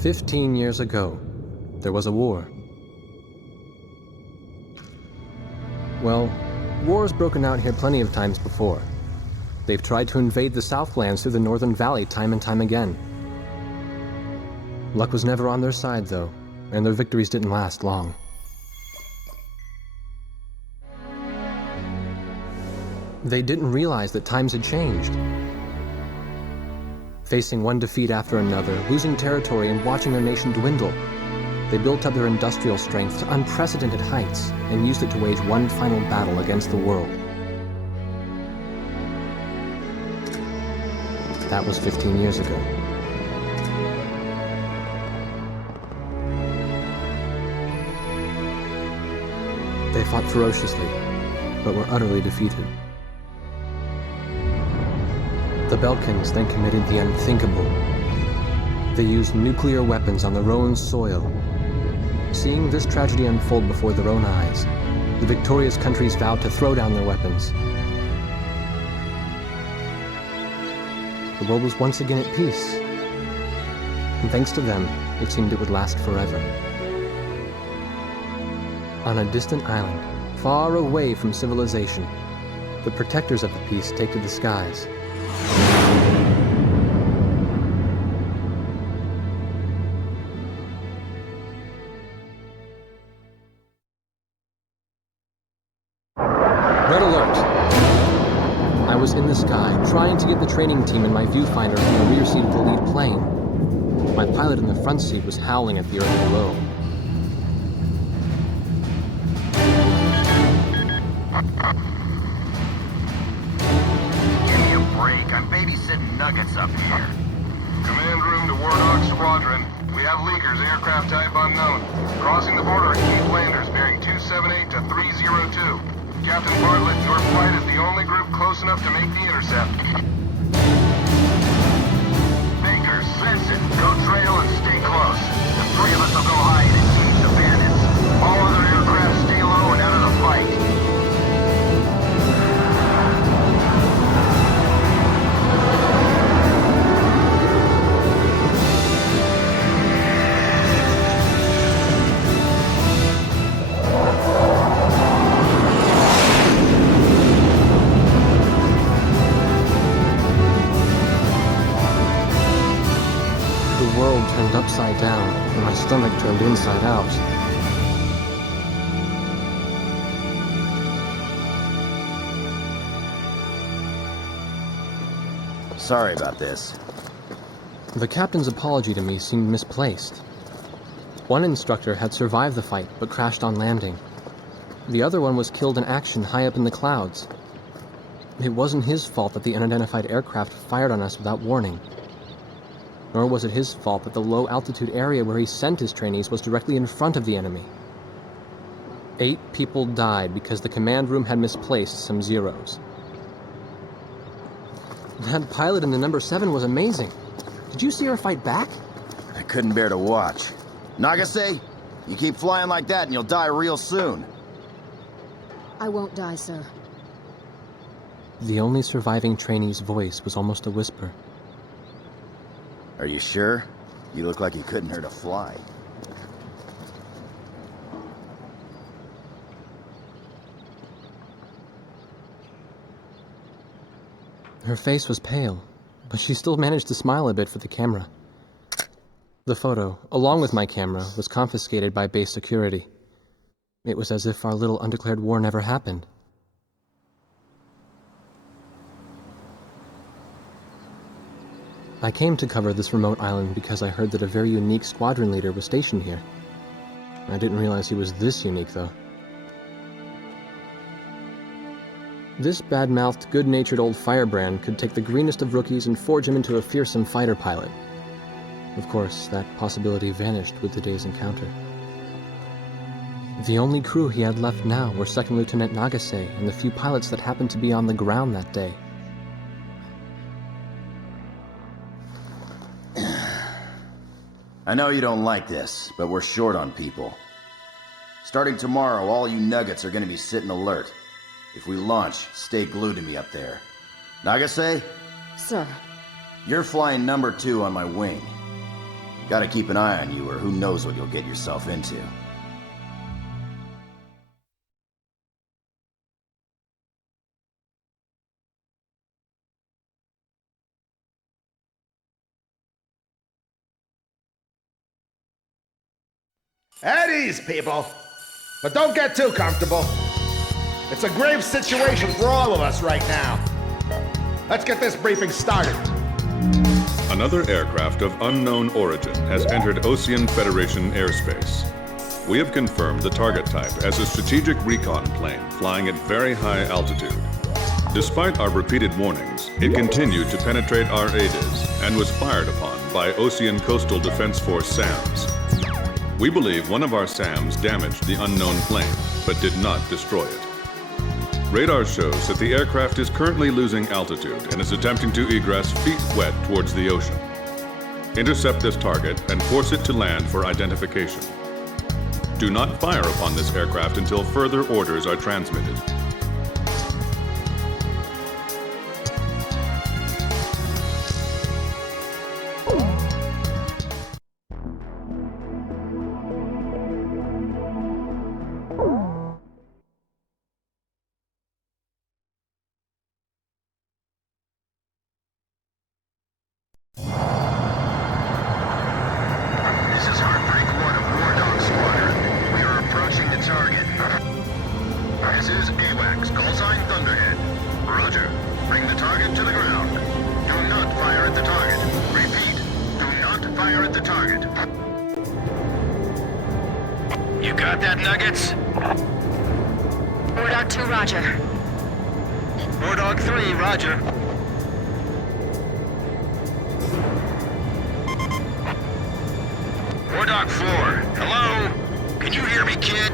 15 years ago, there was a war. Well, war's broken out here plenty of times before. They've tried to invade the Southlands through the Northern Valley time and time again. Luck was never on their side, though, and their victories didn't last long. They didn't realize that times had changed. Facing one defeat after another, losing territory and watching their nation dwindle, they built up their industrial strength to unprecedented heights and used it to wage one final battle against the world. That was 15 years ago. They fought ferociously, but were utterly defeated. The Belkans then committed the unthinkable. They used nuclear weapons on their own soil. Seeing this tragedy unfold before their own eyes, the victorious countries vowed to throw down their weapons. The world was once again at peace. And thanks to them, it seemed it would last forever. On a distant island, far away from civilization, the protectors of the peace take to the skies. Red alert! I was in the sky, trying to get the training team in my viewfinder from the rear seat of the lead plane. My pilot in the front seat was howling at the earth below. Give me a break. I'm babysitting nuggets up here. Command room to Wardog Squadron. We have leakers, aircraft type unknown. Crossing the border at Cape Landers, bearing 278 to 302. Captain Bartlett, your flight is the only group close enough to make the intercept. Bakers, listen. Go trail and stay close. The three of us will go high and engage the bandits. All other aircraft stay low and out of the fight. Upside down, and my stomach turned inside out. Sorry about this. The captain's apology to me seemed misplaced. One instructor had survived the fight, but crashed on landing. The other one was killed in action high up in the clouds. It wasn't his fault that the unidentified aircraft fired on us without warning. Nor was it his fault that the low-altitude area where he sent his trainees was directly in front of the enemy. 8 people died because the command room had misplaced some zeros. That pilot in the number 7 was amazing. Did you see her fight back? I couldn't bear to watch. Nagase, you keep flying like that and you'll die real soon. I won't die, sir. The only surviving trainee's voice was almost a whisper. Are you sure? You look like you couldn't hurt a fly. Her face was pale, but she still managed to smile a bit for the camera. The photo, along with my camera, was confiscated by base security. It was as if our little undeclared war never happened. I came to cover this remote island because I heard that a very unique squadron leader was stationed here. I didn't realize he was this unique, though. This bad-mouthed, good-natured old firebrand could take the greenest of rookies and forge him into a fearsome fighter pilot. Of course, that possibility vanished with the day's encounter. The only crew he had left now were Second Lieutenant Nagase and the few pilots that happened to be on the ground that day. I know you don't like this, but we're short on people. Starting tomorrow, all you nuggets are going to be sitting alert. If we launch, stay glued to me up there. Nagase? Sir. You're flying number 2 on my wing. Gotta keep an eye on you, or who knows what you'll get yourself into. At ease, people. But don't get too comfortable. It's a grave situation for all of us right now. Let's get this briefing started. Another aircraft of unknown origin has entered Osean Federation airspace. We have confirmed the target type as a strategic recon plane flying at very high altitude. Despite our repeated warnings, it continued to penetrate our ADIS and was fired upon by Osean Coastal Defense Force SAMs. We believe one of our SAMs damaged the unknown plane, but did not destroy it. Radar shows that the aircraft is currently losing altitude and is attempting to egress feet wet towards the ocean. Intercept this target and force it to land for identification. Do not fire upon this aircraft until further orders are transmitted. This is Heartbreak 1 of Wardog Squadron. We are approaching the target. This is AWACS, call sign Thunderhead. Roger. Bring the target to the ground. Do not fire at the target. Repeat, do not fire at the target. You got that, Nuggets? Wardog 2, roger. Wardog 3, roger. Wardog 4, hello? Can you hear me, kid?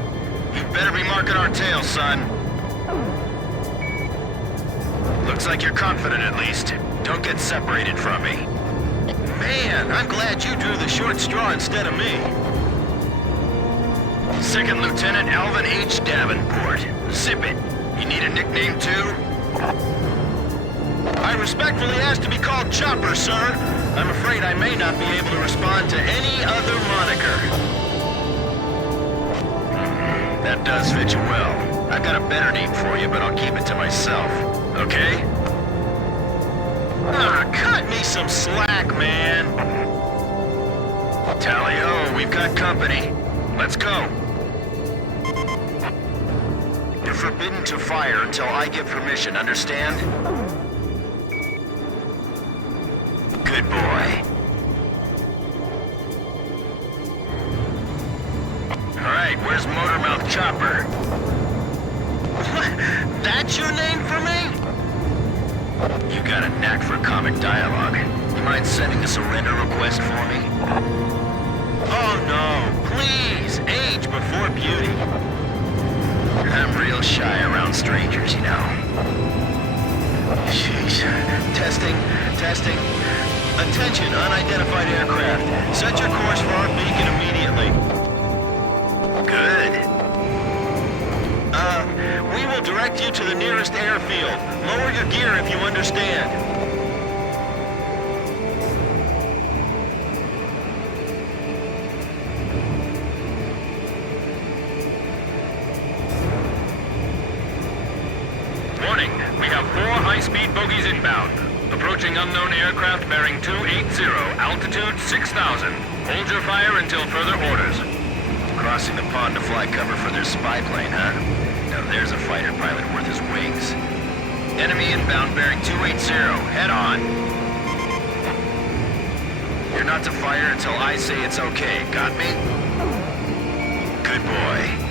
You better be marking our tail, son. Looks like you're confident, at least. Don't get separated from me. Man, I'm glad you drew the short straw instead of me. Second Lieutenant Alvin H. Davenport. Zip it. You need a nickname, too? I respectfully ask to be called Chopper, sir. I'm afraid I may not be able to respond to any other moniker. That does fit you well. I've got a better name for you, but I'll keep it to myself. Okay? Ah, cut me some slack, man. Tally-ho, we've got company. Let's go. You're forbidden to fire until I give permission, understand? Good boy. Alright, where's Motormouth Chopper? What? That's your name for me? You got a knack for comic dialogue. You mind sending a surrender request for me? Oh no, please, age before beauty. I'm real shy around strangers, you know. Jeez. Testing. Attention, unidentified aircraft. Set your course for our beacon immediately. Good. We will direct you to the nearest airfield. Lower your gear if you understand. Warning, we have 4 high-speed bogies inbound. Approaching unknown aircraft bearing 280, altitude 6,000. Hold your fire until further orders. Crossing the pond to fly cover for their spy plane, huh? Now there's a fighter pilot worth his wings. Enemy inbound bearing 280, head on. You're not to fire until I say it's okay, got me? Good boy.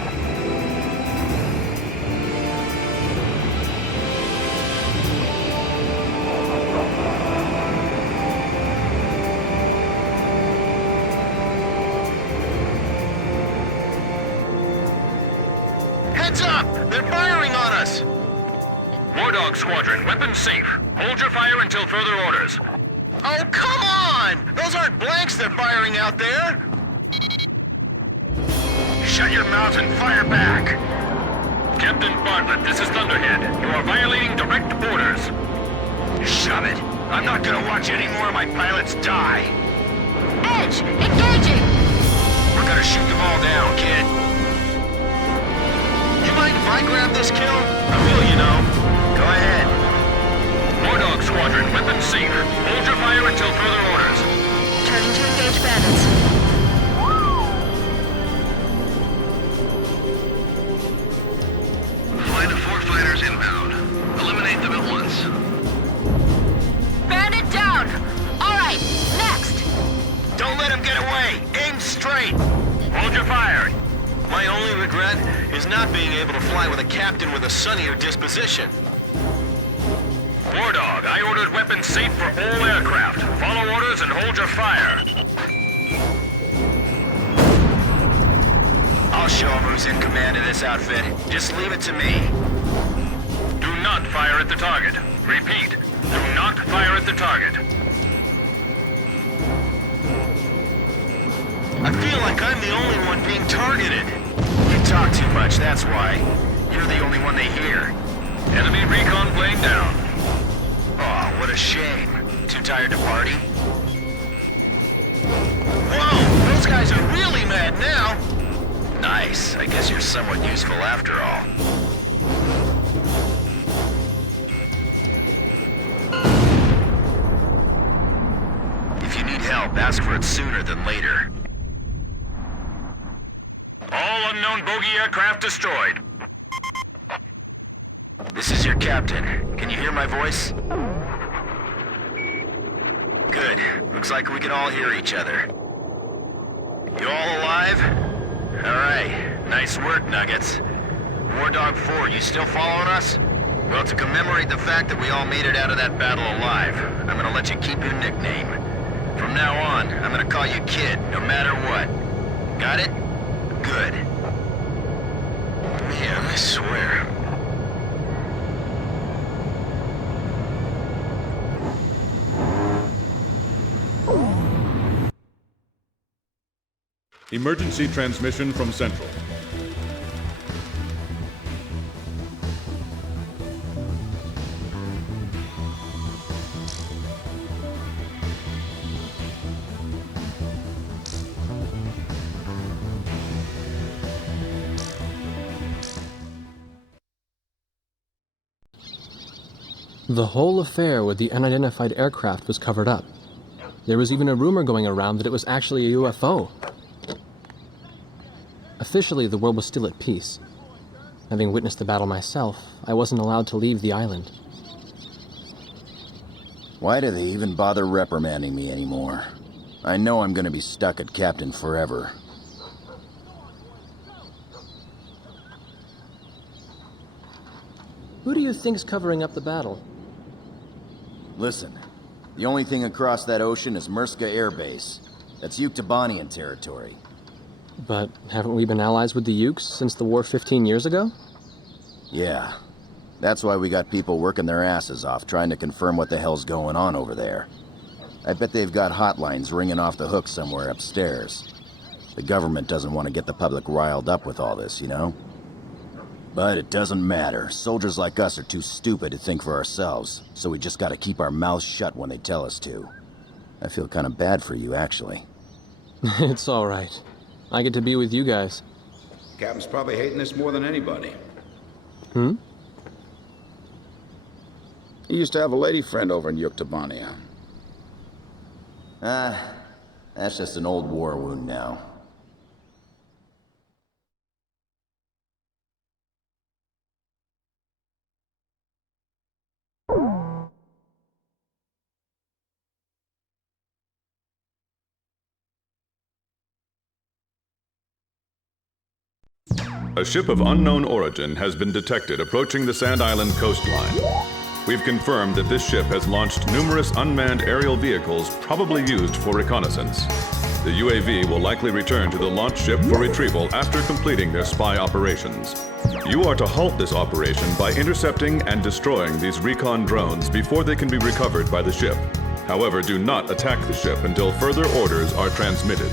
Heads up! They're firing on us! Wardog Squadron, weapons safe. Hold your fire until further orders. Oh, come on! Those aren't blanks they're firing out there! Shut your mouth and fire back! Captain Bartlett, this is Thunderhead. You are violating direct orders. Shove it. I'm not gonna watch any more of my pilots die. Edge, engage! I grab this kill, I will, you know. Go ahead. Wardog Squadron, weapons safe. Hold your fire until further orders. Turning to engage bandits. Flight of 4 fighters inbound. Eliminate them at once. Bandit down! Alright, next! Don't let him get away! Aim straight! Hold your fire. My only regret is not being able to fly with a captain with a sunnier disposition. Wardog, I ordered weapons safe for all aircraft. Follow orders and hold your fire. I'll show him who's in command of this outfit. Just leave it to me. Do not fire at the target. Repeat, do not fire at the target. I feel like I'm the only one being targeted. You talk too much, that's why. You're the only one they hear. Enemy recon plane down. Oh, what a shame. Too tired to party? Whoa! Those guys are really mad now! Nice. I guess you're somewhat useful after all. If you need help, ask for it sooner than later. All unknown bogey aircraft destroyed. This is your captain. Can you hear my voice? Good. Looks like we can all hear each other. You all alive? Alright. Nice work, Nuggets. Wardog 4, you still following us? Well, to commemorate the fact that we all made it out of that battle alive, I'm gonna let you keep your nickname. From now on, I'm gonna call you Kid, no matter what. Got it? Good. Man, I swear. Emergency transmission from Central. The whole affair with the unidentified aircraft was covered up. There was even a rumor going around that it was actually a UFO. Officially, the world was still at peace. Having witnessed the battle myself, I wasn't allowed to leave the island. Why do they even bother reprimanding me anymore? I know I'm gonna be stuck at Captain forever. Who do you think's covering up the battle? Listen, the only thing across that ocean is Murska Air Base. That's Yuktobanian territory. But haven't we been allies with the Ukes since the war 15 years ago? Yeah. That's why we got people working their asses off trying to confirm what the hell's going on over there. I bet they've got hotlines ringing off the hook somewhere upstairs. The government doesn't want to get the public riled up with all this, you know? But it doesn't matter. Soldiers like us are too stupid to think for ourselves, so we just gotta keep our mouths shut when they tell us to. I feel kind of bad for you, actually. It's all right. I get to be with you guys. Captain's probably hating this more than anybody. Hmm? He used to have a lady friend over in Yuktobania. That's just an old war wound now. A ship of unknown origin has been detected approaching the Sand Island coastline. We've confirmed that this ship has launched numerous unmanned aerial vehicles probably used for reconnaissance. The UAV will likely return to the launch ship for retrieval after completing their spy operations. You are to halt this operation by intercepting and destroying these recon drones before they can be recovered by the ship. However, do not attack the ship until further orders are transmitted.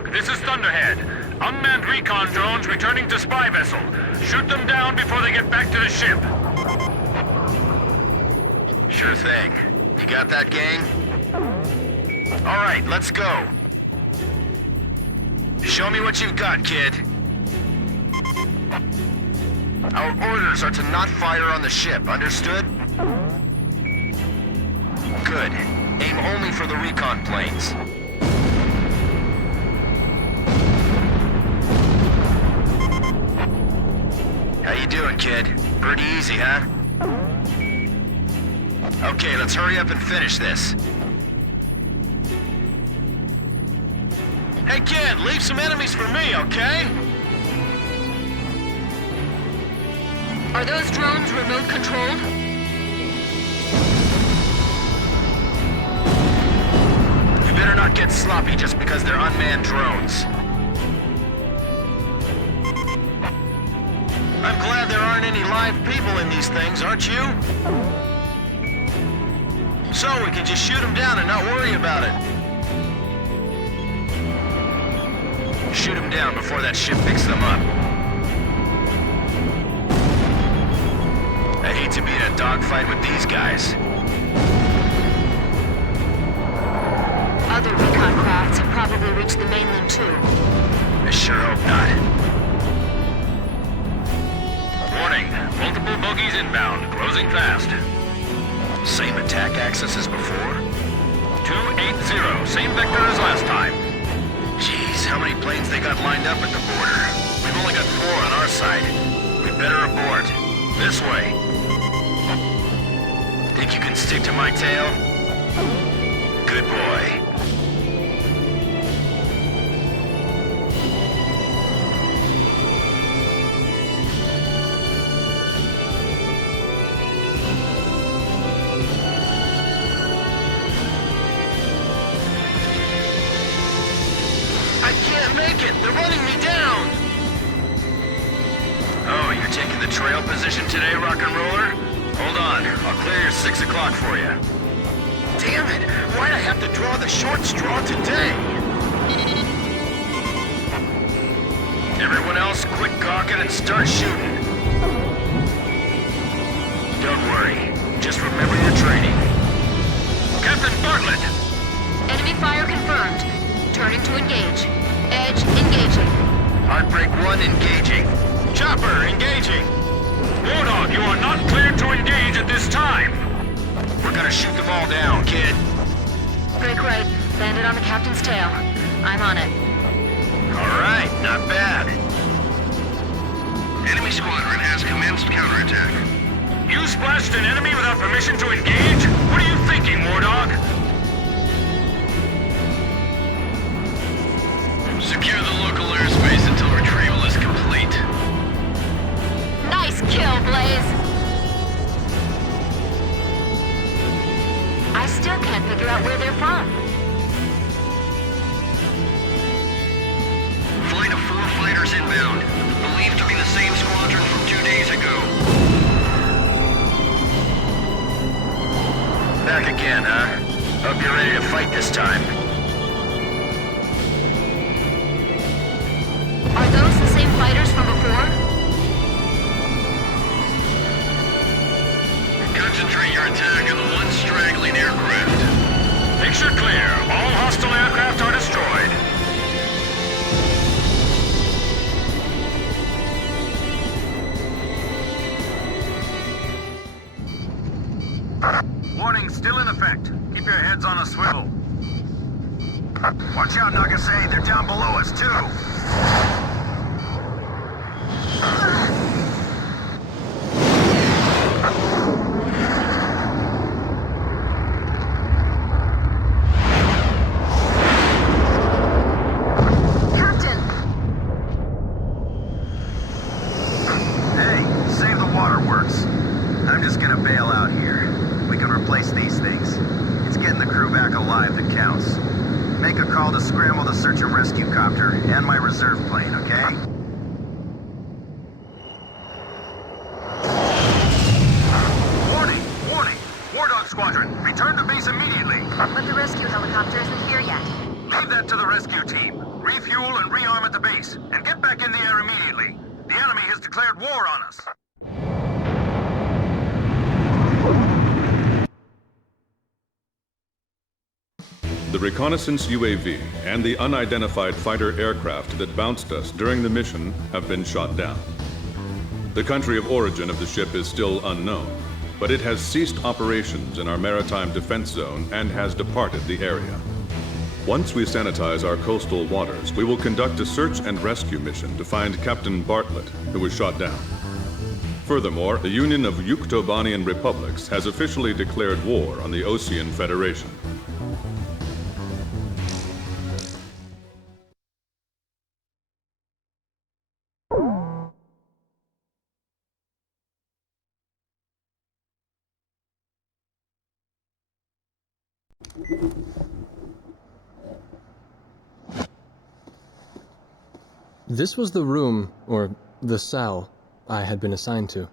Wardog, this is Thunderhead. Unmanned recon drones returning to spy vessel. Shoot them down before they get back to the ship. Sure thing. You got that, gang? All right, let's go. Show me what you've got, kid. Our orders are to not fire on the ship, understood? Good. Aim only for the recon planes. How you doing, kid? Pretty easy, huh? Okay, let's hurry up and finish this. Hey, kid, leave some enemies for me, okay? Are those drones remote controlled? You better not get sloppy just because they're unmanned drones. I'm glad there aren't any live people in these things, aren't you? So we can just shoot them down and not worry about it. Shoot them down before that ship picks them up. I hate to be in a dogfight with these guys. Other recon crafts have probably reached the mainland too. I sure hope not. Warning, multiple bogies inbound, closing fast. Same attack axis as before? 280, same vector as last time. Jeez, how many planes they got lined up at the border? We've only got 4 on our side. We better abort. This way. Think you can stick to my tail? Good boy. I can't make it! They're running me down! Oh, you're taking the trail position today, rock and roller? Hold on, I'll clear your 6 o'clock for you. Damn it! Why'd I have to draw the short straw today? Everyone else, quit gawking and start shooting. Don't worry, just remember your training. Captain Bartlett! Enemy fire confirmed. Turning to engage. Edge engaging. Heartbreak 1 engaging. Chopper engaging. Wardog, you are not cleared to engage at this time. We're gonna shoot them all down, kid. Break right. Landed on the captain's tail. I'm on it. All right, not bad. Enemy squadron has commenced counterattack. You splashed an enemy without permission to engage? What are you thinking, Wardog? Secure the local airspace until retrieval is complete. Nice kill, Blaze! I still can't figure out where they're from. Flight of 4 fighters inbound. Believed to be the same squadron from 2 days ago. Back again, huh? Hope you're ready to fight this time. Are those the same fighters from before? Concentrate your attack on the one straggling aircraft. Picture clear. All hostile aircraft are destroyed. Warning still in effect. Keep your heads on a swivel. Watch out, Nagasei. They're down below us, too. Hey, save the waterworks. I'm just gonna bail out here. We can replace these things. It's getting the crew back alive that counts. Make a call to scramble the search and rescue copter and my reserve plane, okay? Warning! Warning! Wardog Squadron, return to base immediately! But the rescue helicopter isn't here yet. Leave that to the rescue team. Refuel reconnaissance UAV and the unidentified fighter aircraft that bounced us during the mission have been shot down. The country of origin of the ship is still unknown, but it has ceased operations in our maritime defense zone and has departed the area. Once we sanitize our coastal waters, we will conduct a search and rescue mission to find Captain Bartlett, who was shot down. Furthermore, the Union of Yuktobanian Republics has officially declared war on the Osean Federation. This was the room, or the cell, I had been assigned to.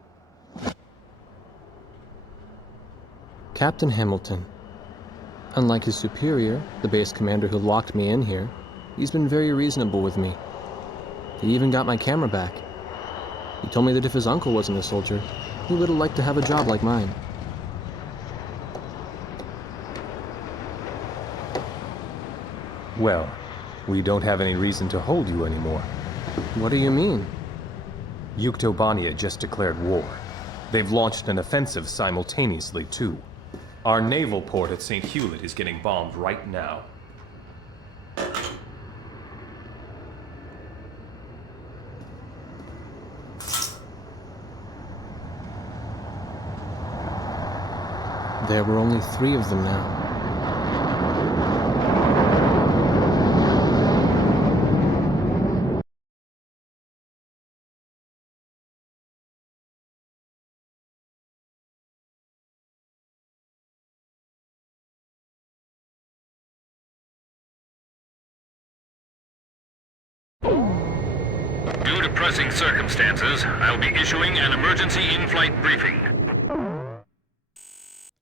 Captain Hamilton. Unlike his superior, the base commander who locked me in here, he's been very reasonable with me. He even got my camera back. He told me that if his uncle wasn't a soldier, he would have liked to have a job like mine. Well, we don't have any reason to hold you anymore. What do you mean? Yuktobania just declared war. They've launched an offensive simultaneously, too. Our naval port at St. Hewlett is getting bombed right now. There were only 3 of them now. Due to pressing circumstances, I'll be issuing an emergency in-flight briefing.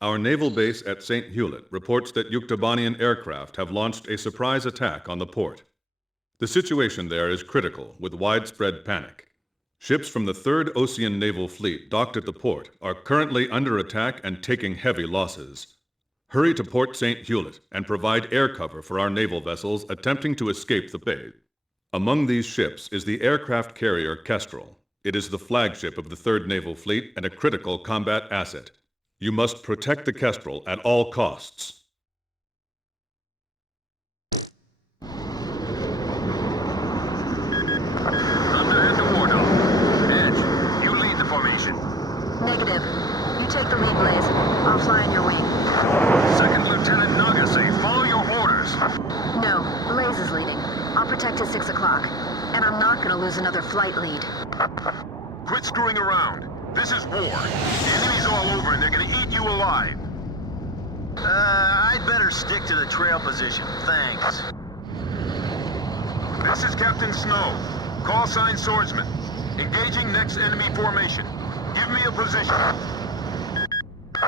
Our naval base at St. Hewlett reports that Yuktobanian aircraft have launched a surprise attack on the port. The situation there is critical, with widespread panic. Ships from the 3rd Osean Naval Fleet docked at the port are currently under attack and taking heavy losses. Hurry to Port St. Hewlett and provide air cover for our naval vessels attempting to escape the bay. Among these ships is the aircraft carrier Kestrel. It is the flagship of the 3rd Naval Fleet and a critical combat asset. You must protect the Kestrel at all costs. Underhead to Wardog. Edge, you lead the formation. Negative. You take the lead, Blaze. I'll fly in your wing. 2nd Lieutenant Nagase, follow your orders. No, Blaze is leading. I'll protect at 6 o'clock. And I'm not gonna lose another flight lead. Quit screwing around. This is war. The enemy's all over and they're gonna eat you alive. I'd better stick to the trail position, thanks. This is Captain Snow. Call sign Swordsman. Engaging next enemy formation. Give me a position.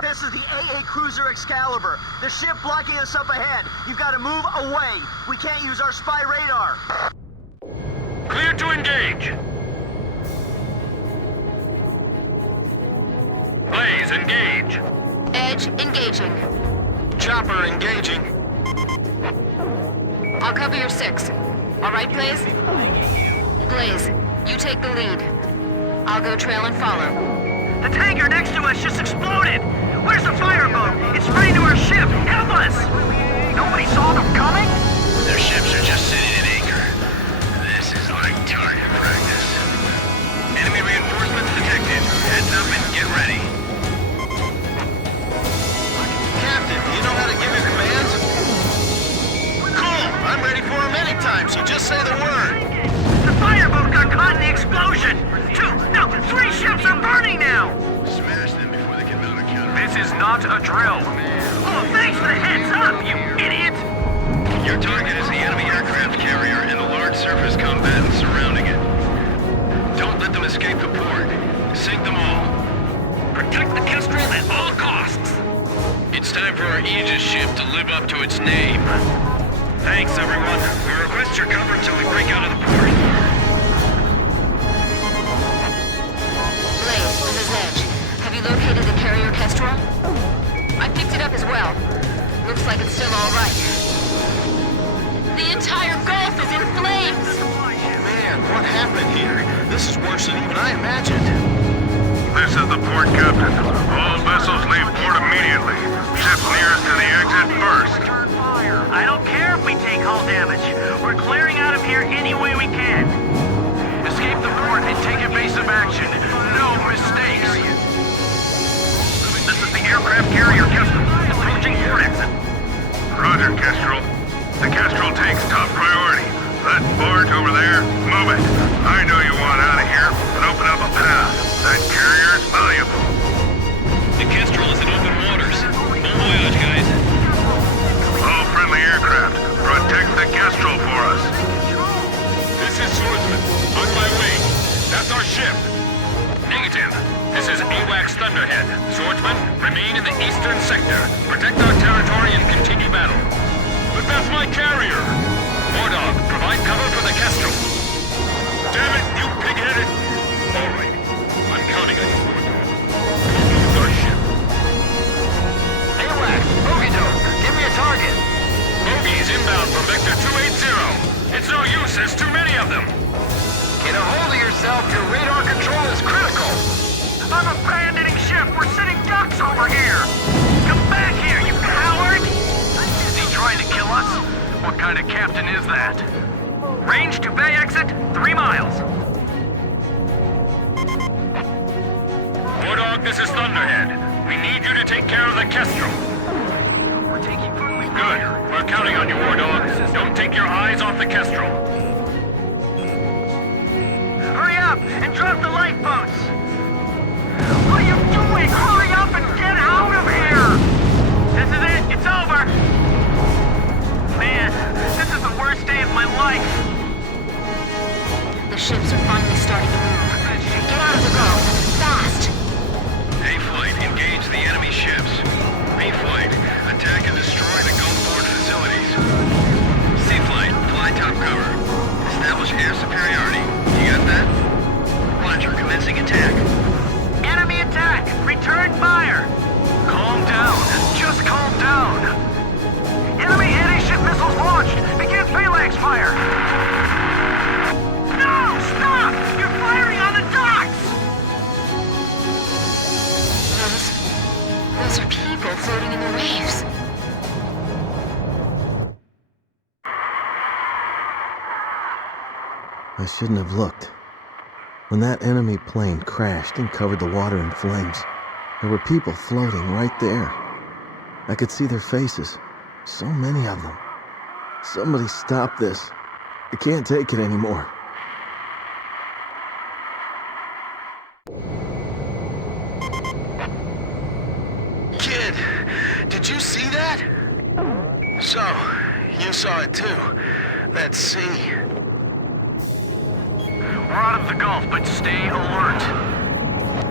This is the AA Cruiser Excalibur. The ship blocking us up ahead. You've got to move away. We can't use our spy radar. Clear to engage. Blaze, engage. Edge, engaging. Chopper engaging. I'll cover your 6. All right, Blaze? Blaze, you take the lead. I'll go trail and follow. The tanker next to us just exploded. Where's the fireboat? It's spraying to our ship. Help us! Nobody saw them coming? Their ships are just sitting at anchor. This is like target practice. Enemy reinforcements detected. Heads up and get ready. Captain, do you know how to give your commands? Cool! I'm ready for them anytime, so just say the word. The fireboat got caught in the explosion! 2, no, 3 ships are burning now! Smash them before they can mount a counter. This is not a drill. Oh, thanks for the heads up, you idiot! Your target is the enemy aircraft carrier and the large surface combatants surrounding it. Don't let them escape the port. Sink them all. Protect the Kestrel at all costs! It's time for our Aegis ship to live up to its name. Thanks, everyone. We request your cover until we break out of the port. Blaze, this is Edge. Have you located the carrier Kestrel? I picked it up as well. Looks like it's still all right. worse than even I imagined. This is the port captain. All vessels leave port immediately. Ships nearest to the exit first. I don't care if we take hull damage. We're clearing out of here any way we can. Escape the port and take evasive action. No mistakes. This is the aircraft carrier Kestrel, approaching port exit. Roger, Kestrel. The Kestrel takes top priority. That barge over there, move it. I know you want out of here, but open up a path. That carrier's valuable. The Kestrel is in open waters. Bon voyage, guys. All friendly aircraft, protect the Kestrel for us. This is Swordsman. On my way. That's our ship. Negative. This is AWACS Thunderhead. Swordsman, remain in the eastern sector. Protect our territory and continue battle. But that's my carrier. Wardog, provide cover for the Kestrel. Damn it, you pig-headed! All right. I'm counting on you, Wardog. It's our ship. AWACS, Bogey Dope, give me a target. Bogey's inbound from Vector 280. It's no use, there's too many of them. Get a hold of yourself, your radar control is critical. I'm abandoning ship, we're sitting ducks over here. Come back here, you coward! Is he trying to kill us? What kind of captain is that? Range to bay exit, 3 miles. Wardog, this is Thunderhead. We need you to take care of the Kestrel. We're taking friendly Good. We're counting on you, Wardog. Don't take your eyes off the Kestrel. Hurry up and drop the lifeboats! What are you doing? Hurry up and get out of here! This is it. It's over. Man, this is the worst day of my life. The ships are finally starting to move. Get out of the boat. Fast! A-Flight, engage the enemy ships. B-Flight, attack and destroy the Gulfport facilities. C-Flight, fly top cover. Establish air superiority. You got that? Roger, commencing attack. Enemy attack! Return fire! Calm down. Just calm down. Enemy anti-ship missiles launched. Begin phalanx fire. No! Stop! You're firing on the docks! Those are people floating in the waves. I shouldn't have looked. When that enemy plane crashed and covered the water in flames, there were people floating right there. I could see their faces. So many of them. Somebody stop this. I can't take it anymore. Kid, did you see that? So, you saw it too. That sea. We're out of the Gulf, but stay alert.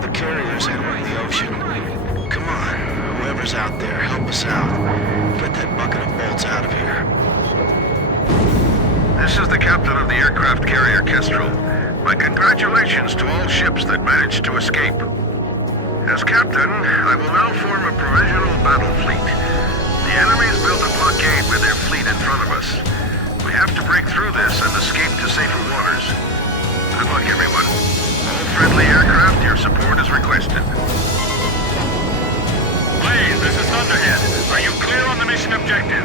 The carrier's entering the ocean. Come on, whoever's out there, help us out. Get that bucket of bolts out of here. This is the captain of the aircraft carrier Kestrel. My congratulations to all ships that managed to escape. As captain, I will now form a provisional battle fleet. The enemy's built a blockade with their fleet in front of us. We have to break through this and escape to safer waters. Good luck, everyone. All friendly aircraft, your support is requested. Blaze, this is Thunderhead. Are you clear on the mission objective?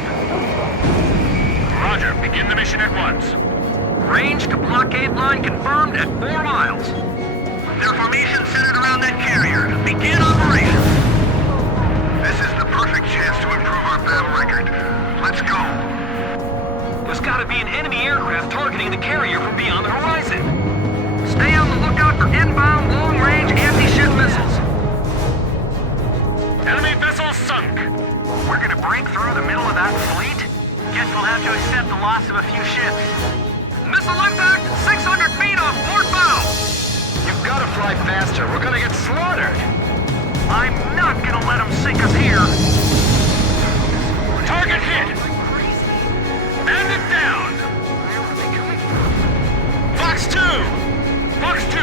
Roger, begin the mission at once. Range to blockade line confirmed at 4 miles. Their formation centered around that carrier. Begin operation. This is the perfect chance to improve our battle record. Let's go. There's gotta be an enemy aircraft targeting the carrier from beyond the horizon. Stay on the lookout for inbound long-range anti-ship missiles. Enemy vessel sunk. We're gonna break through the middle of that fleet? Guess we'll have to accept the loss of a few ships. Missile impact 600 feet off port bow! You've gotta fly faster. We're gonna get slaughtered. I'm not gonna let them sink us here. Target hit. Bandit down. Fox 2. Fox 2.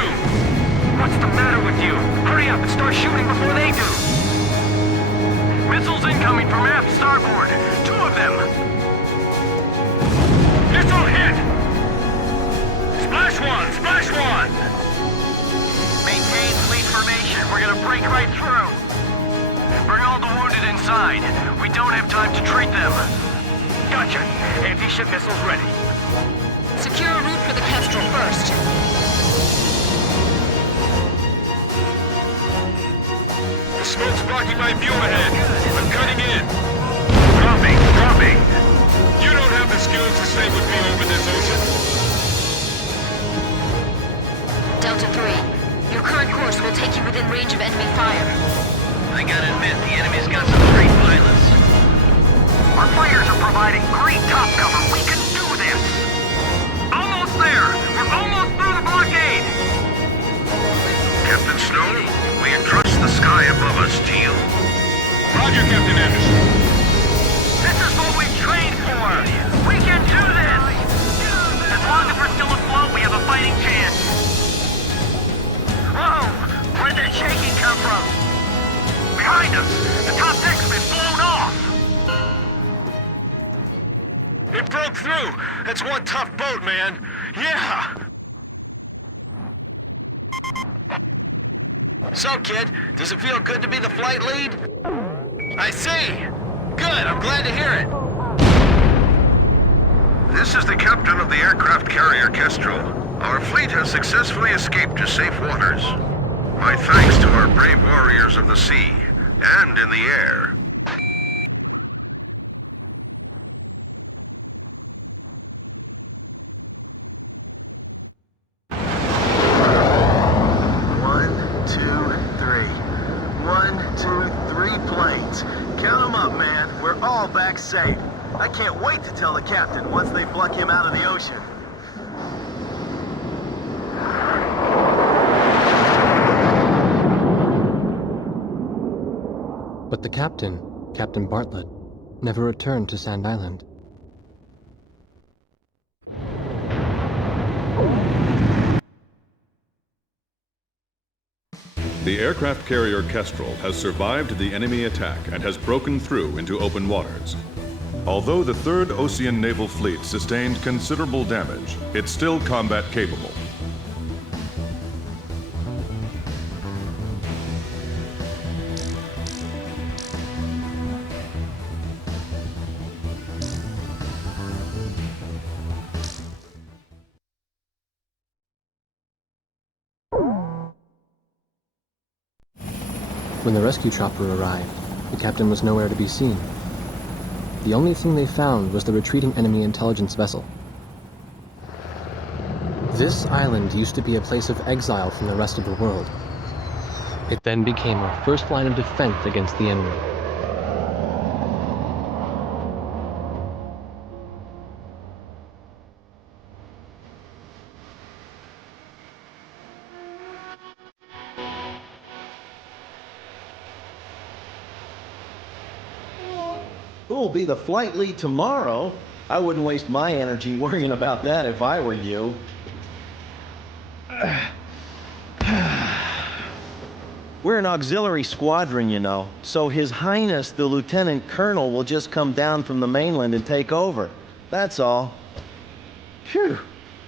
What's the matter with you? Hurry up and start shooting before they do. Missiles incoming from aft starboard. 2 of them. Missile hit. Splash 1. Splash 1. we're gonna break right through. Bring all the wounded inside. We don't have time to treat them. Gotcha. Anti-ship missiles ready. Secure a route for the Kestrel first. The smoke's blocking my view ahead. I'm cutting in. Dropping. You don't have the skills to stay with me over this ocean. Delta 3, your current course will take you within range of enemy fire. I gotta admit, the enemy's got some great pilots. Our fighters are providing great top cover. We can do this! Almost there! We're almost through the blockade! Captain Snow, we entrust the sky above us to you. Roger, Captain Anderson. This is what we've trained for! We can do this! As long as we're still afloat, we have a fighting chance. Whoa! Where'd that shaking come from? Behind us! The top deck's been blown off! It broke through! That's one tough boat, man! Yeah! So, kid, does it feel good to be the flight lead? I see! Good, I'm glad to hear it! This is the captain of the aircraft carrier Kestrel. Our fleet has successfully escaped to safe waters. My thanks to our brave warriors of the sea and in the air. Planes. Count them up, man. We're all back safe. I can't wait to tell the captain once they pluck him out of the ocean. But the captain, Captain Bartlett, never returned to Sand Island. The aircraft carrier Kestrel has survived the enemy attack and has broken through into open waters. Although the 3rd Ocean Naval Fleet sustained considerable damage, it's still combat capable. When the rescue chopper arrived, the captain was nowhere to be seen. The only thing they found was the retreating enemy intelligence vessel. This island used to be a place of exile from the rest of the world. It then became our first line of defense against the enemy. Who'll be the flight lead tomorrow? I wouldn't waste my energy worrying about that if I were you. We're an auxiliary squadron, you know, so His Highness the Lieutenant Colonel will just come down from the mainland and take over. That's all. Phew!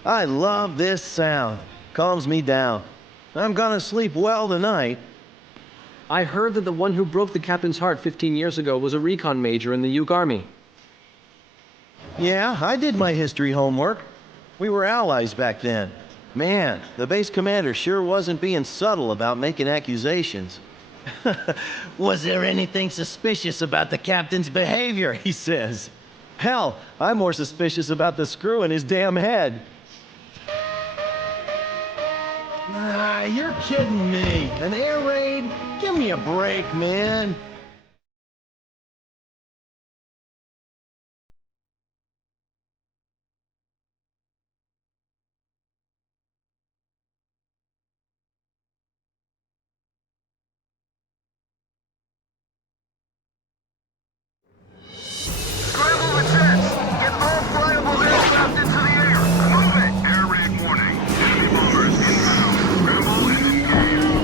I love this sound. Calms me down. I'm gonna sleep well tonight. I heard that the one who broke the captain's heart 15 years ago was a recon major in the Yuk Army. Yeah, I did my history homework. We were allies back then. Man, the base commander sure wasn't being subtle about making accusations. Was there anything suspicious about the captain's behavior, he says. Hell, I'm more suspicious about the screw in his damn head. Ah, you're kidding me. An air raid? Give me a break, man. Scramble the jets! Get all flyable aircraft into the air! Move it! Air raid warning. Enemy bombers inbound. Scramble and engage.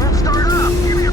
Won't start up! Give me a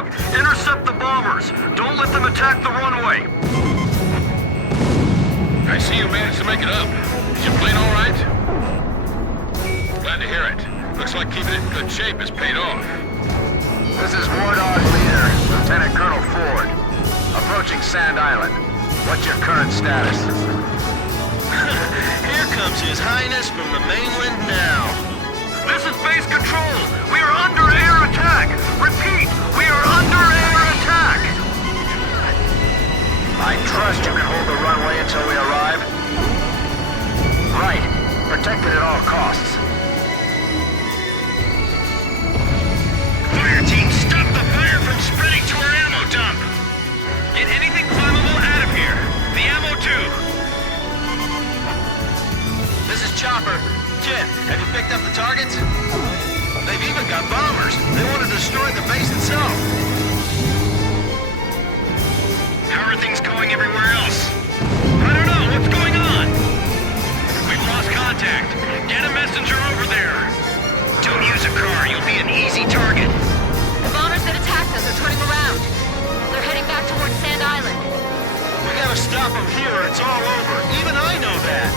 Wardog. Intercept the bombers. Don't let them attack the runway. I see you managed to make it up. Is your plane all right? Glad to hear it. Looks like keeping it in good shape has paid off. This is Wardog leader, Lieutenant Colonel Ford. Approaching Sand Island. What's your current status? Here comes His Highness from the mainland now. This is base control. We are under air attack. Repeat, we are under air attack. I trust you can hold the runway until we arrive. Right. Protected at all costs. Fire team, stop the fire from spreading to our ammo dump. Get anything flammable out of here. The ammo too. This is Chopper. Kid, have you picked up the targets? They've even got bombers. They want to destroy the base itself. How are things going everywhere else? I don't know. What's going on? We've lost contact. Get a messenger over there. Don't use a car. You'll be an easy target. The bombers that attacked us are turning around. They're heading back towards Sand Island. We gotta stop them here or it's all over. Even I know that.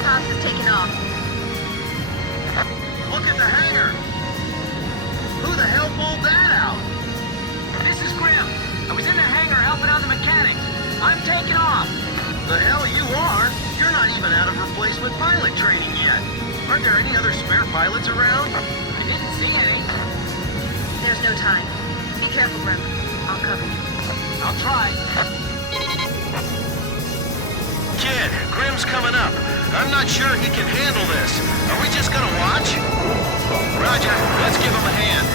Cops has taken off. Look at the hangar. Who the hell pulled that out? This is Grim. I was in the hangar helping out the mechanics. I'm taking off. The hell you are? You're not even out of replacement pilot training yet. Aren't there any other spare pilots around? I didn't see any. There's no time. Be careful, Grim. I'll cover you. I'll try. Kid, Grim's coming up. I'm not sure he can handle this. Are we just gonna watch? Roger, let's give him a hand.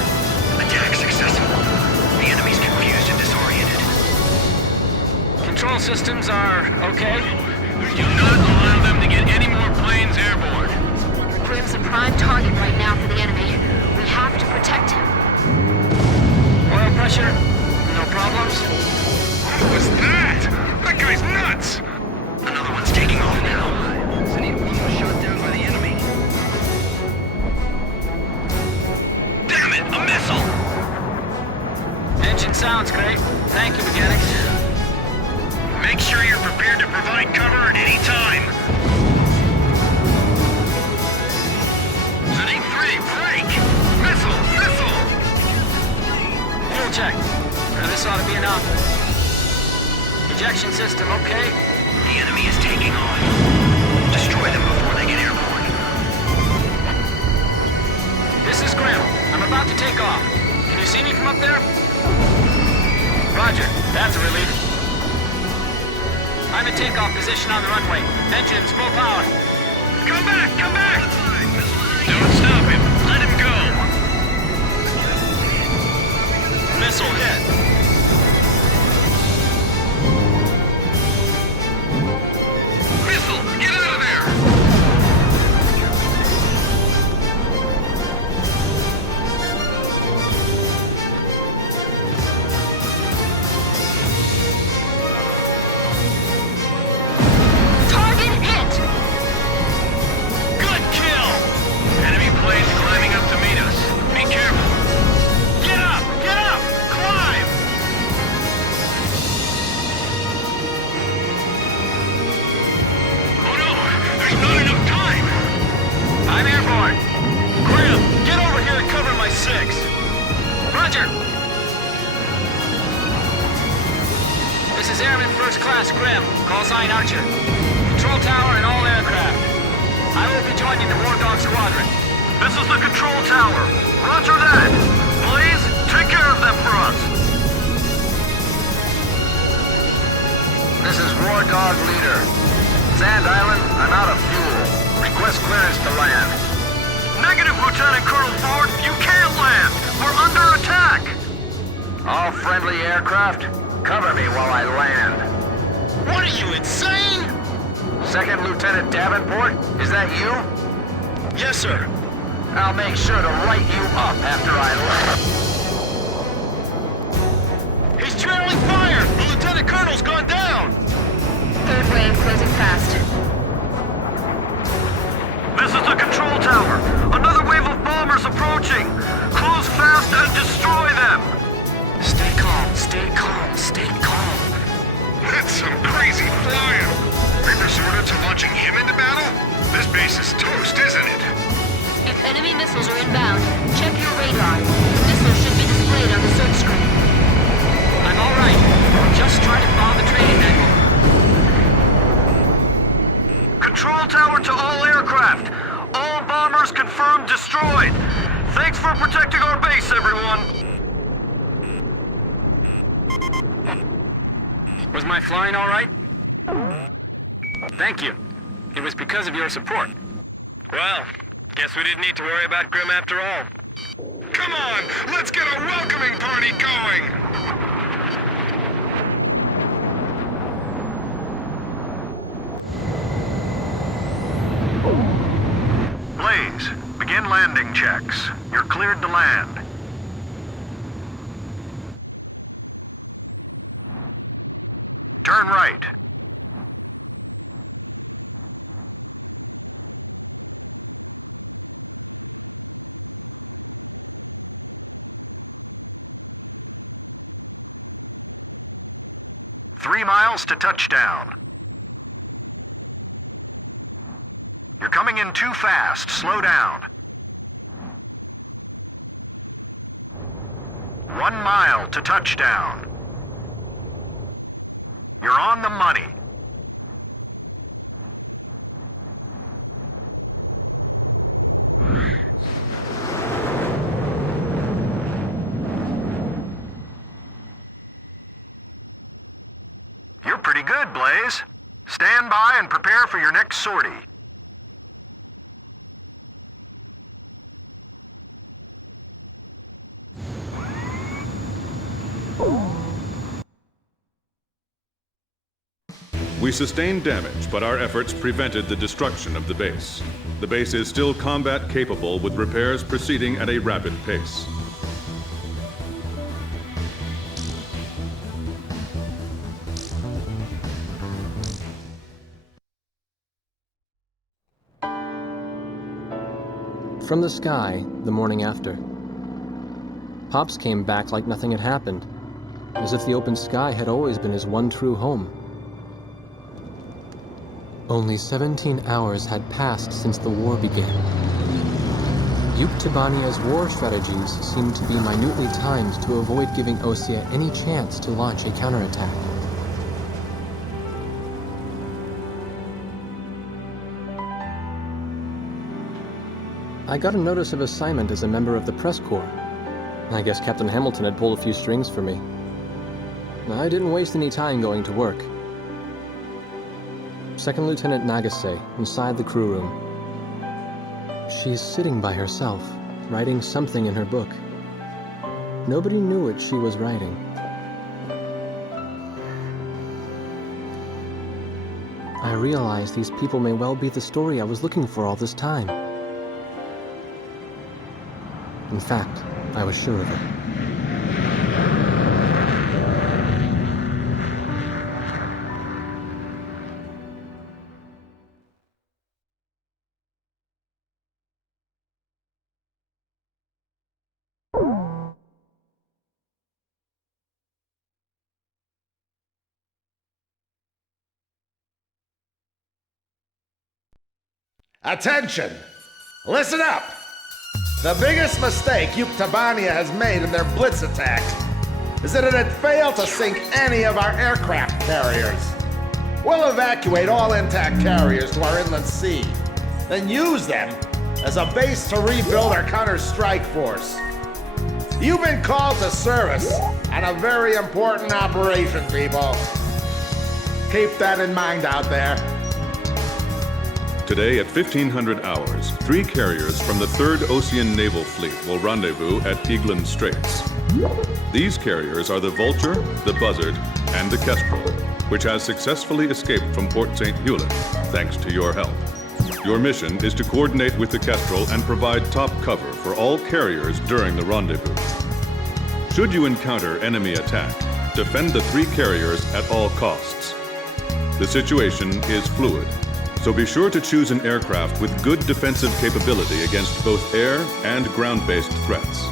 Attack successful. The enemy's confused and disoriented. Control systems are okay. Do not allow them to get any more planes airborne. Grim's a prime target right now for the enemy. We have to protect him. Oil pressure? No problems? What was that? That guy's nuts! Another one's taking off now. Shot down by the enemy. Damn it, a missile! Engine sounds great. Thank you, mechanics. Make sure you're prepared to provide cover at any time. Setting 3, break! Missile! Missile! Fuel check. This ought to be enough. Ejection system okay? The enemy is taking off. Destroy them before they get airborne. This is Grim. I'm about to take off. Can you see me from up there? Roger. That's a relief. I'm in takeoff position on the runway. Engines full power. Come back! Come back! Don't stop him. Let him go. Missile hit. Get out of there! Target hit! Good kill! Enemy planes climbing up to meet us. Be careful. Get up! Get up! Climb! Oh no! There's not enough time! I'm airborne. Grim, get over here and cover my 6. Roger. This is Airman First Class Grim. Call sign Archer. Control tower and all aircraft. I will be joining the Wardog Squadron. This is the control tower. Roger that. Please, take care of them for us. This is Wardog leader. Sand Island, I'm out of fuel. Request clearance to land. Negative, Lieutenant Colonel Ford. You can't land. We're under attack. All friendly aircraft, cover me while I land. What are you, insane? Second Lieutenant Davenport, is that you? Yes, sir. I'll make sure to write you up after I land. He's trailing fire. The Lieutenant Colonel's gone down. Third wave closing fast. launching! Close fast and destroy them! Stay calm, stay calm, stay calm. That's some crazy flying. We resorted to launching him into battle? This base is toast, isn't it? If enemy missiles are inbound, check your radar. Missiles should be displayed on the search screen. I'm all right. Just try to follow the training manual. Control tower to all aircraft. All bombers confirmed destroyed. Thanks for protecting our base, everyone. Was my flying all right? Thank you. It was because of your support. Well, guess we didn't need to worry about Grim after all. Come on, let's get a welcoming party going! Blaze, begin landing checks. You're cleared to land. Turn right. Three miles to touchdown. You're coming in too fast. Slow down. 1 mile to touchdown. You're on the money. You're pretty good, Blaze. Stand by and prepare for your next sortie. We sustained damage, but our efforts prevented the destruction of the base. The base is still combat capable, with repairs proceeding at a rapid pace. From the sky, the morning after. Pops came back like nothing had happened, as if the open sky had always been his one true home. Only 17 hours had passed since the war began. Yuktobania's war strategies seemed to be minutely timed to avoid giving Osea any chance to launch a counterattack. I got a notice of assignment as a member of the press corps. I guess Captain Hamilton had pulled a few strings for me. I didn't waste any time going to work. Second Lieutenant Nagase, inside the crew room. She's sitting by herself, writing something in her book. Nobody knew what she was writing. I realized these people may well be the story I was looking for all this time. In fact, I was sure of it. Attention! Listen up! The biggest mistake Yuktobania has made in their blitz attacks is that it had failed to sink any of our aircraft carriers. We'll evacuate all intact carriers to our inland sea, then use them as a base to rebuild our counter-strike force. You've been called to service on a very important operation, people. Keep that in mind out there. Today at 1500 hours, 3 carriers from the 3rd Ocean Naval Fleet will rendezvous at Eglin Straits. These carriers are the Vulture, the Buzzard, and the Kestrel, which has successfully escaped from Port St. Hewlett, thanks to your help. Your mission is to coordinate with the Kestrel and provide top cover for all carriers during the rendezvous. Should you encounter enemy attack, defend the 3 carriers at all costs. The situation is fluid, So be sure to choose an aircraft with good defensive capability against both air and ground-based threats.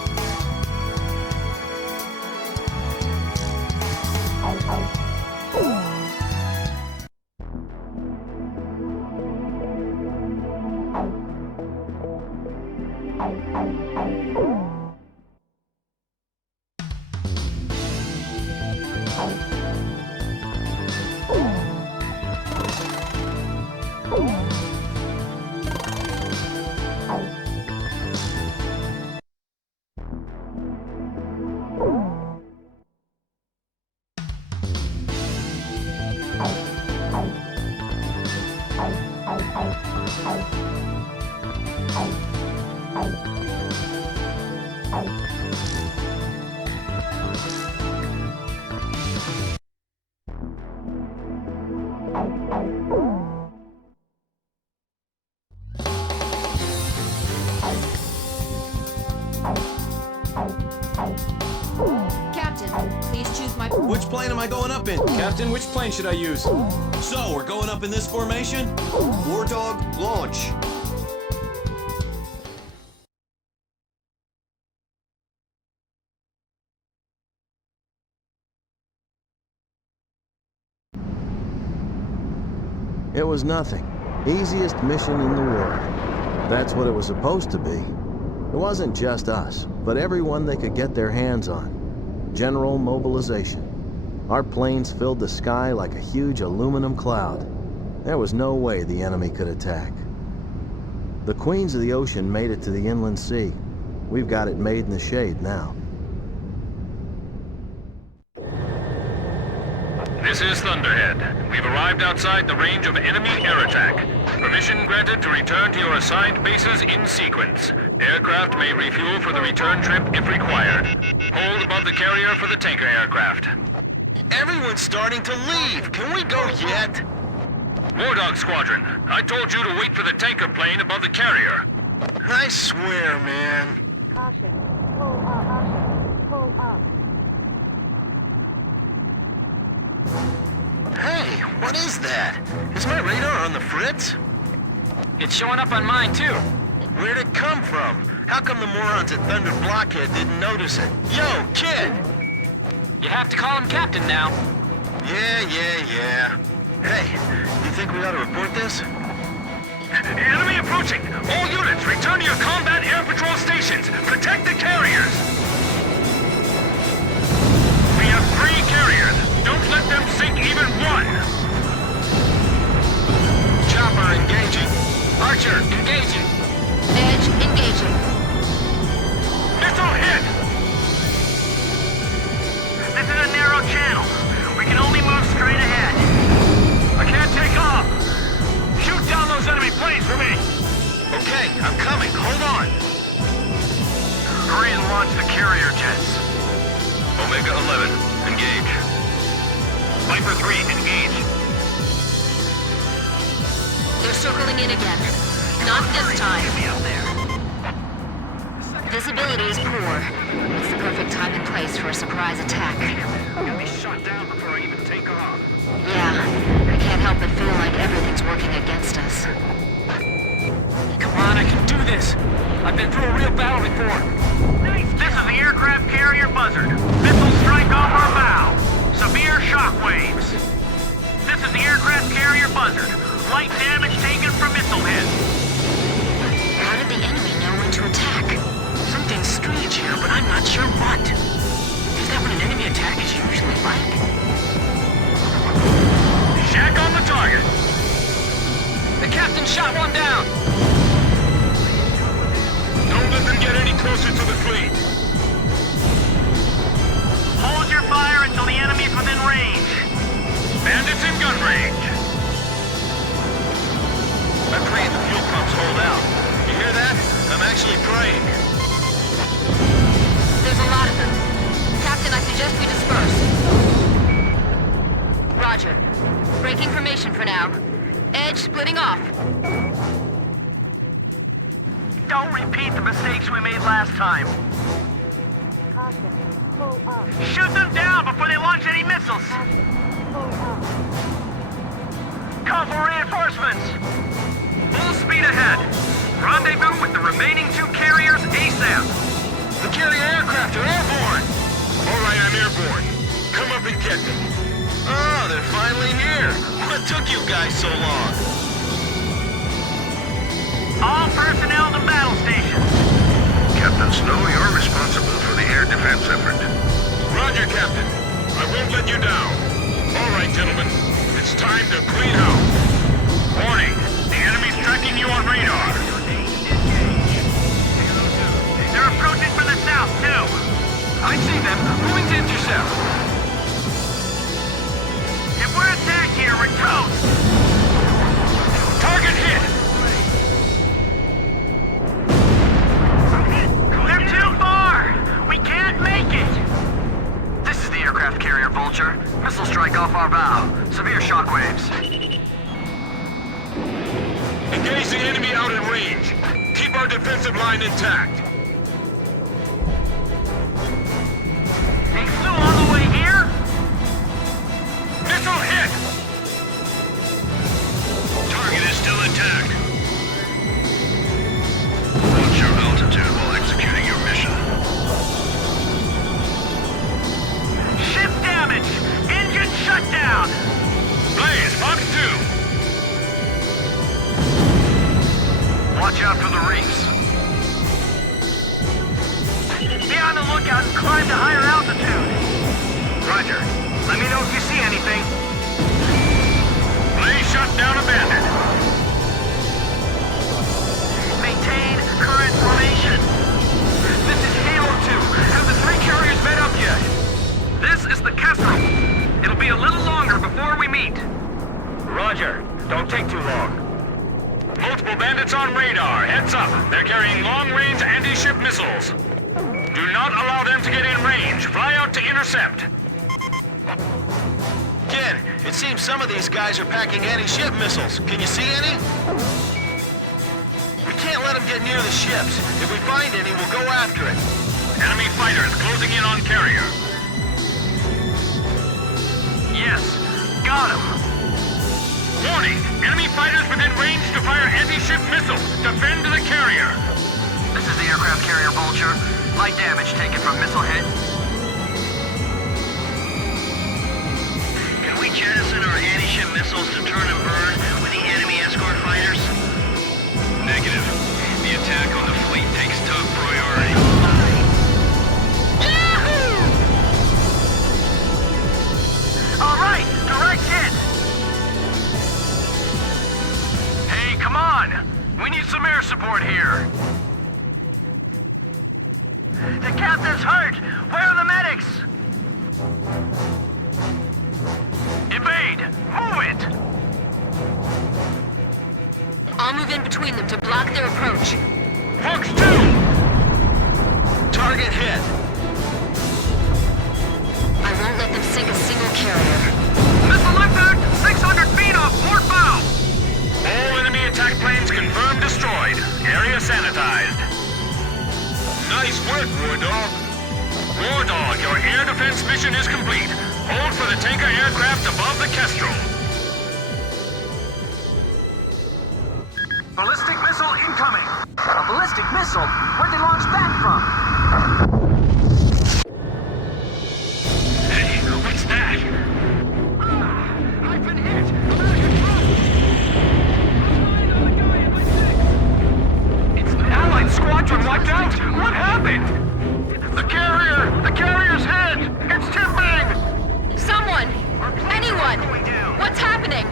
Which plane am I going up in? Captain, which plane should I use? So, we're going up in this formation? Wardog, launch. It was nothing. Easiest mission in the world. That's what it was supposed to be. It wasn't just us, but everyone they could get their hands on. General mobilization. Our planes filled the sky like a huge aluminum cloud. There was no way the enemy could attack. The Queens of the Ocean made it to the inland sea. We've got it made in the shade now. This is Thunderhead. We've arrived outside the range of enemy air attack. Permission granted to return to your assigned bases in sequence. Aircraft may refuel for the return trip if required. Hold above the carrier for the tanker aircraft. Everyone's starting to leave. Can we go yet? Wardog Squadron, I told you to wait for the tanker plane above the carrier. I swear, man. Caution. Pull up. Caution. Pull up. Hey, what is that? Is my radar on the fritz? It's showing up on mine, too. Where'd it come from? How come the morons at Thunder Blockhead didn't notice it? Yo, kid! You have to call him Captain now. Yeah. Hey, you think we ought to report this? Enemy approaching! All units, return to your combat air patrol stations! Protect the carriers! We have 3 carriers! Don't let them sink even one! Chopper engaging. Archer, engaging. Edge, engaging. Missile hit! This is a narrow channel. We can only move straight ahead. I can't take off! Shoot down those enemy planes for me! Okay, I'm coming. Hold on. Hurry and launch the carrier jets. Omega 11, engage. Viper 3, engage. They're circling in again. Not this time. Visibility is poor. It's the perfect time and place for a surprise attack. I'm gonna be shot down before I even take off. Yeah, I can't help but feel like everything's working against us. Come on, I can do this. I've been through a real battle before. This is the aircraft carrier Buzzard. Missile strike off our bow. Severe shockwaves. This is the aircraft carrier Buzzard. Light damage taken from missile hit. How did the enemy know when to attack? Something's strange here, but I'm not sure what. Is that what an enemy attack is usually like? Shack on the target! The captain shot one down! Don't let them get any closer to the fleet! Hold your fire until the enemy's within range. Bandits in gun range! I'm praying the fuel pumps hold out. You hear that? I'm actually praying. There's a lot of them. Captain, I suggest we disperse. Roger. Breaking formation for now. Edge splitting off. Don't repeat the mistakes we made last time. Caution. Pull up. Shoot them down before they launch any missiles. Caution. Pull up. Call for reinforcements. rendezvous with the remaining 2 carriers ASAP. The carrier aircraft are airborne! Alright, I'm airborne. Come up and get me. Oh, they're finally here. What took you guys so long? All personnel to battle stations. Captain Snow, you're responsible for the air defense effort. Roger, Captain. I won't let you down. Alright, gentlemen. It's time to clean house. Warning! The enemy's tracking you on radar. They're approaching from the south, too. I see them. Moving to intercept. If we're attacked here, we're toast. Target hit! They're too far! We can't make it! This is the aircraft carrier Vulture. Missile strike off our bow. Severe shockwaves. Engage the enemy out in range. Keep our defensive line intact. They flew all the way here? Missile hit! Target is still intact. Watch your altitude while executing your mission. Ship damage! Engine shut down! Blaze, Fox 2! Watch out for the reefs. Be on the lookout and climb to higher altitude. Roger. Let me know if you see anything. Blaze shut down a bandit. Maintain current formation. This is Halo 2. Have the 3 carriers met up yet? This is the Kestrel. It'll be a little longer before we meet. Roger. Don't take too long. Multiple bandits on radar. Heads up. They're carrying long-range anti-ship missiles. Do not allow them to get in range. Fly out to intercept. Kid, it seems some of these guys are packing anti-ship missiles. Can you see any? We can't let them get near the ships. If we find any, we'll go after it. Enemy fighters closing in on carrier. Yes, got him. Warning! Enemy fighters within range to fire anti-ship missiles. Defend the carrier. This is the aircraft carrier Vulture. Light damage taken from missile hit. Can we jettison our anti-ship missiles to turn and burn with the enemy escort fighters? Negative. The attack on the fleet takes top priority. Yahoo! All right, direct hit. Hey, come on. We need some air support here. The captain's hurt! Where are the medics? Evade! Move it! I'll move in between them to block their approach. Fox 2! Target hit! I won't let them sink a single carrier. Missile impact! 600 feet off port bow! All enemy attack planes confirmed destroyed. Area sanitized. Nice work, Wardog. Wardog, your air defense mission is complete. Hold for the tanker aircraft above the Kestrel. Ballistic missile incoming! A ballistic missile? Where'd they launch that from? Hey, what's that? I've been hit! It's the Allied squadron wiped out! What happened? The carrier's hit! It's tipping! Someone! Anyone! What's happening?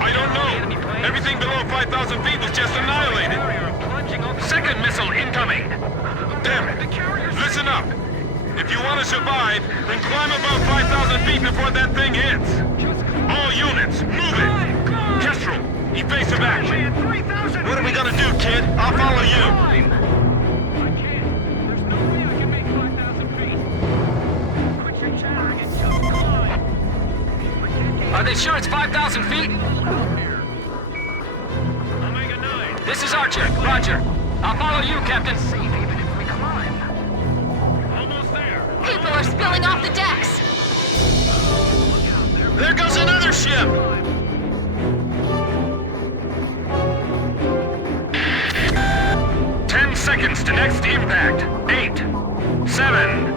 I don't know. Everything below 5,000 feet was just annihilated. Second missile incoming. Damn it. Listen up. If you want to survive, then climb above 5,000 feet before that thing hits. All units, move it. Kestrel, evasive action. What are we gonna do, kid? I'll follow you. Are they sure it's 5,000 feet? This is Archer. Roger. I'll follow you, Captain. Even if we climb. Almost there. People are spilling off the decks! There goes another ship! Brace to next impact. 8, 7,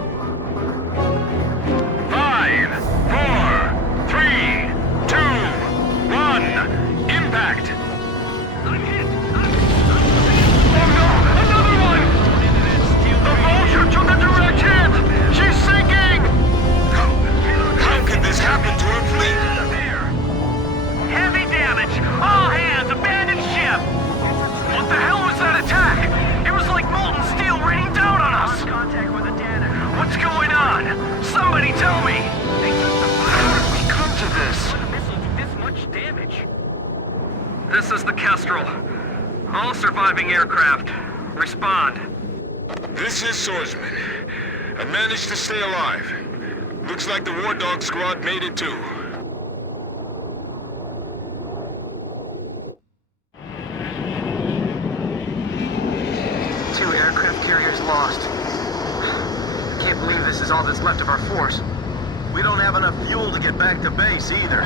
5, 4, 3, 2, 1. Impact! I'm hit! Oh no! Another one! The Vulture took a direct hit! She's sinking! How could this happen to her fleet? Heavy damage! All hands, abandon ship! What the hell was that attack? It was like molten steel raining down on us! Contact with a data. What's going on? Somebody tell me! How did we come to this? This much damage? This is the Kestrel. All surviving aircraft. Respond. This is Swordsman. I managed to stay alive. Looks like the Wardog Squad made it too. Two aircraft carriers lost. I can't believe this is all that's left of our force. We don't have enough fuel to get back to base either.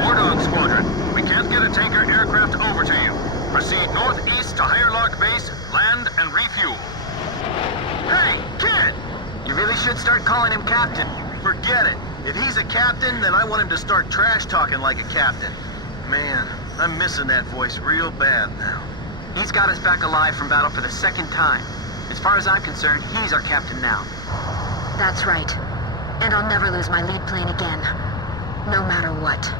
Wardog Squadron, we can't get a tanker aircraft over to you. Proceed northeast to Higher Lark Base, land and refuel. Hey, kid! You really should start calling him Captain. Forget it. If he's a captain, then I want him to start trash talking like a captain. Man, I'm missing that voice real bad now. He's got us back alive from battle for the second time. As far as I'm concerned, he's our captain now. That's right. And I'll never lose my lead plane again. No matter what.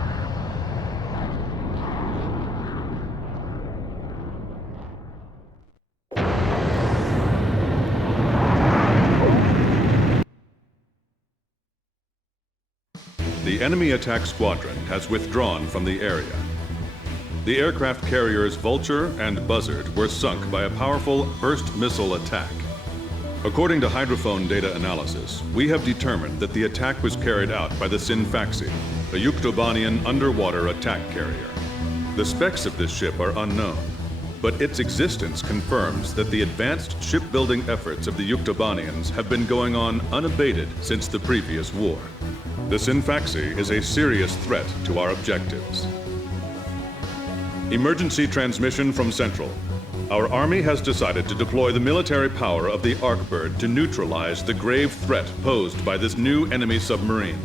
The enemy attack squadron has withdrawn from the area. The aircraft carriers Vulture and Buzzard were sunk by a powerful burst missile attack. According to hydrophone data analysis, we have determined that the attack was carried out by the Sinfaxi, a Yuktobanian underwater attack carrier. The specs of this ship are unknown, but its existence confirms that the advanced shipbuilding efforts of the Yuktobanians have been going on unabated since the previous war. The Sinfaxi is a serious threat to our objectives. Emergency transmission from Central. Our Army has decided to deploy the military power of the Arkbird to neutralize the grave threat posed by this new enemy submarine.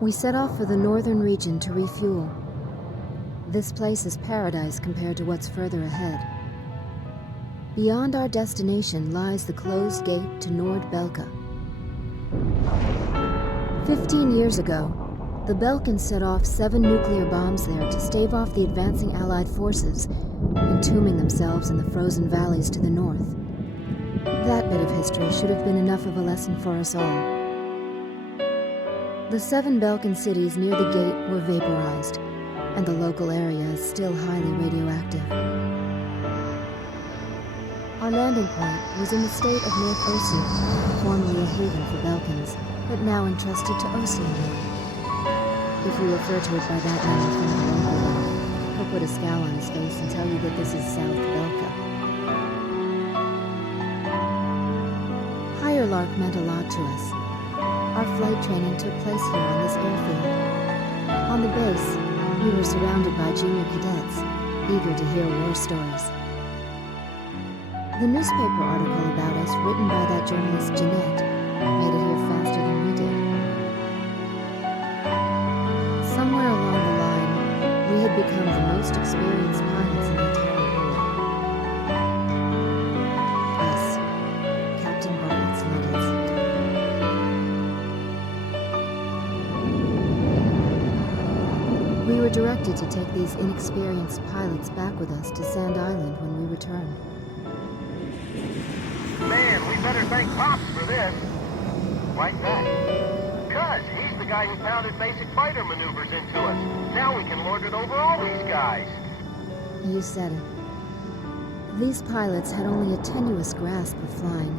We set off for the northern region to refuel. This place is paradise compared to what's further ahead. Beyond our destination lies the closed gate to Nord-Belka. 15 years ago, the Belkans set off 7 nuclear bombs there to stave off the advancing Allied forces, entombing themselves in the frozen valleys to the north. That bit of history should have been enough of a lesson for us all. The 7 Belkan cities near the gate were vaporized, and the local area is still highly radioactive. Our landing point was in the state of North Osean, formerly a haven for Belkans, but now entrusted to Osean. If you refer to it by that name in front of the local, he'll put a scowl on his face and tell you that this is South Belka. Higher Lark meant a lot to us. Our flight training took place here on this airfield. On the base, we were surrounded by junior cadets, eager to hear war stories. The newspaper article about us, written by that journalist Jeanette, made it here faster than we did. Somewhere along the line, we had become the most experienced pilots in the entire world. Us, Captain Barnett's Nuggets. We were directed to take these inexperienced pilots back with us to Sand Island when we returned. Man, we better thank Pops for this. Like that. Cuz he's the guy who pounded basic fighter maneuvers into us. Now we can lord it over all these guys. You said it. These pilots had only a tenuous grasp of flying,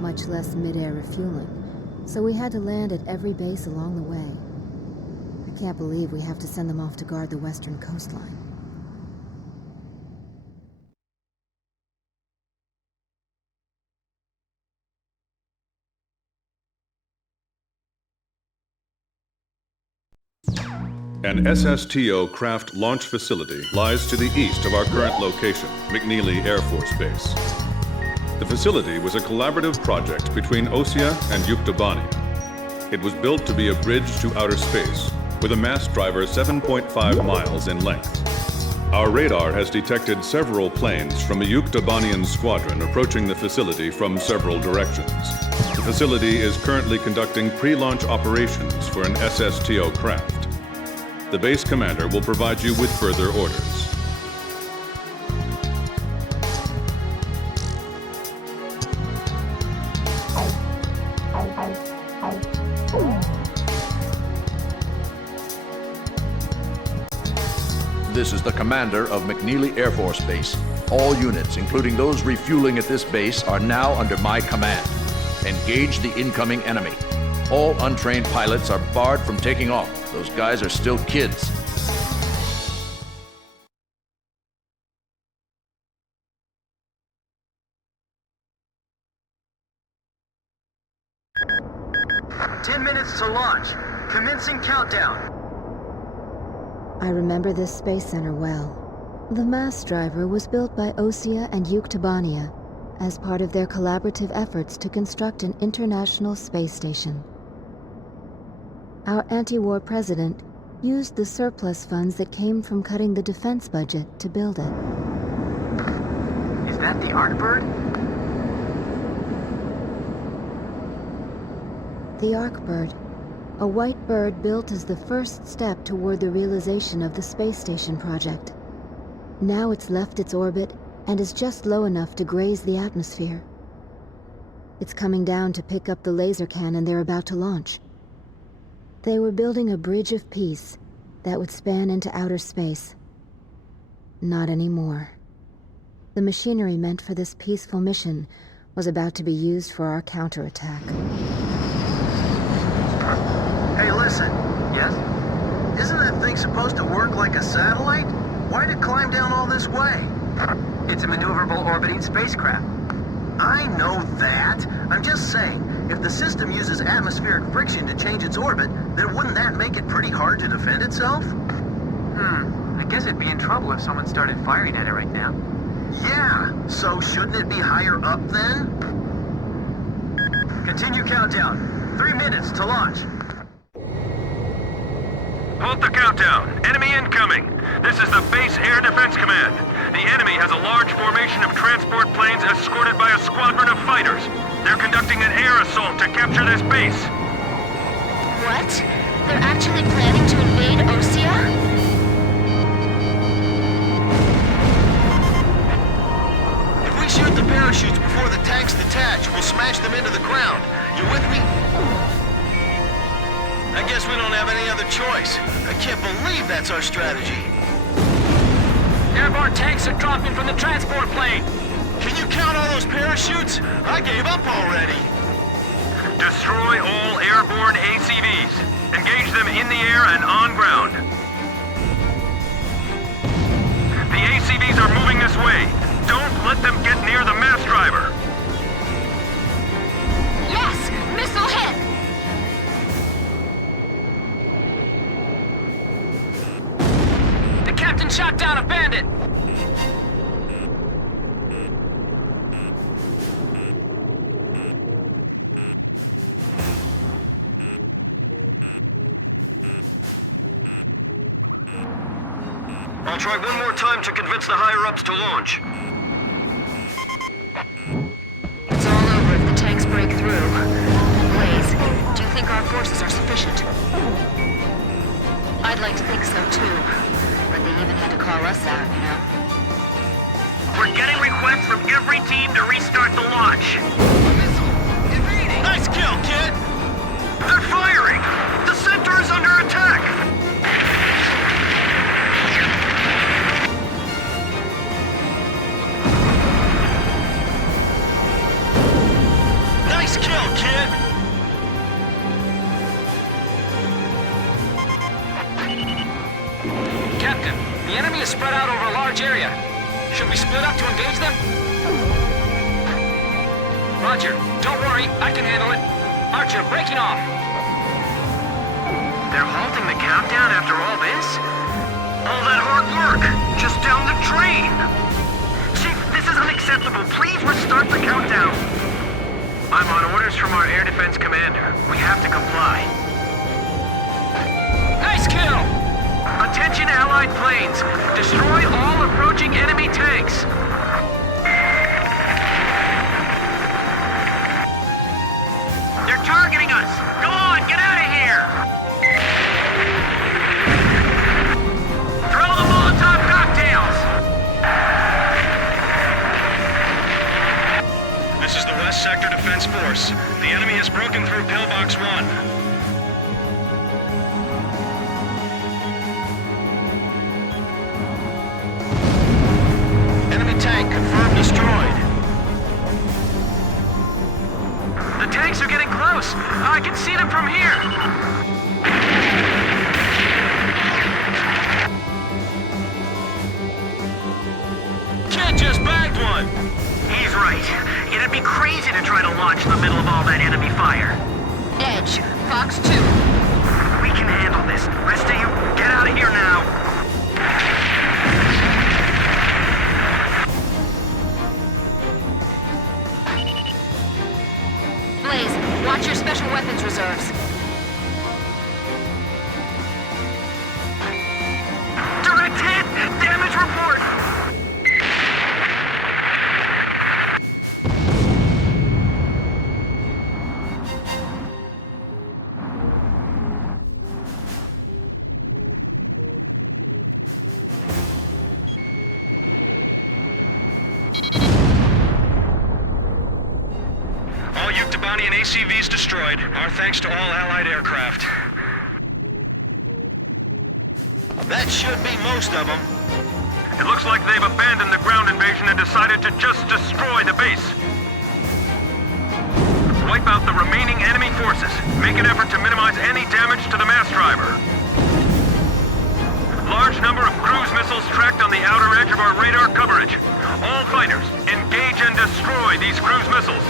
much less mid-air refueling, so we had to land at every base along the way. I can't believe we have to send them off to guard the western coastline. An SSTO craft launch facility lies to the east of our current location, McNeely Air Force Base. The facility was a collaborative project between Osea and Yuktobania. It was built to be a bridge to outer space, with a mass driver 7.5 miles in length. Our radar has detected several planes from a Yuktobanian squadron approaching the facility from several directions. The facility is currently conducting pre-launch operations for an SSTO craft. The base commander will provide you with further orders. This is the commander of McNeely Air Force Base. All units, including those refueling at this base, are now under my command. Engage the incoming enemy. All untrained pilots are barred from taking off. Those guys are still kids. Minutes to launch. Commencing countdown. I remember this space center well. The mass driver was built by Osea and Yuktobania as part of their collaborative efforts to construct an international space station. Our anti-war president used the surplus funds that came from cutting the defense budget to build it. Is that the Arkbird? The Arkbird, a white bird built as the first step toward the realization of the space station project. Now it's left its orbit and is just low enough to graze the atmosphere. It's coming down to pick up the laser cannon they're about to launch. They were building a bridge of peace that would span into outer space. Not anymore. The machinery meant for this peaceful mission was about to be used for our counterattack. Hey, listen. Yes? Isn't that thing supposed to work like a satellite? Why'd it climb down all this way? It's a maneuverable orbiting spacecraft. I know that. I'm just saying, if the system uses atmospheric friction to change its orbit, then wouldn't that make it pretty hard to defend itself? I guess it'd be in trouble if someone started firing at it right now. Yeah, so shouldn't it be higher up then? Continue countdown. 3 minutes to launch. Halt the countdown. Enemy incoming. This is the Base Air Defense Command. The enemy has a large formation of transport planes escorted by a squadron of fighters. They're conducting an air assault to capture this base. What? They're actually planning to invade Osea? If we shoot the parachutes before the tanks detach, we'll smash them into the ground. You with me? I guess we don't have any other choice. I can't believe that's our strategy. Airborne tanks are dropping from the transport plane. Can you count all those parachutes? I gave up already. Destroy all airborne ACVs. Engage them in the air and on ground. The ACVs are moving this way. Don't let them get near the mass driver. Yes! Missile hit! The captain shot down a bandit! I'll try one more time to convince the higher-ups to launch. It's all over if the tanks break through. Blaze, do you think our forces are sufficient? I'd like to think so too, but they even had to call us out, you know? We're getting requests from every team to restart the launch. Nice kill, kid! They're firing! The center is under attack! Nice kill, kid! Captain, the enemy is spread out over a large area. Should we split up to engage them? Roger. Don't worry, I can handle it. Archer, breaking off. They're halting the countdown after all this? All that hard work, just down the drain! Chief, this is unacceptable. Please restart the countdown. I'm on orders from our air defense commander. We have to comply. Nice kill! Attention Allied planes! Destroy all approaching enemy tanks! They're targeting us! Go on, get out of here! Throw the Molotov cocktails! This is the West Sector Defense Force. The enemy has broken through Pillbox 1. Tank confirmed destroyed. The tanks are getting close. I can see them from here. Kid just bagged one. He's right. It'd be crazy to try to launch in the middle of all that enemy fire. Edge, Fox 2. We can handle this. Rest of you, get out of here now. Watch your special weapons reserves. Direct hit! Damage report! All Yuktobanian ACVs destroyed. Our thanks to all Allied aircraft. That should be most of them. It looks like they've abandoned the ground invasion and decided to just destroy the base. Wipe out the remaining enemy forces. Make an effort to minimize any damage to the mass driver. Large number of cruise missiles tracked on the outer edge of our radar coverage. All fighters, engage and destroy these cruise missiles.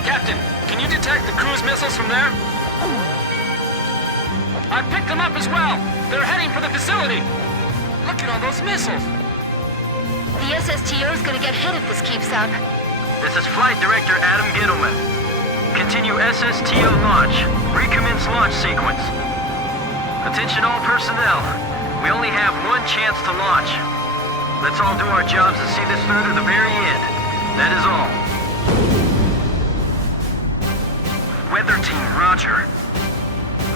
Captain, can you detect the cruise missiles from there? I picked them up as well. They're heading for the facility. Look at all those missiles. The SSTO is gonna get hit if this keeps up. This is Flight Director Adam Gittleman. Continue SSTO launch. Recommence launch sequence. Attention all personnel. We only have one chance to launch. Let's all do our jobs and see this through to the very end. That is all. Weather team, roger.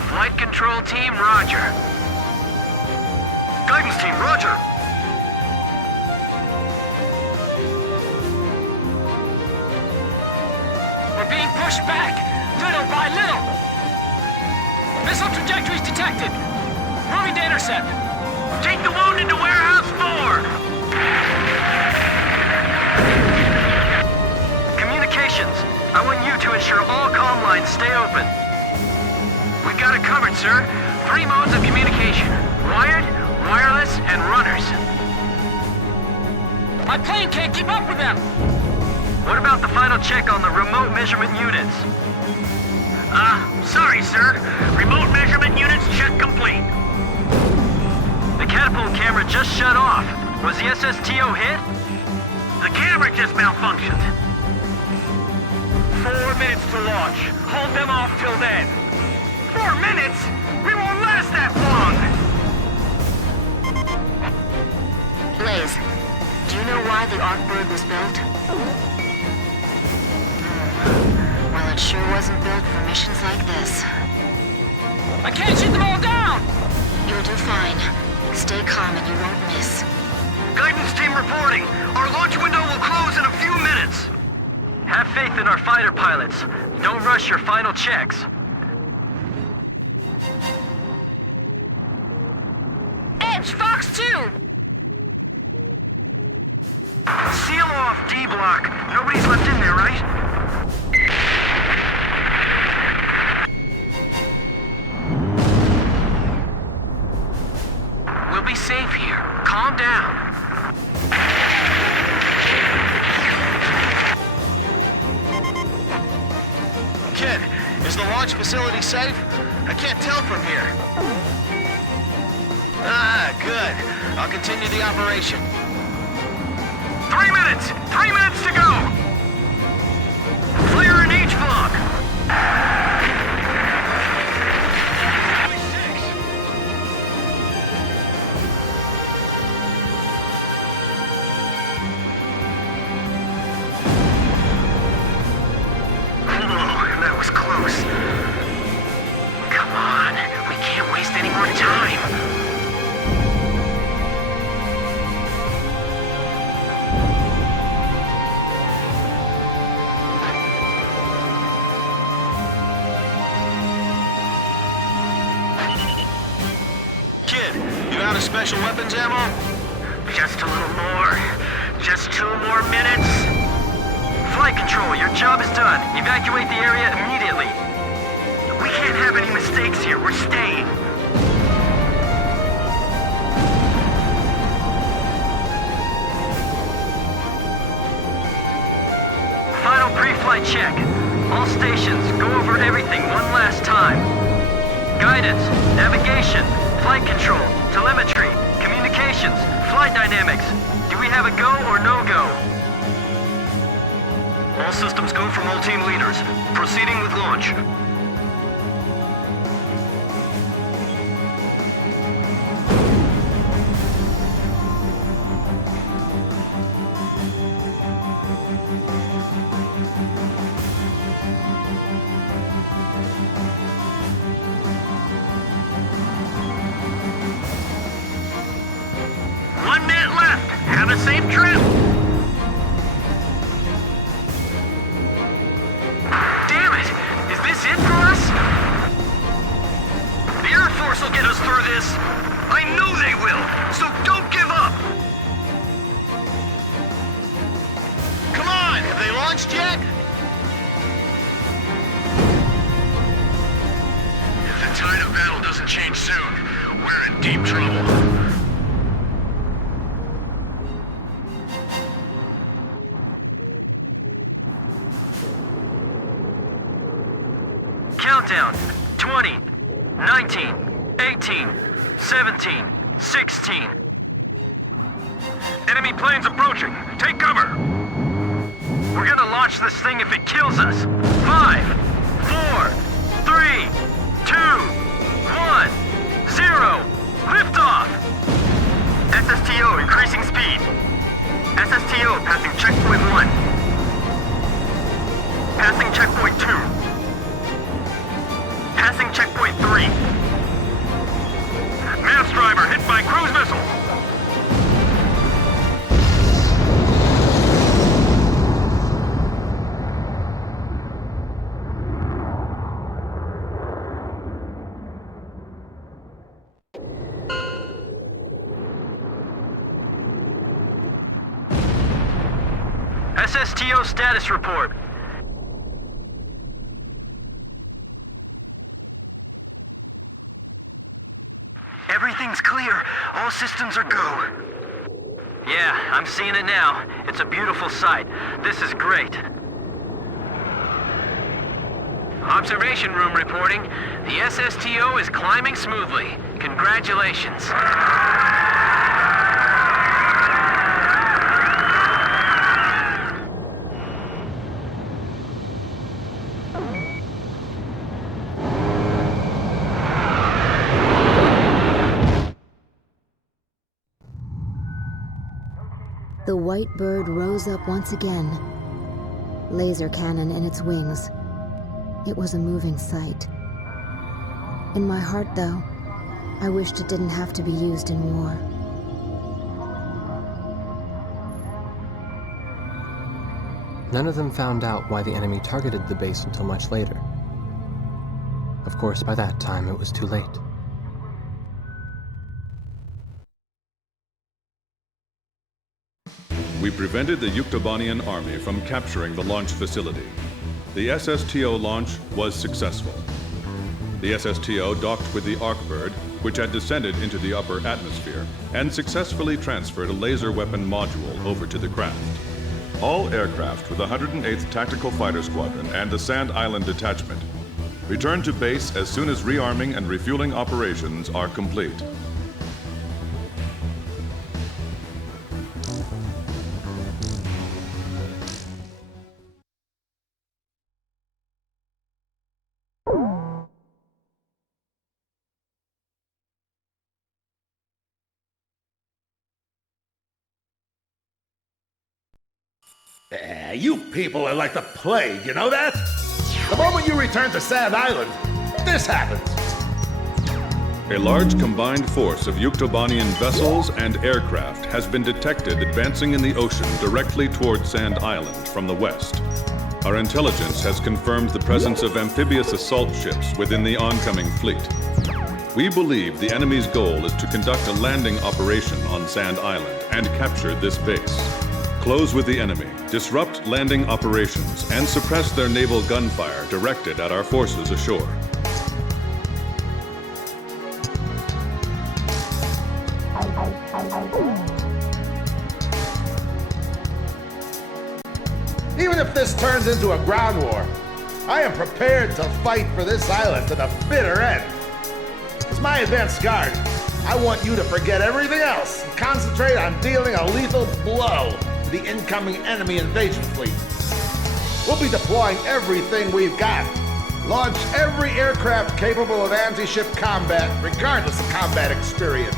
Flight control team, roger. Guidance team, roger. We're being pushed back, little by little. Missile trajectories detected. Moving to intercept. Take the wounded to Warehouse 4. Communications. I want you to ensure all comm lines stay open. We've got it covered, sir. 3 modes of communication. Wired, wireless, and runners. My plane can't keep up with them. What about the final check on the remote measurement units? Sorry, sir. Remote measurement units check complete. The catapult camera just shut off. Was the SSTO hit? The camera just malfunctioned. 4 minutes to launch. Hold them off till then. 4 minutes? We won't last that long! Blaze, do you know why the Arcbird was built? Well, it sure wasn't built for missions like this. I can't shoot them all down! You'll do fine. Stay calm and you won't miss. Guidance team reporting. Our launch window will close in a few minutes. Have faith in our fighter pilots. Don't rush your final checks. Edge, Fox 2! Seal off D block. Nobody's left in there, right? We'll be safe here. Calm down. Kid, is the launch facility safe? I can't tell from here. Ah, good. I'll continue the operation. 3 minutes! 3 minutes to go! Clear in each block! That was close. Come on, we can't waste any more time. Kid, you out of special weapons ammo? Just a little more. Just 2 more minutes. Flight control, your job is done. Evacuate the area immediately. We can't have any mistakes here. We're staying. Final pre-flight check. All stations, go over everything one last time. Guidance, navigation, flight control, telemetry, communications, flight dynamics. Do we have a go or no-go? All systems go from all team leaders. Proceeding with launch. Have a safe trip! Damn it! Is this it for us? The Air Force will get us through this! I know they will! So don't give up! Come on! Have they launched yet? If the tide of battle doesn't change soon, we're in deep trouble. Countdown. 20, 19, 18, 17, 16. Enemy planes approaching. Take cover. We're gonna launch this thing if it kills us. 5, 4, 3, 2, 1, 0. Liftoff. SSTO increasing speed. SSTO passing checkpoint 1. Passing checkpoint 2. Passing checkpoint 3. Mass driver hit by cruise missile. SSTO status report. Everything's clear. All systems are go. Yeah, I'm seeing it now. It's a beautiful sight. This is great. Observation room reporting. The SSTO is climbing smoothly. Congratulations. The white bird rose up once again, laser cannon in its wings. It was a moving sight. In my heart, though, I wished it didn't have to be used in war. None of them found out why the enemy targeted the base until much later. Of course, by that time, it was too late. We prevented the Yuktobanian army from capturing the launch facility. The SSTO launch was successful. The SSTO docked with the Arkbird, which had descended into the upper atmosphere, and successfully transferred a laser weapon module over to the craft. All aircraft with the 108th Tactical Fighter Squadron and the Sand Island Detachment return to base as soon as rearming and refueling operations are complete. You people are like the plague, you know that? The moment you return to Sand Island, this happens. A large combined force of Yuktobanian vessels and aircraft has been detected advancing in the ocean directly toward Sand Island from the west. Our intelligence has confirmed the presence of amphibious assault ships within the oncoming fleet. We believe the enemy's goal is to conduct a landing operation on Sand Island and capture this base. Close with the enemy, disrupt landing operations, and suppress their naval gunfire directed at our forces ashore. Even if this turns into a ground war, I am prepared to fight for this island to the bitter end. As my advanced guard, I want you to forget everything else and concentrate on dealing a lethal blow to the incoming enemy invasion fleet. We'll be deploying everything we've got. Launch every aircraft capable of anti-ship combat, regardless of combat experience.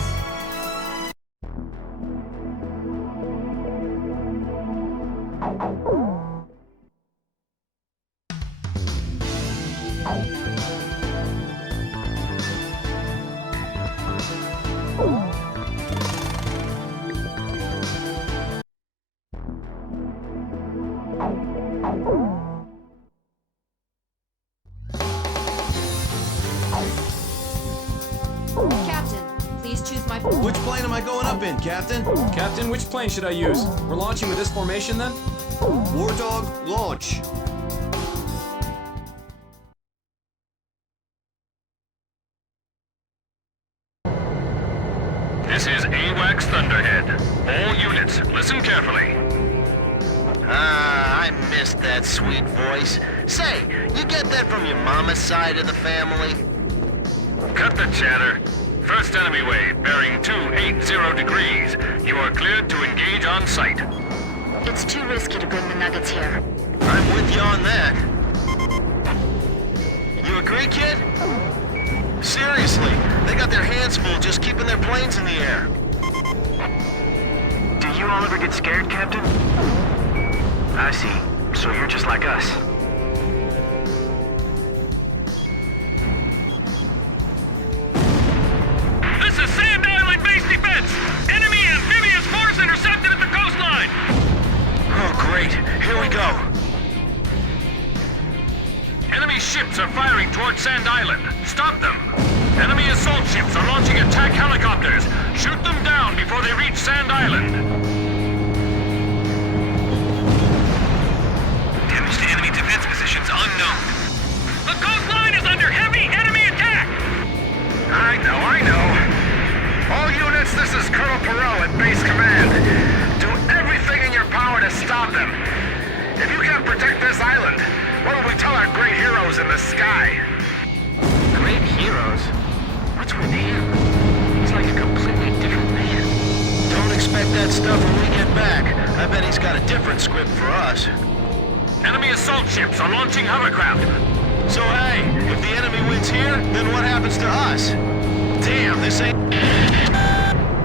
Which plane am I going up in, Captain? Captain, which plane should I use? We're launching with this formation, then? Wardog, launch. This is AWACS Thunderhead. All units, listen carefully. Ah, I missed that sweet voice. Say, you get that from your mama's side of the family? Cut the chatter. First enemy wave, bearing 280 degrees. You are cleared to engage on sight. It's too risky to bring the nuggets here. I'm with you on that. You agree, kid? Seriously, they got their hands full just keeping their planes in the air. Do you all ever get scared, Captain? I see. So you're just like us. This is Sand Island base defense! Enemy amphibious force intercepted at the coastline! Oh, great. Here we go. Enemy ships are firing towards Sand Island. Stop them! Enemy assault ships are launching attack helicopters. Shoot them down before they reach Sand Island. Damage to enemy defense positions unknown. The coastline is under heavy enemy attack! I know. All units, this is Colonel Perot at Base Command. Do everything in your power to stop them. If you can't protect this island, what will we tell our great heroes in the sky? Great heroes? What's with him? He's like a completely different man. Don't expect that stuff when we get back. I bet he's got a different script for us. Enemy assault ships are launching hovercraft. So hey, if the enemy wins here, then what happens to us? Damn, this ain't...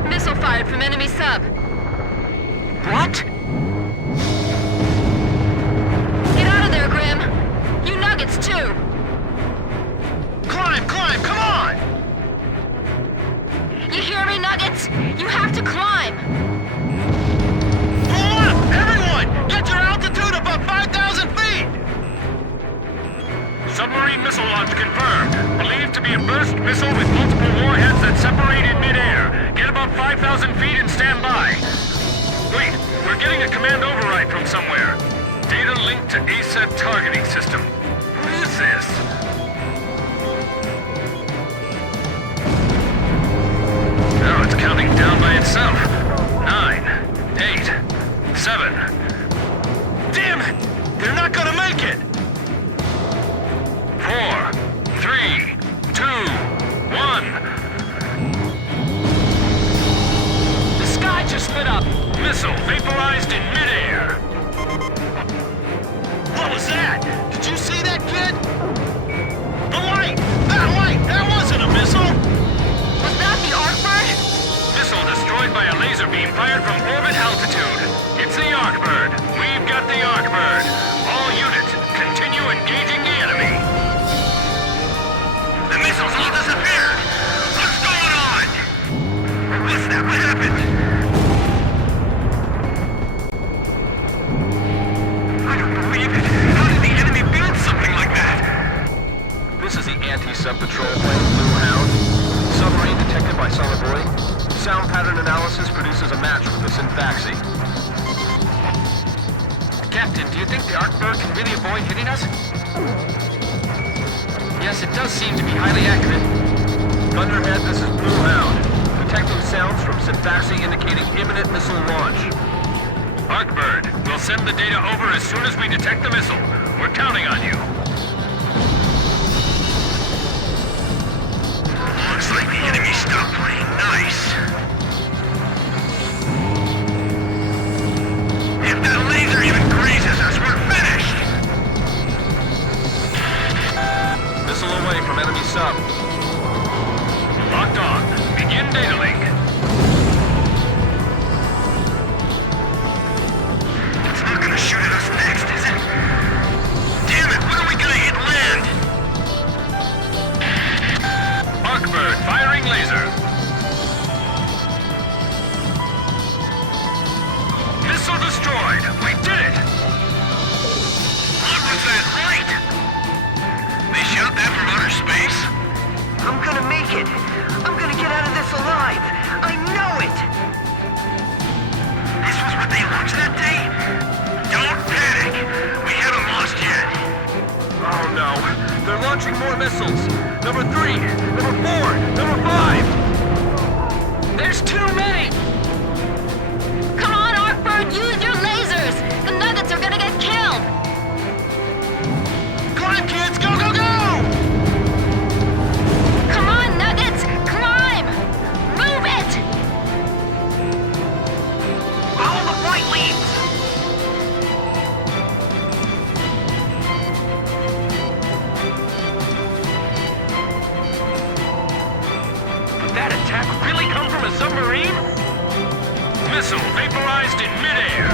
Missile fired from enemy sub. What? Get out of there, Grim. You nuggets, too. Climb, come on! You hear me, nuggets? You have to climb. Pull up! Everyone! Get your altitude above 5,000 feet! Submarine missile launch confirmed. Believed to be a burst missile with multiple warheads that separate in midair. Get above 5,000 feet and stand by. Wait, we're getting a command override from somewhere. Data linked to ASET targeting system. What is this? Oh, it's counting down by itself. 9, 8, 7, Syntaxi anti-sub patrol plane Blue Hound. Submarine detected by sonar buoy. Sound pattern analysis produces a match with the Syntaxi. Captain, do you think the Arcbird can really avoid hitting us? Yes, it does seem to be highly accurate. Thunderhead, this is Blue Hound. Detecting sounds from Syntaxi indicating imminent missile launch. Arcbird, we'll send the data over as soon as we detect the missile. We're counting on you. Looks like the enemy stopped playing nice. If that laser even grazes us, we're finished! Missile away from enemy sub. Locked on. Begin data link. It's not gonna shoot at us next, is it? Damn it, when are we gonna hit land? Arcbird firing laser. Missile destroyed. We did it. What was that light? They shot that from outer space? I'm gonna make it. I'm gonna get out of this alive. I know it. This was what they launched that day? Don't panic. We haven't lost yet. Oh no. They're launching more missiles. Number 3, number 4, number 5. There's too many! Come on, Arcbird, use your lasers! The Nuggets are gonna get killed! Climb, kids! Go, go, go! Come on, Nuggets! Climb! Move it! Follow the flight leads! Did that attack really come from a submarine? Missile vaporized in midair.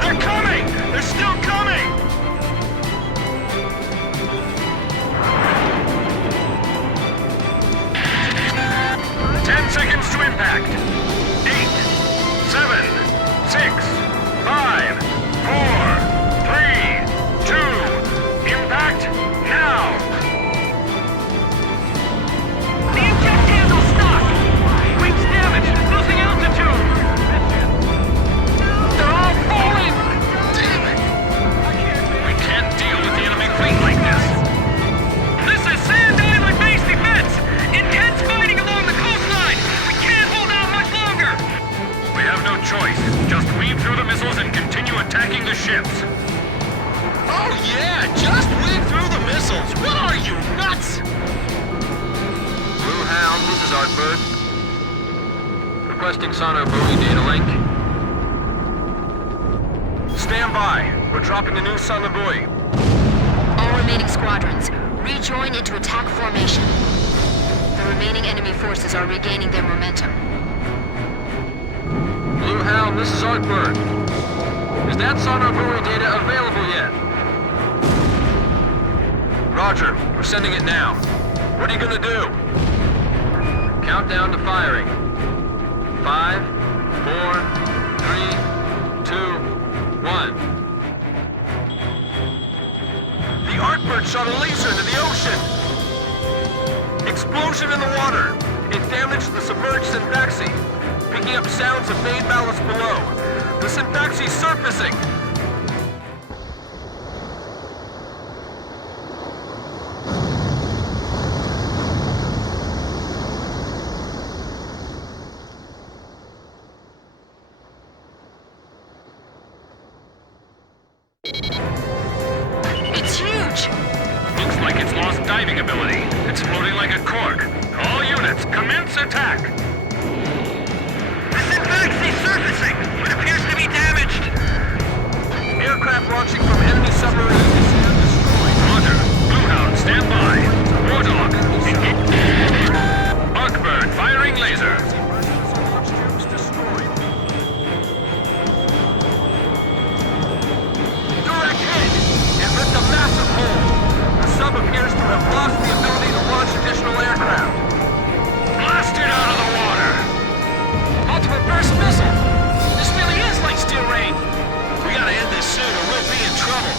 They're coming! They're still coming! Seconds to impact. 8, 7, 6, 5, 4, 3, 2. Impact now. The inject handle's stuck! Wings damaged! Losing altitude! They're all falling! Damn it. We can't deal with the enemy fleet like this. This is Sand Island base defense! Intense fighting along the coastline! We can't hold out much longer! We have no choice. Just weave through the missiles and continue attacking the ships. Oh yeah! Just weave through the missiles! What are you, nuts? Blue Hound, this is Arcbird. Requesting sonar buoy data link. Stand by. We're dropping a new sonar buoy. All remaining squadrons, rejoin into attack formation. The remaining enemy forces are regaining their momentum. Blue Hound, this is Arcbird. Is that sonar buoy data available yet? Roger, we're sending it now. What are you gonna do? Countdown to firing. 5, 4, 3, 2, 1. The Arcbird shot a laser into the ocean! Explosion in the water! It damaged the submerged Syntaxi, picking up sounds of main ballast below. The Syntaxi's surfacing! It's huge! Looks like it's lost diving ability. It's floating like a cork. All units, commence attack! The Syntaxi's surfacing! It appears to be damaged! Aircraft launching from enemy submarines. Roger. Blue Hound, stand by. Wardog, engage. Arcbird, firing laser. Direct hit! It ripped a massive hole. The sub appears to have lost the ability to launch additional aircraft. Blasted out of the water! Multiple burst missile! This really is like steel rain! We gotta end this soon or we'll be in trouble.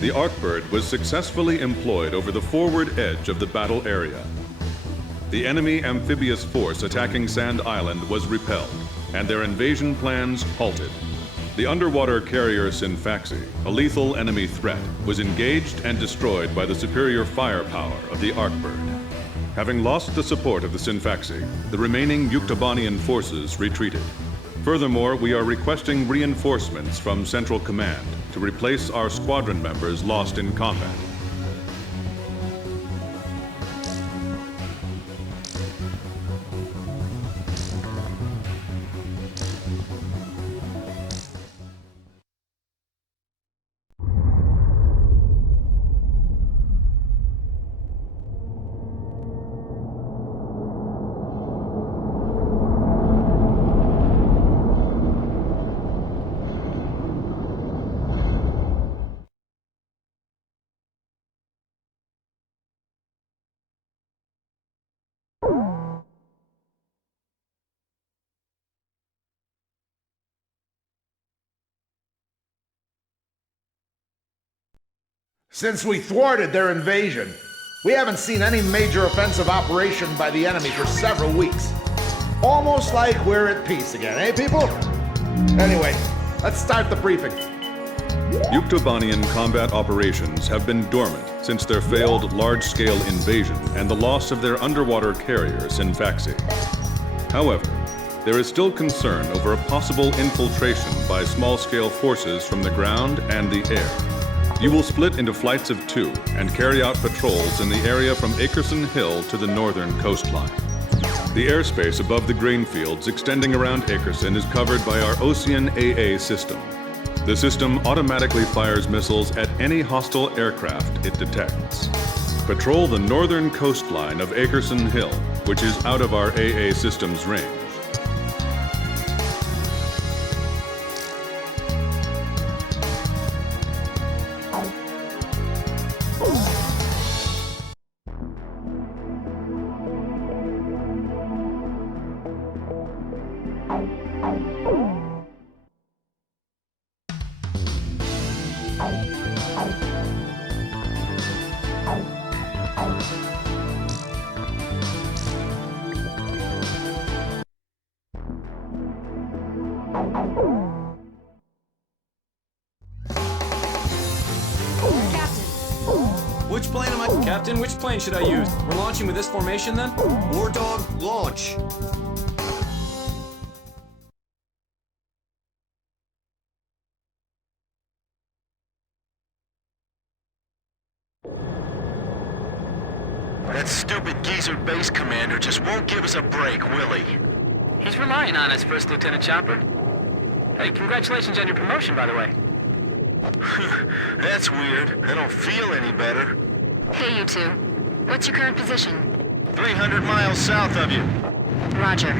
The Arkbird was successfully employed over the forward edge of the battle area. The enemy amphibious force attacking Sand Island was repelled, and their invasion plans halted. The underwater carrier Synfaxi, a lethal enemy threat, was engaged and destroyed by the superior firepower of the Arkbird. Having lost the support of the Synfaxi, the remaining Yuktobanian forces retreated. Furthermore, we are requesting reinforcements from Central Command to replace our squadron members lost in combat. Since we thwarted their invasion, we haven't seen any major offensive operation by the enemy for several weeks. Almost like we're at peace again, eh, people? Anyway, let's start the briefing. Yuktobanian combat operations have been dormant since their failed large-scale invasion and the loss of their underwater carrier, Synfaxi. However, there is still concern over a possible infiltration by small-scale forces from the ground and the air. You will split into flights of 2 and carry out patrols in the area from Akerson Hill to the northern coastline. The airspace above the grain fields extending around Akerson is covered by our Osean AA system. The system automatically fires missiles at any hostile aircraft it detects. Patrol the northern coastline of Akerson Hill, which is out of our AA system's range. Captain, which plane should I use? We're launching with this formation then? Wardog, launch. That stupid geezer base commander just won't give us a break, will he? He's relying on us, First Lieutenant Chopper. Hey, congratulations on your promotion, by the way. That's weird. I don't feel any better. Hey, you two. What's your current position? 300 miles south of you. Roger.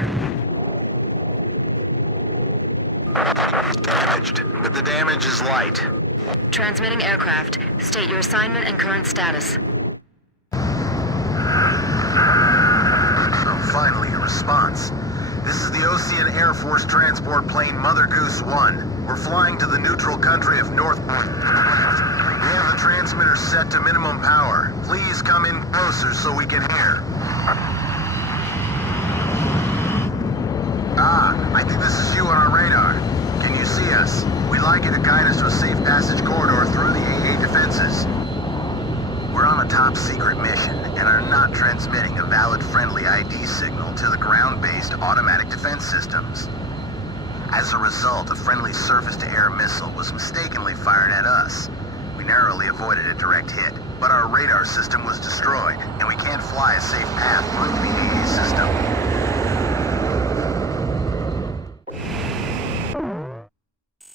Damaged, but the damage is light. Transmitting aircraft. State your assignment and current status. Oh, finally, a response. This is the Osean Air Force transport plane Mother Goose 1. We're flying to the neutral country of North... We have the transmitter set to minimum power. Please come in closer so we can hear. I think this is you on our radar. Can you see us? We'd like you to guide us to a safe passage corridor through the AA defenses. We're on a top-secret mission and are not transmitting a valid friendly ID signal to the ground-based automatic defense systems. As a result, a friendly surface-to-air missile was mistakenly fired at us. We narrowly avoided a direct hit, but our radar system was destroyed, and we can't fly a safe path through the AA system.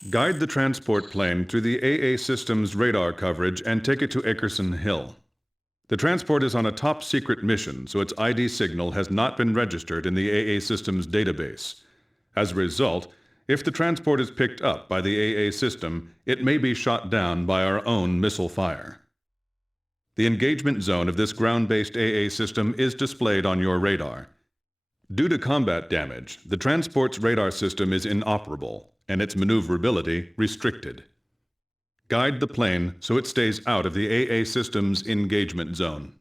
Guide the transport plane through the AA system's radar coverage and take it to Akerson Hill. The transport is on a top-secret mission, so its ID signal has not been registered in the AA system's database. As a result, if the transport is picked up by the AA system, it may be shot down by our own missile fire. The engagement zone of this ground-based AA system is displayed on your radar. Due to combat damage, the transport's radar system is inoperable, and its maneuverability restricted. Guide the plane so it stays out of the AA system's engagement zone.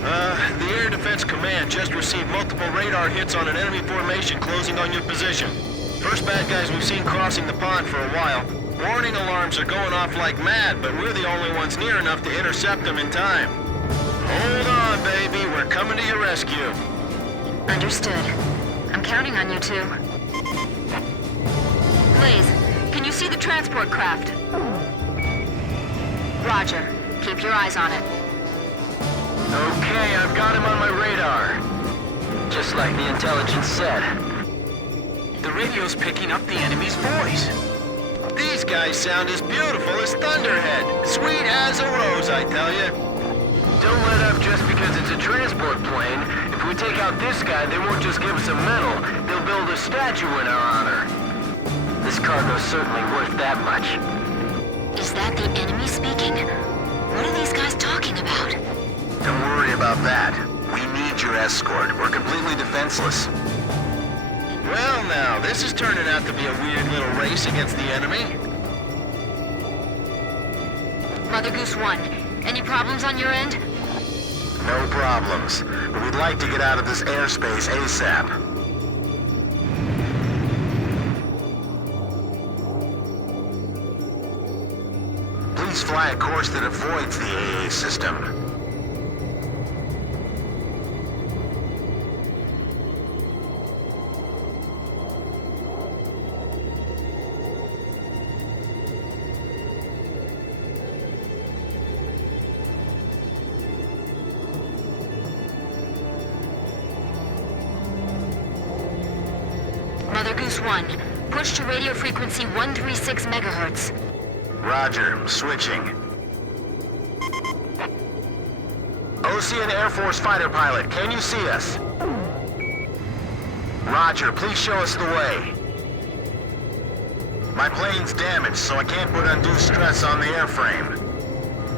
The Air Defense Command just received multiple radar hits on an enemy formation closing on your position. First bad guys we've seen crossing the pond for a while. Warning alarms are going off like mad, but we're the only ones near enough to intercept them in time. Hold on, baby. We're coming to your rescue. Understood. I'm counting on you two. Blaze, can you see the transport craft? Roger. Keep your eyes on it. Okay, I've got him on my radar. Just like the intelligence said. The radio's picking up the enemy's voice. These guys sound as beautiful as Thunderhead. Sweet as a rose, I tell you. Don't let up just because it's a transport plane. If we take out this guy, they won't just give us a medal. They'll build a statue in our honor. This cargo's certainly worth that much. Is that the enemy speaking? What are these guys talking about? Don't worry about that. We need your escort. We're completely defenseless. Well now, this is turning out to be a weird little race against the enemy. Mother Goose 1, any problems on your end? No problems. But we'd like to get out of this airspace ASAP. Please fly a course that avoids the AA system. Mother Goose 1, push to radio frequency 136 megahertz. Roger, switching. Osean Air Force fighter pilot, can you see us? Roger, please show us the way. My plane's damaged, so I can't put undue stress on the airframe.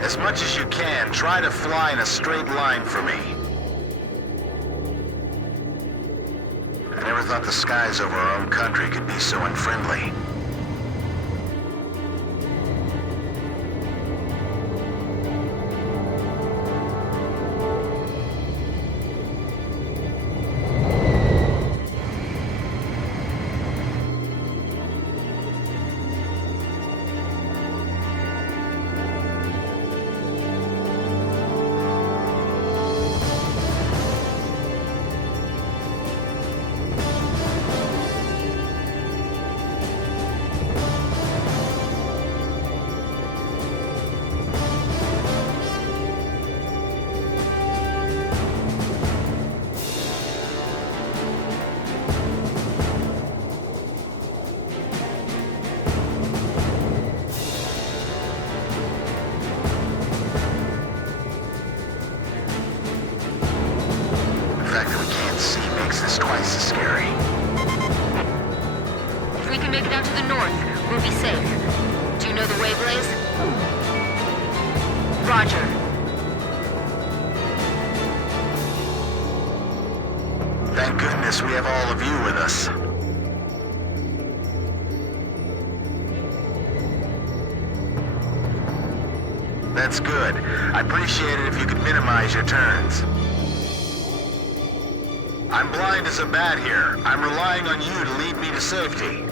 As much as you can, try to fly in a straight line for me. I never thought the skies over our own country could be so unfriendly. Twice as scary. If we can make it out to the north, we'll be safe. Do you know the way, Blaze? Roger. Thank goodness we have all of you with us. That's good. I'd appreciate it if you could minimize your turns. I'm blind as a bat here. I'm relying on you to lead me to safety.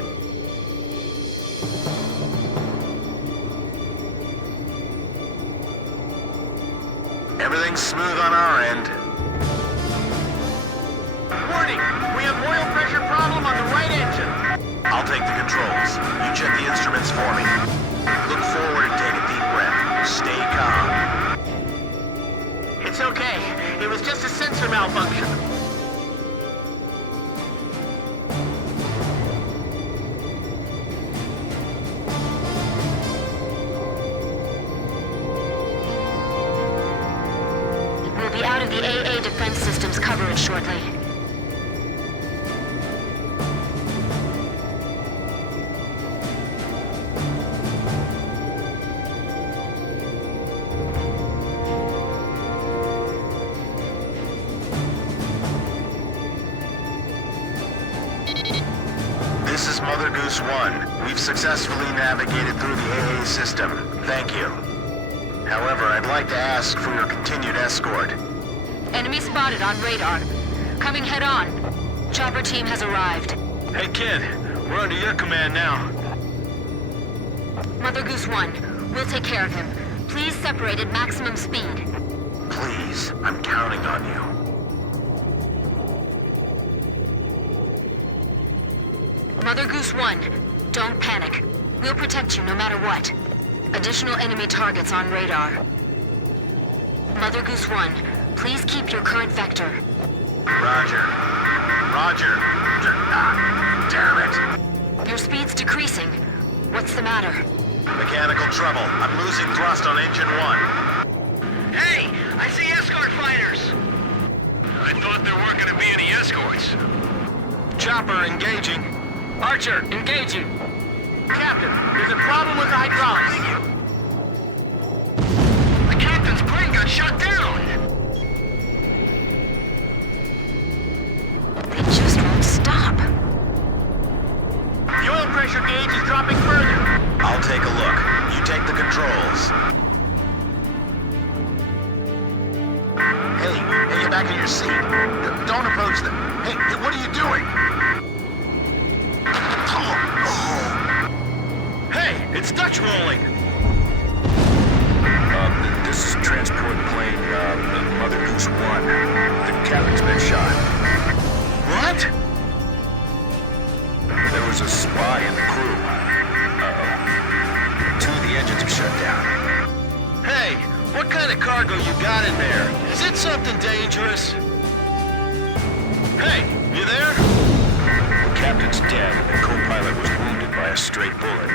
Everything's smooth on our end. Warning! We have oil pressure problem on the right engine. I'll take the controls. You check the instruments for me. Look forward and take a deep breath. Stay calm. It's okay. It was just a sensor malfunction. Out of the AA defense system's coverage shortly. Mother Goose 1, we've successfully navigated through the AA system. Thank you. However, I'd like to ask for your continued escort. Enemy spotted on radar. Coming head on. Chopper team has arrived. Hey, kid. We're under your command now. Mother Goose 1, we'll take care of him. Please separate at maximum speed. Please, I'm counting on you. Mother Goose 1, don't panic. We'll protect you no matter what. Additional enemy targets on radar. Mother Goose 1, please keep your current vector. Roger. Roger. Damn it. Your speed's decreasing. What's the matter? Mechanical trouble. I'm losing thrust on engine 1. Hey! I see escort fighters! I thought there weren't gonna be any escorts. Chopper engaging. Archer, engaging. Captain, there's a problem with the hydraulics. The captain's plane got shut down! They just won't stop. The oil pressure gauge is dropping further. I'll take a look. You take the controls. Hey, get back in your seat. Don't approach them. Hey, what are you doing? Hey, it's Dutch rolling! This is transport plane, Mother Goose 1. The captain's been shot. What? There was a spy in the crew. Two of the engines are shut down. Hey, what kind of cargo you got in there? Is it something dangerous? Hey, you there? The captain's dead, and the co-pilot was wounded by a stray bullet.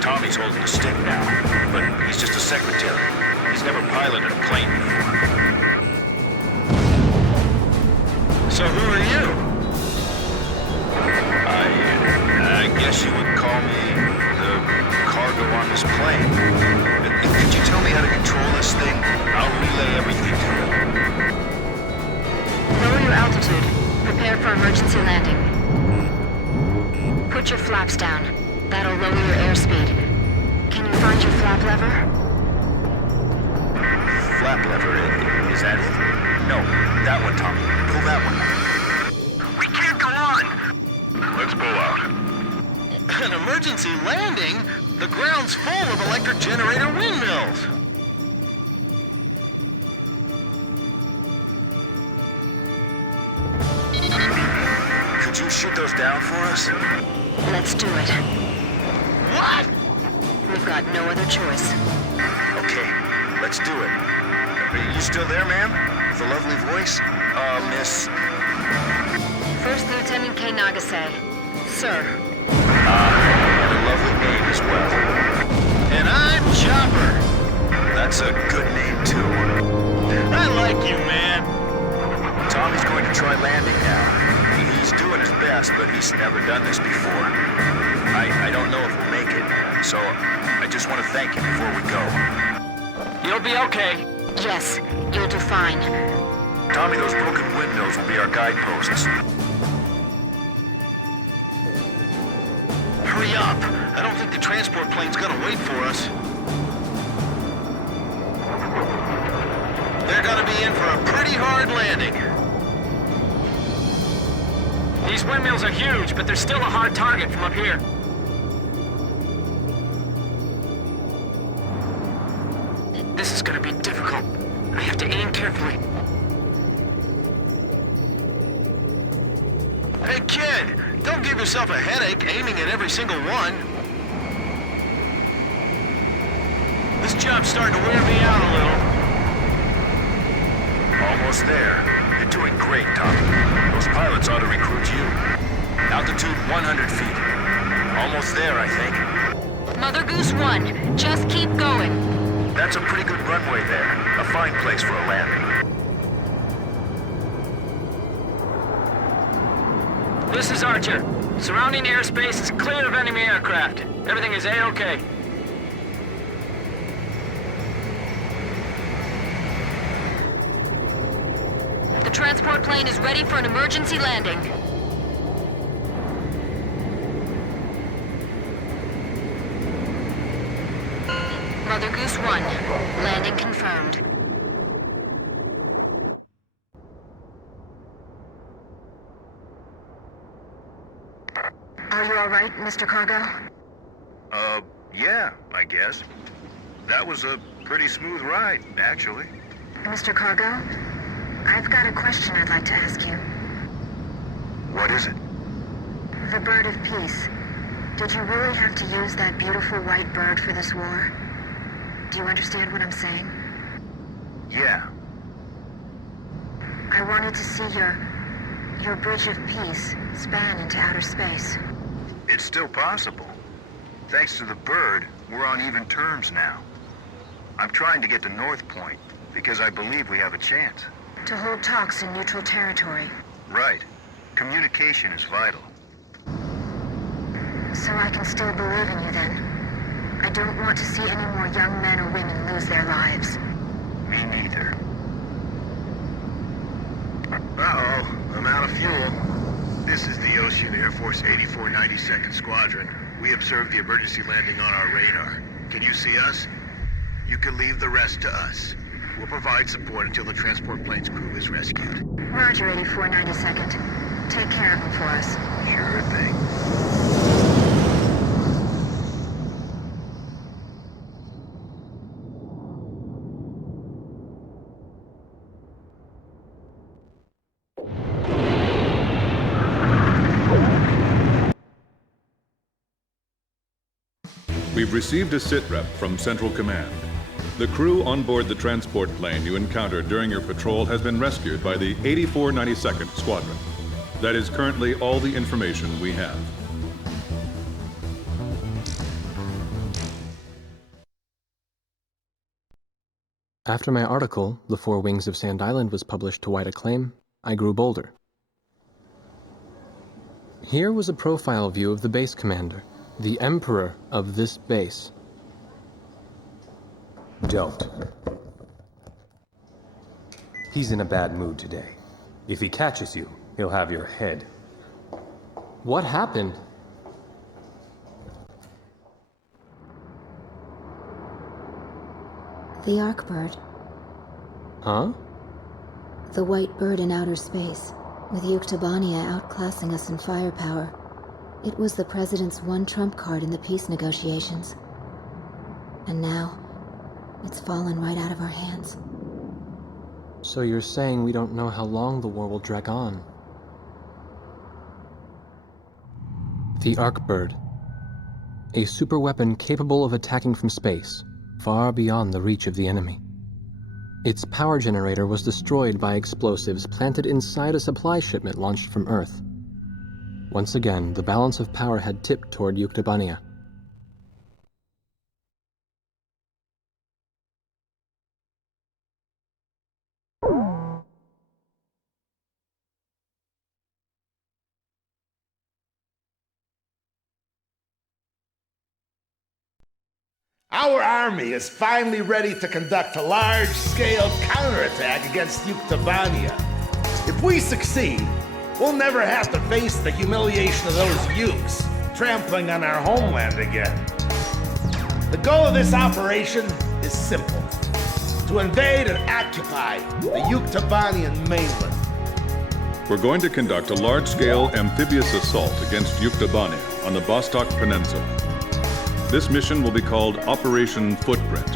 Tommy's holding the stick now, but he's just a secretary. He's never piloted a plane before. So who are you? I guess you would call me the cargo on this plane. Could you tell me how to control this thing? I'll relay everything to you. Lower your altitude. Prepare for emergency landing. Put your flaps down. That'll lower your airspeed. Can you find your flap lever? Flap lever, is that it? No, that one, Tommy. Pull that one. We can't go on! Let's pull out. An emergency landing? The ground's full of electric generator windmills! Could you shoot those down for us? Let's do it. What? We've got no other choice. Okay, let's do it. Are you still there, ma'am? With a lovely voice? Miss... First Lieutenant K. Nagase. Sir. And a lovely name as well. And I'm Chopper. That's a good name, too. I like you, man. Tommy's going to try landing now. He's doing his best, but he's never done this before. I don't know if we'll make it, so I just want to thank you before we go. You'll be okay. Yes, you'll do fine. Tommy, those broken windmills will be our guideposts. Hurry up! I don't think the transport plane's gonna wait for us. They're gonna be in for a pretty hard landing. These windmills are huge, but they're still a hard target from up here. This is gonna be difficult. I have to aim carefully. Hey, kid! Don't give yourself a headache aiming at every single one. This job's starting to wear me out a little. Almost there. You're doing great, Tommy. Those pilots ought to recruit you. Altitude 100 feet. Almost there, I think. Mother Goose 1, just keep going. That's a pretty good runway there. A fine place for a landing. This is Archer. Surrounding airspace is clear of enemy aircraft. Everything is A-OK. The transport plane is ready for an emergency landing. Mother Goose 1, landing confirmed. Are you alright, Mr. Cargo? Yeah, I guess. That was a pretty smooth ride, actually. Mr. Cargo, I've got a question I'd like to ask you. What is it? The Bird of Peace. Did you really have to use that beautiful white bird for this war? Do you understand what I'm saying? Yeah. I wanted to see your Bridge of Peace span into outer space. It's still possible. Thanks to the bird, we're on even terms now. I'm trying to get to North Point, because I believe we have a chance. To hold talks in neutral territory. Right. Communication is vital. So I can still believe in you then. I don't want to see any more young men or women lose their lives. Me neither. Uh-oh, I'm out of fuel. This is the Osean Air Force 8492nd Squadron. We observed the emergency landing on our radar. Can you see us? You can leave the rest to us. We'll provide support until the transport plane's crew is rescued. Roger, 8492nd. Take care of them for us. Sure thing. We've received a sitrep from Central Command. The crew on board the transport plane you encountered during your patrol has been rescued by the 8492nd Squadron. That is currently all the information we have. After my article, The Four Wings of Sand Island, was published to wide acclaim, I grew bolder. Here was a profile view of the base commander, the emperor of this base. Don't. He's in a bad mood today. If he catches you, he'll have your head. What happened? The Arkbird. Huh? The white bird in outer space, with Yuktobania outclassing us in firepower. It was the President's one trump card in the peace negotiations. And now, it's fallen right out of our hands. So you're saying we don't know how long the war will drag on? The Arkbird. A superweapon capable of attacking from space, far beyond the reach of the enemy. Its power generator was destroyed by explosives planted inside a supply shipment launched from Earth. Once again, the balance of power had tipped toward Yuktobania. Our army is finally ready to conduct a large-scale counterattack against Yuktobania. If we succeed, we'll never have to face the humiliation of those Yukes trampling on our homeland again. The goal of this operation is simple: to invade and occupy the Yuktobanian mainland. We're going to conduct a large-scale amphibious assault against Yuktobania on the Vostok Peninsula. This mission will be called Operation Footprint.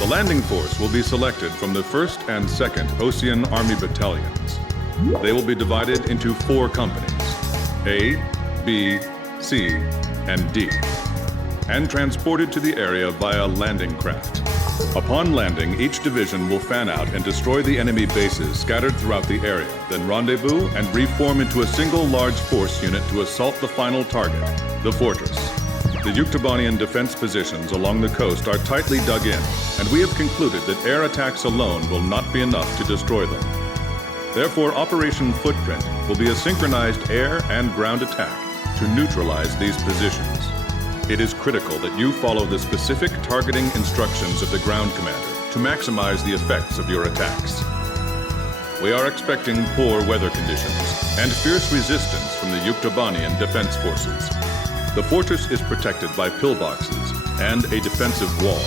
The landing force will be selected from the 1st and 2nd Osean Army Battalions. They will be divided into 4 companies, A, B, C, and D, and transported to the area via landing craft. Upon landing, each division will fan out and destroy the enemy bases scattered throughout the area, then rendezvous and reform into a single large force unit to assault the final target, the fortress. The Yuktobanian defense positions along the coast are tightly dug in, and we have concluded that air attacks alone will not be enough to destroy them. Therefore, Operation Footprint will be a synchronized air and ground attack to neutralize these positions. It is critical that you follow the specific targeting instructions of the ground commander to maximize the effects of your attacks. We are expecting poor weather conditions and fierce resistance from the Yuktobanian defense forces. The fortress is protected by pillboxes and a defensive wall.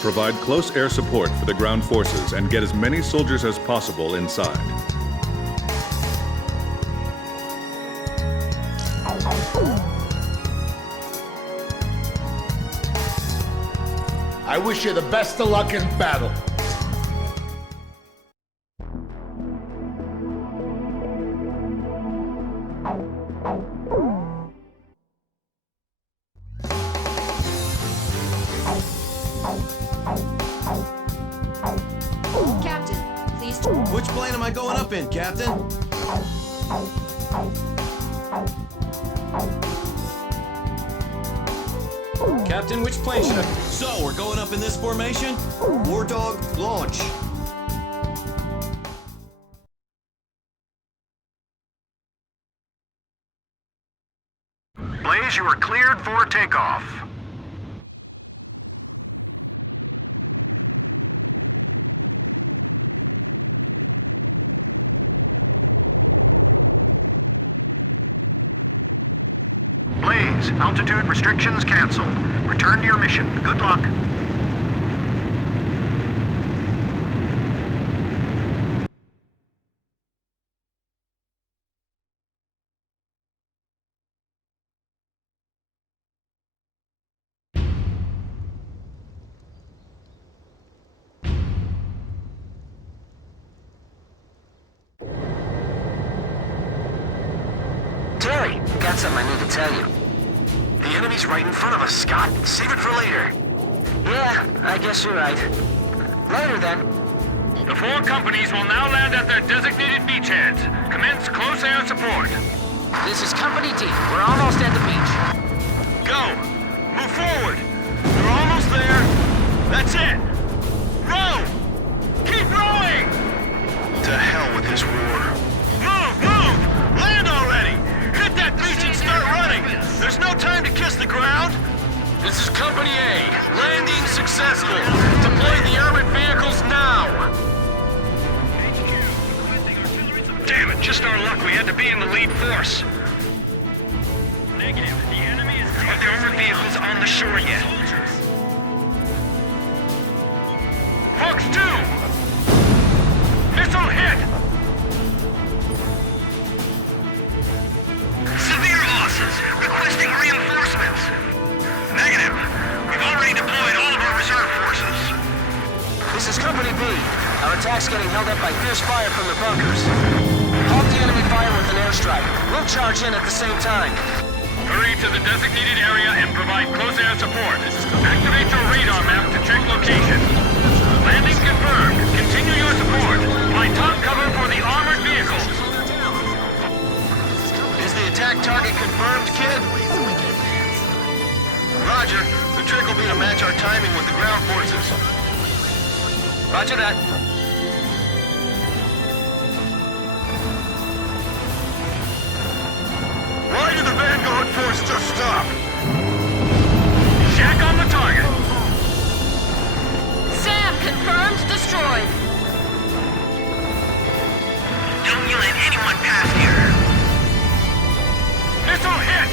Provide close air support for the ground forces and get as many soldiers as possible inside. I wish you the best of luck in battle. Captain, please. Which plane am I going up in, Captain? Captain, which plane should I... So, we're going up in this formation? Wardog, launch. Blaze, you are cleared for takeoff. Blaze, altitude restrictions canceled. Return to your mission. Good luck. Terry, got something I need to tell you. The enemy's right in front of us, Scott. Save it for later. Yeah, I guess you're right. Later then. The 4 companies will now land at their designated beachheads. Commence close air support. This is Company D. We're almost at the beach. Go! Move forward! We're almost there! That's it! Row! Keep rowing! To hell with this war. Move! Move! Land already! Hit that beach and start running! There's no time to kiss the ground! This is Company A. Landing successful. Deploy the armored vehicles now. Damn it, just our luck. We had to be in the lead force. Negative. The enemy is... Are the armored vehicles on the shore yet? Fox 2! Missile hit! Severe losses. Requesting reinforcements. Negative. We've already deployed all of our reserve forces. This is Company B. Our attack's getting held up by fierce fire from the bunkers. Halt the enemy fire with an airstrike. We'll charge in at the same time. Hurry to the designated area and provide close air support. Activate your radar map to check location. Landing confirmed. Continue your support. Find top cover for the armored vehicles. Is the attack target confirmed, kid? Roger. The trick will be to match our timing with the ground forces. Roger that. Why did the Vanguard force just stop? Shack on the target. Sam confirmed destroyed. Don't you let anyone pass here. Missile hit!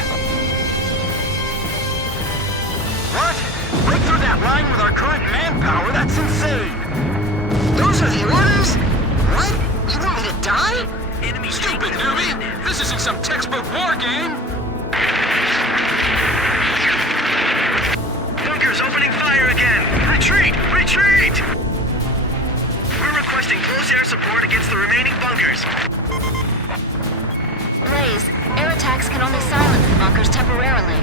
What? Break through that line with our current manpower? That's insane! Those are the orders? What? You want me to die? Enemy Stupid newbie! This isn't some textbook war game! Bunkers opening fire again! Retreat! Retreat! We're requesting close air support against the remaining bunkers. Blaze, air attacks can only silence the bunkers temporarily.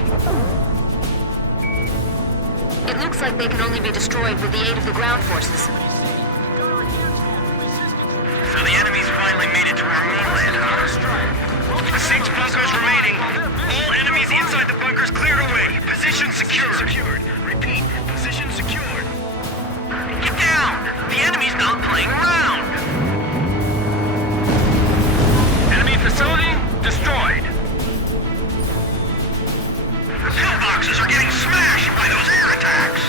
It looks like they can only be destroyed with the aid of the ground forces. So the enemy's finally made it to our mainland, huh? 6 bunkers remaining. All enemies inside the bunkers cleared away. Position secured. Repeat, position secured. Get down! The enemy's not playing around! Enemy facility destroyed. The pillboxes are getting smashed by those air attacks!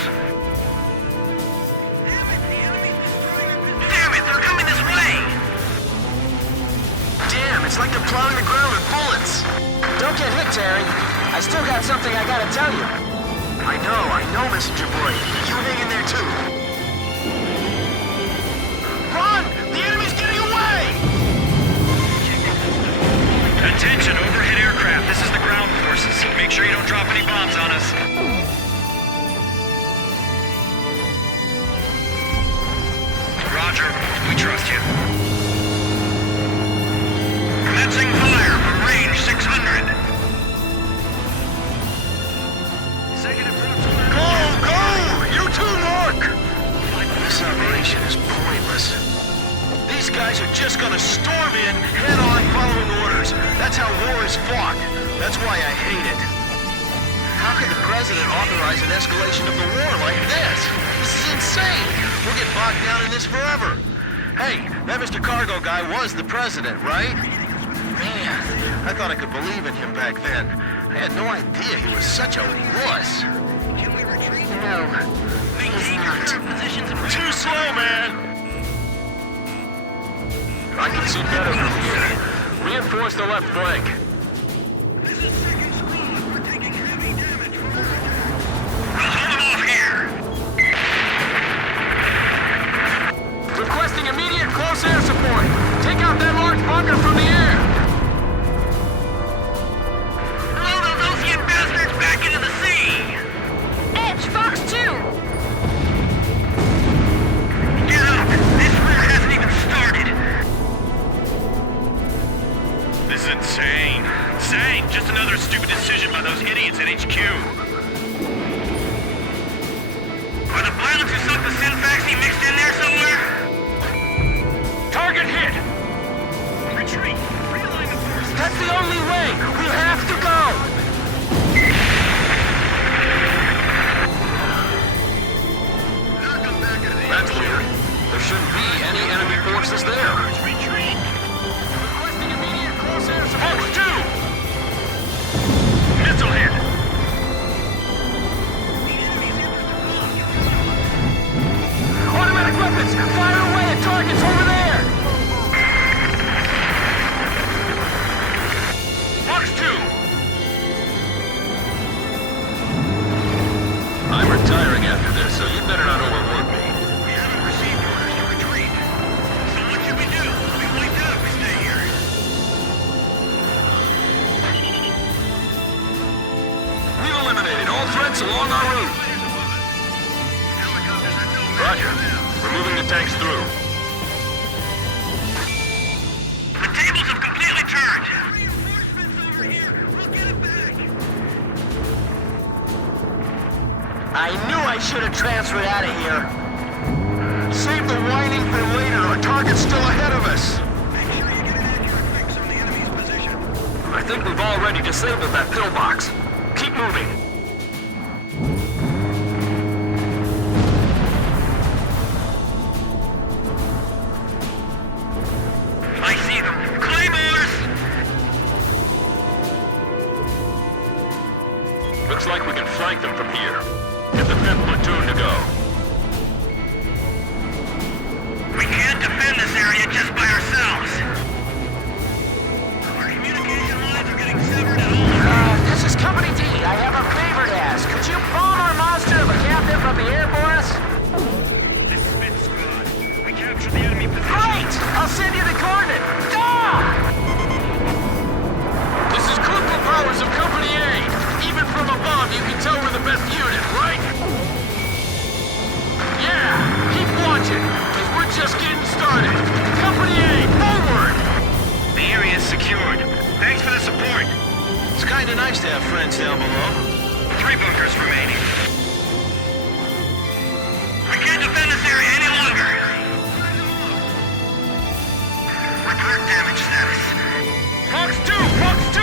Damn it, they're coming this way! Damn, it's like they're plowing the ground with bullets. Don't get hit, Terry. I still got something I gotta tell you. I know, Messenger Boy. You hang in there too. Run! The enemy's getting away! Attention, overhead aircraft. This is the ground forces. Make sure you don't drop any bombs on us. Roger. We trust you. Commencing fire from range 600. This operation is pointless. These guys are just gonna storm in, head-on, following orders. That's how war is fought. That's why I hate it. How can the President authorize an escalation of the war like this? This is insane! We'll get bogged down in this forever. Hey, that Mr. Cargo guy was the President, right? Man, I thought I could believe in him back then. I had no idea he was such a wuss. No, he's not. Too slow, man! I can see better from here. Reinforce the left flank. Requesting immediate close air support. Take out that large bunker from the air. Blow those Osean bastards back into the sea. Edge, Fox 2! Get up! This war hasn't even started. This is insane. Insane. Just another stupid decision by those idiots at HQ. Are the pilots who sunk the Synfaxi mixed in there somewhere? Target hit! Retreat! Realign the forces! That's the only way! We have to go! That's weird. There shouldn't be any enemy forces there. Retreat! Requesting immediate close air support. Fox 2! Missile hit! Automatic weapons! Fire away at targets over there! Fox 2! I'm retiring after this, so you better not overwork me. We haven't received orders to retreat. So what should we do? We'll be wiped out if we stay here. We've eliminated all threats along our route. Roger. We're moving the tanks through. The tables have completely turned. I knew I should have transferred out of here. Save the whining for later. Our target's still ahead of us. I think we've already disabled that pillbox. Keep moving. I see them. Claymores! Looks like we can flank them from here. Get the 5th platoon to go. We can't defend this area just by ourselves. Our communication lines are getting severed at all. This is Company D. I have a favor to ask. Could you bomb our monster of a captain from the air for us? This is Smith Squad. We captured the enemy position. Great! I'll send you the coordinate. This is critical powers of Company A. Even from above, you can tell we're the best unit, right? Yeah! Keep watching, because we're just getting started. Company A, forward! The area is secured. Thanks for the support. It's kind of nice to have friends down below. 3 bunkers remaining. We can't defend this area any longer. Report damage status. Fox 2! Fox 2!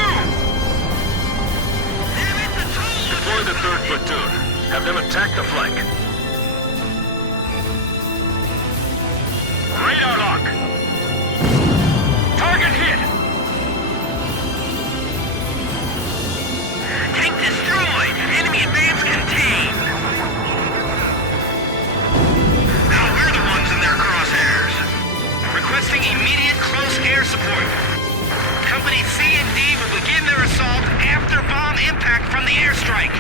Deploy the 3rd platoon. Have them attack the flank. Radar lock! Target hit! Tank destroyed! Enemy advance contained! Now we're the ones in their crosshairs. Requesting immediate close air support. Company C and D will begin their assault after bomb impact from the airstrike.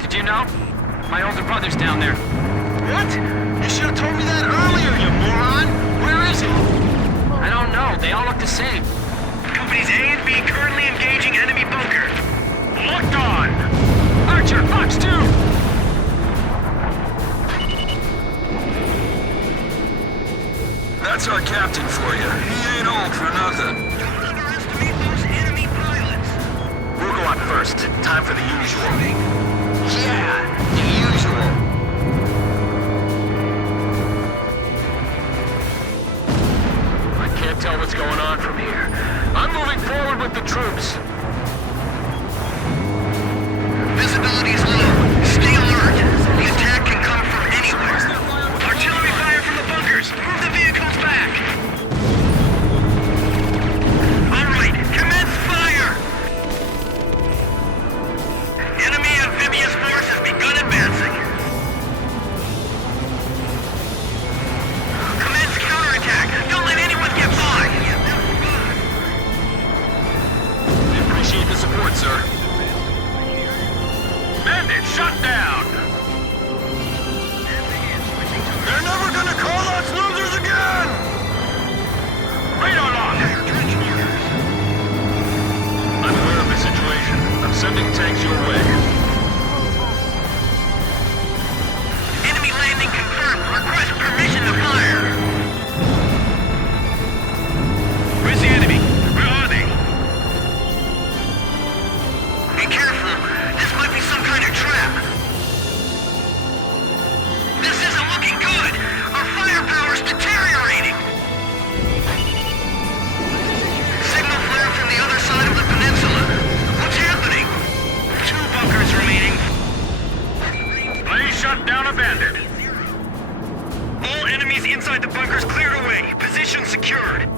Could Do you know? My older brother's down there. What? You should have told me that earlier, you moron! Where is he? I don't know. They all look the same. Companies A and B currently engaging enemy bunker. Locked on! Archer, Fox 2! That's our captain for you. He ain't old for nothing. Don't underestimate those enemy pilots. We'll go on first. Time for the usual. Yeah, the usual. I can't tell what's going on from here. I'm moving forward with the troops. Visibility's low. Stay alert. The attack can come from anywhere. Artillery fire from the bunkers. Move the vehicles back. All right, commence fire. Enemy amphibious force has begun advancing. Commence counterattack. Don't let anyone get by. We appreciate the support, sir. Bandit shut down! They're never gonna call us losers again! Radar lock! I'm aware of the situation. I'm sending tanks your way. Enemy landing confirmed. Request permission to fire. Where's the enemy? Where are they? Be careful. This might be some kind of trap. This isn't looking good. Our firepower's deteriorating. Signal flare from the other side of the peninsula. What's happening? 2 bunkers remaining. Blaze shut down a bandit. All enemies inside the bunkers cleared away. Position secured.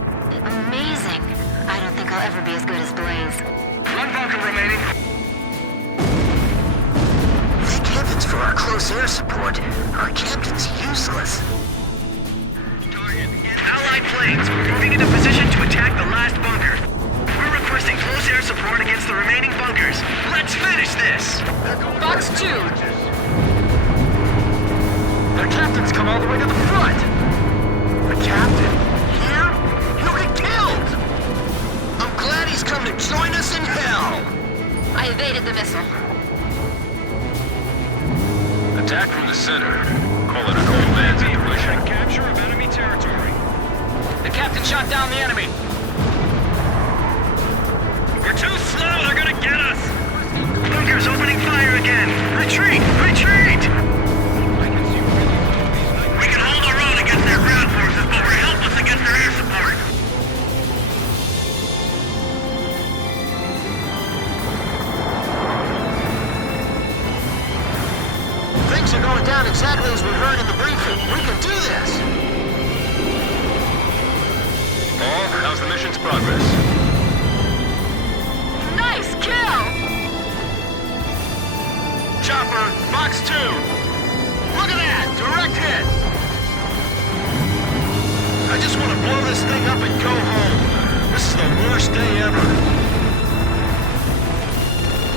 Amazing. I don't think I'll ever be as good as Blaze. 1 bunker remaining. Thank heavens for our close air support. Our captain's useless. Allied planes moving into position to attack the last bunker. We're requesting close air support against the remaining bunkers. Let's finish this! Fox 2! Their captain's come all the way to the front! The captain? Here? He'll get killed! I'm glad he's come to join us in hell! I evaded the missile. Attack from the center. Call it an old man's intuition. Capture of enemy territory. The captain shot down the enemy. We're too slow, they're gonna get us! Bunkers opening fire again! Retreat! Retreat! We can hold our own against their ground forces, but we're helpless against their air support! Things are going down exactly as we heard in the briefing. We can do this! Paul, how's the mission's progress? Nice kill! Chopper, Fox 2! Look at that! Direct hit! I just want to blow this thing up and go home. This is the worst day ever.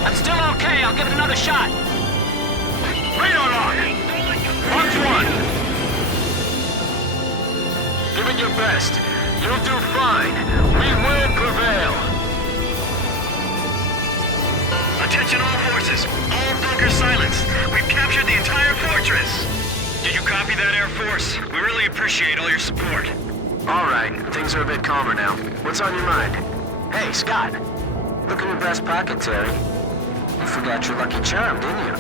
I'm still okay. I'll give it another shot. Radar lock! Fox 1! Give it your best. You'll do fine. We will prevail. Attention all forces. All bunkers silenced. We've captured the entire fortress. Did you copy that, Air Force? We really appreciate all your support. All right, things are a bit calmer now. What's on your mind? Hey, Scott. Look in your breast pocket, Terry. You forgot your lucky charm, didn't you?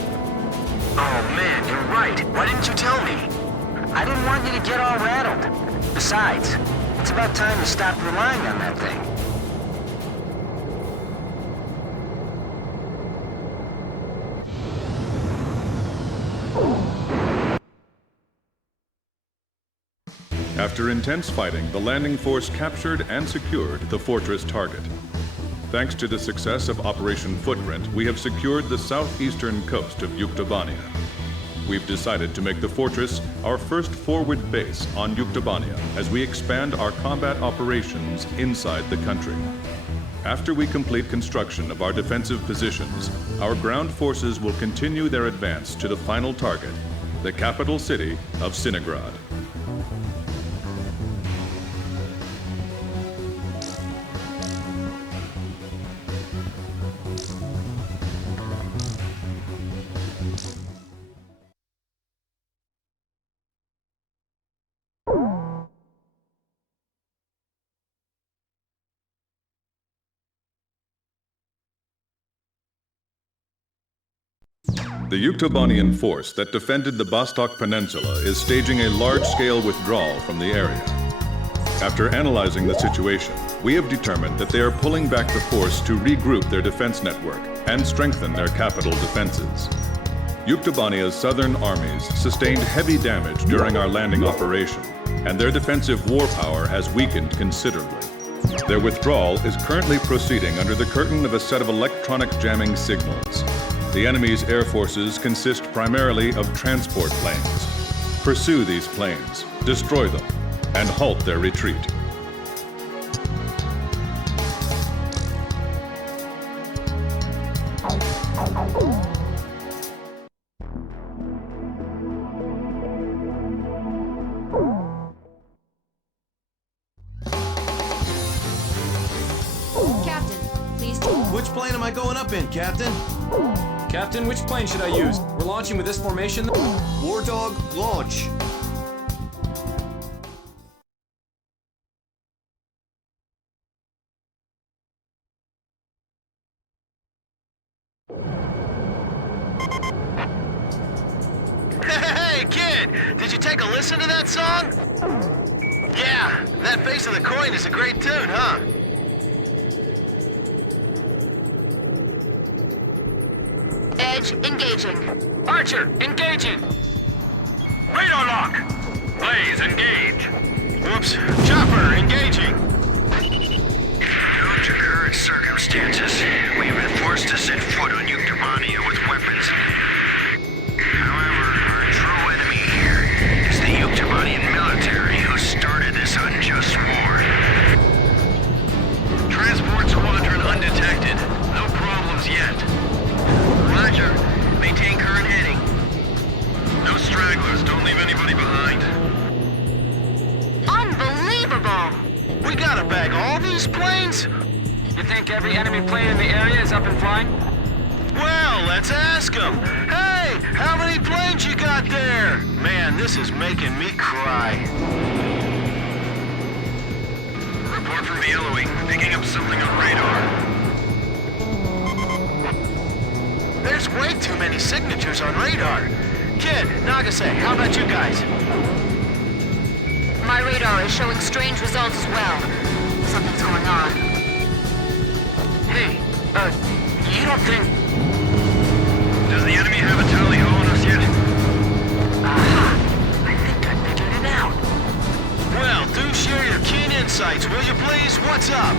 Oh man, you're right. Why didn't you tell me? I didn't want you to get all rattled. Besides, it's about time you stopped relying on that thing. After intense fighting, the landing force captured and secured the fortress target. Thanks to the success of Operation Footprint, we have secured the southeastern coast of Yuktobania. We've decided to make the fortress our first forward base on Yuktobania as we expand our combat operations inside the country. After we complete construction of our defensive positions, our ground forces will continue their advance to the final target, the capital city of Sinigrad. The Yuktobanian force that defended the Vostok Peninsula is staging a large-scale withdrawal from the area. After analyzing the situation, we have determined that they are pulling back the force to regroup their defense network and strengthen their capital defenses. Yuktobania's southern armies sustained heavy damage during our landing operation, and their defensive war power has weakened considerably. Their withdrawal is currently proceeding under the curtain of a set of electronic jamming signals. The enemy's air forces consist primarily of transport planes. Pursue these planes, destroy them, and halt their retreat. Captain, please. Which plane am I going up in, Captain? Captain, which plane should I use? We're launching with this formation. Wardog, launch. Hey, kid! Did you take a listen to that song? Yeah, that Face of the Coin is a great tune, huh? Edge engaging. Archer, engaging! Radar lock! Blaze, engage! Whoops. Chopper, engaging! Due to current circumstances, we've been forced to set foot on Yuktobania with weapons. However, our true enemy here is the Yuktobanian military who started this unjust war. Transport squadron undetected. No problems yet. Roger. Maintain current heading. No stragglers, don't leave anybody behind. Unbelievable! We gotta bag all these planes? You think every enemy plane in the area is up and flying? Well, let's ask them. Hey, how many planes you got there? Man, this is making me cry. Report from the Yellowing, picking up something on radar. There's way too many signatures on radar. Kid, Nagase, how about you guys? My radar is showing strange results as well. Something's going on. Hey, you don't think... Does the enemy have a tally ho on us yet? Aha! I think I figured it out. Well, do share your keen insights, will you please? What's up?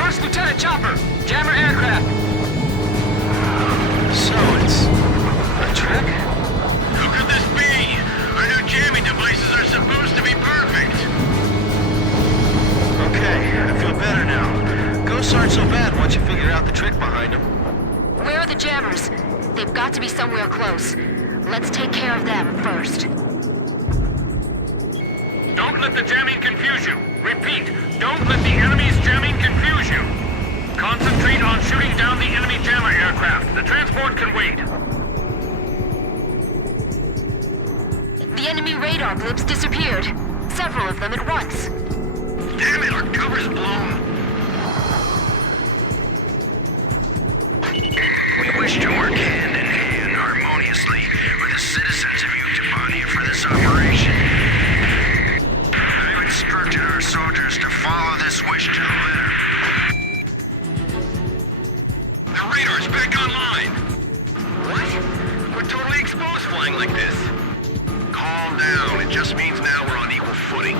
First Lieutenant Chopper, jammer aircraft. So it's a trick? Who could this be? Our new jamming devices are supposed to be perfect. Okay, I feel better now. Ghosts aren't so bad once you figure out the trick behind them. Where are the jammers? They've got to be somewhere close. Let's take care of them first. Don't let the jamming confuse you. Repeat, don't let the enemy's jamming confuse you. Concentrate on shooting down the enemy jammer aircraft. The transport can wait. The enemy radar blips disappeared. Several of them at once. Damn it, our cover's blown. We wish to work hand in hand harmoniously with the citizens of Yuktobania for this operation. I've instructed our soldiers to follow this wish to the letter. The radar's back online. What? We're totally exposed flying like this. Calm down. It just means now we're on equal footing.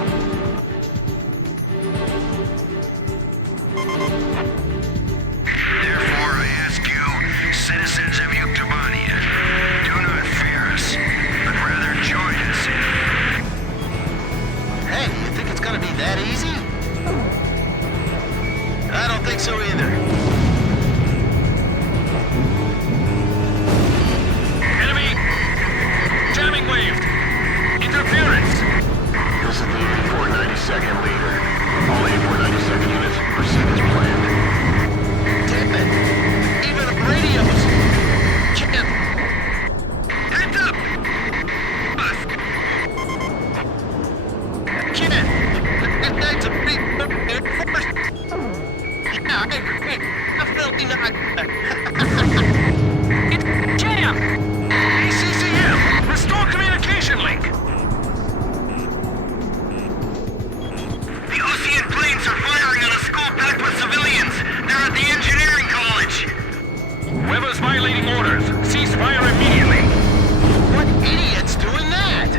A filthy knock. Jam! ACCM! Restore communication link! The Osean planes are firing on a school packed with civilians. They're at the engineering college. Whoever's violating orders, cease fire immediately. What idiot's doing that?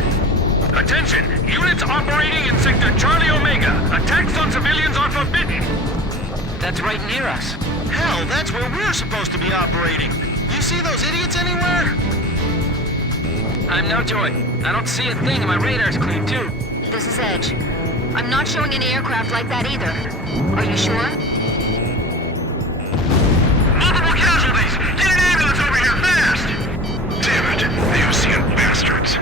Attention! Units operating in Sector Charlie Omega. Attacks on civilians are forbidden. That's right near us. Hell, that's where we're supposed to be operating. You see those idiots anywhere? I'm no joy. I don't see a thing and my radar's clean too. This is Edge. I'm not showing any aircraft like that either. Are you sure? Multiple casualties! Get an ambulance over here fast! Damn it, the Osean bastards.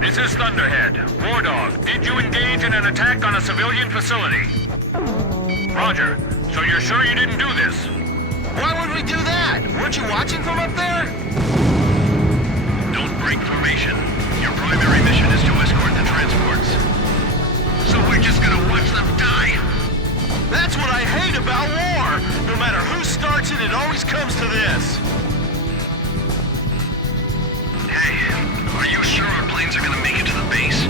This is Thunderhead. Wardog, did you engage in an attack on a civilian facility? Roger. So you're sure you didn't do this? Why would we do that? Weren't you watching from up there? Don't break formation. Your primary mission is to escort the transports. So we're just gonna watch them die? That's what I hate about war! No matter who starts it, it always comes to this. Hey, are you sure our planes are gonna make it to the base?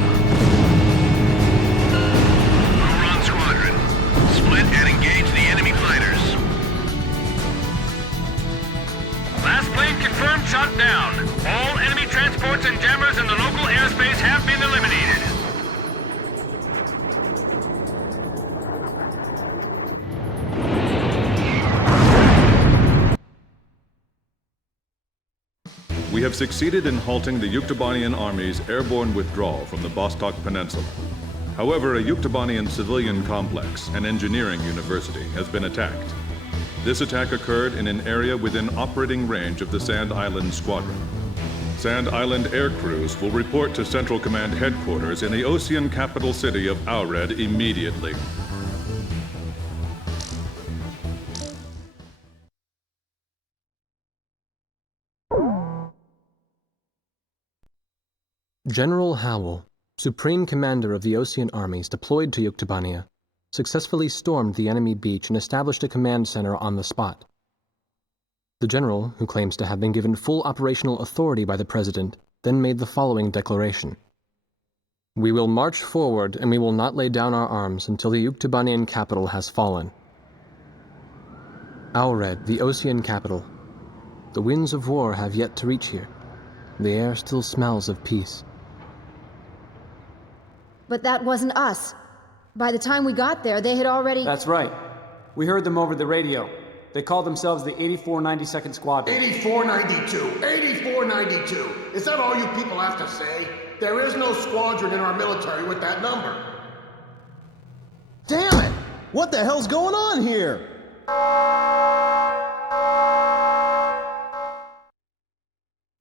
Wardog Squadron, split and engage the enemy fighters. Last plane confirmed shot down. All enemy transports and jammers in the local airspace have been eliminated. We have succeeded in halting the Yuktobanian army's airborne withdrawal from the Vostok Peninsula. However, a Yuktobanian civilian complex and engineering university has been attacked. This attack occurred in an area within operating range of the Sand Island Squadron. Sand Island air crews will report to Central Command headquarters in the Osean capital city of Aured immediately. General Howell, Supreme Commander of the Osean armies deployed to Yuktobania, successfully stormed the enemy beach and established a command center on the spot. The general, who claims to have been given full operational authority by the President, then made the following declaration. "We will march forward and we will not lay down our arms until the Yuktobanian capital has fallen." Aured, the Osean capital. The winds of war have yet to reach here. The air still smells of peace. But that wasn't us. By the time we got there, they had already... That's right. We heard them over the radio. They called themselves the 8492nd Squadron. 8492! 8492! Is that all you people have to say? There is no squadron in our military with that number. Damn it! What the hell's going on here?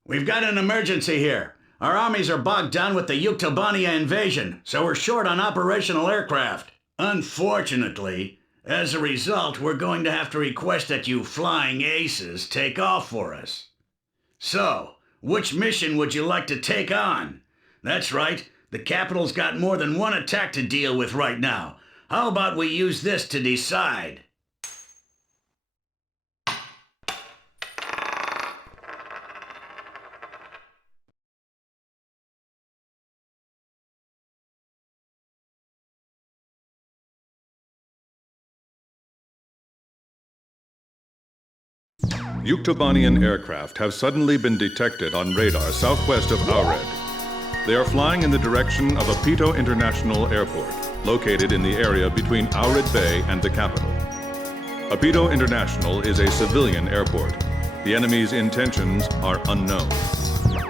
We've got an emergency here. Our armies are bogged down with the Yuktobania invasion, so we're short on operational aircraft. Unfortunately, as a result, we're going to have to request that you flying aces take off for us. So, which mission would you like to take on? That's right, the capital's got more than one attack to deal with right now. How about we use this to decide? Yuktobanian aircraft have suddenly been detected on radar southwest of Aured. They are flying in the direction of Apito International Airport, located in the area between Aured Bay and the capital. Apito International is a civilian airport. The enemy's intentions are unknown.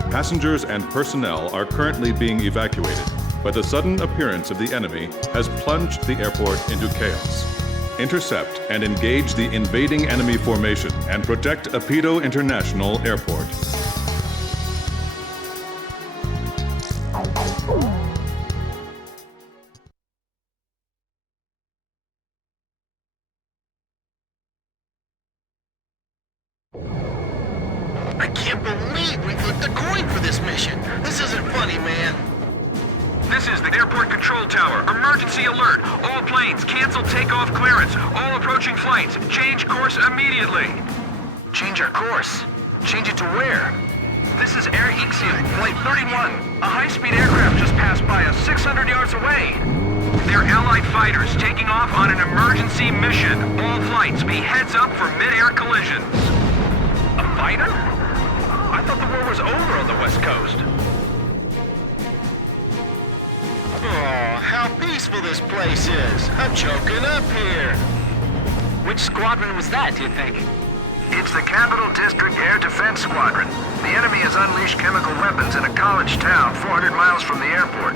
Passengers and personnel are currently being evacuated, but the sudden appearance of the enemy has plunged the airport into chaos. Intercept and engage the invading enemy formation and protect Apito International Airport. I can't believe we flipped a coin for this mission. This isn't funny, man. This is the airport control tower. Emergency alert. All planes, cancel takeoff clearance. All approaching flights, change course immediately. Change our course? Change it to where? This is Air Ixion, Flight 31. A high-speed aircraft just passed by us 600 yards away. They're Allied fighters taking off on an emergency mission. All flights be heads up for mid-air collisions. A fighter? I thought the war was over on the West Coast. Oh, how peaceful this place is. I'm choking up here. Which squadron was that, do you think? It's the Capital District Air Defense Squadron. The enemy has unleashed chemical weapons in a college town 400 miles from the airport.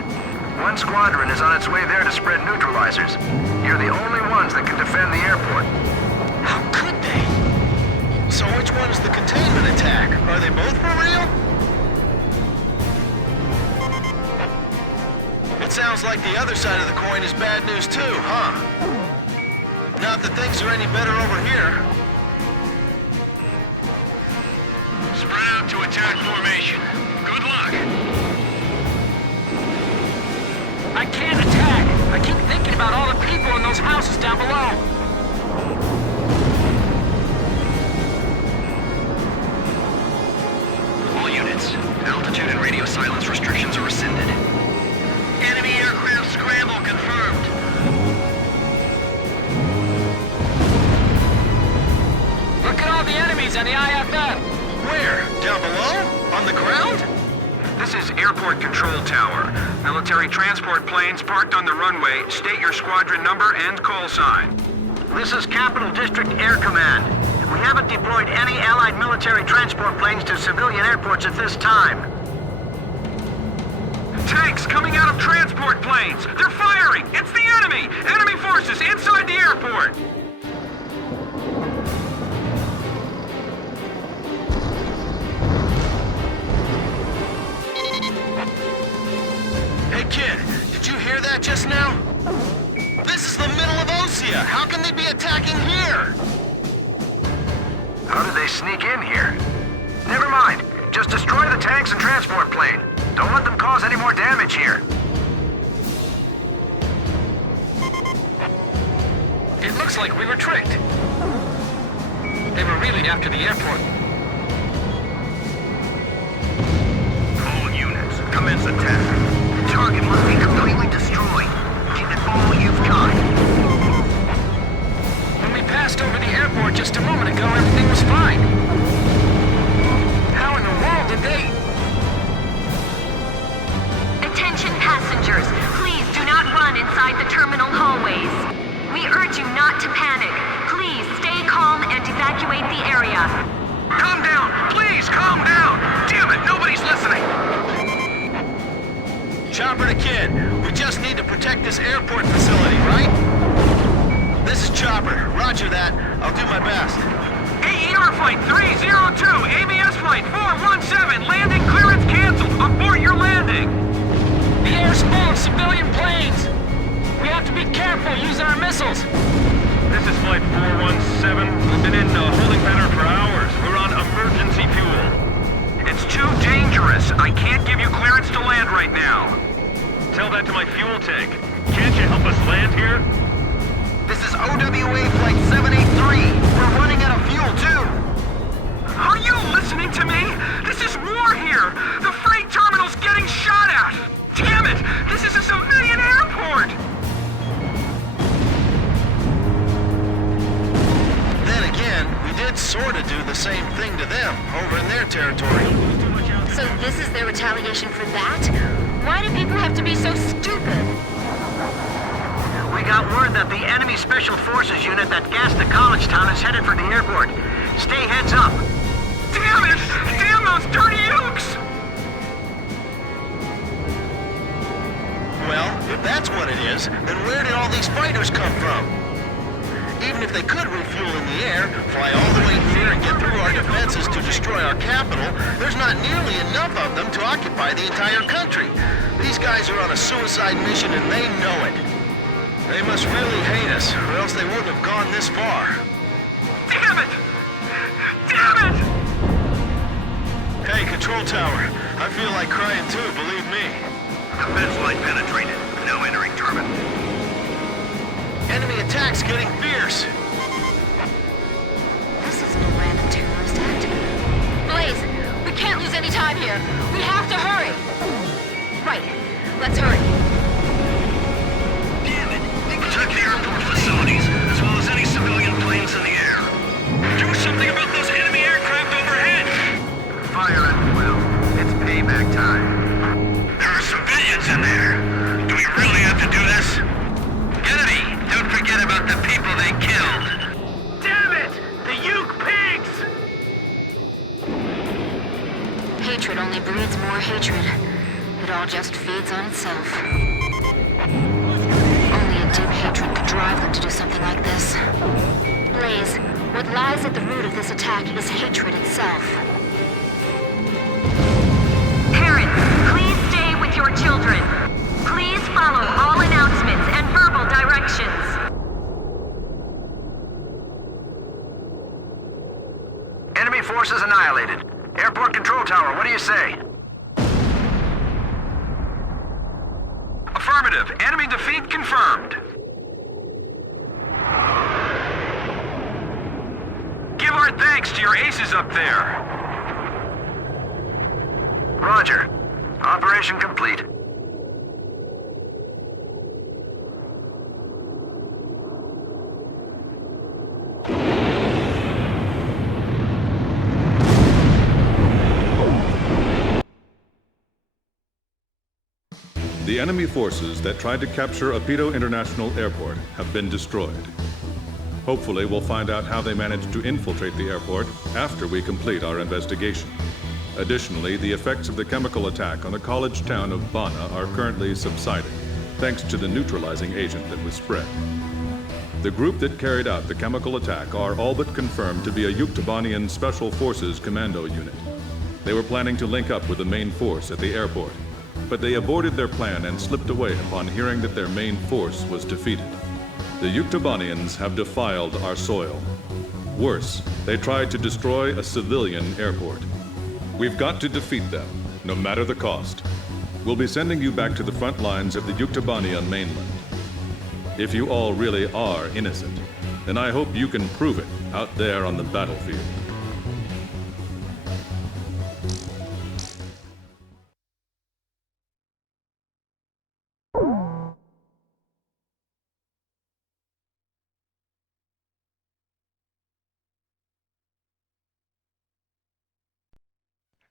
One squadron is on its way there to spread neutralizers. You're the only ones that can defend the airport. How could they? So which one's the containment attack? Are they both for real? It sounds like the other side of the coin is bad news too, huh? Not that things are any better over here. Spread out to attack formation. Good luck. I can't attack! I keep thinking about all the people in those houses down below. All units, altitude and radio silence restrictions are rescinded. Enemy aircraft scramble confirmed. Look at all the enemies on the IFF. Where? Down below? On the ground? This is Airport Control Tower. Military transport planes parked on the runway. State your squadron number and call sign. This is Capital District Air Command. We haven't deployed any Allied military transport planes to civilian airports at this time. Tanks coming out of transport planes! They're firing! It's the enemy! Enemy forces inside the airport! Hey kid, did you hear that just now? This is the middle of Osea. How can they be attacking here? How did they sneak in here? Never mind. Just destroy the tanks and transport plane. Don't let them cause any more damage here. It looks like we were tricked. They were really after the airport. All units, commence attack. Target must be completely destroyed. Give it all you've got. When we passed over the airport just a moment ago, everything was fine. How in the world did they... Attention passengers, please do not run inside the terminal hallways. We urge you not to panic. Please stay calm and evacuate the area. Calm down! Please, calm down! Damn it, nobody's listening! Chopper to Kid, we just need to protect this airport facility, right? This is Chopper. Roger that. I'll do my best. AER Flight 302, ABS Flight 417, landing clearance canceled. Abort your landing! The air's full of civilian planes! We have to be careful using our missiles! This is Flight 417. We've been in a holding pattern for hours. We're on emergency fuel. It's too dangerous. I can't give you clearance to land right now. Tell that to my fuel tank. Can't you help us land here? This is OWA Flight 783. We're running out of fuel, too. Are you listening to me? This is war here. The freight terminal's getting shot at. Damn it! This is a civilian airport! Then again, we did sort of do the same thing to them over in their territory. So this is their retaliation for that? Why do people have to be so stupid? We got word that the enemy Special Forces unit that gassed the college town is headed for the airport. Stay heads up. Damn it! Damn those dirty ukes! Well, if that's what it is, then where did all these fighters come from? Even if they could refuel in the air, fly all the way here and get through our defenses to destroy our capital, there's not nearly enough of them to occupy the entire country. These guys are on a suicide mission and they know it. They must really hate us, or else they wouldn't have gone this far. Damn it! Damn it! Hey, Control Tower. I feel like crying too, believe me. Defense line penetrated. Now entering terminal. Enemy attack's getting fierce. This isn't a random terrorist act. Blaze, we can't lose any time here. We have to hurry. Right, let's hurry. Damn it! Protect the airport facilities, as well as any civilian planes in the air. Do something about those enemy aircraft overhead! Fire at will. It's payback time. There are civilians in there. Do we really have to do this? Kennedy, don't forget about the people they killed. Damn it! The Uke pigs! Hatred only breeds more hatred. It all just feeds on itself. Only a dim hatred could drive them to do something like this. Blaze, what lies at the root of this attack is hatred itself. Parents, please stay with your children. Please follow all announcements and verbal directions. Enemy forces annihilated. Airport control tower, what do you say? Affirmative. Enemy defeat confirmed. Give our thanks to your aces up there. Roger. Operation complete. The enemy forces that tried to capture Apito International Airport have been destroyed. Hopefully, we'll find out how they managed to infiltrate the airport after we complete our investigation. Additionally, the effects of the chemical attack on the college town of Bana are currently subsiding, thanks to the neutralizing agent that was spread. The group that carried out the chemical attack are all but confirmed to be a Yuktobanian Special Forces commando unit. They were planning to link up with the main force at the airport, but they aborted their plan and slipped away upon hearing that their main force was defeated. The Yuktobanians have defiled our soil. Worse, they tried to destroy a civilian airport. We've got to defeat them, no matter the cost. We'll be sending you back to the front lines of the Yuktobania mainland. If you all really are innocent, then I hope you can prove it out there on the battlefield.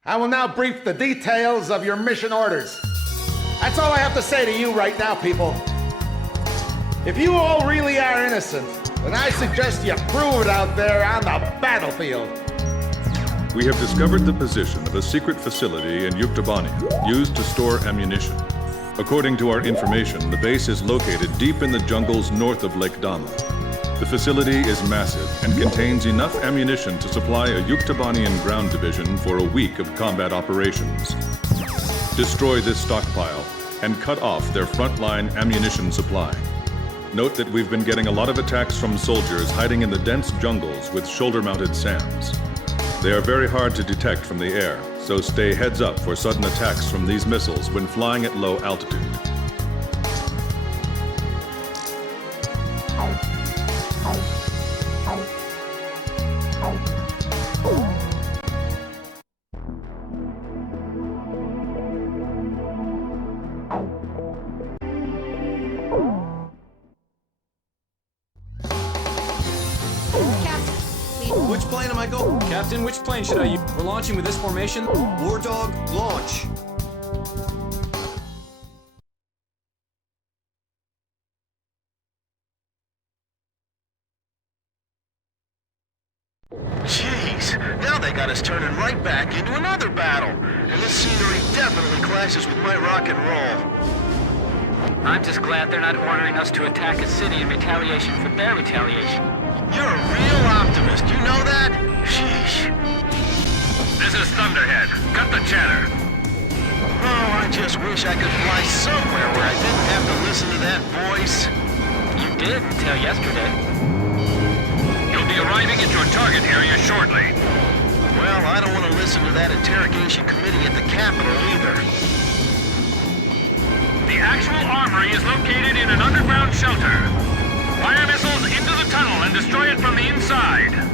I will now brief the details of your mission orders. That's all I have to say to you right now, people. If you all really are innocent, then I suggest you prove it out there on the battlefield. We have discovered the position of a secret facility in Yuktobania used to store ammunition. According to our information, the base is located deep in the jungles north of Lake Dama. The facility is massive and contains enough ammunition to supply a Yuktobanian ground division for a week of combat operations. Destroy this stockpile and cut off their frontline ammunition supply. Note that we've been getting a lot of attacks from soldiers hiding in the dense jungles with shoulder-mounted SAMs. They are very hard to detect from the air, so stay heads up for sudden attacks from these missiles when flying at low altitude. Which plane am I going? Captain, which plane should I use? We're launching with this formation. Wardog, launch. Jeez, now they got us turning right back into another battle. And this scenery definitely clashes with my rock and roll. I'm just glad they're not ordering us to attack a city in retaliation for their retaliation. You're a real optimist, you know that? Sheesh. This is Thunderhead. Cut the chatter. Oh, I just wish I could fly somewhere where I didn't have to listen to that voice. You did until yesterday. You'll be arriving at your target area shortly. Well, I don't want to listen to that interrogation committee at the Capitol either. The actual armory is located in an underground shelter. Fire missiles into the tunnel and destroy it from the inside.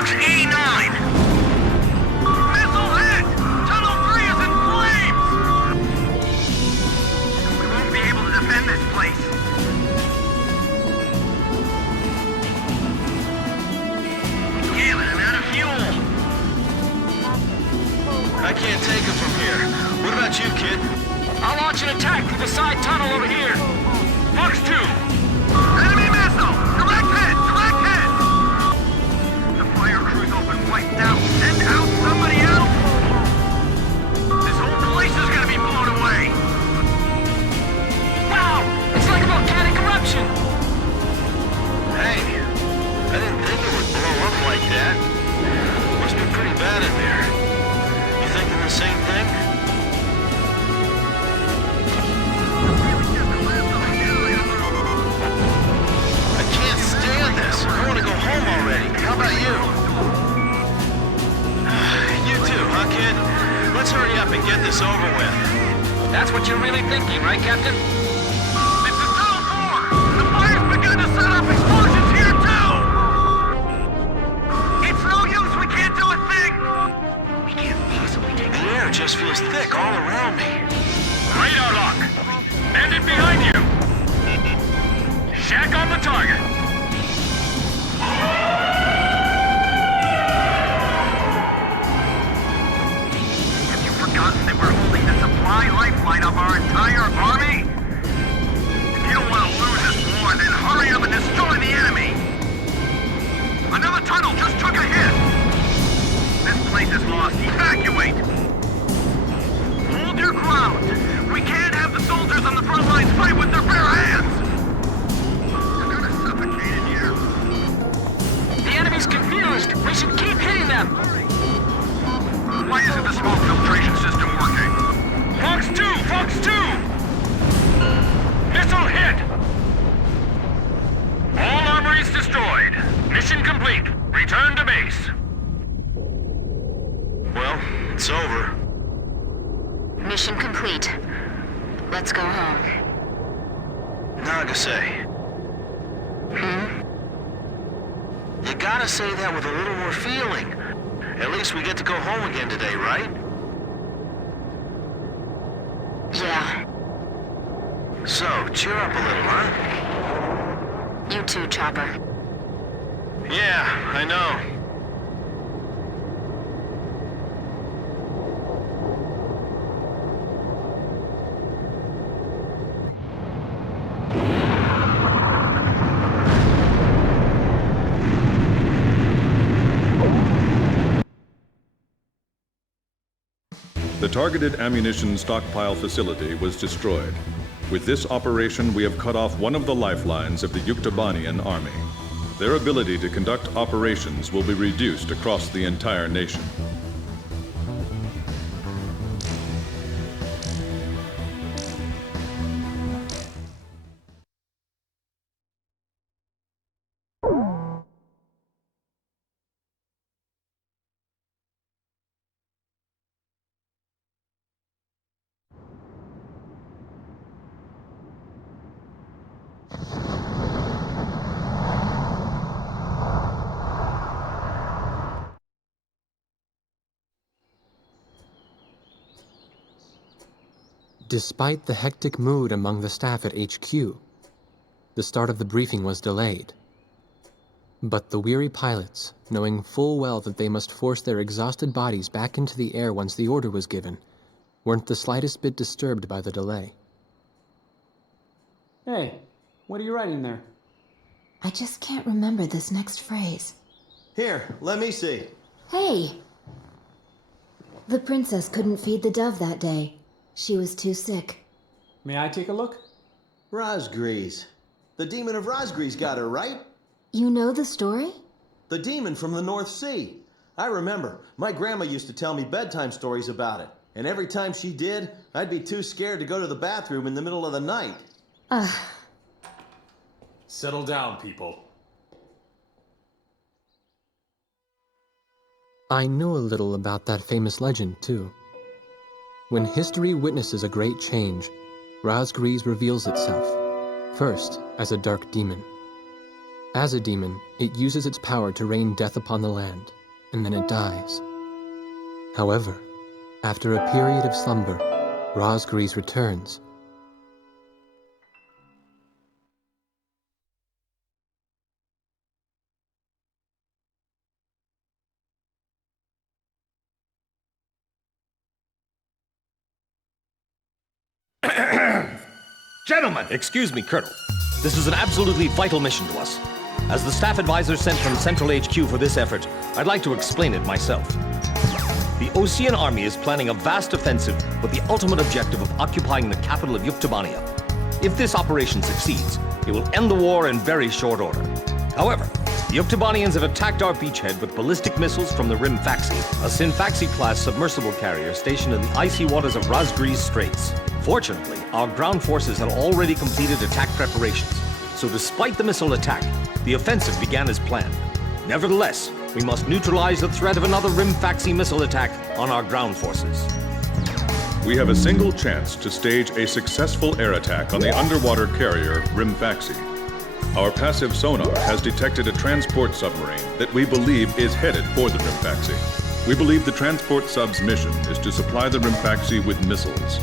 Box A9! Missile hit! Tunnel 3 is launch an attack through the side tunnel over here. Fox 2! Enemy missile! Direct hit! Direct hit! The fire crew's all been wiped out. Send out somebody else! This whole place is gonna be blown away! Wow! It's like a volcanic eruption! Hey, I didn't think it would blow up like that. Must be pretty bad in there. You thinking the same thing? I can't stand this. I want to go home already. How about you? You too, huh, kid? Let's hurry up and get this over with. That's what you're really thinking, right, Captain? This is Tunnel 4! The fire's begun to set off explosions here, too! It's no use, we can't do a thing! We can't possibly take The air just feels thick all around me. Radar lock! Bandit behind you! Shack on the target! Have you forgotten that we're holding the supply lifeline of our entire army? If you don't want to lose this war, then hurry up and destroy the enemy! Another tunnel just took a hit! This place is lost. Evacuate! Hold your ground! We can't have the soldiers on the front lines fight with their bare hands! You're gonna suffocate in here. The enemy's confused! We should keep hitting them! Why isn't the smoke filtration system working? Fox 2! Fox 2! Missile hit! All armories destroyed. Mission complete. Return to base. Well, it's over. Mission complete. Let's go home. Nagase. You gotta say that with a little more feeling. At least we get to go home again today, right? Yeah. So, cheer up a little, huh? You too, Chopper. Yeah, I know. The targeted ammunition stockpile facility was destroyed. With this operation, we have cut off one of the lifelines of the Yuktobanian army. Their ability to conduct operations will be reduced across the entire nation. Despite the hectic mood among the staff at HQ, the start of the briefing was delayed. But the weary pilots, knowing full well that they must force their exhausted bodies back into the air once the order was given, weren't the slightest bit disturbed by the delay. Hey, what are you writing there? I just can't remember this next phrase. Here, let me see. Hey! The princess couldn't feed the dove that day. She was too sick. May I take a look? Razgriz. The demon of Razgriz got her, right? You know the story? The demon from the North Sea. I remember. My grandma used to tell me bedtime stories about it. And every time she did, I'd be too scared to go to the bathroom in the middle of the night. Settle down, people. I knew a little about that famous legend, too. When history witnesses a great change, Razgriz reveals itself, first as a dark demon. As a demon, it uses its power to rain death upon the land, and then it dies. However, after a period of slumber, Razgriz returns. Gentlemen! Excuse me, Colonel. This is an absolutely vital mission to us. As the staff advisor sent from Central HQ for this effort, I'd like to explain it myself. The Osean army is planning a vast offensive with the ultimate objective of occupying the capital of Yuktobania. If this operation succeeds, it will end the war in very short order. However, the Yuktobanians have attacked our beachhead with ballistic missiles from the Rimfaxi, a Sinfaxi-class submersible carrier stationed in the icy waters of Razgriz Straits. Fortunately, our ground forces had already completed attack preparations, so despite the missile attack, the offensive began as planned. Nevertheless, we must neutralize the threat of another Rimfaxi missile attack on our ground forces. We have a single chance to stage a successful air attack on the underwater carrier Rimfaxi. Our passive sonar has detected a transport submarine that we believe is headed for the Rimfaxi. We believe the transport sub's mission is to supply the Rimfaxi with missiles.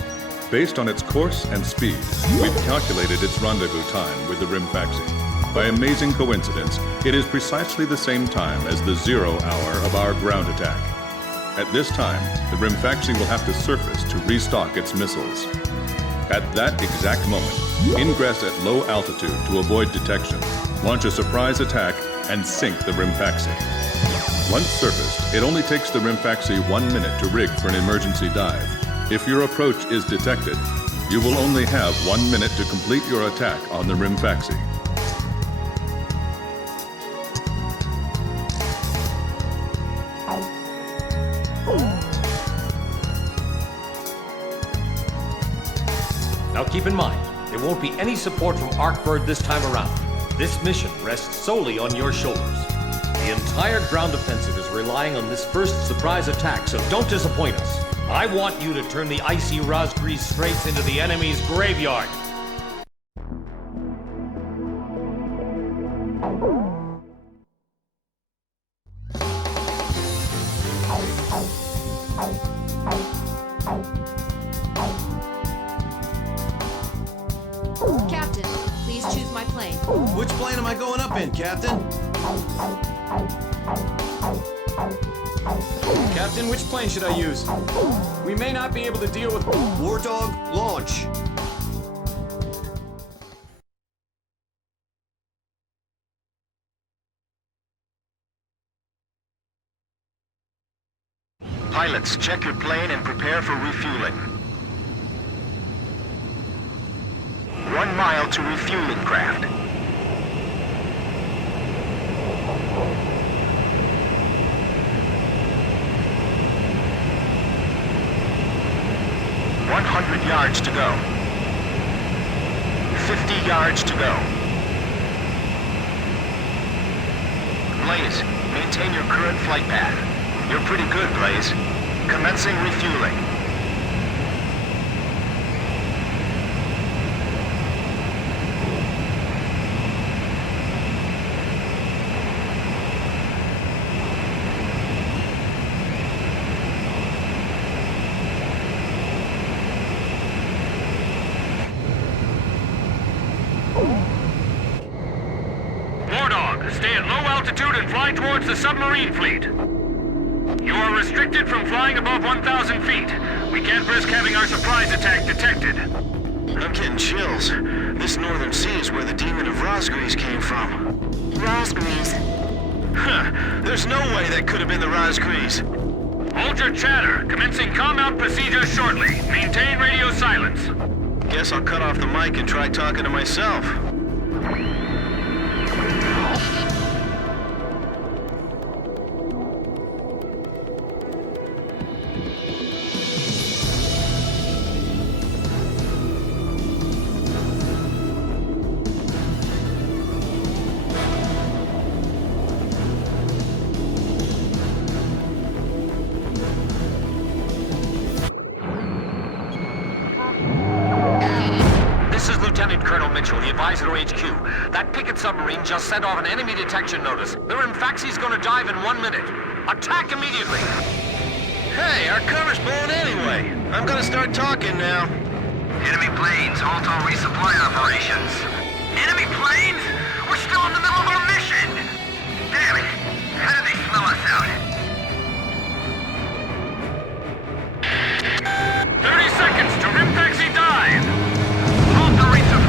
Based on its course and speed, we've calculated its rendezvous time with the Rimfaxi. By amazing coincidence, it is precisely the same time as the 0 hour of our ground attack. At this time, the Rimfaxi will have to surface to restock its missiles. At that exact moment, ingress at low altitude to avoid detection, launch a surprise attack, and sink the Rimfaxi. Once surfaced, it only takes the Rimfaxi 1 minute to rig for an emergency dive. If your approach is detected, you will only have 1 minute to complete your attack on the Rimfaxi. Now keep in mind, there won't be any support from Arkbird this time around. This mission rests solely on your shoulders. The entire ground offensive is relying on this first surprise attack, so don't disappoint us. I want you to turn the icy Razgriz Straits into the enemy's graveyard. Captain, please choose my plane. Which plane am I going up in, Captain? Captain, which plane should I use? We may not be able to deal with Wardog, launch. Pilots, check your plane and prepare for refueling. 1 mile to refueling craft. Yards to go. 50 yards to go. Blaze, maintain your current flight path. You're pretty good, Blaze. Commencing refueling. Stay at low altitude and fly towards the submarine fleet. You are restricted from flying above 1,000 feet. We can't risk having our surprise attack detected. I'm getting chills. This northern sea is where the demon of Razgriz came from. Razgriz? Huh. There's no way that could have been the Razgriz. Hold your chatter. Commencing comm-out procedures shortly. Maintain radio silence. Guess I'll cut off the mic and try talking to myself. Lieutenant Colonel Mitchell, the advisor to HQ. That picket submarine just sent off an enemy detection notice. The Rimfaxi's gonna dive in 1 minute. Attack immediately! Hey, our cover's blown anyway. I'm gonna start talking now. Enemy planes, halt all resupply operations. Enemy planes? We're still in the middle of our mission! Damn it! How did they smell us out? 30 seconds to Rimfaxi dive! Halt the resupply!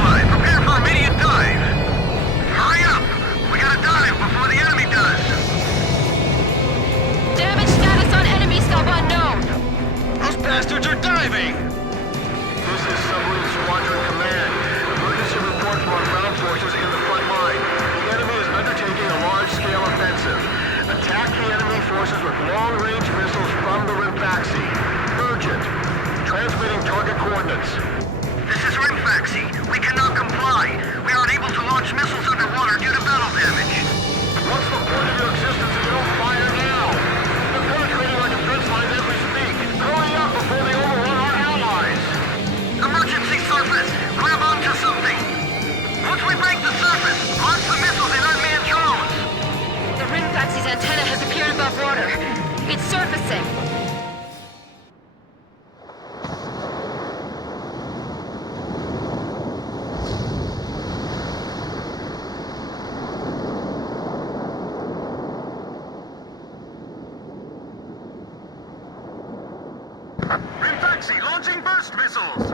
burst missiles!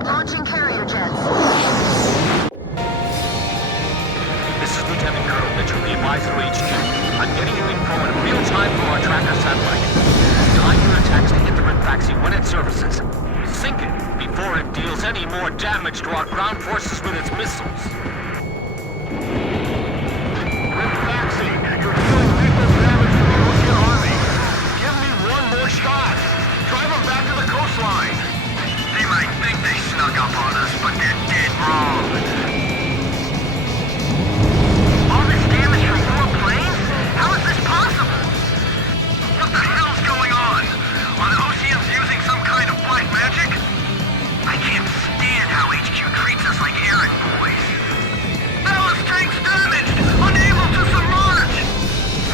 Launching carrier jets. This is Lieutenant Colonel Mitchell, the advisor HQ. I'm getting you info in real time from our tracker satellite. Time your attacks to hit the Rimfaxi when it surfaces. Sink it before it deals any more damage to our ground forces with its missiles. Rimfaxi, you're doing lethal damage to the Osean Army. Give me one more shot. Drive them back to the coastline. They might think they snuck up on us, but they're dead wrong. All this damage from 4 planes? How is this possible? What the hell's going on? Are the Oseans using some kind of black magic? I can't stand how HQ treats us like errand boys. Ballast tanks damaged! Unable to submerge!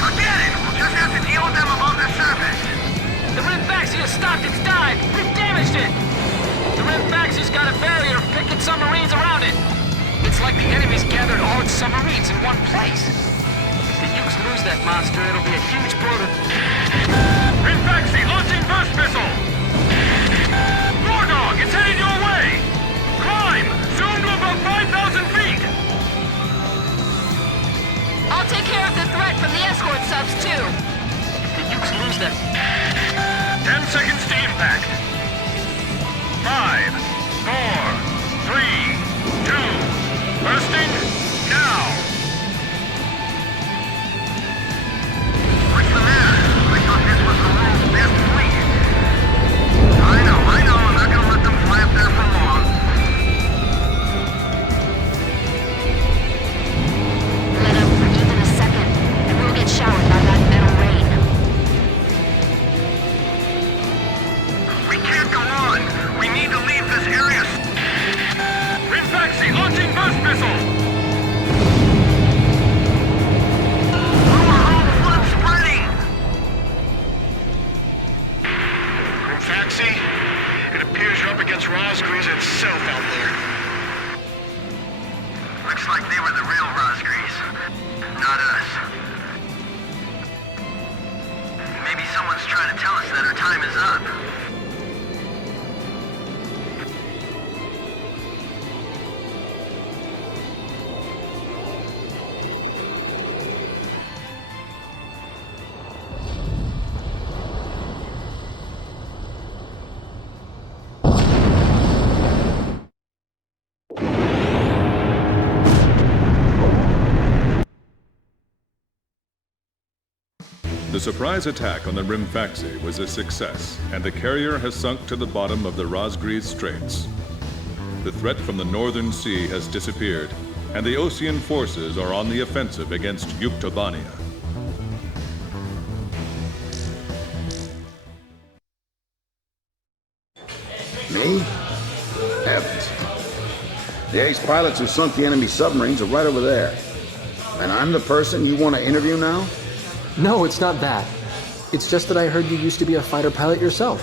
Forget it! We'll just have to deal with them above the surface. The Rimfaxi has stopped its dive! We've damaged it! The Rimfaxi's got a barrier picking submarines around it! It's like the enemy's gathered all its submarines in one place. If the Ukes lose that monster, it'll be a huge blow to... Rimfaxi launching burst missile! Wardog, it's headed your way! Climb! Zoom to about 5,000 feet! I'll take care of the threat from the escort subs, too. If the Ukes lose that... 10 seconds to impact. 5, 4, 3, 2, bursting, now! What's the matter? I thought this was the world's best fleet. I know. I'm not gonna let them fly up there for long. Let up for even a second, and we'll get showered by that metal rain. We can't go on. We need to leave this area. Rimfaxi launching burst missile! Our whole flood spreading. Rimfaxi, it appears you're up against Razgriz itself out there. Looks like they were the real Razgriz, not us. Maybe someone's trying to tell us that our time is up. The surprise attack on the Rimfaxi was a success, and the carrier has sunk to the bottom of the Razgriz Straits. The threat from the northern sea has disappeared, and the Osean forces are on the offensive against Yuktobania. Me? Heavens. The ace pilots who sunk the enemy submarines are right over there. And I'm the person you want to interview now? No, it's not that. It's just that I heard you used to be a fighter pilot yourself.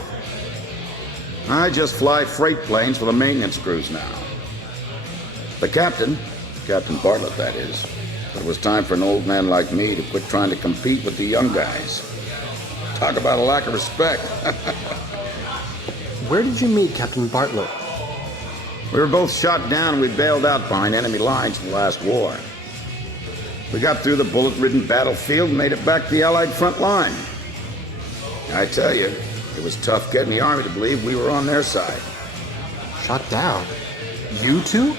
I just fly freight planes for the maintenance crews now. The captain, Captain Bartlett that is, but it was time for an old man like me to quit trying to compete with the young guys. Talk about a lack of respect. Where did you meet Captain Bartlett? We were both shot down and we bailed out behind enemy lines in the last war. We got through the bullet-ridden battlefield and made it back to the Allied front line. I tell you, it was tough getting the Army to believe we were on their side. Shot down? You two?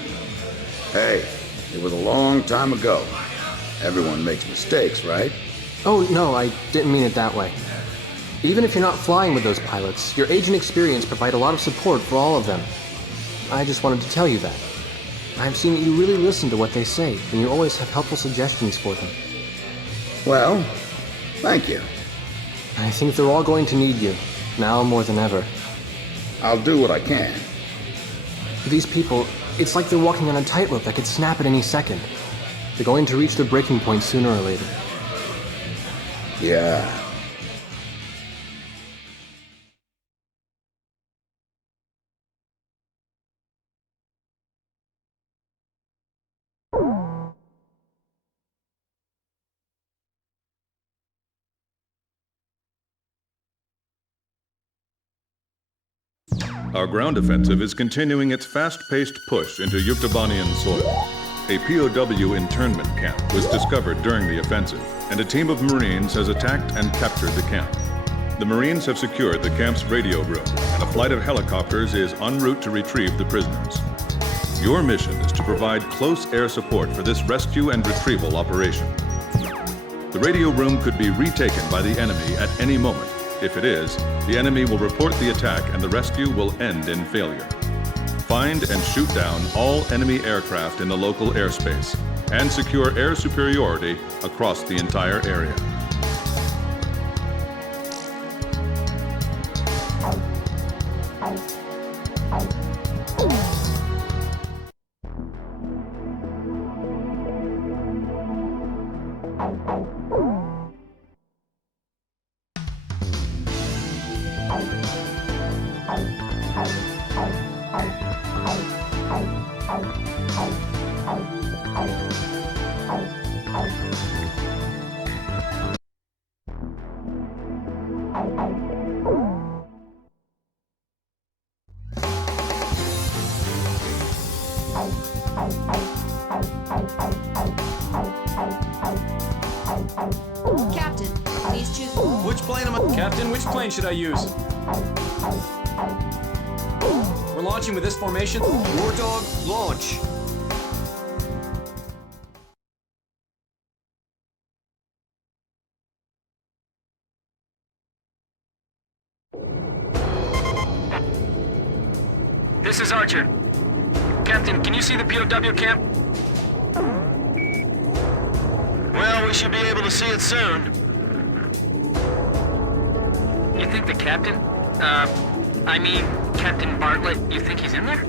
Hey, it was a long time ago. Everyone makes mistakes, right? Oh, no, I didn't mean it that way. Even if you're not flying with those pilots, your age and experience provide a lot of support for all of them. I just wanted to tell you that. I've seen that you really listen to what they say, and you always have helpful suggestions for them. Well, thank you. I think they're all going to need you, now more than ever. I'll do what I can. These people, it's like they're walking on a tightrope that could snap at any second. They're going to reach their breaking point sooner or later. Yeah. Our ground offensive is continuing its fast-paced push into Yuktobanian soil. A POW internment camp was discovered during the offensive, and a team of Marines has attacked and captured the camp. The Marines have secured the camp's radio room, and a flight of helicopters is en route to retrieve the prisoners. Your mission is to provide close air support for this rescue and retrieval operation. The radio room could be retaken by the enemy at any moment. If it is, the enemy will report the attack and the rescue will end in failure. Find and shoot down all enemy aircraft in the local airspace and secure air superiority across the entire area. Captain, please choose. Which plane am I? Captain, which plane should I use? We're launching with this formation. Wardog, launch. This is Archer. Captain, can you see the POW camp? Well, we should be able to see it soon. You think the captain? I mean, Captain Bartlett, you think he's in there?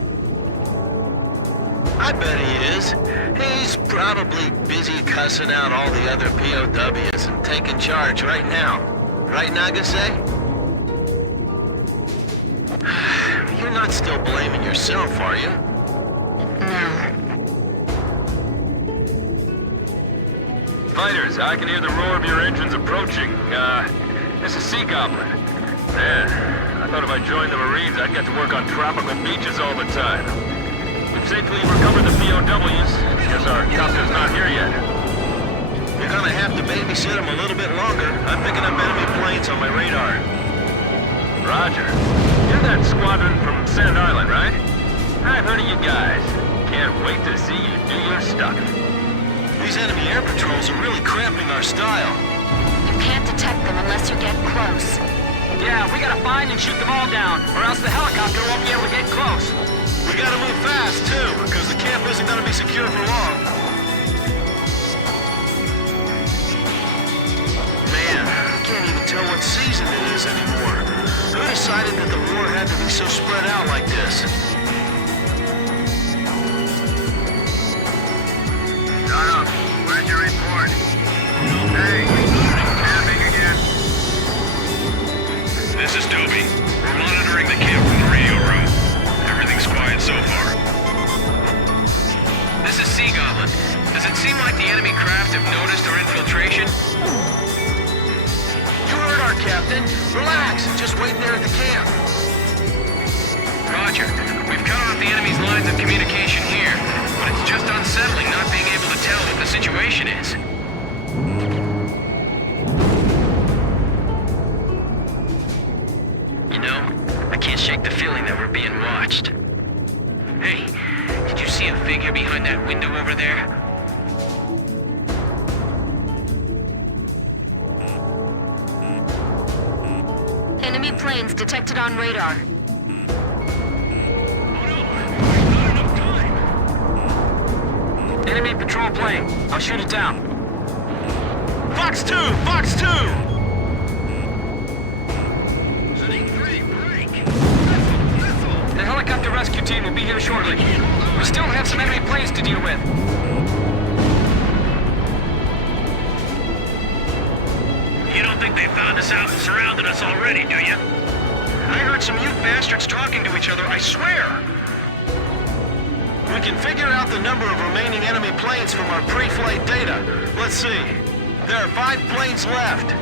I bet he is. He's probably busy cussing out all the other POWs and taking charge right now. Right, Nagase? You're not still blaming yourself, are you? No. Fighters, I can hear the roar of your engines approaching. This is Sea Goblin. Man, I thought if I joined the Marines, I'd get to work on tropical beaches all the time. We've safely recovered the POWs. Guess our copter's not here yet. You're gonna have to babysit him a little bit longer. I'm picking up enemy planes on my radar. Roger. You're that squadron from Sand Island, right? I've heard of you guys. Can't wait to see you do your stuff. These enemy air patrols are really cramping our style. You can't detect them unless you get close. Yeah, we gotta find and shoot them all down, or else the helicopter won't be able to get close. We gotta move fast, too, because the camp isn't gonna be secure for long. Man, I can't even tell what season it is anymore. Who decided that the war had to be so spread out like this? Shut up. Where's your report? Hey, camping again? This is Toby. We're monitoring the camp from the radio room. Everything's quiet so far. This is Sea Goblin. Does it seem like the enemy craft have noticed our infiltration? You heard our captain. Relax. Just wait there at the camp. Roger. We've cut off the enemy's lines of communication here, but it's just unsettling not being able to tell what the situation is. You know, I can't shake the feeling that we're being watched. Hey, did you see a figure behind that window over there? Enemy planes detected on radar. Enemy patrol plane. I'll shoot it down. Fox 2! Fox 2! The helicopter rescue team will be here shortly. We still have some enemy planes to deal with. You don't think they found us out and surrounded us already, do you? I heard some you bastards talking to each other, I swear! We can figure out the number of remaining enemy planes from our pre-flight data. Let's see. There are 5 planes left.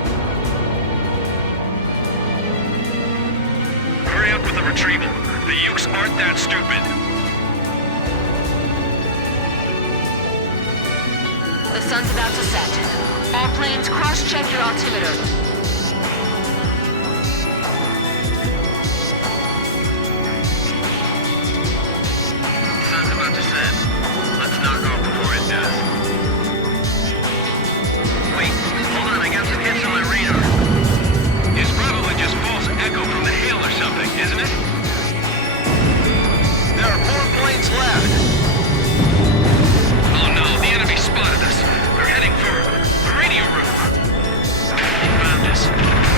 Hurry up with the retrieval. The Ukes aren't that stupid. The sun's about to set. All planes, cross-check your altimeter. Sun's about to set. Let's knock off before it does. Wait, hold on, I got some hits on my radar. It's probably just false echo from the hail or something, isn't it? There are 4 planes left. Oh no, the enemy spotted us. They're heading for the radio room. They found us. A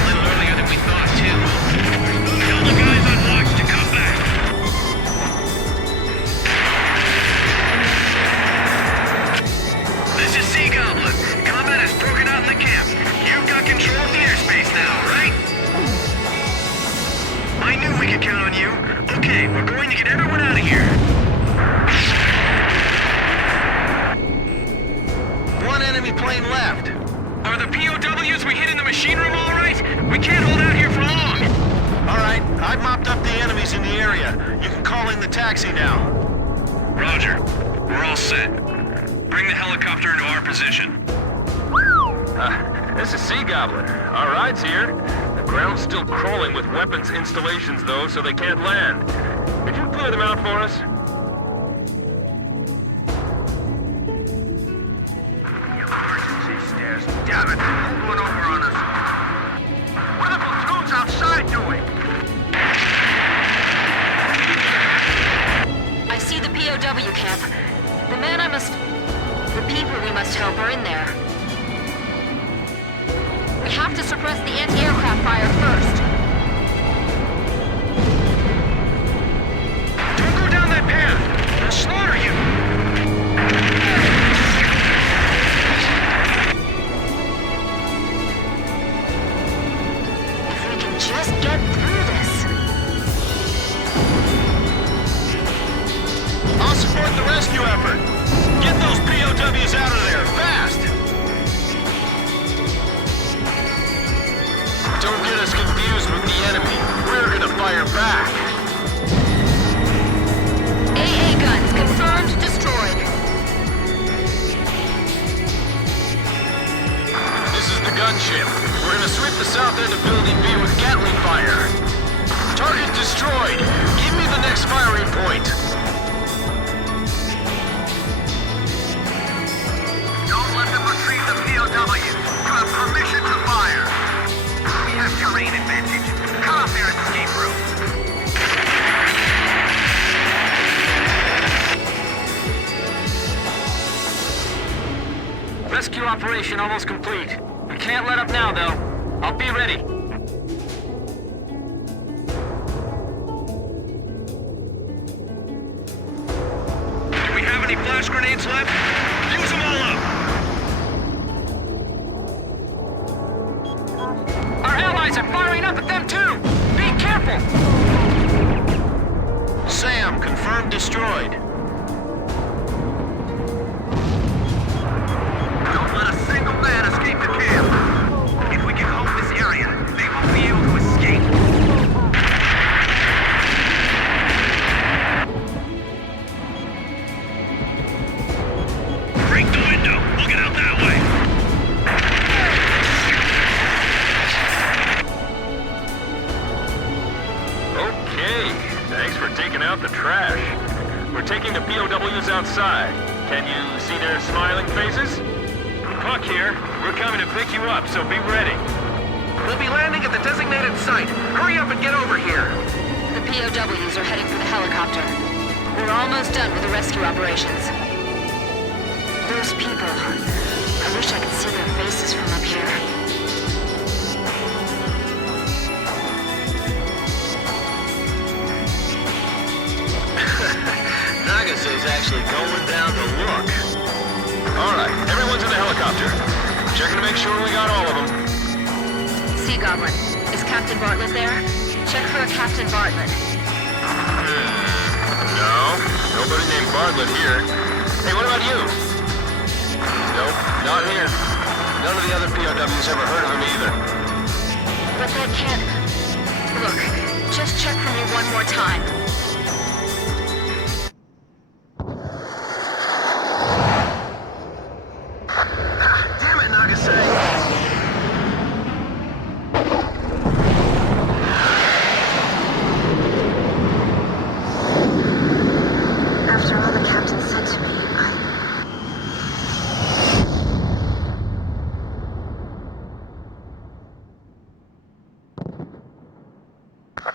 little earlier than we thought, too. Tell the guys on watch to come back. This is Sea Goblin. Combat has broken out in the camp. You've got control of the airspace now, right? I knew we could count on you. Okay, we're going to get everyone out of here. One enemy plane left. Are the POWs we hit in the machine room all right? We can't hold out here for long. All right, I've mopped up the enemies in the area. You can call in the taxi now. Roger. We're all set. Bring the helicopter into our position. This is Sea Goblin. Our ride's here. The ground's still crawling with weapons installations, though, so they can't land. Could you clear them out for us? Emergency stairs. Damn it! Who's going over on us? What are the platoons outside doing? I see the POW camp. The people we must help are in there. We have to suppress the anti-aircraft fire first. Don't go down that path! They'll slaughter you! If we can just get through this. I'll support the rescue effort. Get those POWs out of there, fast! Don't get us confused with the enemy. We're gonna fire back. AA guns confirmed destroyed. This is the gunship. We're gonna sweep the south end of Building B with Gatling fire. Target destroyed. Give me the next firing point. Don't let them retrieve the POWs. You have permission to fire. We have terrain advantage. Cut off their escape route. Rescue operation almost complete. We can't let up now, though. I'll be ready. Do we have any flash grenades left? Use them all up. Our allies are firing up at them, too! Be careful! Sam, confirmed destroyed. Don't let a single man escape the camp. If we can hold this area, they won't be able to escape. Break the window. We'll get out that way. Okay, thanks for taking out the trash. We're taking the POWs outside. Can you see their smiling faces? Puck here. We're coming to pick you up, so be ready. We'll be landing at the designated site. Hurry up and get over here. The POWs are heading for the helicopter. We're almost done with the rescue operations. Those people. I wish I could see their faces from up here. Nagase's actually going down to look. All right, everyone's in the helicopter. Checking to make sure we got all of them. Sea Goblin, is Captain Bartlett there? Check for a Captain Bartlett. No, nobody named Bartlett here. Hey, what about you? Nope, not here. None of the other POWs ever heard of him either. But that can't... Look, Just check for me one more time. Damn it, Nagasaki! After all the captain said to me,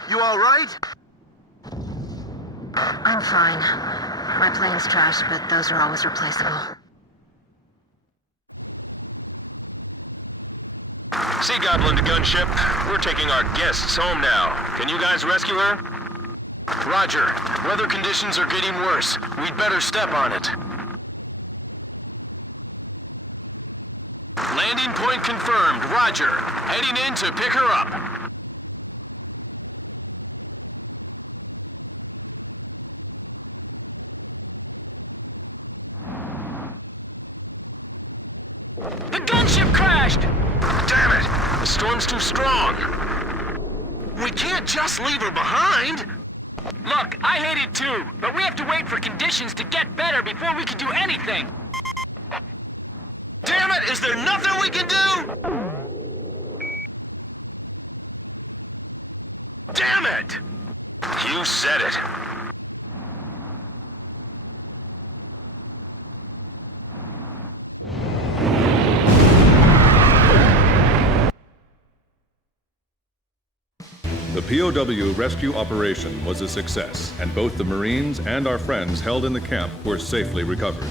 You all right? I'm fine. My plane's trashed, but those are always replaceable. Sea Goblin to gunship. We're taking our guests home now. Can you guys rescue her? Roger. Weather conditions are getting worse. We'd better step on it. Landing point confirmed. Roger. Heading in to pick her up. The gunship crashed! Damn it! The storm's too strong. We can't just leave her behind! Look, I hate it too, but we have to wait for conditions to get better before we can do anything! Damn it! Is there nothing we can do? Damn it! You said it. The POW rescue operation was a success, and both the Marines and our friends held in the camp were safely recovered.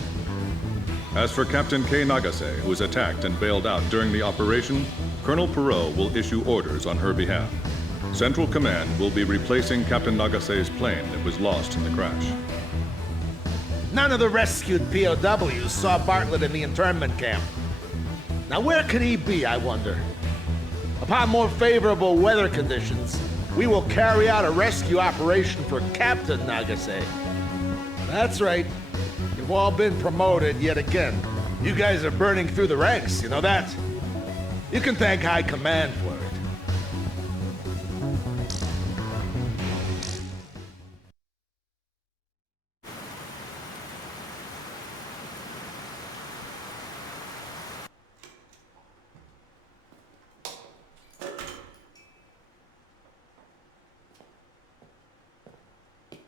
As for Captain K. Nagase, who was attacked and bailed out during the operation, Colonel Perot will issue orders on her behalf. Central Command will be replacing Captain Nagase's plane that was lost in the crash. None of the rescued POWs saw Bartlett in the internment camp. Now where could he be, I wonder? Upon more favorable weather conditions, we will carry out a rescue operation for Captain Nagase. That's right. You've all been promoted yet again. You guys are burning through the ranks, you know that? You can thank High Command for it.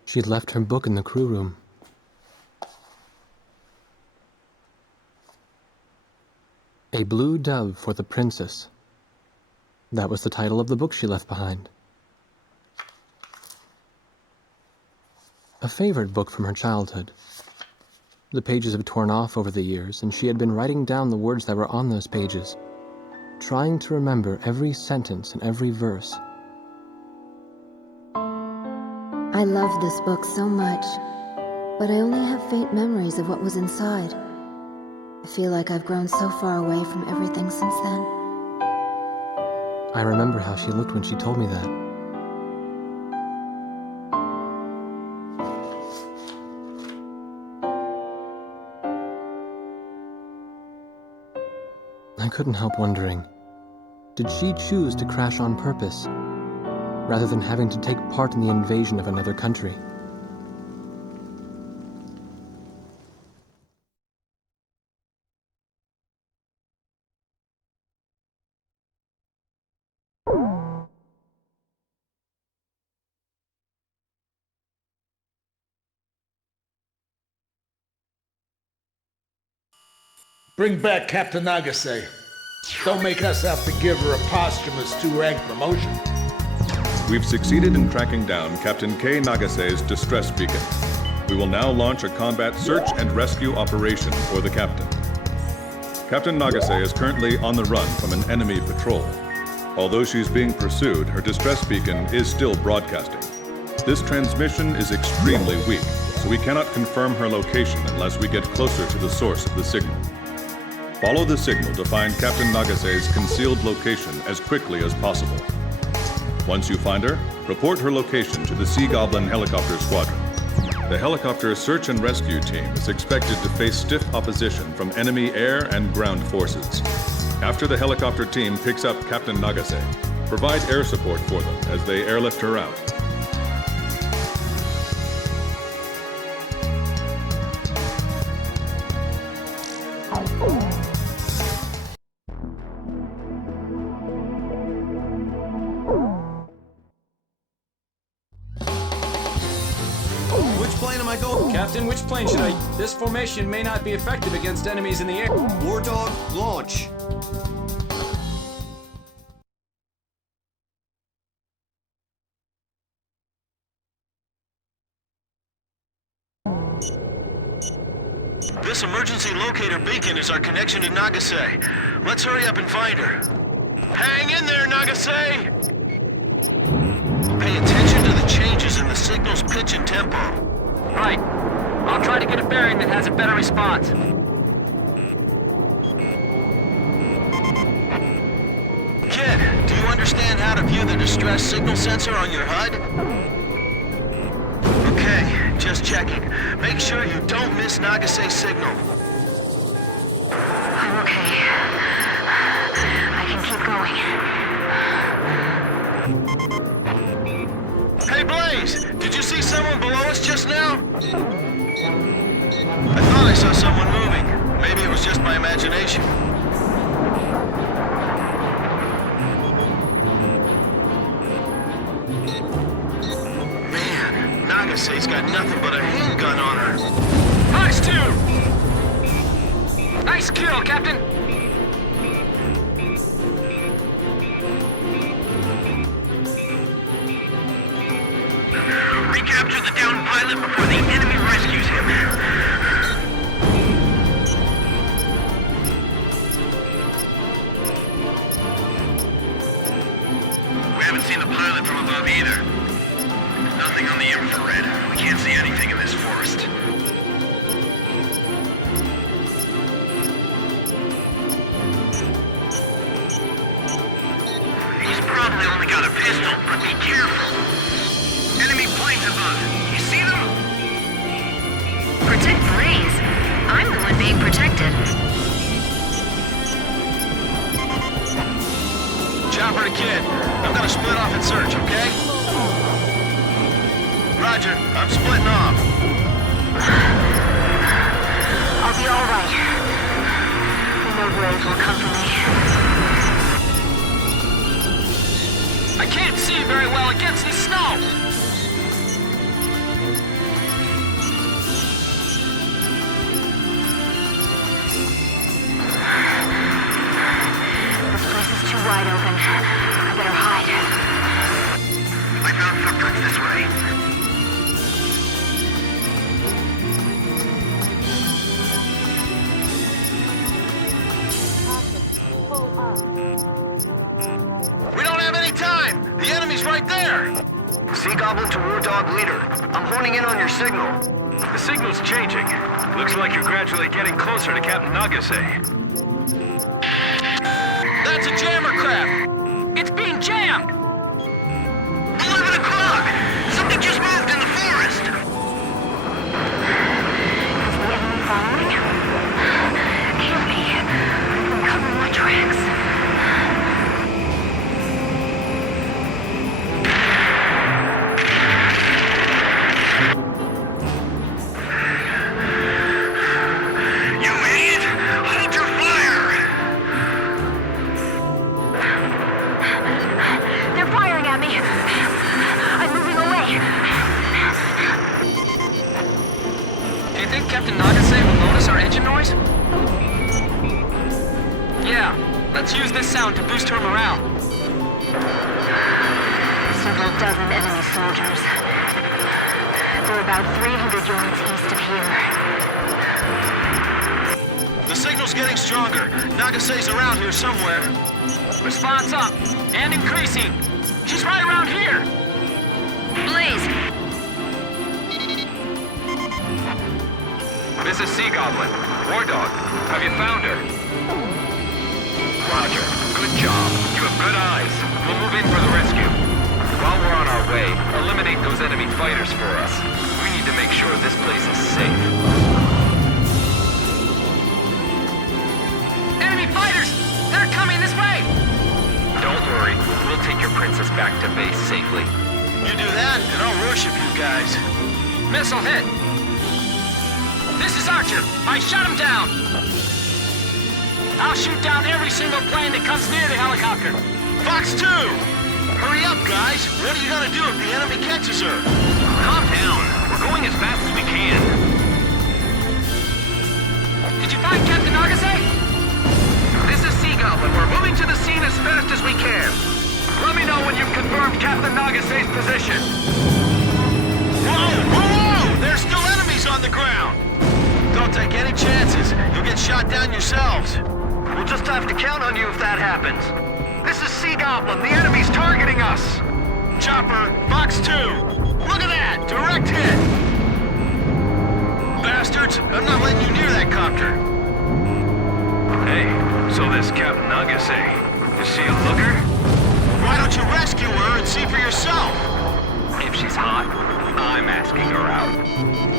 She'd left her book in the crew room. A Blue Dove for the Princess. That was the title of the book she left behind. A favorite book from her childhood. The pages had torn off over the years, and she had been writing down the words that were on those pages, trying to remember every sentence and every verse. I loved this book so much, but I only have faint memories of what was inside. I feel like I've grown so far away from everything since then. I remember how she looked when she told me that. I couldn't help wondering, did she choose to crash on purpose, rather than having to take part in the invasion of another country? Bring back Captain Nagase. Don't make us have to give her a posthumous 2-rank promotion. We've succeeded in tracking down Captain K. Nagase's distress beacon. We will now launch a combat search and rescue operation for the captain. Captain Nagase is currently on the run from an enemy patrol. Although she's being pursued, her distress beacon is still broadcasting. This transmission is extremely weak, so we cannot confirm her location unless we get closer to the source of the signal. Follow the signal to find Captain Nagase's concealed location as quickly as possible. Once you find her, report her location to the Sea Goblin Helicopter Squadron. The helicopter search and rescue team is expected to face stiff opposition from enemy air and ground forces. After the helicopter team picks up Captain Nagase, provide air support for them as they airlift her out. Captain, which plane should I... This formation may not be effective against enemies in the air. Wardog, launch. This emergency locator beacon is our connection to Nagase. Let's hurry up and find her. Hang in there, Nagase! Pay attention to the changes in the signal's pitch and tempo. Right. I'll try to get a bearing that has a better response. Kid, do you understand how to view the distress signal sensor on your HUD? Okay, just checking. Make sure you don't miss Nagase's signal. I'm okay. I can keep going. Hey, Blaze! Did you see someone below us just now? I thought I saw someone moving. Maybe it was just my imagination. Man, Nagase's got nothing but a handgun on her. Nice, too! Nice kill, Captain! Recapture the downed pilot before the enemy rescues him. We haven't seen the pilot from above either. Nothing on the infrared. We can't see anything in this forest. He's probably only got a pistol, but be careful. Enemy planes above. You see them? Protect Blaze. I'm the one being protected. Chopper to Kid. I'm gonna split off and search, okay? Roger, I'm splitting off. I'll be all right. I know Blaze will come for me. I can't see very well against the snow! Too wide open. I better hide. I found footprints this way. We don't have any time! The enemy's right there! Sea Goblin to Wardog Leader. I'm honing in on your signal. The signal's changing. Looks like you're gradually getting closer to Captain Nagase. That's a jammer crab! It's being jammed! 11 o'clock! Something just moved in the forest! Is the enemy following? Can't be. I'm covering my tracks. You idiot! Hold your fire! They're firing at me. I'm moving away. Do you think Captain Nagase will notice our engine noise? Yeah, let's use this sound to boost her morale. Several dozen enemy soldiers. They're about 300 yards east of here. The signal's getting stronger. Nagase's around here somewhere. Response up, and increasing. She's right around here. Blaze! This is Sea Goblin. Wardog, have you found her? Roger. Good job. You have good eyes. We'll move in for the rescue. While we're on our way, eliminate those enemy fighters for us. We need to make sure this place is safe. Enemy fighters! They're coming this way! Don't worry. We'll take your princess back to base safely. You do that, and I'll worship you guys. Missile hit! This is Archer. I shot him down. I'll shoot down every single plane that comes near the helicopter. Fox 2! Hurry up, guys! What are you gonna do if the enemy catches her? Calm down. We're going as fast as we can. Did you find Captain Nagase? This is Sea Goblin. We're moving to the scene as fast as we can. Let me know when you've confirmed Captain Nagase's position. Whoa, whoa, whoa! There's still enemies on the ground! Don't take any chances. You'll get shot down yourselves. We'll just have to count on you if that happens. This is Sea Goblin. The enemy's targeting us. Chopper, Fox 2. Look at that! Direct hit! Bastards, I'm not letting you near that copter. Hey, so this Captain Nagase, is she a looker? Why don't you rescue her and see for yourself? If she's hot, I'm asking her out.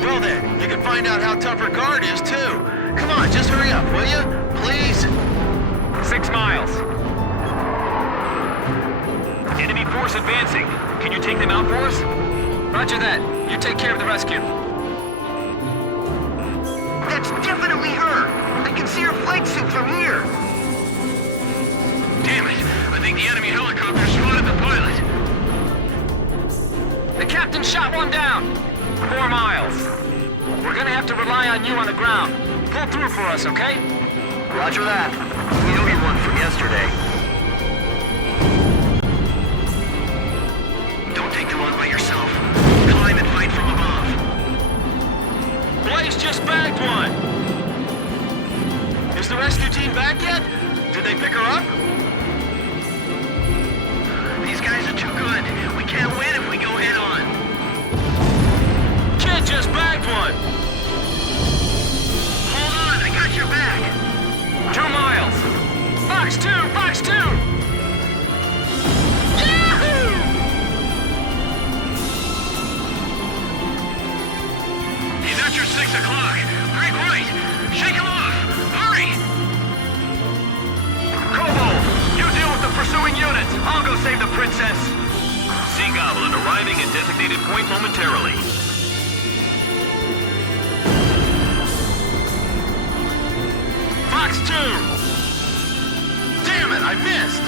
Well then, you can find out how tough her guard is too. Come on, just hurry up, will you? Please? 6 miles. Enemy force advancing. Can you take them out for us? Roger that. You take care of the rescue. That's definitely her. I can see her flight suit from here. Damn it! I think the enemy helicopter spotted the pilot. The captain shot one down. 4 miles. We're gonna have to rely on you on the ground. Pull through for us, okay? Roger that. We owe you one from yesterday. Don't take them on by yourself. Climb and fight from above. Blaze just bagged one! Is the rescue team back yet? Did they pick her up? These guys are too good. We can't win if we go head on. Kid just bagged one! Hold on, I got your back. 2 miles. Fox 2! Fox 2! Yahoo! He's at your 6 o'clock. Break right. Shake him off. Hurry! Kobold, you deal with the pursuing unit. I'll go save the princess. Sea Goblin arriving at designated point momentarily. Fox 2! Damn it, I missed!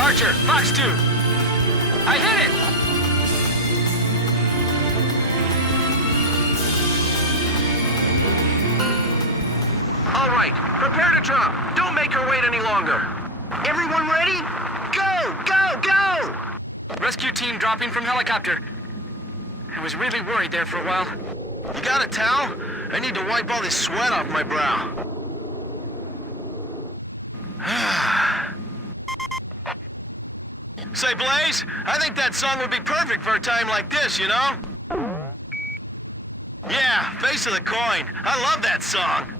Archer, Fox 2. I hit it! All right, prepare to drop. Don't make her wait any longer. Everyone ready? Go, go, go! Rescue team dropping from helicopter. I was really worried there for a while. You got a towel? I need to wipe all this sweat off my brow. Say, Blaze, I think that song would be perfect for a time like this, you know? Yeah, Face of the Coin. I love that song.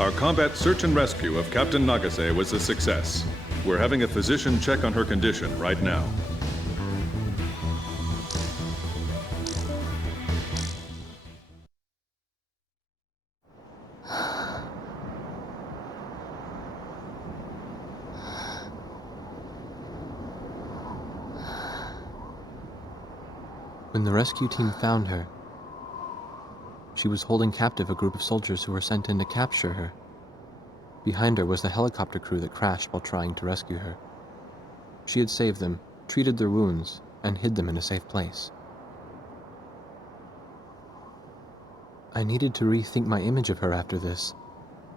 Our combat search and rescue of Captain Nagase was a success. We're having a physician check on her condition right now. When the rescue team found her, she was holding captive a group of soldiers who were sent in to capture her. Behind her was the helicopter crew that crashed while trying to rescue her. She had saved them, treated their wounds, and hid them in a safe place. I needed to rethink my image of her after this,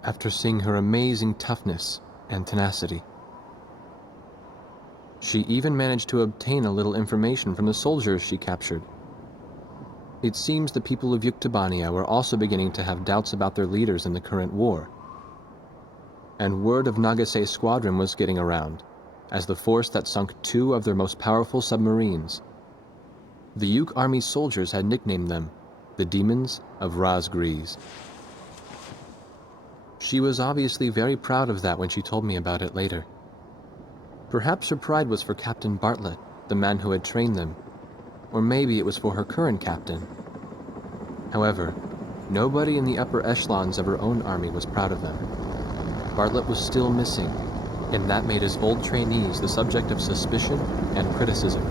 after seeing her amazing toughness and tenacity. She even managed to obtain a little information from the soldiers she captured. It seems the people of Yuktobania were also beginning to have doubts about their leaders in the current war. And word of Nagase's squadron was getting around, as the force that sunk 2 of their most powerful submarines. The Yuk Army's soldiers had nicknamed them the Demons of Razgriz. She was obviously very proud of that when she told me about it later. Perhaps her pride was for Captain Bartlett, the man who had trained them, or maybe it was for her current captain. However, nobody in the upper echelons of her own army was proud of them. Bartlett was still missing, and that made his old trainees the subject of suspicion and criticism.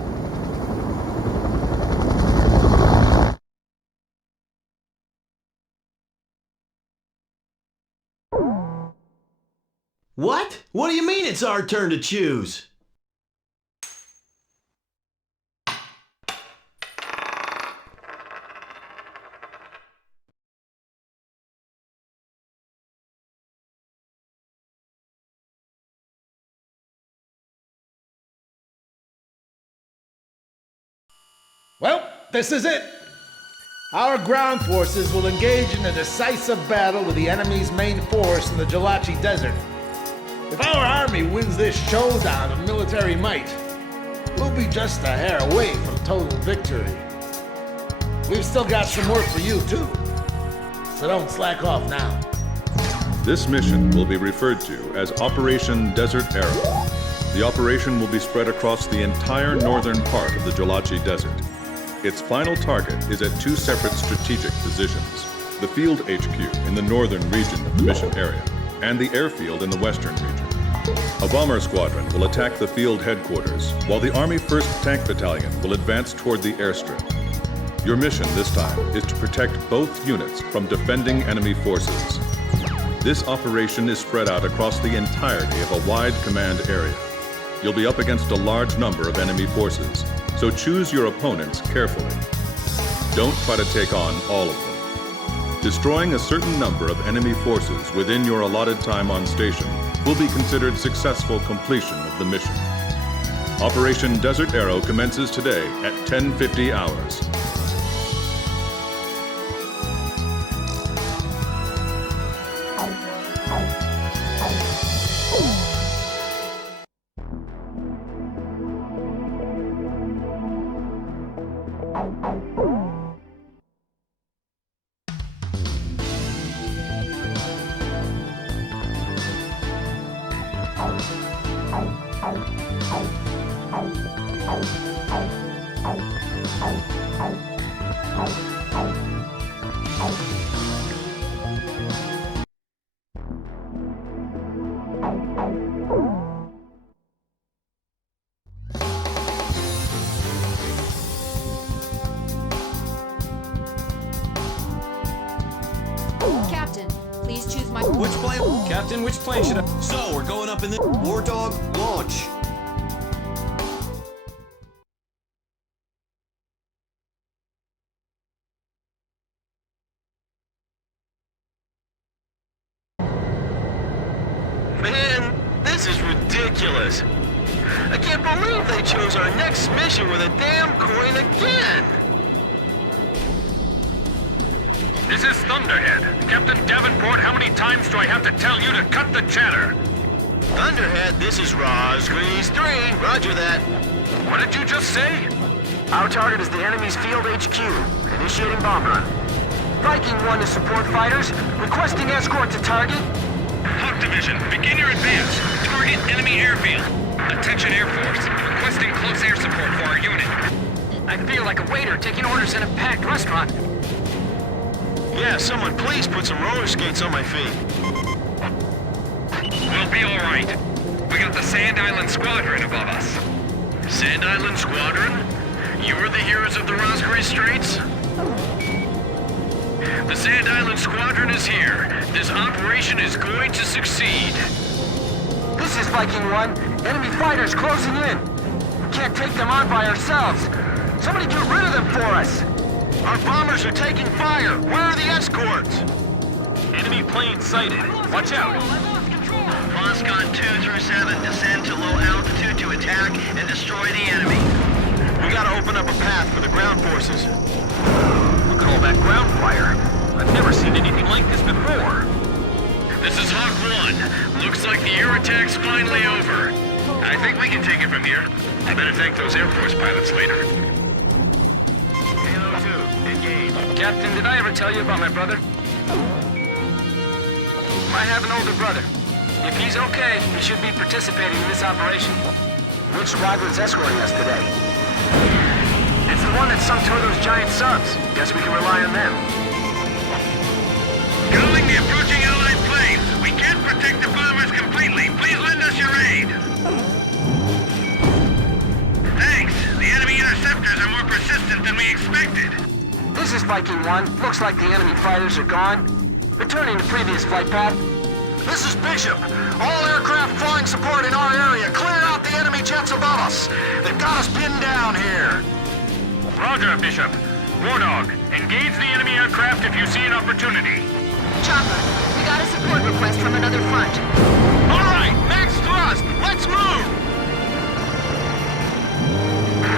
What? What do you mean it's our turn to choose? Well, this is it. Our ground forces will engage in a decisive battle with the enemy's main force in the Jalachi Desert. If our army wins this showdown of military might, we'll be just a hair away from total victory. We've still got some work for you, too. So don't slack off now. This mission will be referred to as Operation Desert Arrow. The operation will be spread across the entire northern part of the Jalachi Desert. Its final target is at two separate strategic positions: the field HQ in the northern region of the mission area, and the airfield in the western region. A bomber squadron will attack the field headquarters, while the Army 1st Tank Battalion will advance toward the airstrip. Your mission this time is to protect both units from defending enemy forces. This operation is spread out across the entirety of a wide command area. You'll be up against a large number of enemy forces, so choose your opponents carefully. Don't try to take on all of them. Destroying a certain number of enemy forces within your allotted time on station will be considered successful completion of the mission. Operation Desert Arrow commences today at 10:50 hours. Captain, please choose my... Which plane? Captain, which plane should I... So, we're going up in the... Wardog, launch! Man, this is ridiculous. I can't believe they chose our next mission with a damn coin again. This is Thunderhead. Captain Davenport, how many times do I have to tell you to cut the chatter? Thunderhead, this is Razgriz 3. Roger that. What did you just say? Our target is the enemy's field HQ. Initiating bomb run. Viking 1 to support fighters. Requesting escort to target. Hawk Division, begin your advance. Target enemy airfield. Attention Air Force. Requesting close air support for our unit. I feel like a waiter taking orders in a packed restaurant. Yeah, someone please put some roller skates on my feet. We'll be all right. We got the Sand Island Squadron above us. Sand Island Squadron? You were the heroes of the Razgriz Straits? The Sand Island Squadron is here. This operation is going to succeed. This is Viking 1. Enemy fighters closing in. We can't take them on by ourselves. Somebody get rid of them for us. Our bombers are taking fire. Where are the escorts? Enemy plane sighted. Watch out. Foscon 2 through 7 descend to low altitude to attack and destroy the enemy. We gotta open up a path for the ground forces. Look at all that ground fire. I've never seen anything like this before. This is Hawk 1. Looks like the air attack's finally over. I think we can take it from here. I better thank those Air Force pilots later. Halo 2, engage. Captain, did I ever tell you about my brother? I have an older brother. If he's okay, he should be participating in this operation. Which squadron's escorting us today? It's the one that sunk two of those giant subs. Guess we can rely on them. Calling the approaching Allied planes. We can't protect the bombers completely. Please lend us your aid. Thanks. The enemy interceptors are more persistent than we expected. This is Viking 1. Looks like the enemy fighters are gone. Returning to previous flight path. This is Bishop. All aircraft flying support in our area, clear out the enemy jets above us. They've got us pinned down here. Roger, Bishop. Wardog, engage the enemy aircraft if you see an opportunity. Chopper, we got a support request from another front. All right, max thrust. Let's move.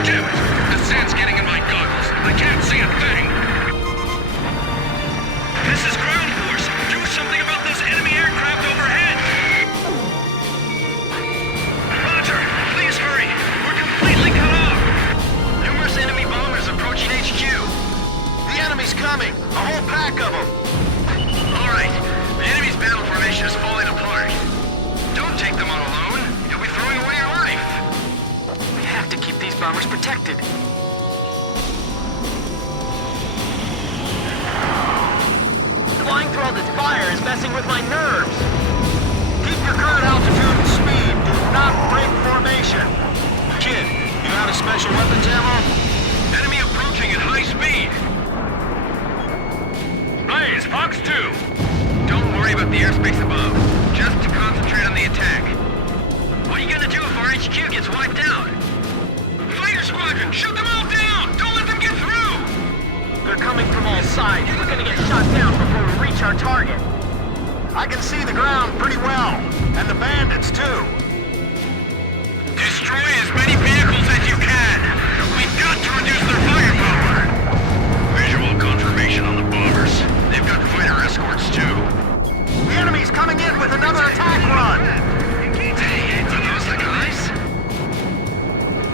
Damn it! The sand's getting in my goggles. I can't see a thing. This is ground force. Do something about those enemy aircraft overhead. Roger, please hurry. We're completely cut off. Numerous enemy bombers approaching HQ. The enemy's coming. A whole pack of them. All right. The enemy's battle formation is falling apart. Don't take them on alone. You'll be throwing away your life. We have to keep these bombers protected. Flying through all this fire is messing with my nerves. Keep your current altitude and speed. Do not break formation. Kid, you out of special weapons ammo? Enemy approaching at high speed. Blaze, Fox 2. Don't worry about the airspace above. Just concentrate on the attack. What are you gonna do if our HQ gets wiped out? Fighter squadron, shoot them all down! Don't let them get through! They're coming from all sides. We're gonna get shot down before we reach our target. I can see the ground pretty well, and the bandits too. Destroy as many vehicles as you can! We've got to reduce their firepower! Visual confirmation on the bombers. They've got fighter escorts too. The enemy's coming in with another attack run! Hey, are those the guys?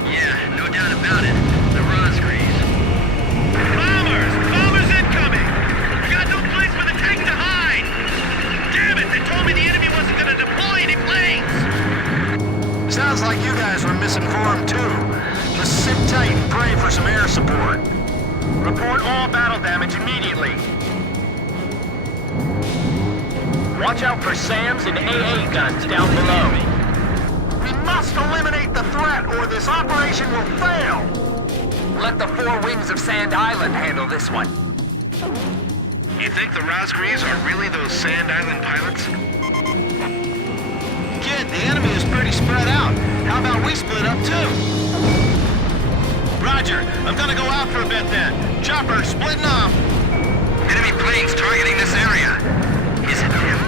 Yeah, no doubt about it. The Razgriz. Bombers! Bombers incoming! We got no place for the tank to hide! Damn it! They told me the enemy wasn't gonna deploy any planes! Sounds like you guys were misinformed too. Just sit tight and pray for some air support. Report all battle damage immediately. Watch out for SAMs and AA guns down below. We must eliminate the threat or this operation will fail! Let the 4 wings of Sand Island handle this one. You think the Razgriz are really those Sand Island pilots? Kid, the enemy is pretty spread out. How about we split up too? Roger, I'm gonna go out for a bit then. Chopper, splitting off. Enemy planes targeting this area. Is it him?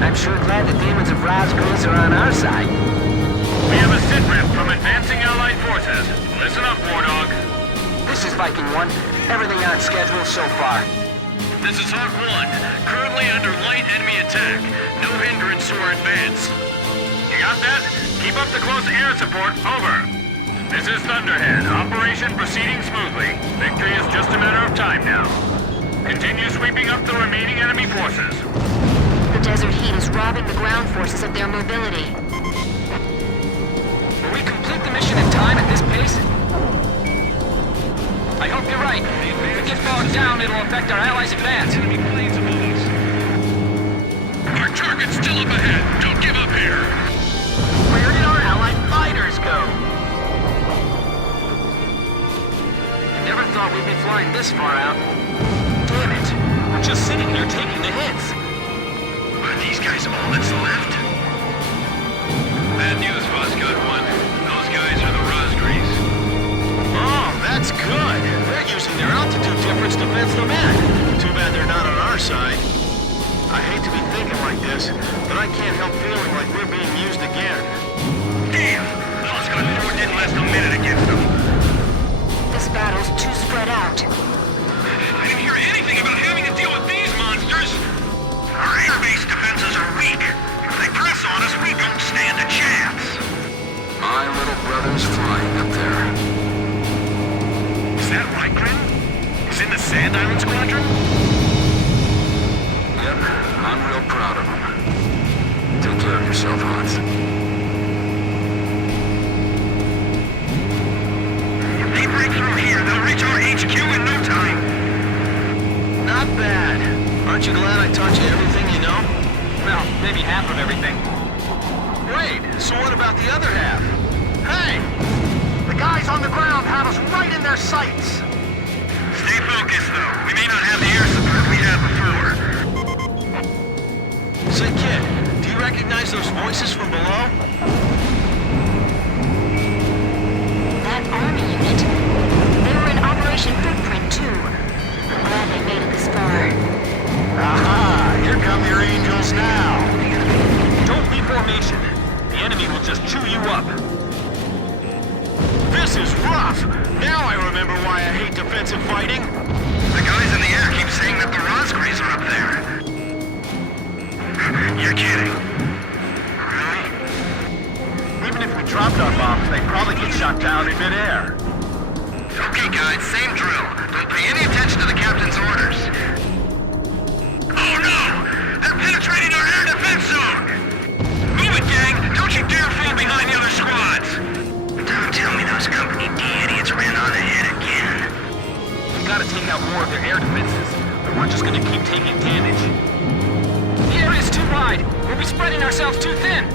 I'm sure glad the demons of Razgriz are on our side. We have a sitrep from advancing Allied forces. Listen up, Wardog. This is Viking 1. Everything on schedule so far. This is Hawk 1. Currently under light enemy attack. No hindrance to our advance. You got that? Keep up the close air support. Over. This is Thunderhead. Operation proceeding smoothly. Victory is just a matter of time now. Continue sweeping up the remaining enemy forces. The desert heat is robbing the ground forces of their mobility. Will we complete the mission in time at this pace? I hope you're right. If we get bogged down, it'll affect our allies' advance. Enemy planes above us. Our target's still up ahead. Don't give up here. Where did our allied fighters go? Never thought we'd be flying this far out. Damn it! We're just sitting here taking the hits. Are these guys all that's left? Bad news, Voskhod 1. Those guys are the Razgriz. Oh, that's good. They're using their altitude difference to fence them in. Too bad they're not on our side. I hate to be thinking like this, but I can't help feeling like we're being used again. Damn! Voskhod 4 didn't last a minute against them. This battle's too spread out. I didn't hear anything about having to deal with these monsters! Our air-based defenses are weak. If they press on us, we don't stand a chance. My little brother's flying up there. Is that right, Grin? He's in the Sand Island Squadron? Yep, I'm real proud of him. Take care of yourself, Hans. If they break through here, they'll reach our HQ in no time. Not bad. Aren't you glad I taught you everything you know? Well, maybe half of everything. Wait, so what about the other half? Hey! The guys on the ground have us right in their sights! Stay focused, though. We may not have the air support we had before. recognize those voices from below? That army unit. They were in Operation Footprint, too. I'm glad they made it this far. Aha! Here come your angels now! Don't leave formation. The enemy will just chew you up. This is rough! Now I remember why I hate defensive fighting. The guys in the air keep saying that the Razgriz are up there. You're kidding. Really? Even if we dropped our bombs, they'd probably get shot down in midair. Okay, guys, same drill. Don't pay any attention to the captain's orders. Oh no! They're penetrating our air defense zone! Move it, gang! Don't you dare fall behind the other squads! Don't tell me those Company D idiots ran on ahead again. We gotta take out more of their air defenses, or we're just gonna keep taking damage. The area's too wide. We'll be spreading ourselves too thin.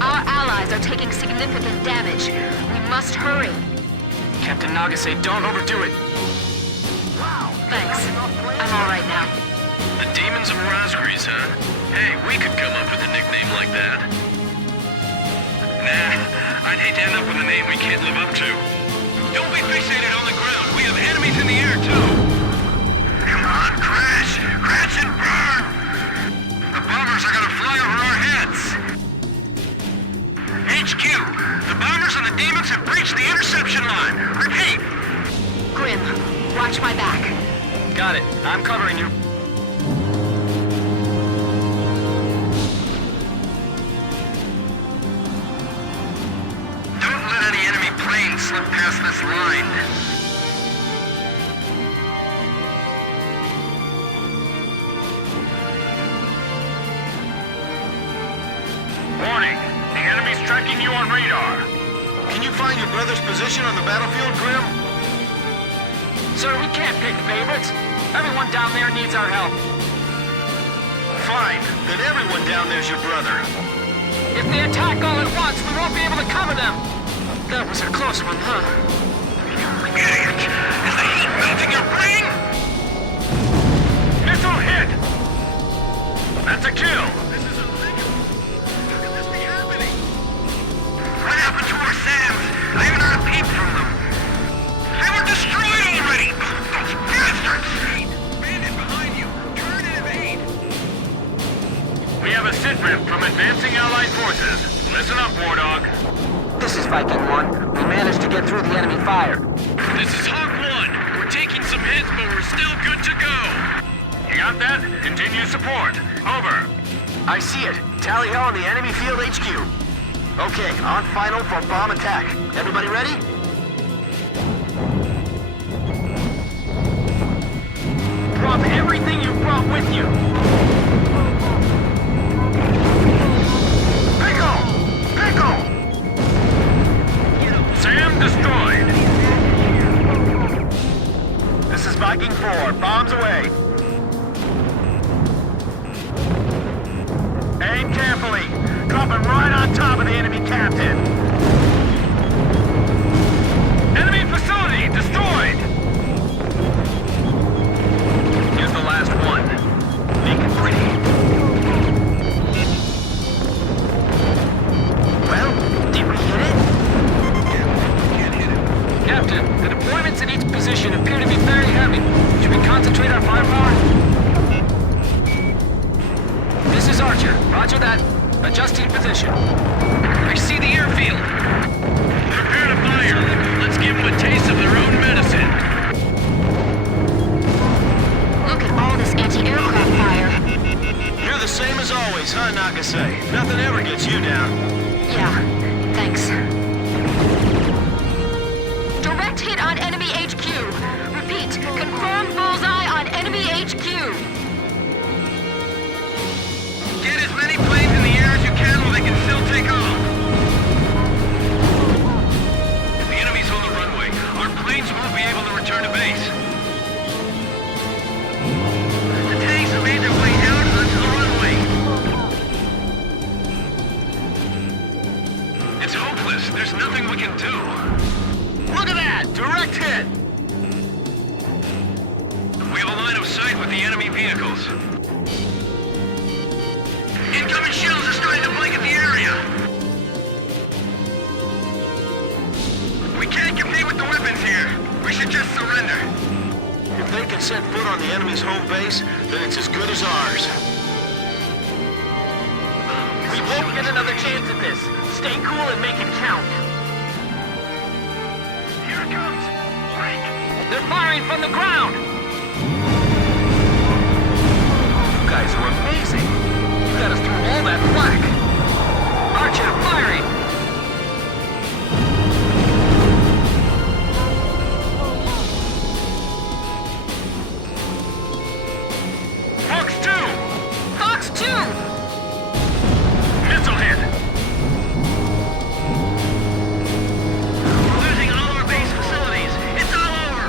Our allies are taking significant damage. We must hurry. Captain Nagase, don't overdo it. Thanks. I'm all right now. The Demons of Razgriz, huh? Hey, we could come up with a nickname like that. Nah, I'd hate to end up with a name we can't live up to. Don't be fixated on the ground. We have enemies in the air, too. Come on, crash! Crash and burn! The bombers are gonna fly over our heads! HQ! The bombers and the demons have breached the interception line! Repeat! Grim, watch my back. Got it. I'm covering you. Don't let any enemy planes slip past this line. Warning! The enemy's tracking you on radar. Can you find your brother's position on the battlefield, Grim? Sir, we can't pick favorites. Everyone down there needs our help. Fine. Then everyone down there's your brother. If they attack all at once, we won't be able to cover them. That was a close one, huh? Idiot! Is the heat melting your brain? Missile hit! That's a kill! This is illegal! How can this be happening? What happened to our SAMs? I haven't heard a peep from them. They were destroyed already! Those bastards! Bandit behind you! Turn and evade! We have a sitrep from advancing Allied forces. Listen up, Wardog. This is Viking 1. We managed to get through the enemy fire. This is Hawk 1. We're taking some hits, but we're still good to go. You got that? Continue support. Over. I see it. Tally ho on the enemy field HQ. Okay, on final for bomb attack. Everybody ready? Drop everything you brought with you. Pickle! Pickle! SAM destroyed. This is Viking 4. Bombs away. Aim carefully. Dropping right on top of the enemy captain. Enemy facility destroyed. Here's the last one. Make it pretty. Well, did we hit it? Captain, the deployments in each position appear to be very heavy. Should we concentrate our firepower? This is Archer. Roger that. Adjusting position. I see the airfield. Prepare to fire. Let's give them a taste of their own medicine. Look at all this anti-aircraft fire. You're the same as always, huh, Nagase? Nothing ever gets you down. Yeah, thanks. Direct hit on enemy HQ. Repeat, confirm bullseye on enemy HQ. Get as many planes in the air as you can while they can still take off. If the enemy's on the runway, our planes won't be able to return to base. The tanks have made their way down onto the runway. It's hopeless. There's nothing we can do. Look at that! Direct hit! We have a line of sight with the enemy vehicles. Incoming shields are starting to blink at Commander. If they can set foot on the enemy's home base, then it's as good as ours. We won't get another chance at this. Stay cool and make it count. Here it comes! Break! They're firing from the ground! You guys are amazing! You got us through all that flak! Archer, firing! Fox 2! Fox 2! Missile hit! We're losing all our base facilities! It's all over!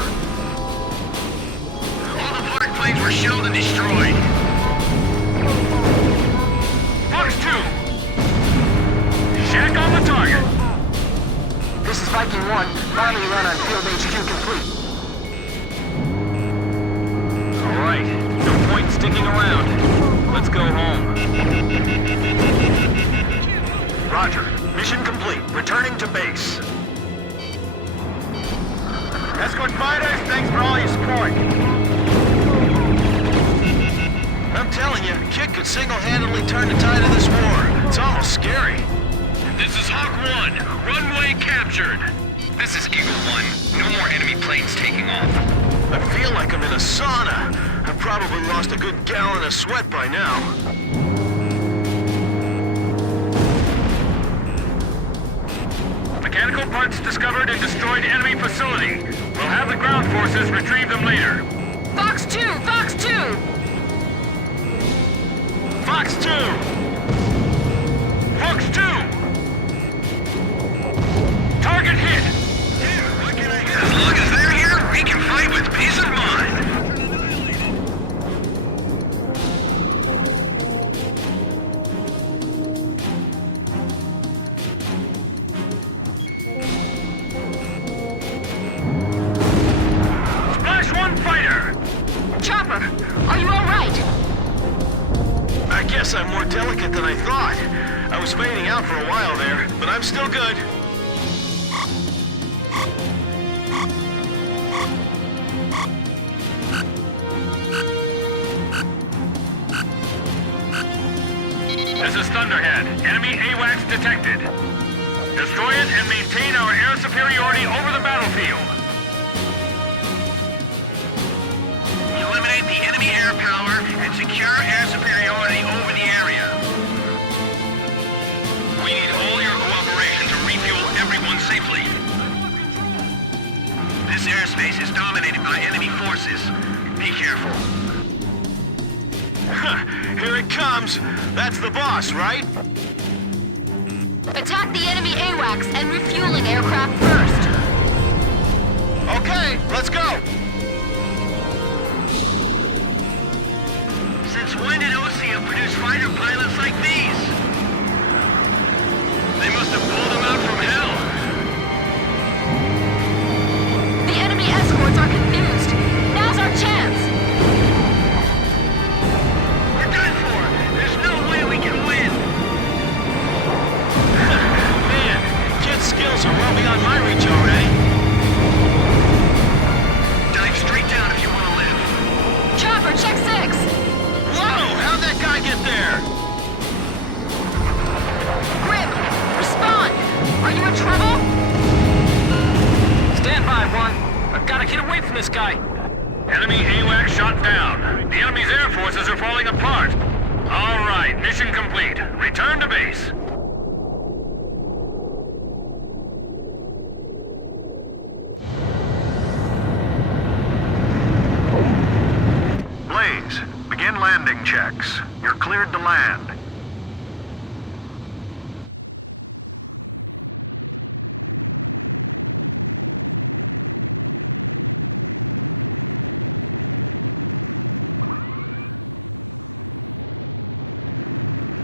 All the park planes were shelled and destroyed! Fox 2! Shack on the target! This is Viking 1. Finally run on Field HQ complete. Alright, no point sticking around. Let's go home. Roger. Mission complete. Returning to base. Escort fighters, thanks for all your support. I'm telling you, Kit could single-handedly turn the tide of this war. It's almost scary. This is Hawk 1. Runway captured. This is Eagle 1. No more enemy planes taking off. I feel like I'm in a sauna. I've probably lost a good gallon of sweat by now. Mechanical parts discovered in destroyed enemy facility. We'll have the ground forces retrieve them later. Fox 2! Fox 2! Fox 2! Fox 2! Target hit! What can I get? As long as they're here, we can fight with peace of mind. Splash 1 fighter! Chopper, are you alright? I guess I'm more delicate than I thought. I was fading out for a while there, but I'm still good. This is Thunderhead. Enemy AWACS detected. Destroy it and maintain our air superiority over the battlefield. Eliminate the enemy air power and secure air superiority over the area. We need all your cooperation to refuel everyone safely. This airspace is dominated by enemy forces. Be careful. Here it comes. That's the boss, right? Attack the enemy AWACS and refueling aircraft first. Okay, let's go. Since when did Osea produce fighter pilots like these? They must have pulled them out from hell. The enemy escorts are confused. Now's our chance. We're done for. There's no way we can win. Man, Kit's skills are well beyond my reach already. Dive straight down if you want to live. Chopper, check 6. Whoa! How'd that guy get there? Grim, respond. Are you in trouble? Stand by, 1. I've got to get away from this guy. Enemy AWACS shot down. The enemy's air forces are falling apart. All right, mission complete. Return to base. Blaze, begin landing checks. You're cleared to land.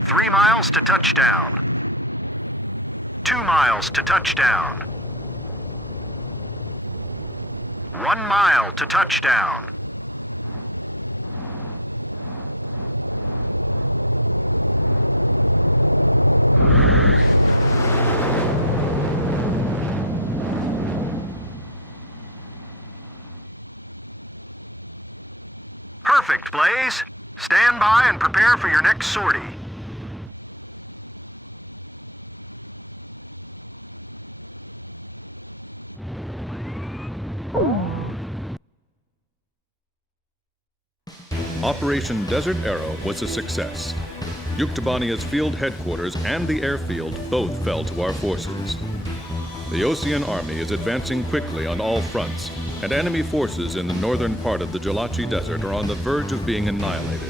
Three miles to touchdown. 2 miles to touchdown. 1 mile to touchdown. Perfect, Blaze. Stand by and prepare for your next sortie. Operation Desert Arrow was a success. Yuktobania's field headquarters and the airfield both fell to our forces. The Osean Army is advancing quickly on all fronts, and enemy forces in the northern part of the Jolachi Desert are on the verge of being annihilated.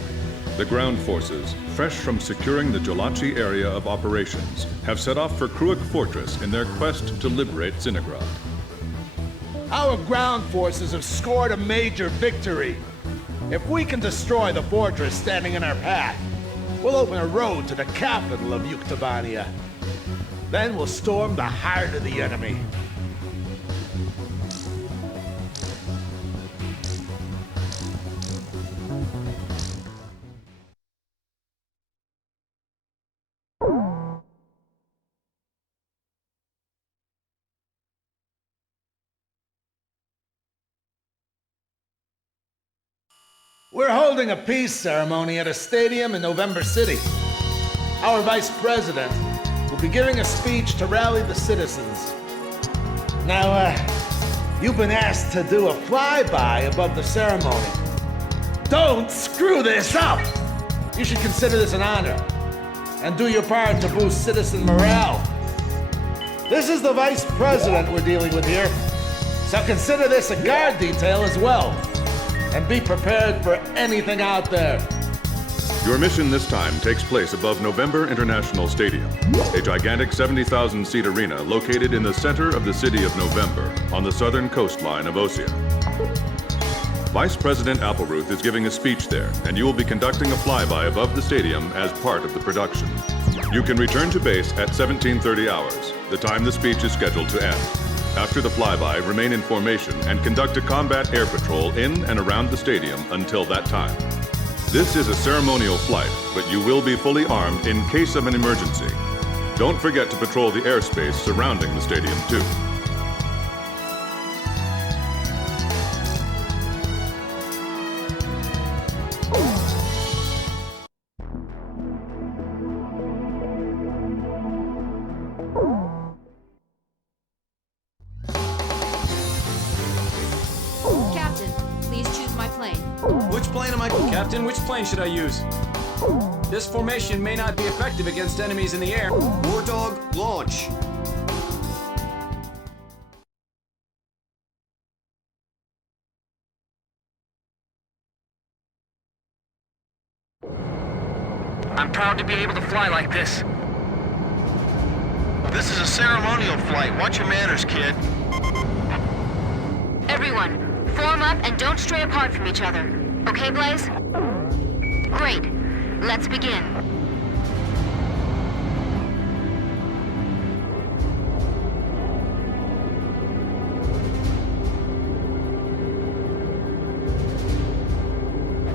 The ground forces, fresh from securing the Jolachi area of operations, have set off for Kruik Fortress in their quest to liberate Zinigrad. Our ground forces have scored a major victory. If we can destroy the fortress standing in our path, we'll open a road to the capital of Yuktobania. Then we'll storm the heart of the enemy. We're holding a peace ceremony at a stadium in November City. Our vice president will be giving a speech to rally the citizens. Now, you've been asked to do a flyby above the ceremony. Don't screw this up! You should consider this an honor and do your part to boost citizen morale. This is the vice president we're dealing with here, so consider this a guard detail as well. And be prepared for anything out there. Your mission this time takes place above November International Stadium, a gigantic 70,000-seat arena located in the center of the city of November on the southern coastline of Osea. Vice President Appleruth is giving a speech there, and you will be conducting a flyby above the stadium as part of the production. You can return to base at 1730 hours, the time the speech is scheduled to end. After the flyby, remain in formation and conduct a combat air patrol in and around the stadium until that time. This is a ceremonial flight, but you will be fully armed in case of an emergency. Don't forget to patrol the airspace surrounding the stadium, too. Captain, which plane should I use? This formation may not be effective against enemies in the air. Wardog, launch! I'm proud to be able to fly like this. This is a ceremonial flight. Watch your manners, kid. Everyone, form up and don't stray apart from each other. Okay, Blaze? Great. Let's begin.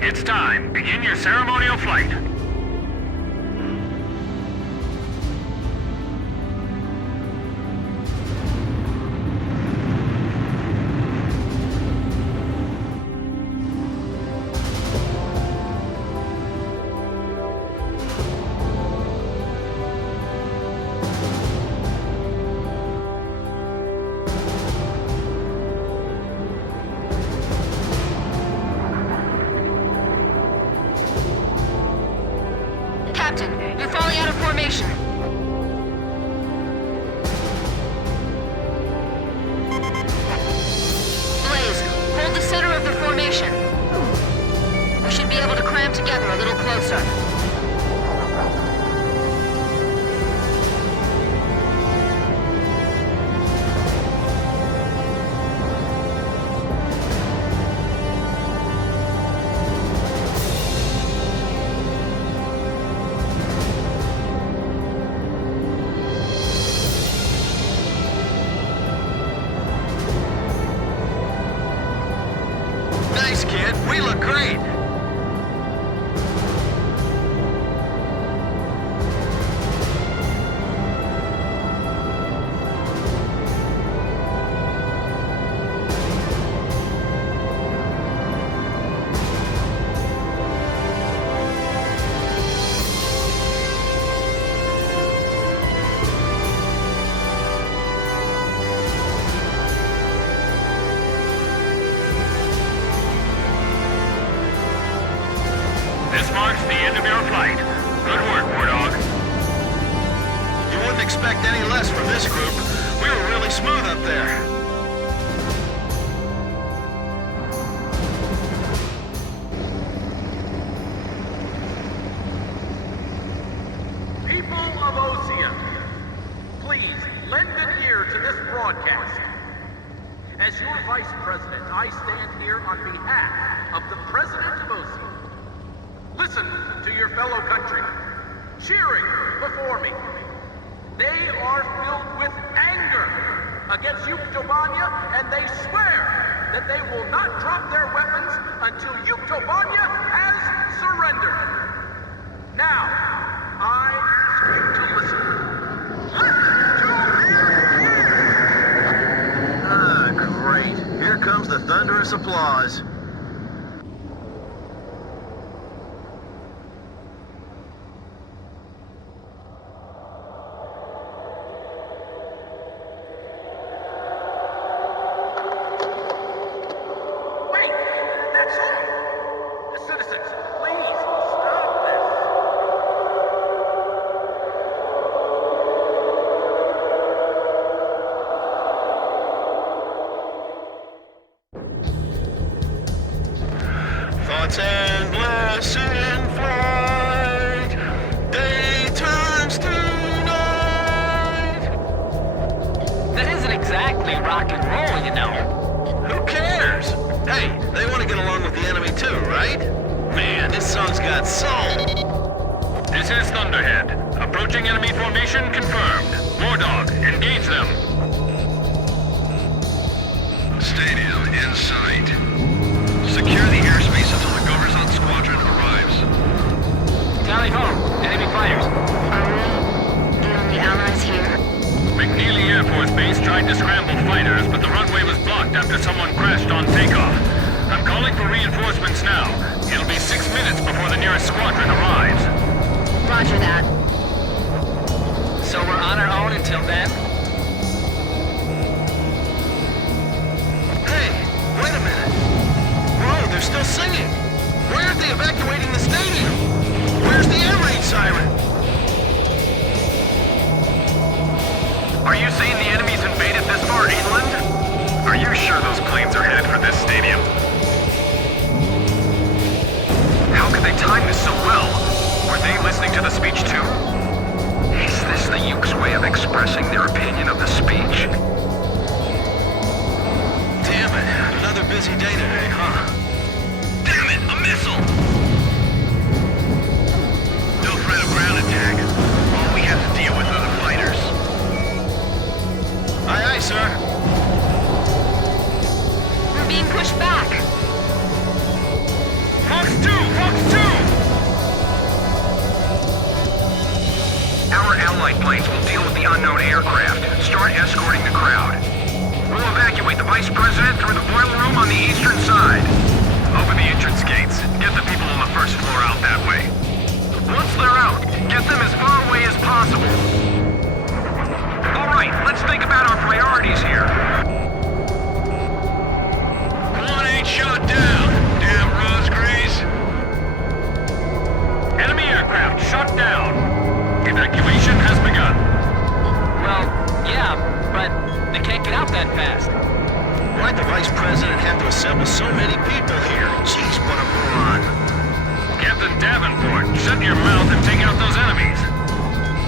It's time. Begin your ceremonial flight. Captain, you're falling out of formation. Blaze, hold the center of the formation. We should be able to cram together a little closer. Nice, kid. We look great. marks the end of your flight. Good work, Wardog. You wouldn't expect any less from this group. We were really smooth up there. People of Osean, please lend an ear to this broadcast. As your Vice President, I stand here on behalf of the President of Osean. Listen to your fellow countrymen, cheering before me. They are filled with anger against Yuktobania, and they swear that they will not drop their weapons until Yuktobania has surrendered. Now, I ask you to listen. Ah, great. Here comes the thunderous applause. Thoughts and bliss in flight, day turns to night. That isn't exactly rock and roll, you know. Who cares? Hey, they want to get along with the enemy too, right? Man, this song's got soul. This is Thunderhead. Approaching enemy formation confirmed. Wardog, engage them. Stadium in sight. Secure the airspace until the Osean Squadron arrives. Tally ho, enemy fighters. Are we the only allies here? McNeely Air Force Base tried to scramble fighters, but the runway was blocked after someone crashed on takeoff. I'm calling for reinforcements now. It'll be 6 minutes before the nearest squadron arrives. Roger that. So we're on our own until then? Hey, wait a minute. Whoa, they're still singing. Why aren't they evacuating the stadium? Where's the air raid siren? Are you saying the enemy's invaded this far inland? Are you sure those planes are headed for this stadium? How could they time this so well? Were they listening to the speech too? Is this the Yuke's way of expressing their opinion of the speech? Damn it, another busy day today, huh? Damn it, a missile! No threat of ground attack. All we have to deal with are the fighters. Aye, aye, sir. We're being pushed back. Fox 2! Fox 2! Our allied planes will deal with the unknown aircraft. Start escorting the crowd. We'll evacuate the Vice President through the boiler room on the eastern side. Open the entrance gates. Get the people on the first floor out that way. Once they're out, get them as far away as possible. All right, let's think about our priorities here. One ain't shot down. Damn Razgriz. Enemy aircraft shot down. Evacuation has begun. Well, yeah, but they can't get out that fast. Why'd the Vice President have to assemble so many people here? Jeez, what a moron. Captain Davenport, shut your mouth and take out those enemies.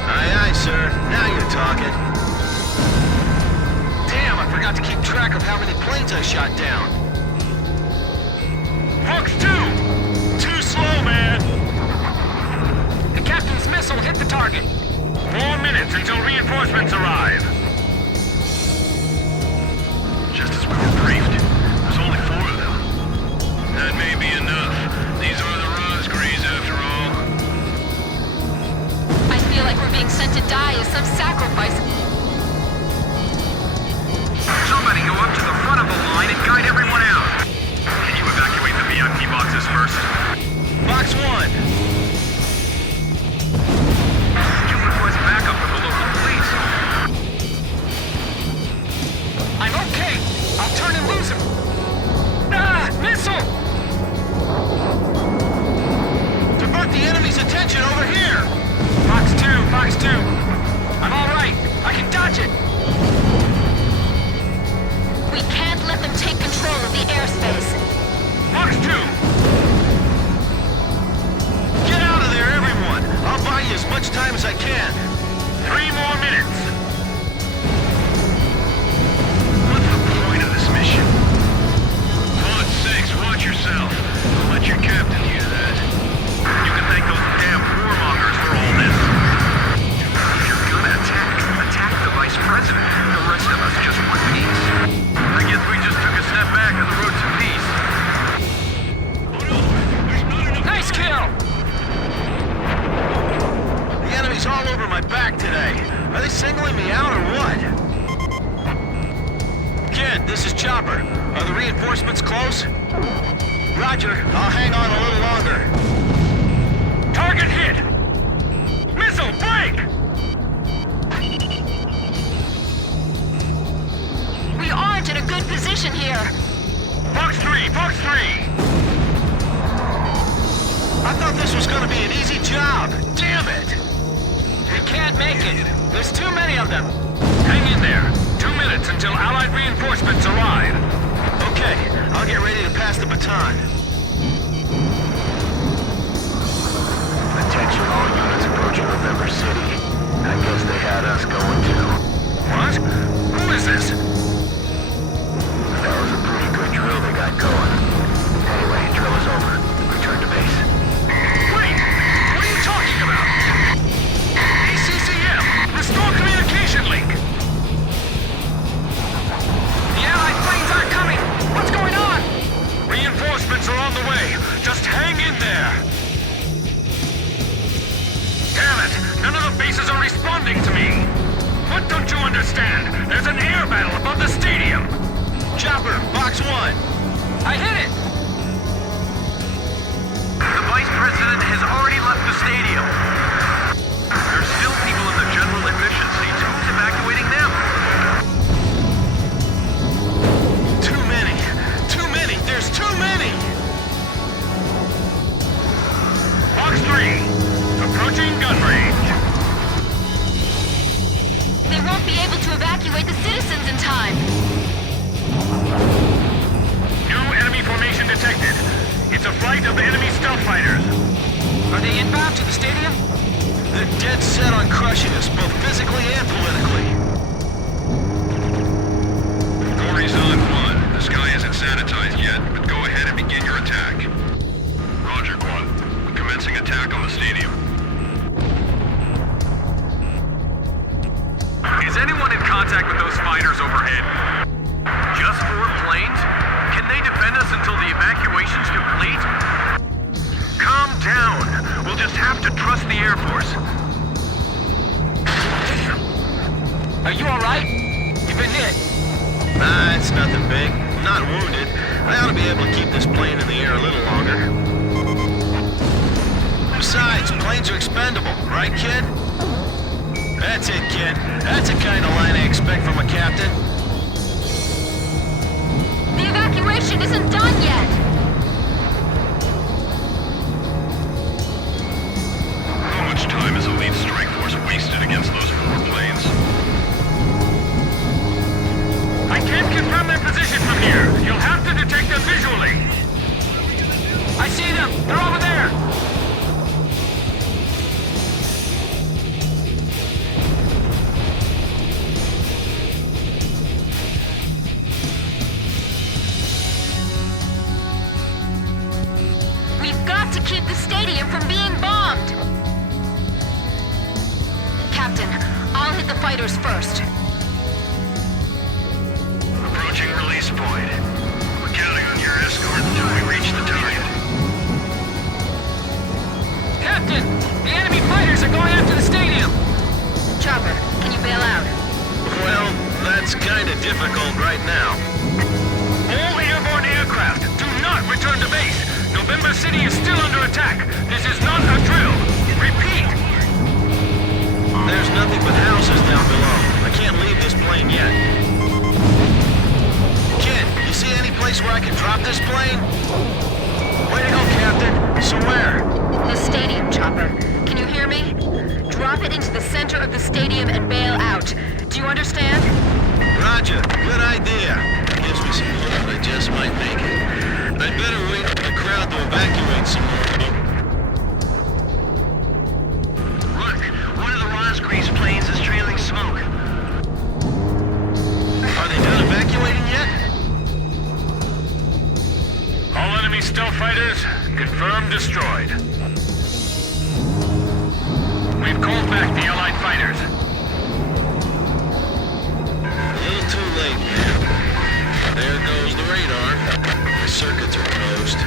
Aye, aye, sir. Now you're talking. Damn, I forgot to keep track of how many planes I shot down. Fox 2! Too slow, man! The captain's missile hit the target. 4 minutes until reinforcements arrive. Just as we were briefed. There's only 4 of them. That may be enough. These are the Razgriz, after all. I feel like we're being sent to die as some sacrifice. Somebody go up to the front of the line and guide everyone out. Can you evacuate the VIP boxes first? Box 1. You request backup from the local police. I'm okay. I'll turn and lose him. Ah! Missile! Divert Roger, I'll hang on a little longer. Target hit! Missile, break! We aren't in a good position here. Fox 3, Fox 3! I thought this was gonna be an easy job. Damn it! We can't make it. There's too many of them. Hang in there. 2 minutes until Allied reinforcements arrive. Okay, I'll get ready to pass the baton. Attention all units approaching November City. I guess they had us going too. What? Who is this? That was a pretty good drill they got going. Anyway, drill is over. Return to base. Wait! What are you talking about? ACCM! Restore communication link! The Allied planes aren't coming! What's going on? Reinforcements are on the way. Just hang in there. Damn it! None of the bases are responding to me. What don't you understand? There's an air battle above the stadium. Chopper, Box 1. I hit it! The Vice President has already left the stadium. There's still people in the general admission seats. Who's evacuating them? Too many. Too many. There's too many. Fox 3, approaching gun range. They won't be able to evacuate the citizens in time. New enemy formation detected. It's a flight of enemy stealth fighters. Are they inbound to the stadium? They're dead set on crushing us, both physically and politically. Horizon 1, the sky isn't sanitized yet, but go ahead and begin your attack. Roger, 1. Commencing attack on the stadium. Is anyone in contact with those fighters overhead? Just 4 planes? Can they defend us until the evacuation's complete? Calm down. We'll just have to trust the Air Force. Are you alright? You've been hit. Nah, it's nothing big. I'm not wounded. I ought to be able to keep this plane in the air a little longer. Besides, planes are expendable, right, kid? That's it, kid. That's the kind of line I expect from a captain. The evacuation isn't done yet. How much time has Elite Strike Force wasted against those 4 planes? I can't confirm their position from here. You'll have to detect them visually. I see them! They're over there! We've got to keep the stadium from being bombed. Captain, I'll hit the fighters first. Approaching release point. We're counting on your escort until we reach the target. Captain! The enemy fighters are going after the stadium! Chopper, can you bail out? Well, that's kind of difficult right now. All airborne aircraft, do not return to base. November City is still under attack. This is not a drill. Repeat. There's nothing but houses down below. I can't leave this plane yet. Kid, you see any place where I can drop this plane? Way to go, Captain. So where? The stadium, Chopper. Can you hear me? Drop it into the center of the stadium and bail out. Do you understand? Roger. Good idea. Gives me some hope I just might make it. I'd better wait for the crowd to evacuate some more. Look, one of the Razgriz planes is trailing smoke. Are they done evacuating yet? All enemy stealth fighters, confirmed destroyed. We've called back the Allied fighters. A little too late. There goes the radar. The circuits are closed.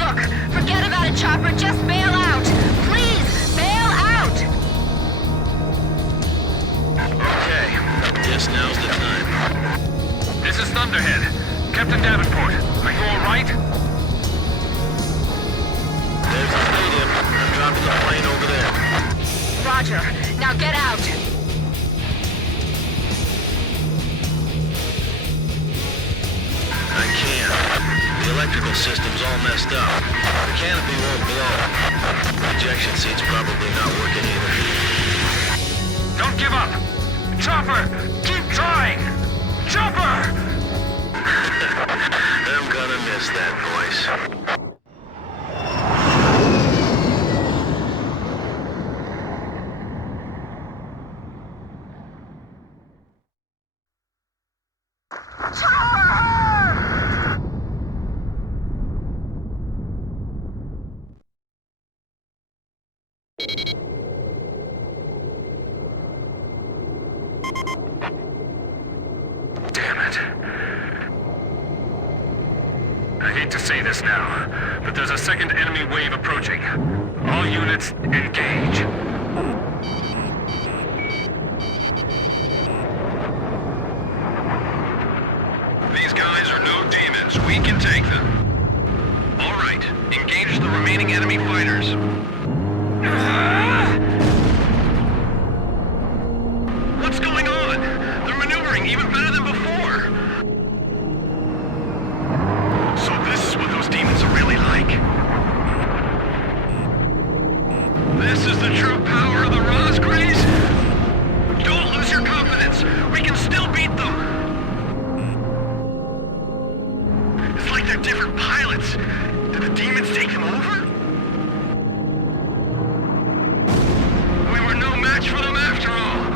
Look, forget about it, Chopper. Just bail out. Please, bail out! Okay. Guess now's the time. This is Thunderhead. Captain Davenport, are you all right? system's all messed up. The canopy won't blow. Ejection seat's probably not working either. Don't give up! Chopper! Keep trying! Chopper! I'm gonna miss that voice. I hate to say this now, but there's a second enemy wave approaching. All units, engage. These guys are no demons. We can take them. All right, engage the remaining enemy fighters. What's going on? They're maneuvering even better than before. So this is what those demons are really like. This is the true power of the Razgriz. Don't lose your confidence. We can still beat them. It's like they're different pilots. Did the demons take them over? We were no match for them after all.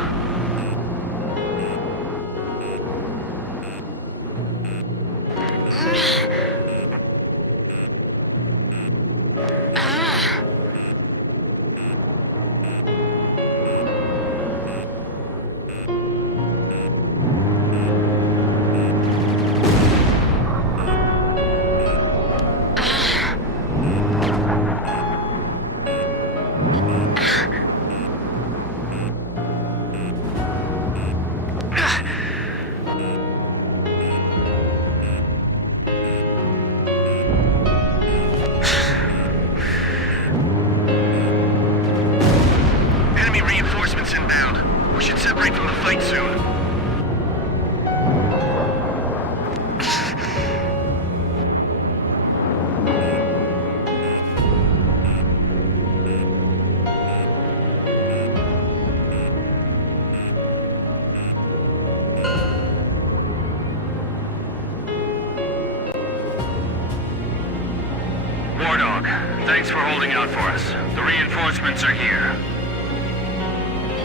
Wardog, thanks for holding out for us. The reinforcements are here.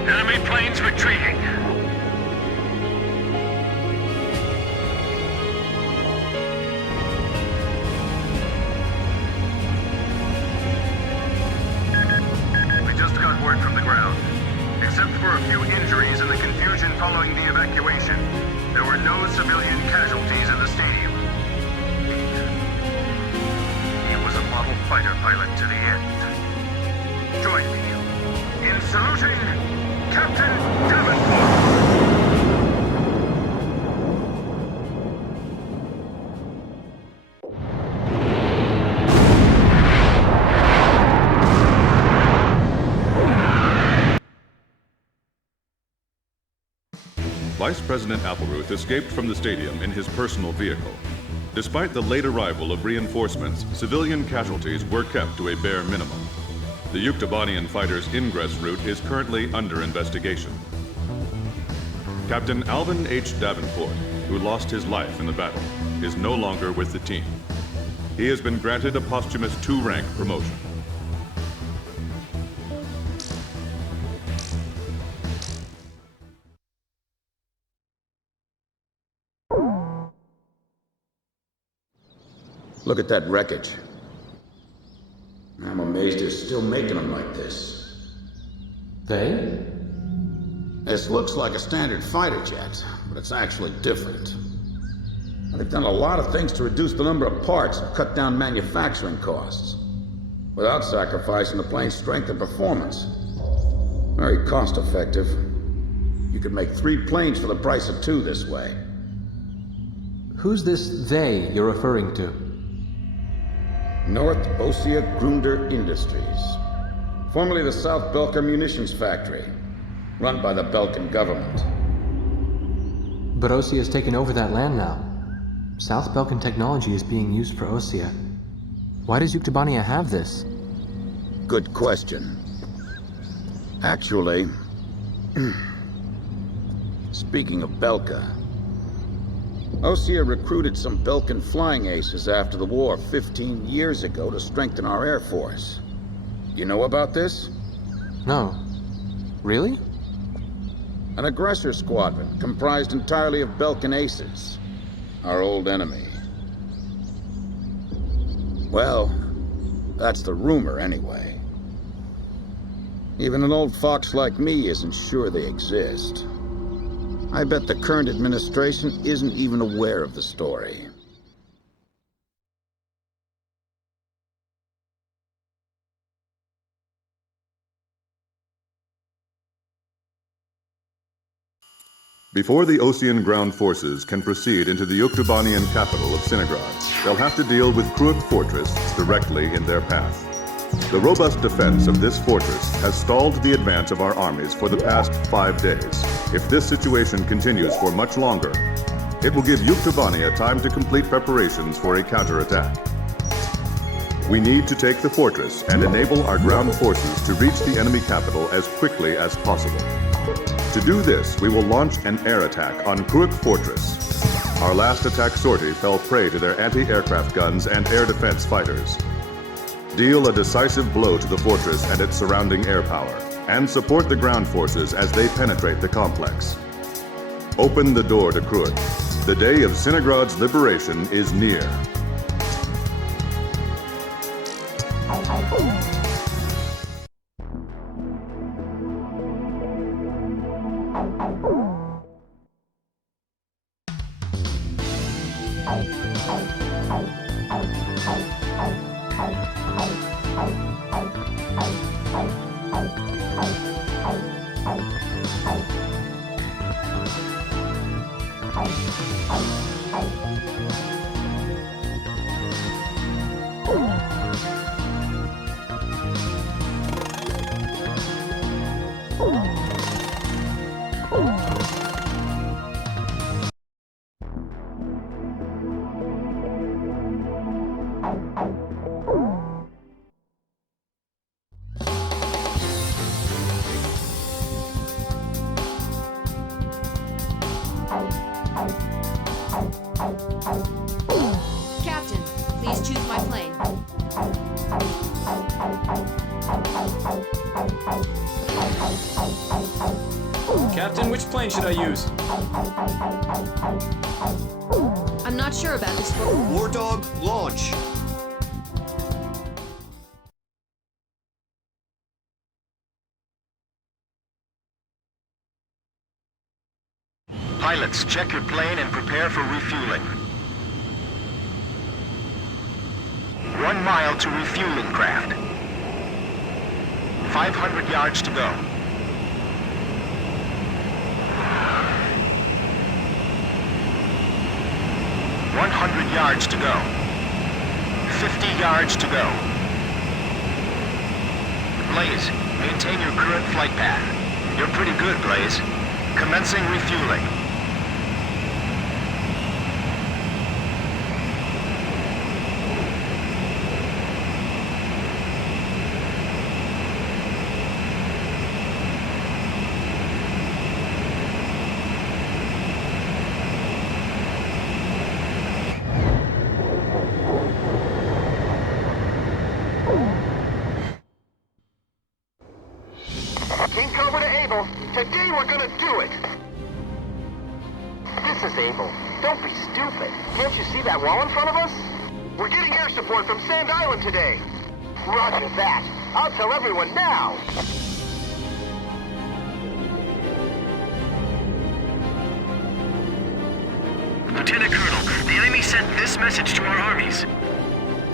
Enemy planes retreating. We just got word from the ground. Except for a few injuries and the confusion following the evacuation, there were no civilian casualties in the stadium. Model fighter pilot to the end. Join me in saluting Captain Davenport. Vice President Appleruth escaped from the stadium in his personal vehicle. Despite the late arrival of reinforcements, civilian casualties were kept to a bare minimum. The Yuktobanian fighters' ingress route is currently under investigation. Captain Alvin H. Davenport, who lost his life in the battle, is no longer with the team. He has been granted a posthumous 2-rank promotion. Look at that wreckage. I'm amazed they're still making them like this. They? This looks like a standard fighter jet, but it's actually different. They've done a lot of things to reduce the number of parts and cut down manufacturing costs, without sacrificing the plane's strength and performance. Very cost-effective. You could make 3 planes for the price of 2 this way. Who's this they you're referring to? North Osea Grunder Industries, formerly the South Belka Munitions Factory, run by the Belkan government. But Osea's taken over that land now. South Belkan technology is being used for Osea. Why does Yuktobania have this? Good question. Actually, speaking of Belka, Osea recruited some Belkan flying aces after the war 15 years ago to strengthen our Air Force. You know about this? No. Really? An aggressor squadron comprised entirely of Belkan aces, our old enemy. Well, that's the rumor anyway. Even an old fox like me isn't sure they exist. I bet the current administration isn't even aware of the story. Before the Osean ground forces can proceed into the Yuktobanian capital of Cinegrad, they'll have to deal with Kruik Fortress directly in their path. The robust defense of this fortress has stalled the advance of our armies for the past 5 days. If this situation continues for much longer, it will give Yuktobania time to complete preparations for a counterattack. We need to take the fortress and enable our ground forces to reach the enemy capital as quickly as possible. To do this, we will launch an air attack on Kruik Fortress. Our last attack sortie fell prey to their anti-aircraft guns and air defense fighters. Deal a decisive blow to the fortress and its surrounding air power, and support the ground forces as they penetrate the complex. Open the door to Kruik. The day of Cinegrad's liberation is near. Captain, please choose my plane. Captain, which plane should I use? I'm not sure about this. Wardog, launch! Pilots, check your plane and prepare for refueling. 1 mile to refueling craft. 500 yards to go. 100 yards to go. 50 yards to go. Blaze, maintain your current flight path. You're pretty good, Blaze. Commencing refueling. Team Cobra to Able. Today we're gonna do it! This is Able. Don't be stupid. Can't you see that wall in front of us? We're getting air support from Sand Island today. Roger that. I'll tell everyone now. Lieutenant Colonel, the enemy sent this message to our armies.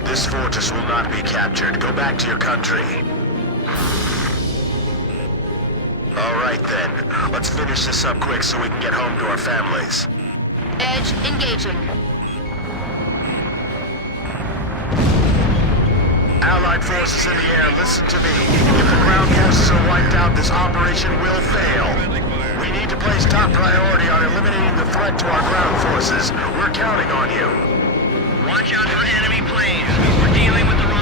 This fortress will not be captured. Go back to your country. All right then. Let's finish this up quick so we can get home to our families. Edge engaging. Allied forces in the air, listen to me. If the ground forces are wiped out, this operation will fail. We need to place top priority on eliminating the threat to our ground forces. We're counting on you. Watch out for enemy planes. We're dealing with the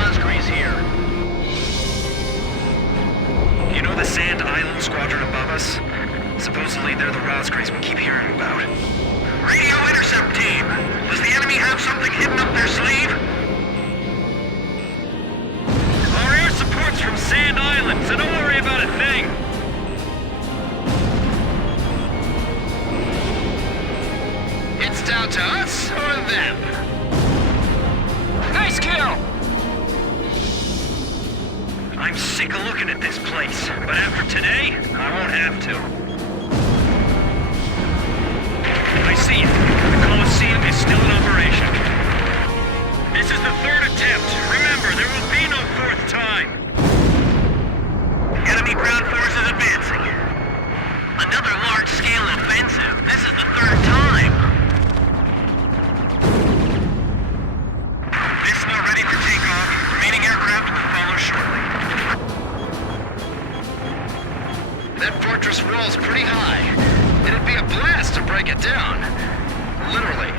I'm sick of looking at this place, but after today, I won't have to. I see it. The Coliseum is still in operation. This is the third attempt. Remember, there will be no fourth time. Enemy ground forces advancing. Another large-scale offensive. This is the third time. This is now ready for takeoff. Remaining aircraft will follow shortly. That fortress wall's pretty high. It'd be a blast to break it down. Literally.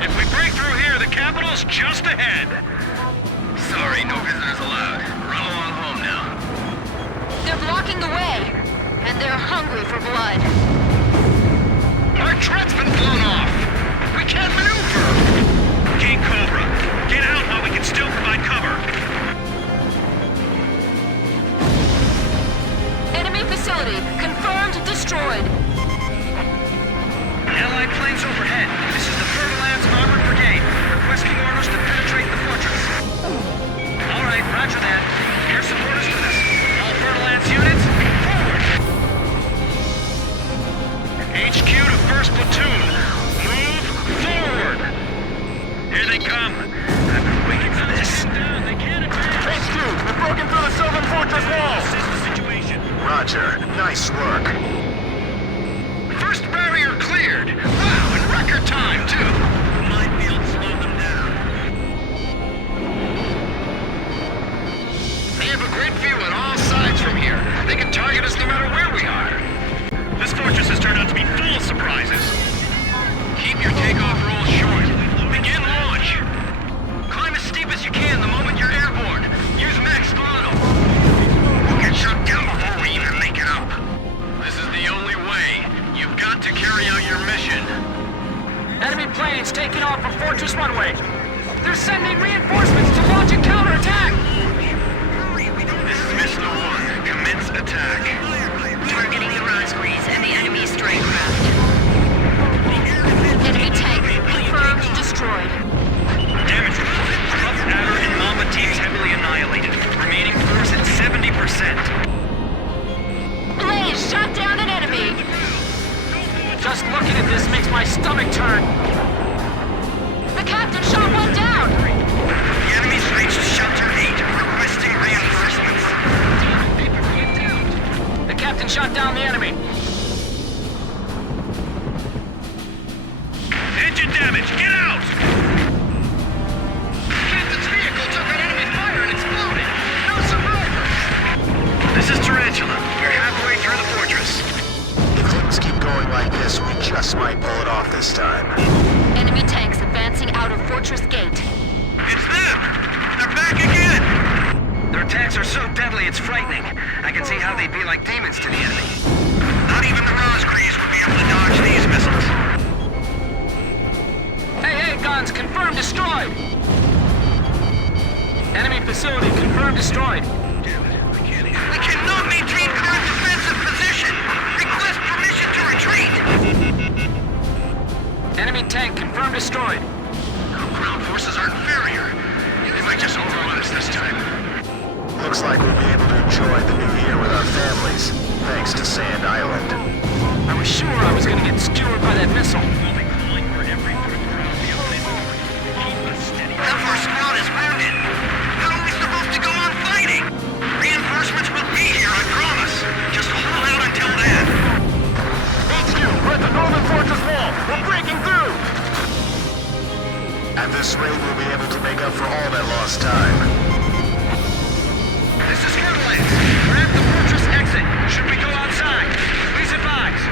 If we break through here, the capital's just ahead. Sorry, no visitors allowed. Run along home now. They're blocking the way, and they're hungry for blood. Our turret's been blown off. We can't maneuver. King Cobra, get out while we can still provide cover. Enemy facility confirmed destroyed. Allied planes overhead. This is the Fertilance Armored Brigade, requesting orders to penetrate the fortress. All right, roger that. Here's some orders for this. All Fertilance units, forward! HQ to 1st Platoon. Move forward! Here they come. I've been waiting for this. They can't advance. HQ, we've broken through the southern fortress wall. Assist the situation. Roger. Nice work. First barrier cleared. Wow, in record time, too. Minefield slowed them down. They have a great view on all sides from here. They can target us no matter where we are. This fortress has turned out to be full of surprises. Keep your takeoff rolls short. Begin launch. Climb as steep as you can the moment you're airborne. Use max throttle. We'll get shut down before we even make it up. This is the only way. You've got to carry out your mission. Enemy planes taking off from Fortress Runway. They're sending reinforcements to launch a counterattack. This is Mission 1. Commence attack. Targeting the Razgriz and the enemy stray craft. Enemy tank confirmed destroyed. Damage reported. Puff, Adder, and Mamba teams heavily annihilated. Remaining force at 70%. Blaze shot down an enemy. Just looking at this makes my stomach turn. The captain shot one down. The enemy's reached Shelter 8, requesting reinforcements. The captain shot down the enemy. Engine damage, get out! Captain's vehicle took an enemy fire and exploded. No survivors. This is Tarantula. We're halfway through the fortress. If things keep going like this, we just might pull it off this time. Enemy tanks advancing out of Fortress Gate. It's them! They're back again! Their attacks are so deadly it's frightening. I can see how they'd be like demons to the enemy. Not even the Razgriz would be able to dodge these missiles. Hey, guns confirmed destroyed. Enemy facility confirmed destroyed. We cannot maintain current defensive position! Request permission to retreat! Enemy tank confirmed destroyed. Ground forces are inferior. They might just overrun us this time. Looks like we'll be able to enjoy the new year with our families, thanks to Sand Island. I was sure I was gonna get skewered by that missile. Our squad is wounded. How are we supposed to go on fighting? Reinforcements will be here, I promise. Just hold out until then. HQ, we're at the northern fortress wall. We're breaking through. At this rate, we'll be able to make up for all that lost time. This is Fertilance. We're at the fortress exit. Should we go outside? Please advise.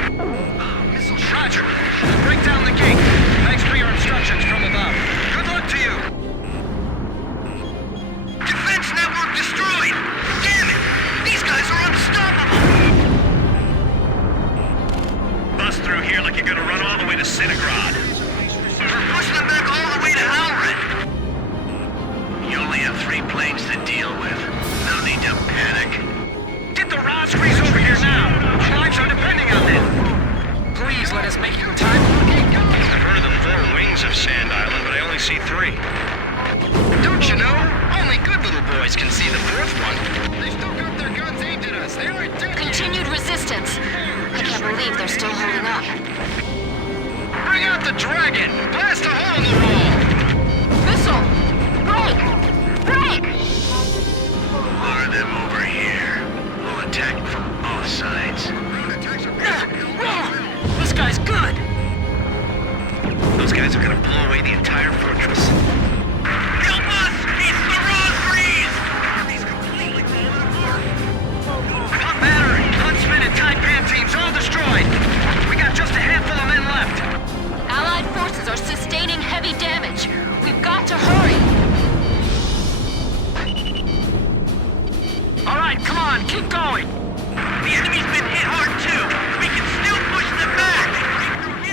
Roger. We'll break down the gate. Thanks for your instructions from above. Good luck to you. Defense network destroyed. Damn it. These guys are unstoppable. Bust through here like you're gonna run all the way to Centigrad. We're pushing them back all the way to Alred. You only have 3 planes to deal with. No need to panic. Get the Razgriz over here now. Our lives are depending on them. Please let us make you time. I've heard of the 4 wings of Sand Island, but I only see 3. Don't you know? Only boys can see the fourth one. They still got their guns aimed at us. They aren't dead. Continued resistance. I can't believe they're still holding up. Bring out the dragon! Blast a hole in the wall! Missile! Break! Break! Lure them over here. We'll attack from all sides. This guy's good! Those guys are gonna blow away the entire fortress. Help us! It's the Razgriz! He's completely falling apart. Pump battery, huntsman, and taipan teams all destroyed! We got just a handful of men left! Allied forces are sustaining heavy damage. We've got to hurry! Alright, come on, keep going! The enemy's been hit hard too! We can still push them back! We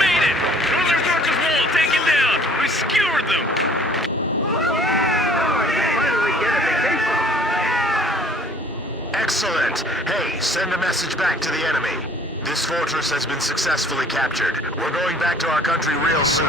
made it! Northern Fortress wall taken down! We skewered them! Finally get a vacation! Excellent! Hey, send a message back to the enemy. This fortress has been successfully captured. We're going back to our country real soon.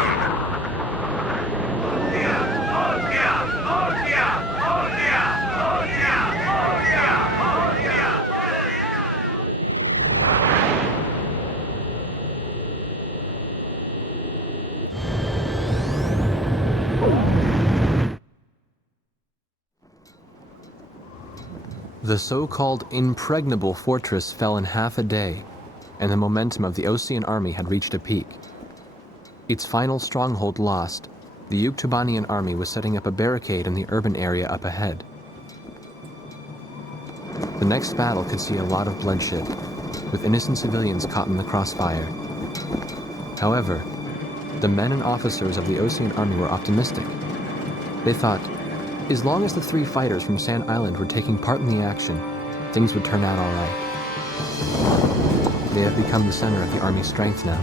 The so-called impregnable fortress fell in half a day, and the momentum of the Osean army had reached a peak. Its final stronghold lost, the Yuktobanian army was setting up a barricade in the urban area up ahead. The next battle could see a lot of bloodshed, with innocent civilians caught in the crossfire. However, the men and officers of the Osean army were optimistic. They thought, as long as the 3 fighters from Sand Island were taking part in the action, things would turn out all right. They have become the center of the army's strength now.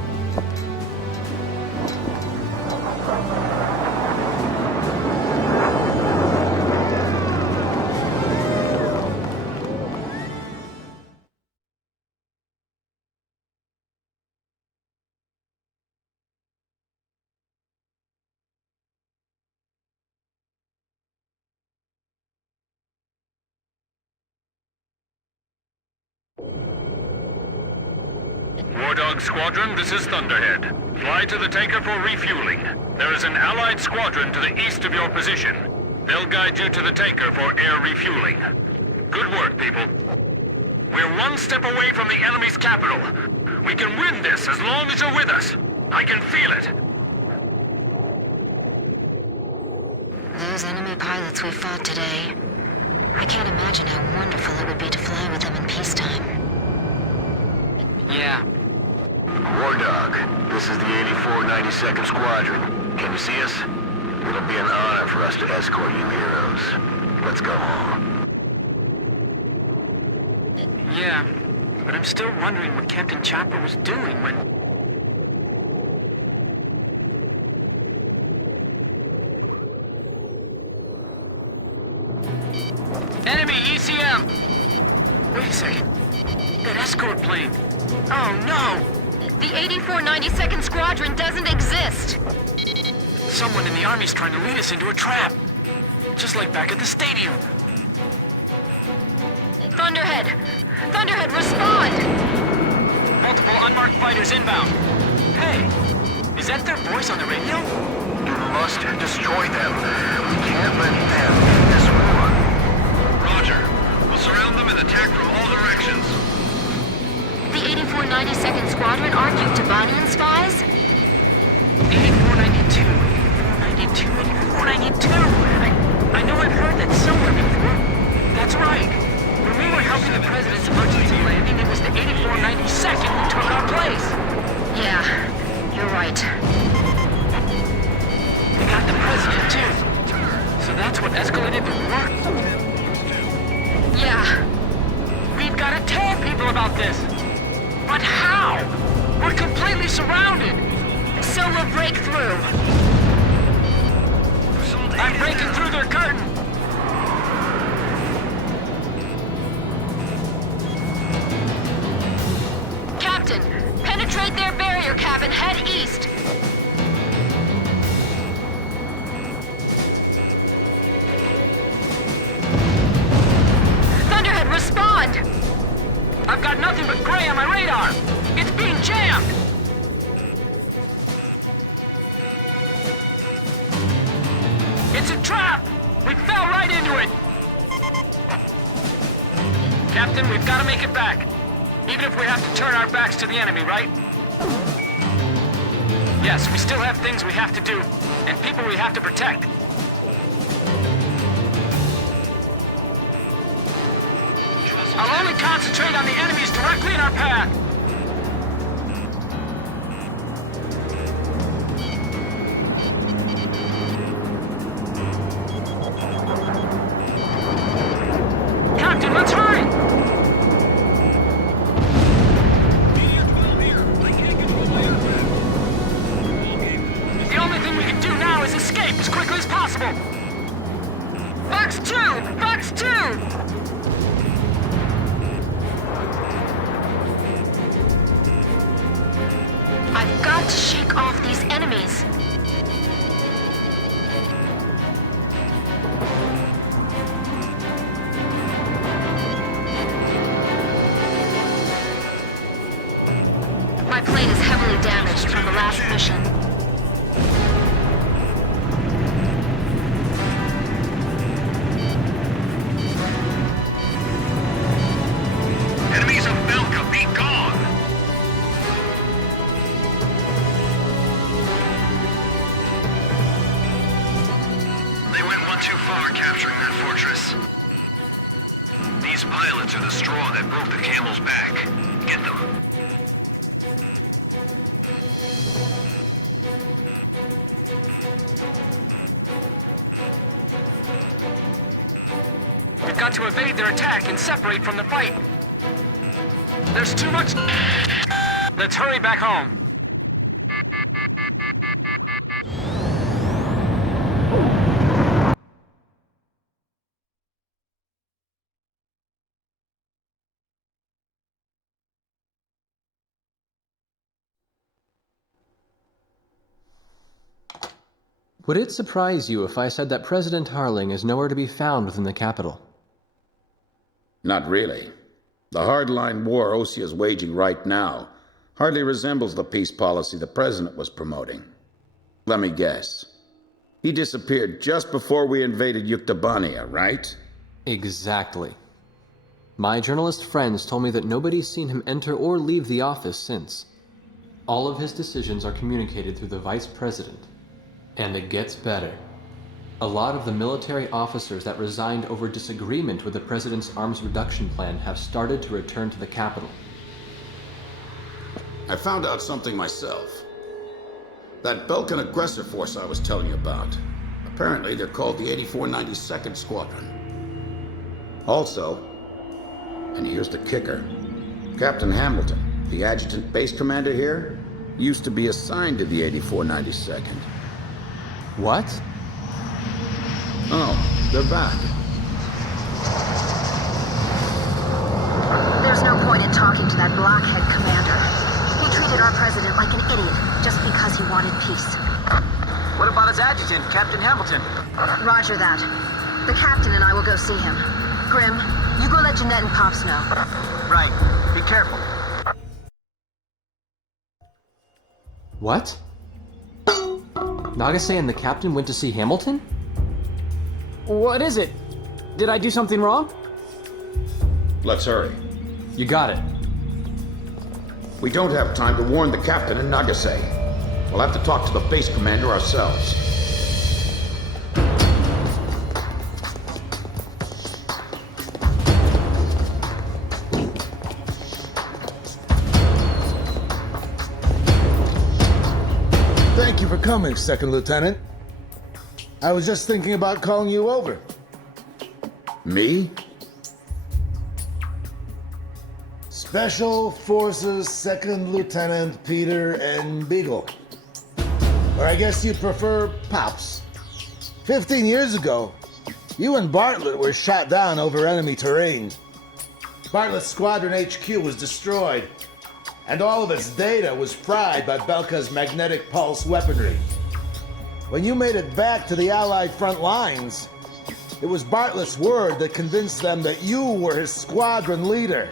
Wardog Squadron, this is Thunderhead. Fly to the Taker for refueling. There is an Allied squadron to the east of your position. They'll guide you to the Taker for air refueling. Good work, people. We're one step away from the enemy's capital. We can win this as long as you're with us. I can feel it. Those enemy pilots we fought today. I can't imagine how wonderful it would be to fly with them in peacetime. Yeah. Wardog, this is the 8492nd Squadron. Can you see us? It'll be an honor for us to escort you heroes. Let's go home. Yeah, but I'm still wondering what Captain Chopper was doing when... Enemy ECM! Wait a second. That escort plane. Oh no! The 8492nd Squadron doesn't exist! Someone in the Army's trying to lead us into a trap. Just like back at the stadium. Thunderhead! Thunderhead, respond! Multiple unmarked fighters inbound. Hey, is that their voice on the radio? You must destroy them. We can't let them in this war. Roger. We'll surround them and attack from all directions. The 8492nd Squadron aren't Yuktobanian spies? 8492, 8492. I know I've heard that somewhere before. That's right. When we were helping the President's emergency landing, it was the 8492nd who took our place. Yeah, you're right. They got the President, too. So that's what escalated the war? Yeah. We've got to tell people about this. But how? We're completely surrounded. So we'll break through. I'm breaking through their curtain. Captain, penetrate their barrier cap and head east. happened? I've got nothing but gray on my radar. It's being jammed. It's a trap. We fell right into it. Captain, we've got to make it back. Even if we have to turn our backs to the enemy, right? Yes, we still have things we have to do, and people we have to protect. I'll only concentrate on the enemies directly in our path. Captain, let's hurry! The only thing we can do now is escape as quickly as possible. Fox 2! Fox 2! I've got to shake off these enemies. My plane is heavily damaged from the last mission. Enemies of Belka, be gone! They went one too far capturing that fortress. These pilots are the straw that broke the camel's back. Get them. We've got to evade their attack and separate from the fight. There's too much... Let's hurry back home. Would it surprise you if I said that President Harling is nowhere to be found within the capital? Not really. The hardline war Osea is waging right now hardly resembles the peace policy the President was promoting. Let me guess. He disappeared just before we invaded Yuktobania, right? Exactly. My journalist friends told me that nobody's seen him enter or leave the office since. All of his decisions are communicated through the Vice President. And it gets better. A lot of the military officers that resigned over disagreement with the President's arms reduction plan have started to return to the capital. I found out something myself. That Belkan aggressor force I was telling you about. Apparently they're called the 8492nd Squadron. Also, and here's the kicker, Captain Hamilton, the adjutant base commander here, used to be assigned to the 8492nd. What? Oh, they're back. There's no point in talking to that blockhead commander. He treated our president like an idiot just because he wanted peace. What about his adjutant, Captain Hamilton? Roger that. The captain and I will go see him. Grim, you go let Jeanette and Pops know. Right. Be careful. What? Nagase and the captain went to see Hamilton? What is it? Did I do something wrong? Let's hurry. You got it. We don't have time to warn the captain in Nagase. We'll have to talk to the base commander ourselves. Thank you for coming, Second Lieutenant. I was just thinking about calling you over. Me? Special Forces Second Lieutenant Peter N. Beagle. Or I guess you prefer Pops. 15 years ago, you and Bartlett were shot down over enemy terrain. Bartlett's Squadron HQ was destroyed, and all of its data was fried by Belka's magnetic pulse weaponry. When you made it back to the Allied front lines, It was Bartlett's word that convinced them that you were his squadron leader.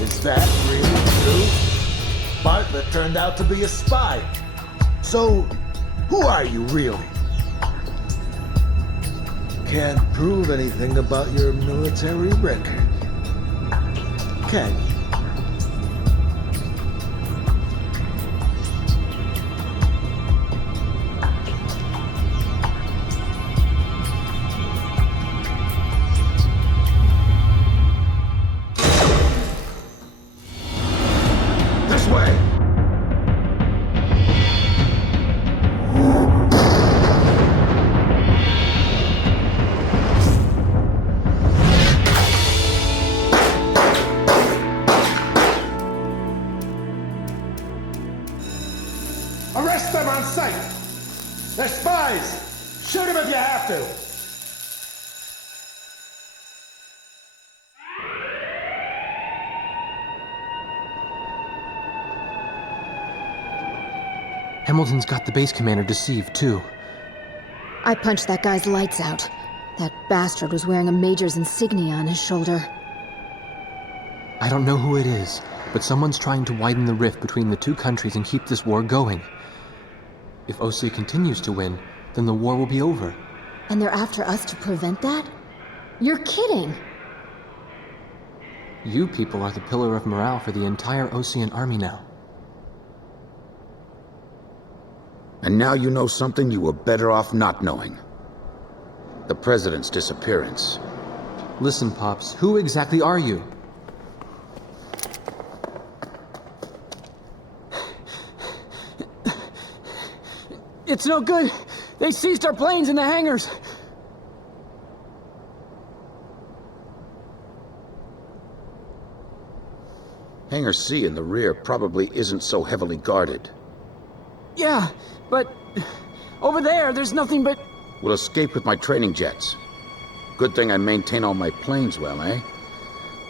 Is that really true? Bartlett turned out to be a spy. So, who are you really? Can't prove anything about your military record. Can you? Arrest them on sight! They're spies! Shoot them if you have to! Hamilton's got the base commander deceived, too. I punched that guy's lights out. That bastard was wearing a major's insignia on his shoulder. I don't know who it is, but someone's trying to widen the rift between the two countries and keep this war going. If Osea continues to win, then the war will be over. And they're after us to prevent that? You're kidding! You people are the pillar of morale for the entire Osean army now. And now you know something you were better off not knowing. The President's disappearance. Listen, Pops, who exactly are you? It's no good. They seized our planes in the hangars. Hangar C in the rear probably isn't so heavily guarded. Yeah, but over there's nothing but... We'll escape with my training jets. Good thing I maintain all my planes well, eh?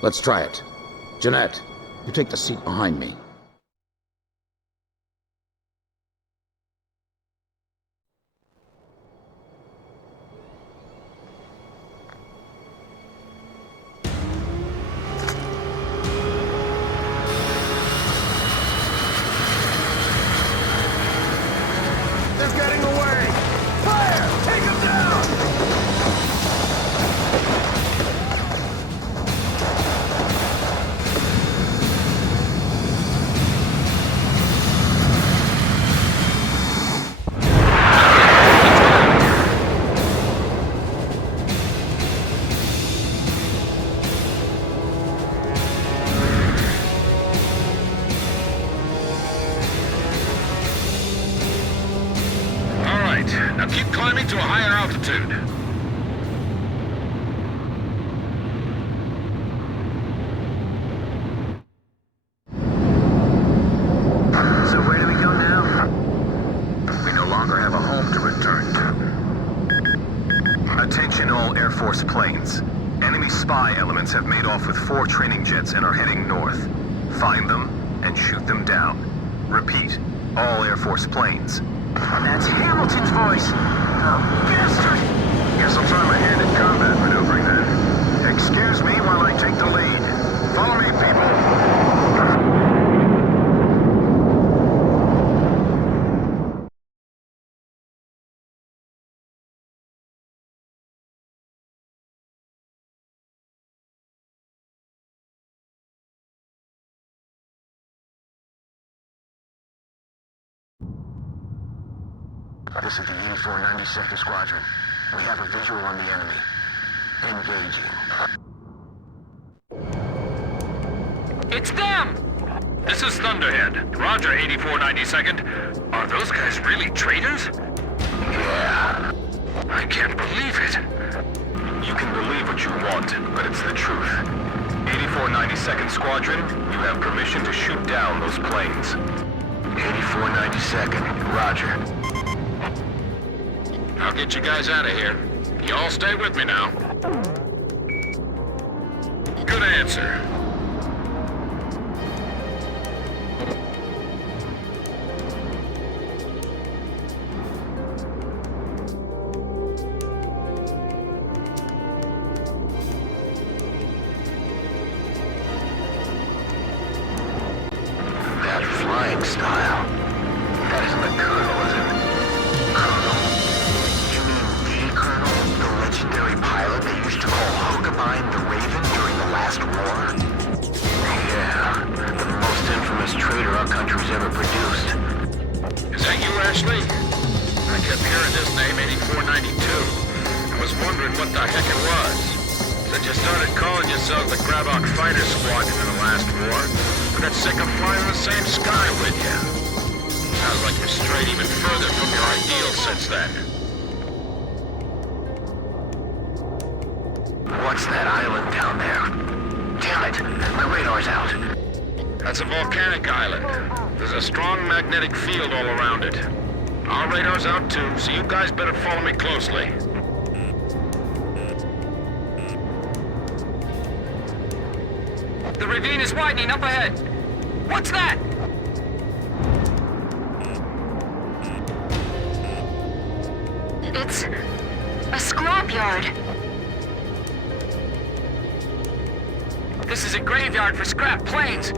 Let's try it. Jeanette, you take the seat behind me. Now keep climbing to a higher altitude. So where do we go now? We no longer have a home to return to. Attention all Air Force planes. Enemy spy elements have made off with 4 training jets and are heading north. Find them and shoot them down. Repeat, all Air Force planes. That's Hamilton's voice! Oh, bastard! Guess I'll try my hand at combat maneuvering then. Excuse me while I take the lead. Follow me, people! This is the 8492nd Squadron. We have a visual on the enemy. Engaging. It's them! This is Thunderhead. Roger, 8492nd. Are those guys really traitors? Yeah. I can't believe it. You can believe what you want, but it's the truth. 8492nd Squadron, you have permission to shoot down those planes. 8492nd, Roger. I'll get you guys out of here. You all stay with me now. Good answer. what the heck it was. Since you started calling yourselves the Wardog Fighter Squadron in the last war, I got sick of flying in the same sky with you. Sounds like you've strayed even further from your ideals since then. What's that island down there? Damn it, my radar's out. That's a volcanic island. There's a strong magnetic field all around it. Our radar's out too, so you guys better follow me closely. The ravine is widening up ahead. What's that? It's a scrapyard. This is a graveyard for scrap planes.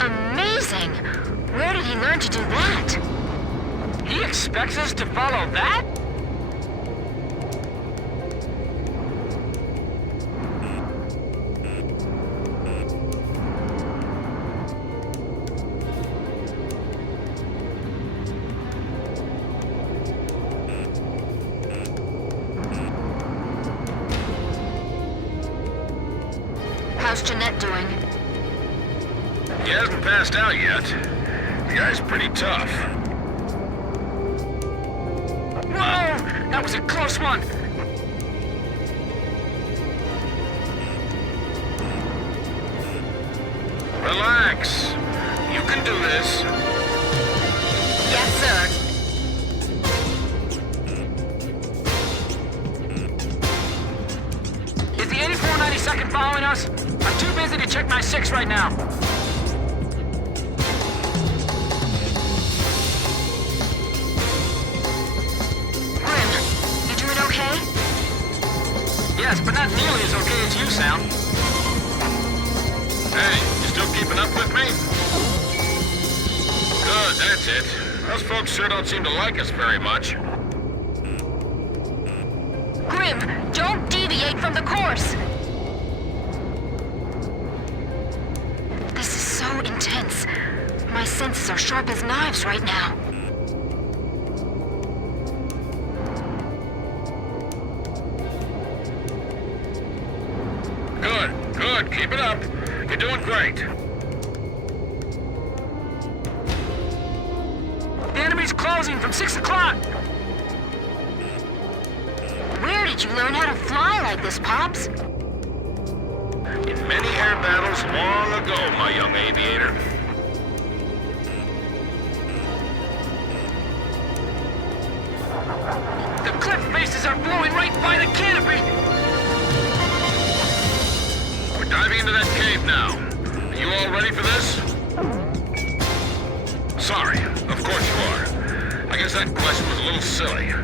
Amazing! Where did he learn to do that? He expects us to follow that? How's Jeanette doing? He hasn't passed out yet. The guy's pretty tough. Whoa! That was a close one! Relax. You can do this. Yes, sir. Is the 8492nd following us? I'm too busy to check my 6 right now. Grim, you doing okay? Yes, but not nearly as okay as you sound. Hey, you still keeping up with me? Good, that's it. Those folks sure don't seem to like us very much. Grim, don't deviate from the course! This is so intense. My senses are sharp as knives right now. Good, good. Keep it up. You're doing great. The enemy's closing from 6 o'clock! Where did you learn how to fly like this, Pops? In many air battles long ago, my young aviator. The cliff faces are blowing right by the canopy! We're diving into that cave now. Are you all ready for this? Sorry, of course you are. I guess that question was a little silly.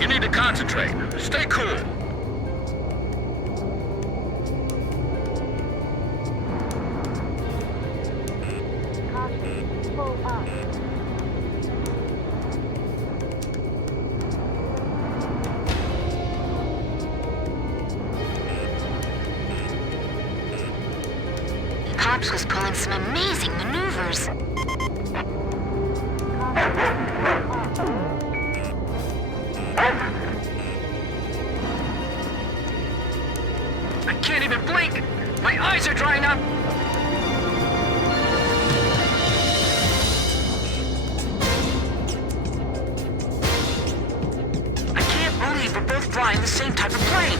You need to concentrate. Stay cool. Pops was pulling some amazing maneuvers. eyes are drying up! I can't believe we're both flying the same type of plane!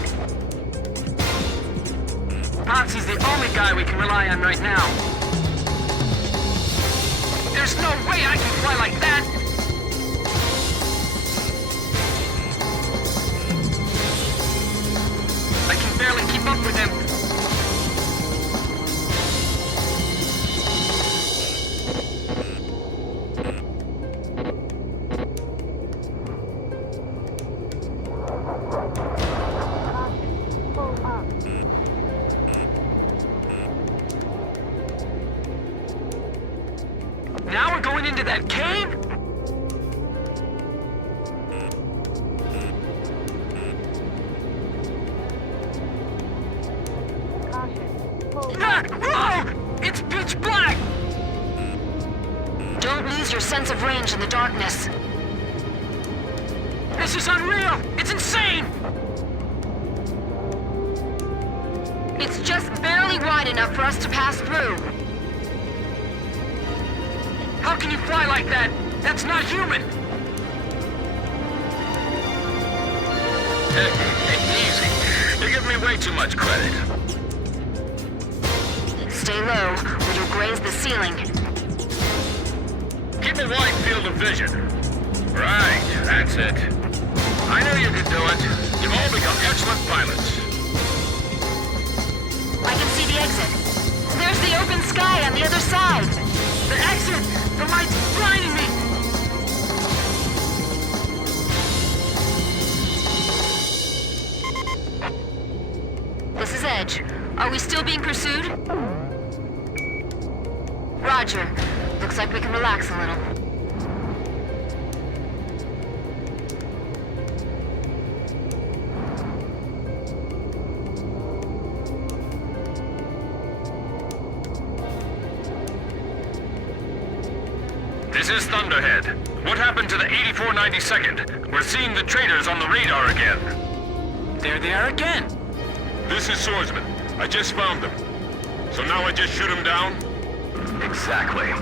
Potsy's the only guy we can rely on right now. There's no way I can fly like that! I can barely keep up with him. Now we're going into that cave? Whoa! It's pitch black! Don't lose your sense of range in the darkness. This is unreal! It's insane! It's just barely wide enough for us to pass through. How can you fly like that? That's not human! Easy. You give me way too much credit. Stay low, or you'll graze the ceiling. Keep a wide field of vision. Right, that's it. I knew you could do it. You've all become excellent pilots. I can see the exit. There's the open sky on the other side. The exit! The light's blinding me! This is Edge. Are we still being pursued? Roger. Looks like we can relax a little. This is Thunderhead. What happened to the 8492nd? We're seeing the traitors on the radar again. There they are again! This is Swordsman. I just found them. So now I just shoot him down? Exactly.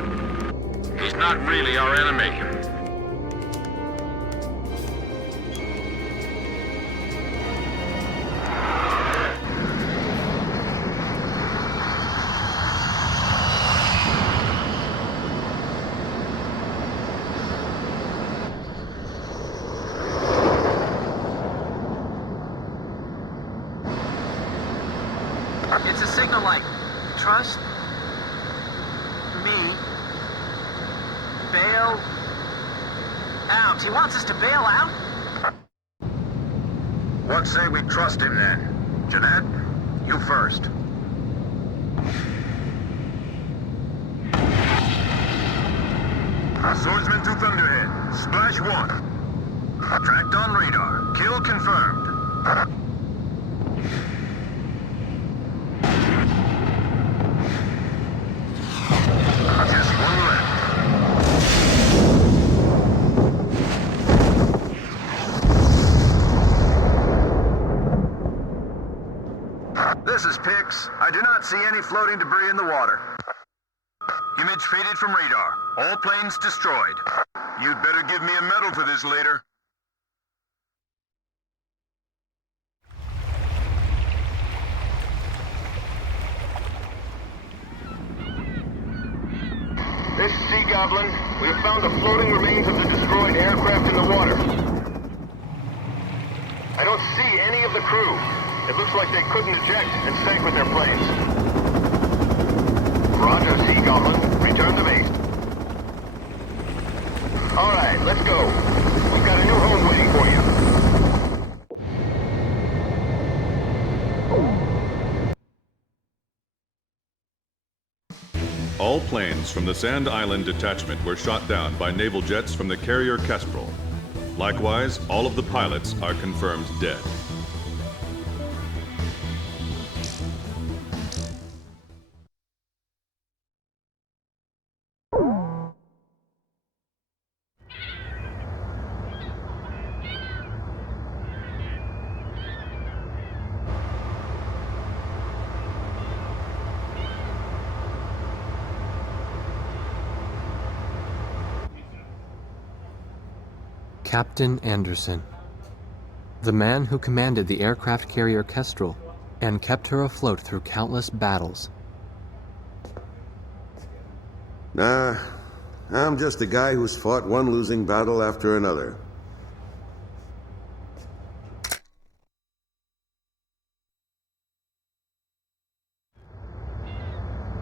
He's not really our enemy. It's a signal like, trust me, bail out. He wants us to bail out? What say we trust him then? Jeanette, you first. Swordsman to Thunderhead. Splash 1. Tracked on radar. Kill confirmed. Just one left. This is Pix. I do not see any floating debris in the water. Image faded from radar. All planes destroyed. You'd better give me a medal for this later. This is Sea Goblin. We have found the floating remains of the destroyed aircraft in the water. I don't see any of the crew. It looks like they couldn't eject and sank with their planes. Roger, Sea Goblin. Return to base. All right, let's go. We've got a new home waiting for you. All planes from the Sand Island detachment were shot down by naval jets from the carrier Kestrel. Likewise, all of the pilots are confirmed dead. Captain Anderson. The man who commanded the aircraft carrier Kestrel and kept her afloat through countless battles. Nah, I'm just a guy who's fought one losing battle after another.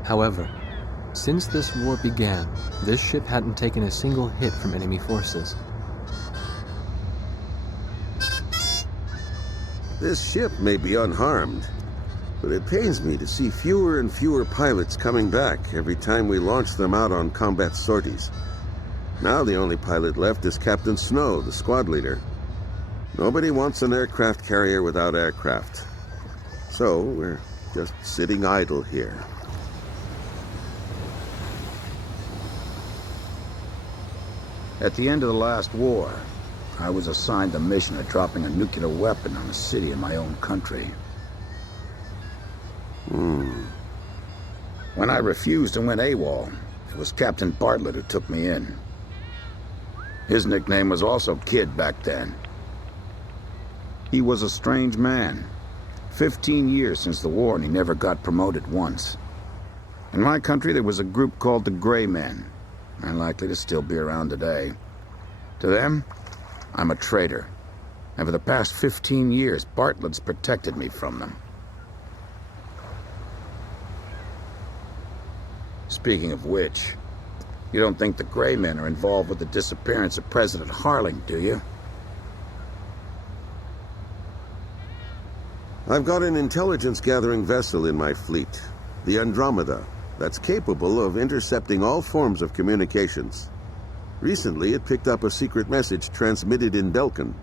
However, since this war began, this ship hadn't taken a single hit from enemy forces. This ship may be unharmed, but it pains me to see fewer and fewer pilots coming back every time we launch them out on combat sorties. Now the only pilot left is Captain Snow, the squad leader. Nobody wants an aircraft carrier without aircraft. So we're just sitting idle here. At the end of the last war, I was assigned the mission of dropping a nuclear weapon on a city in my own country. When I refused and went AWOL, it was Captain Bartlett who took me in. His nickname was also Kid back then. He was a strange man. 15 years since the war and he never got promoted once. In my country there was a group called the Gray Men, and likely to still be around today. To them, I'm a traitor. And for the past 15 years, Bartlett's protected me from them. Speaking of which, you don't think the Gray Men are involved with the disappearance of President Harling, do you? I've got an intelligence-gathering vessel in my fleet, the Andromeda, that's capable of intercepting all forms of communications. Recently, it picked up a secret message transmitted in Belkan.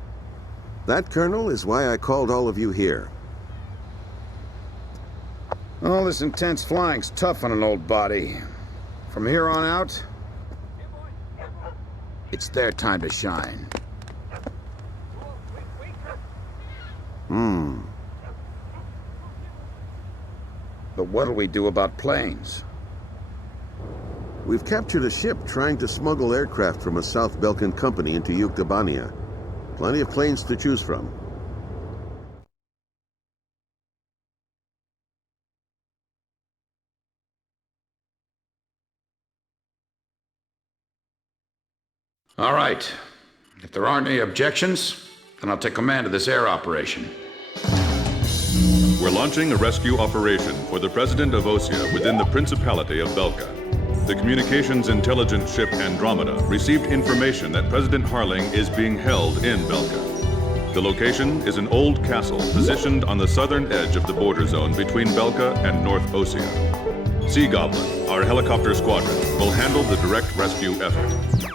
That, Colonel, is why I called all of you here. All this intense flying's tough on an old body. From here on out, it's their time to shine. But what'll we do about planes? We've captured a ship trying to smuggle aircraft from a South Belkan company into Yuktobania. Plenty of planes to choose from. All right. If there aren't any objections, then I'll take command of this air operation. We're launching a rescue operation for the President of Osea within the Principality of Belka. The communications intelligence ship Andromeda received information that President Harling is being held in Belka. The location is an old castle positioned on the southern edge of the border zone between Belka and North Osea. Sea Goblin, our helicopter squadron, will handle the direct rescue effort.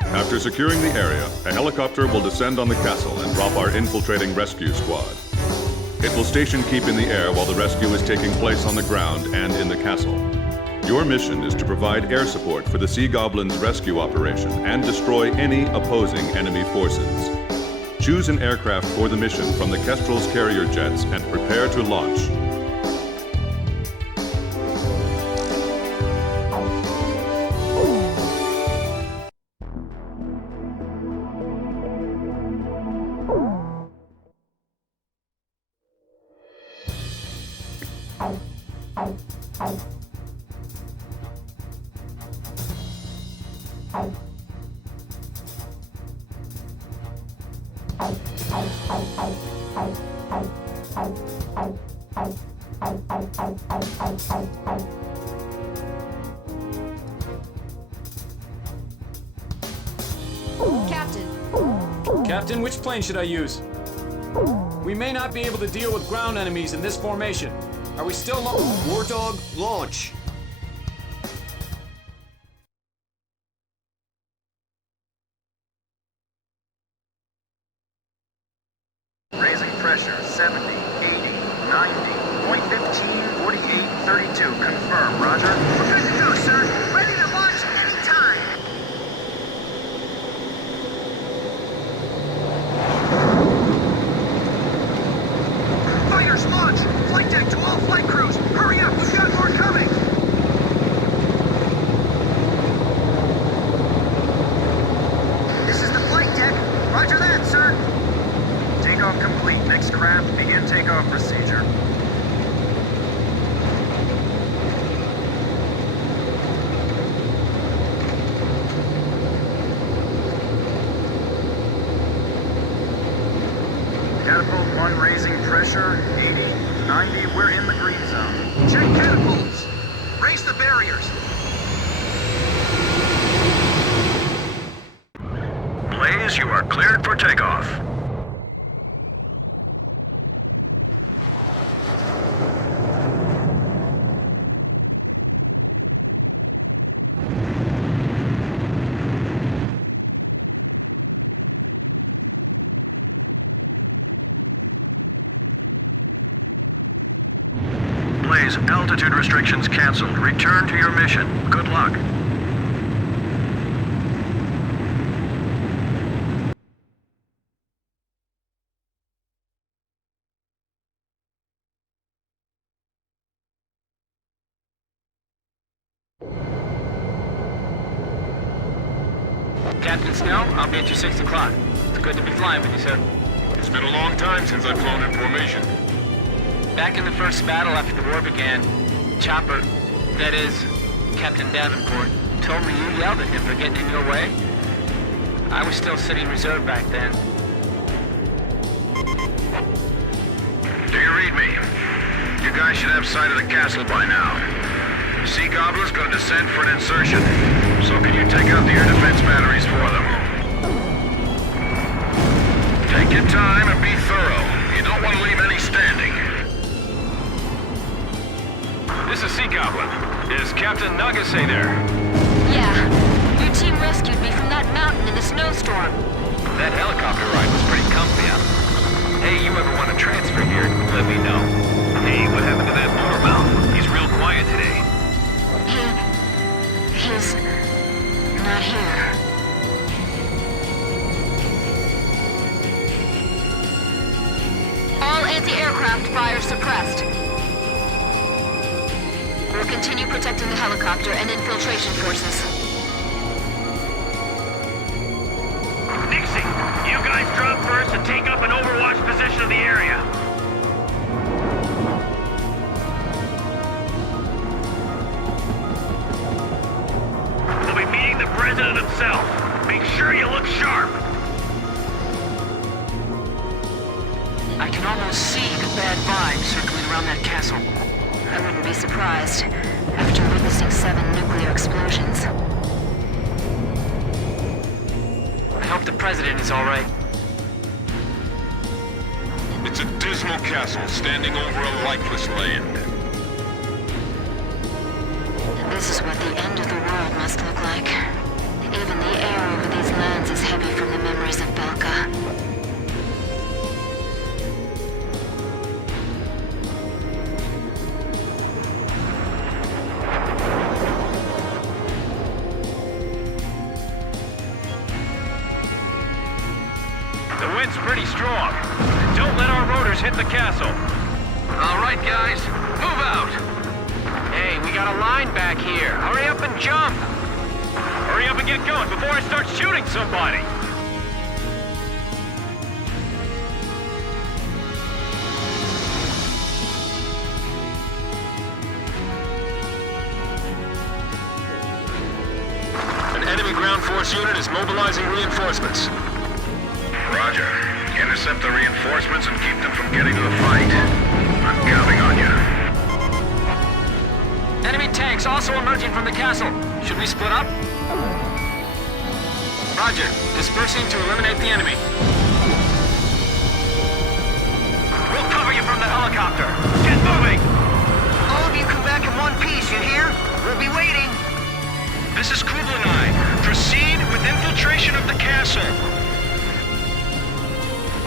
After securing the area, a helicopter will descend on the castle and drop our infiltrating rescue squad. It will station keep in the air while the rescue is taking place on the ground and in the castle. Your mission is to provide air support for the Sea Goblin's rescue operation and destroy any opposing enemy forces. Choose an aircraft for the mission from the Kestrel's carrier jets and prepare to launch. Captain, which plane should I use? We may not be able to deal with ground enemies in this formation. Are we still Wardog, launch. Raising pressure, 70, 80, 90, point 15, 48, 32. Confirm, roger. We're good to go, sir. Ready to launch anytime. Fighters, launch! Flight deck to all flight crews! Hurry up, we've got more coming! This is the flight deck. Roger that, Next craft, begin takeoff procedure. Catapult 1 raising pressure, 80, 90, we're in the green zone. Check catapults! Raise the barriers! Blaze, you are cleared for takeoff. Blaze, altitude restrictions canceled. Return to your mission. Good luck. Captain Snow, I'll be at your 6 o'clock. It's good to be flying with you, sir. It's been a long time since I've flown in formation. Back in the first battle after the war began, Chopper, that is, Captain Davenport, told me you yelled at him for getting in your way. I was still sitting reserve back then. Do you read me? You guys should have sight of the castle by now. Sea Goblin's gonna descend for an insertion. So can you take out the air defense batteries for them? Take your time and be thorough. You don't want to leave any standing. This is Sea Goblin. Is Captain Nagase there? Yeah. Your team rescued me from that mountain in the snowstorm. That helicopter ride was pretty comfy, huh? Hey, you ever want to transfer here? Let me know. Hey, what happened to that motor mouth? He's real quiet today. He's not here. All anti-aircraft fire suppressed. We'll continue protecting the helicopter and infiltration forces. Nixie, you guys drop first and take up an overwatch position of the area. We'll be meeting the president himself. Make sure you look sharp. I can almost see the bad vibes circling around that castle. I wouldn't be surprised after witnessing 7 nuclear explosions. I hope the president is all right. It's a dismal castle standing over a lifeless land. This is what the end of the world must look like. Even the air over these lands is heavy from the memories of Belka. The wind's pretty strong. Don't let our rotors hit the castle. All right, guys, move out. Hey, we got a line back here. Hurry up and jump. Hurry up and get going before I start shooting somebody. An enemy ground force unit is mobilizing reinforcements. Roger. Intercept the reinforcements and keep them from getting to the fight. I'm counting on you. Enemy tanks also emerging from the castle. Should we split up? Roger. Dispersing to eliminate the enemy. We'll cover you from the helicopter. Get moving! All of you come back in one piece, you hear? We'll be waiting. This is Kublanai. Proceed with infiltration of the castle.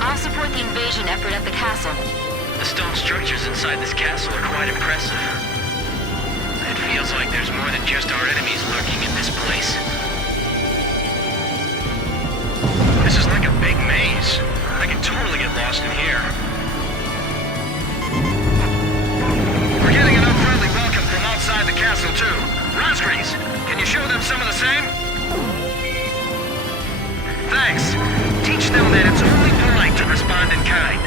I'll support the invasion effort at the castle. The stone structures inside this castle are quite impressive. It feels like there's more than just our enemies lurking in this place. This is like a big maze. I can totally get lost in here. We're getting an unfriendly welcome from outside the castle, too. Razgriz, can you show them some of the same? Thanks. Teach them that it's only polite to respond in kind.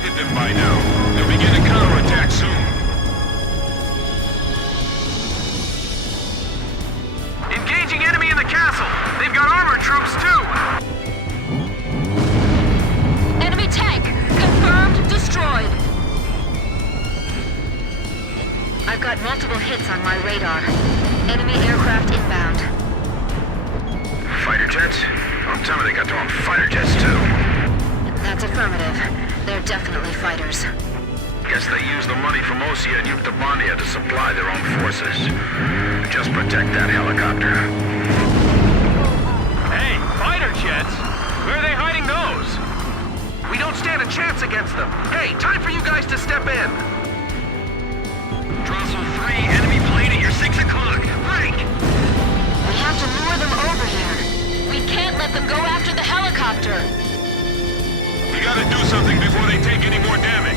detected them by now. They'll begin a counterattack soon. Engaging enemy in the castle! They've got armored troops, too! Enemy tank! Confirmed destroyed! I've got multiple hits on my radar. Enemy aircraft inbound. Fighter jets? Oh, tell me they got their own fighter jets, too. That's affirmative. They're definitely fighters. Guess they use the money from Osea and Yuktobania to supply their own forces. Just protect that helicopter. Hey, fighter jets? Where are they hiding those? We don't stand a chance against them. Hey, time for you guys to step in. Drossel 3, enemy plane at your 6 o'clock. Break! We have to lure them over here. We can't let them go after the helicopter. We gotta do something before they take any more damage.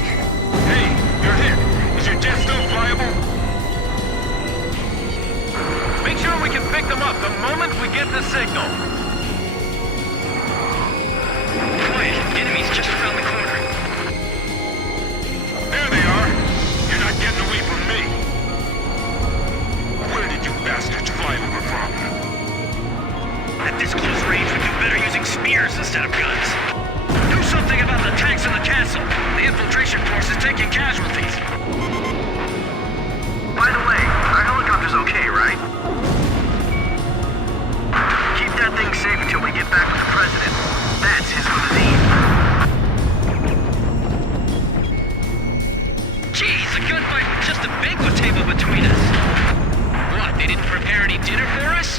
Hey, you're hit. Is your jet still flyable? Make sure we can pick them up the moment we get the signal. Quiet, enemies just around the corner. There they are. You're not getting away from me. Where did you bastards fly over from? At this close range, we do better using spears instead of guns. Do something about the tanks in the castle. The infiltration force is taking casualties. By the way, our helicopter's okay, right? Keep that thing safe until we get back with the president. That's his limousine. Jeez, a gunfight with just a banquet table between us. What, they didn't prepare any dinner for us?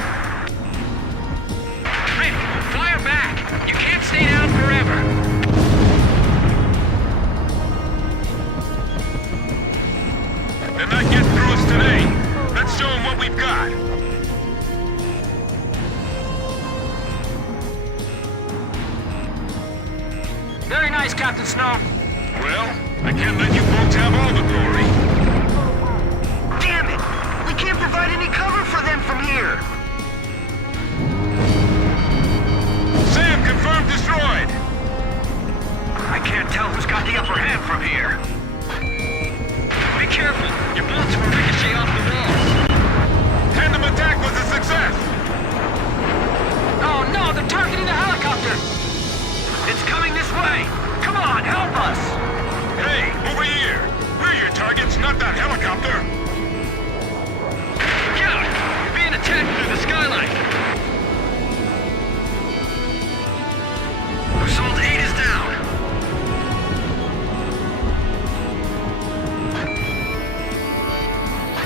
Rick, fire back! You can't stay down forever! They're not getting through us today. Let's show them what we've got. Very nice, Captain Snow. Well, I can't let you folks have all the glory. Damn it! We can't provide any cover for them from here! Sam, confirmed destroyed. I can't tell who's got the upper hand from here. Be careful! Your bullets will ricochet off the walls. Tandem attack was a success. Oh no, they're targeting the helicopter! It's coming this way! Come on, help us! Hey, over here. We're your targets, not that helicopter. Look out! We're being attacked through the skylight. Assault 8 is down.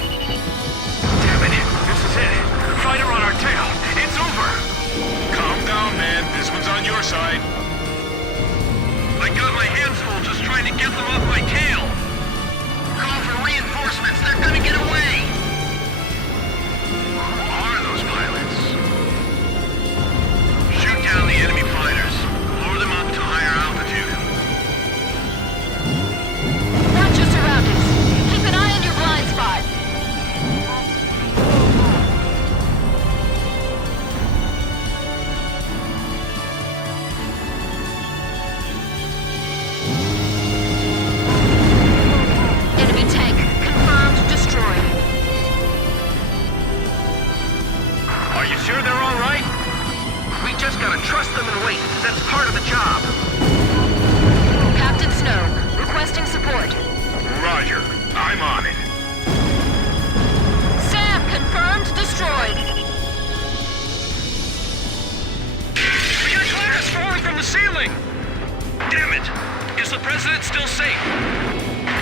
Damn it! This is it! Fighter on our tail! It's over! Calm down, man. This one's on your side. I got my hands full just trying to get them off my tail. Call for reinforcements. They're gonna get away. Who are those pilots? Shoot down the enemy fighters. Lower them up to higher altitude. Watch your surroundings. Keep an eye on your blind spot. Enemy tank confirmed destroyed. Are you sure they're all right? We just gotta trust them and wait. That's part of the job. Captain Snow, requesting support. Roger. I'm on it. Sam confirmed destroyed. We got glass falling from the ceiling! Damn it! Is the president still safe?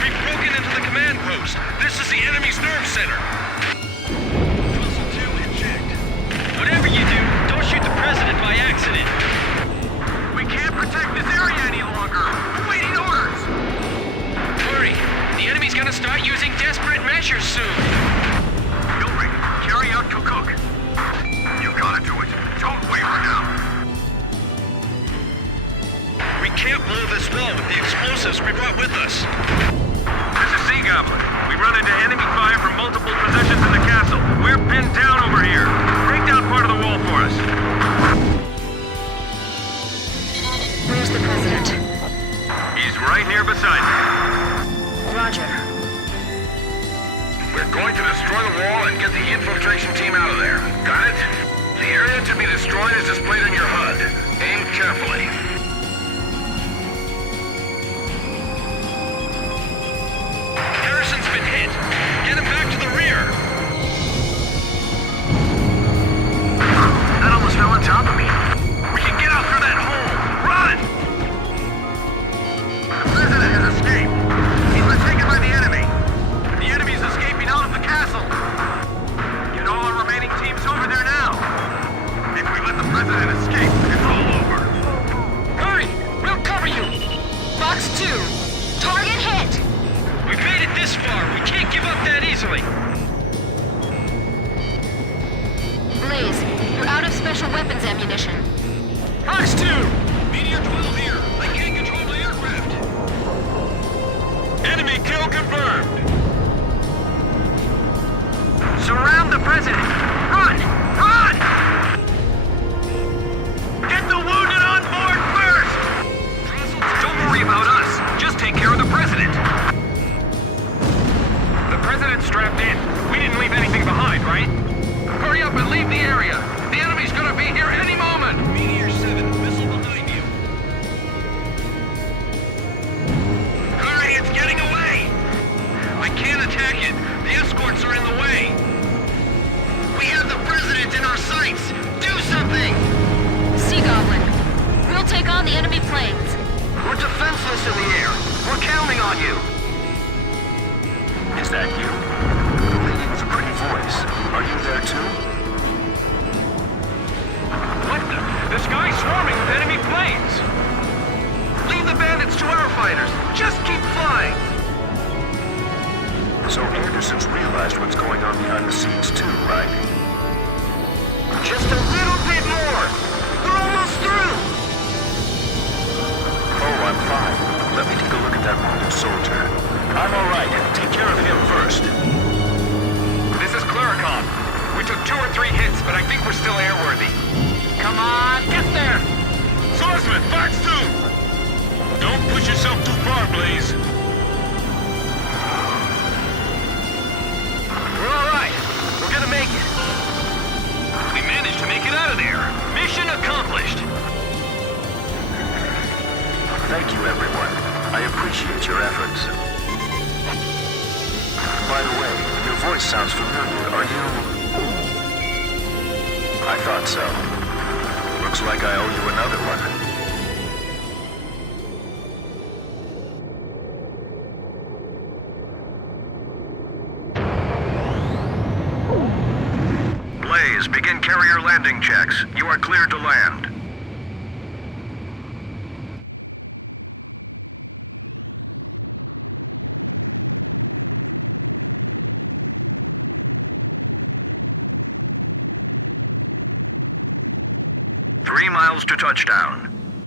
We've broken into the command post. This is the enemy's nerve center. Puzzle 2 inject. Whatever you do, don't shoot the president by accident. We can't protect this area any longer! We're waiting orders! Hurry! The enemy's gonna start using desperate measures soon. Gilrick, carry out Kukuk. You gotta do it. Don't waver now. We can't blow this wall with the explosives we brought with us. This is Sea Goblin. We run into enemy fire from multiple positions in the castle. We're pinned down over here. Break down part of the wall for us. Where's the president? He's right here beside We're going to destroy the wall and get the infiltration team out of there. Got it? The area to be destroyed is displayed on your HUD. Aim carefully. Harrison's been hit. Get him back to the rear. That almost fell on top of me. We can get out through that hole. Run! The president has escaped. He's been taken by the enemy. The enemy's escaping out of the castle. Get all our remaining teams over there now. If we let the president escape, it's all over. Hurry! We'll cover you! Box 2. Target hit! We've made it this far. We can't give up that easily. Blaze, we're out of special weapons ammunition. Box 2! Meteor 12 here. I can't control my aircraft. Enemy kill confirmed. Surround the president. Run! Run! Get the wounded on board first! Don't worry about us. Just take care of the president. The president's strapped in. We didn't leave anything behind, right? Hurry up and leave the area. The enemy's gonna be here any moment. Meteor 7, missile behind you. Hurry, it's getting away. I can't attack it. The escorts are in the way. We have the president in our sights. Do something! Sea Goblin, we'll take on the enemy planes. We're defenseless in the air. We're counting on you. Is that you? The lady with a pretty voice. Are you there too? What the? The sky's swarming with enemy planes. Leave the bandits to our fighters. Just keep flying. So Anderson's realized what's going on behind the scenes too, right? Just a little bit more. We're almost through. Oh, I'm fine. Let me take a look at that wounded soldier. I'm all right. Take care of him first. This is Claricon. We took 2 or 3 hits, but I think we're still airworthy. Come on, get there! Swordsman, box 2! Don't push yourself too far, Blaze. We're all right. We're gonna make it. We managed to make it out of there. Mission accomplished. Thank you, everyone. I appreciate your efforts. By the way, your voice sounds familiar. Are you... I thought so. Looks like I owe you another one. Blaze, begin carrier landing checks. You are cleared to land. Three miles to touchdown.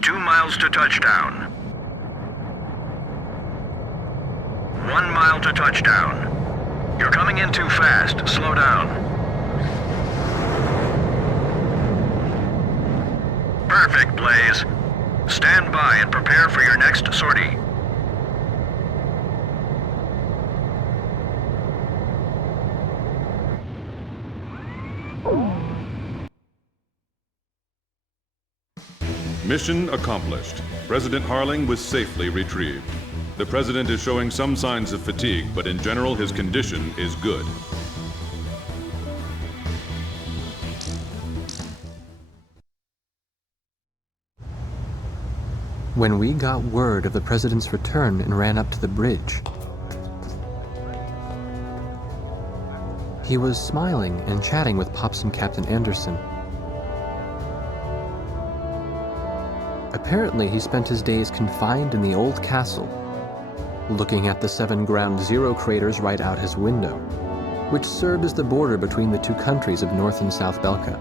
2 miles to touchdown. 1 mile to touchdown. You're coming in too fast. Slow down. Perfect, Blaze. Stand by and prepare for your next sortie. Mission accomplished. President Harling was safely retrieved. The President is showing some signs of fatigue, but in general his condition is good. When we got word of the President's return and ran up to the bridge, he was smiling and chatting with Pops and Captain Anderson. Apparently, he spent his days confined in the old castle, looking at the 7 ground zero craters right out his window, which served as the border between the 2 countries of North and South Belka.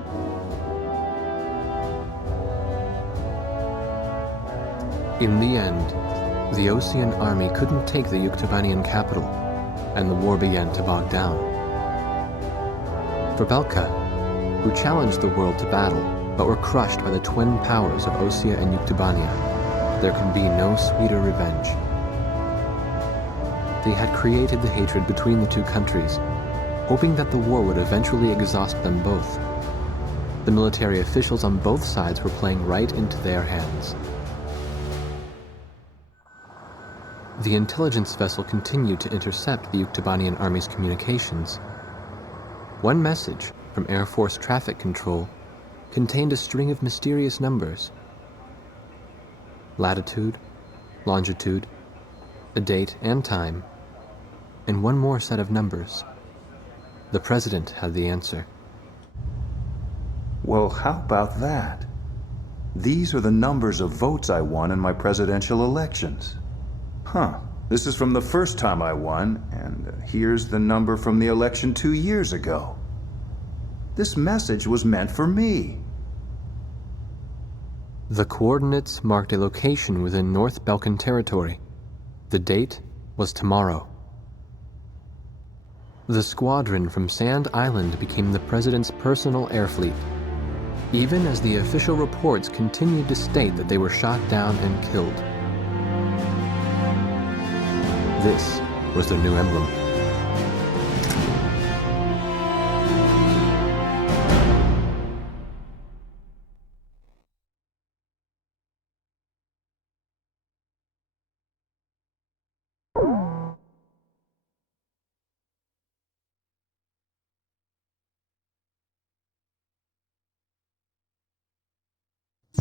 In the end, the Osean army couldn't take the Yuktobanian capital, and the war began to bog down. For Belka, who challenged the world to battle, but were crushed by the twin powers of Osea and Yuktobania, there could be no sweeter revenge. They had created the hatred between the two countries, hoping that the war would eventually exhaust them both. The military officials on both sides were playing right into their hands. The intelligence vessel continued to intercept the Yuktobanian army's communications. One message from Air Force Traffic Control contained a string of mysterious numbers. Latitude, longitude, a date and time, and one more set of numbers. The president had the answer. Well, how about that? These are the numbers of votes I won in my presidential elections. Huh, this is from the first time I won, and here's the number from the election 2 years ago. This message was meant for me. The coordinates marked a location within North Balkan territory. The date was tomorrow. The squadron from Sand Island became the president's personal air fleet, even as the official reports continued to state that they were shot down and killed. This was their new emblem.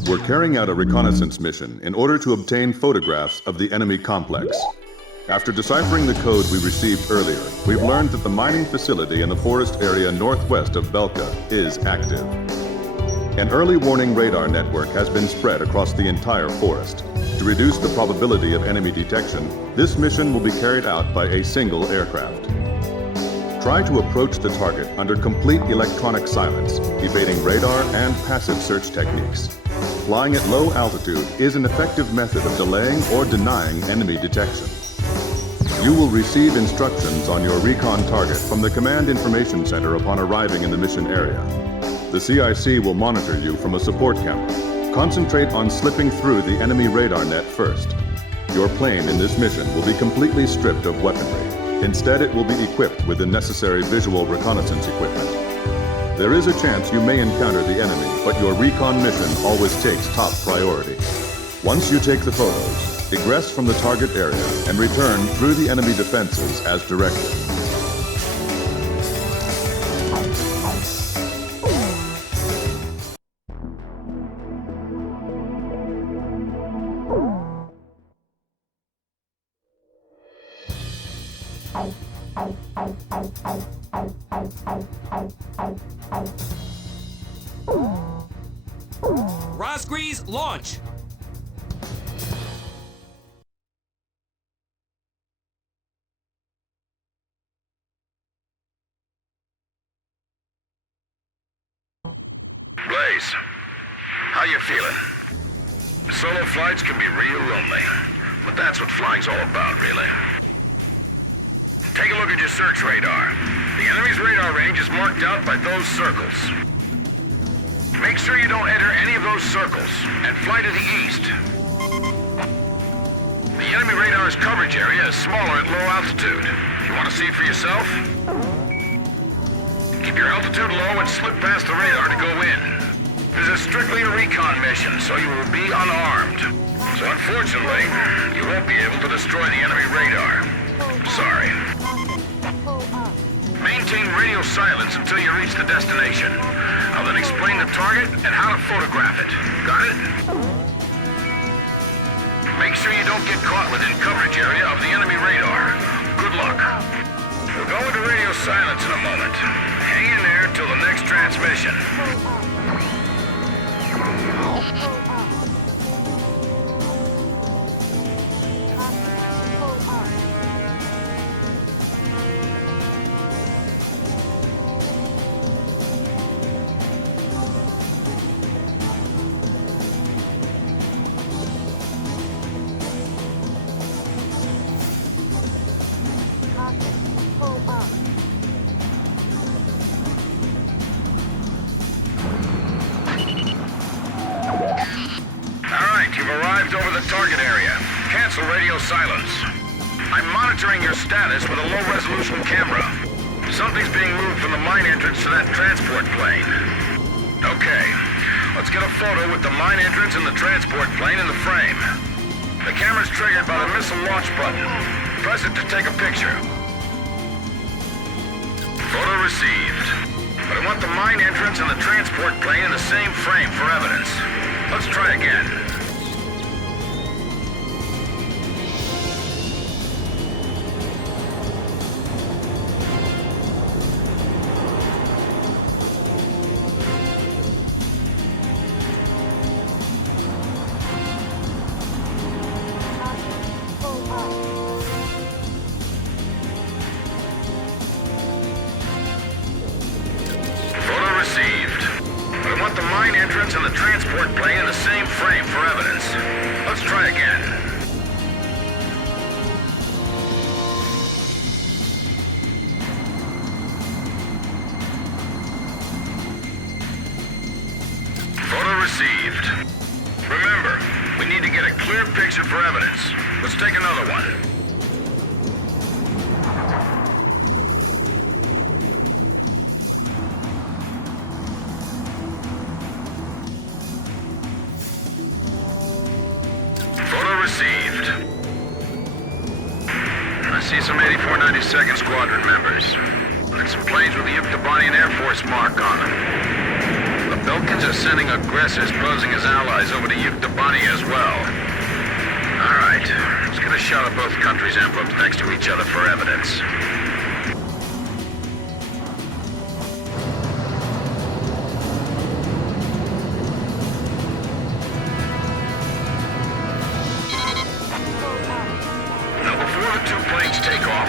We're carrying out a reconnaissance mission in order to obtain photographs of the enemy complex. After deciphering the code we received earlier, we've learned that the mining facility in the forest area northwest of Belka is active. An early warning radar network has been spread across the entire forest. To reduce the probability of enemy detection, this mission will be carried out by a single aircraft. Try to approach the target under complete electronic silence, evading radar and passive search techniques. Flying at low altitude is an effective method of delaying or denying enemy detection. You will receive instructions on your recon target from the Command Information Center upon arriving in the mission area. The CIC will monitor you from a support camera. Concentrate on slipping through the enemy radar net first. Your plane in this mission will be completely stripped of weaponry. Instead, it will be equipped with the necessary visual reconnaissance equipment. There is a chance you may encounter the enemy, but your recon mission always takes top priority. Once you take the photos, egress from the target area and return through the enemy defenses as directed. Razgriz, launch! Blaze, how you feeling? Solo flights can be real lonely, but that's what flying's all about, really. Take a look at your search radar. The enemy's radar range is marked out by those circles. Make sure you don't enter any of those circles, and fly to the east. The enemy radar's coverage area is smaller at low altitude. You want to see for yourself? Keep your altitude low and slip past the radar to go in. This is strictly a recon mission, so you will be unarmed. So unfortunately, you won't be able to destroy the enemy radar. Sorry. Maintain radio silence until you reach the destination. I'll then explain the target and how to photograph it. Got it? Make sure you don't get caught within coverage area of the enemy radar. Good luck. We'll go into radio silence in a moment. Hang in there till the next transmission. You've arrived over the target area. Cancel radio silence. I'm monitoring your status with a low-resolution camera. Something's being moved from the mine entrance to that transport plane. Okay, let's get a photo with the mine entrance and the transport plane in the frame. The camera's triggered by the missile launch button. Press it to take a picture. Photo received. But I want the mine entrance and the transport plane in the same frame for evidence. Let's try again. And the transport plane in the same frame for evidence. Let's try again. Photo received. Remember, we need to get a clear picture for evidence. Let's take another one. Received. I see some 8492nd Squadron members. And some planes with the Yuktobanian Air Force mark on them. The Belkans are sending aggressors posing as allies over to Yuktobania as well. Alright, let's get a shot of both countries' emblems next to each other for evidence.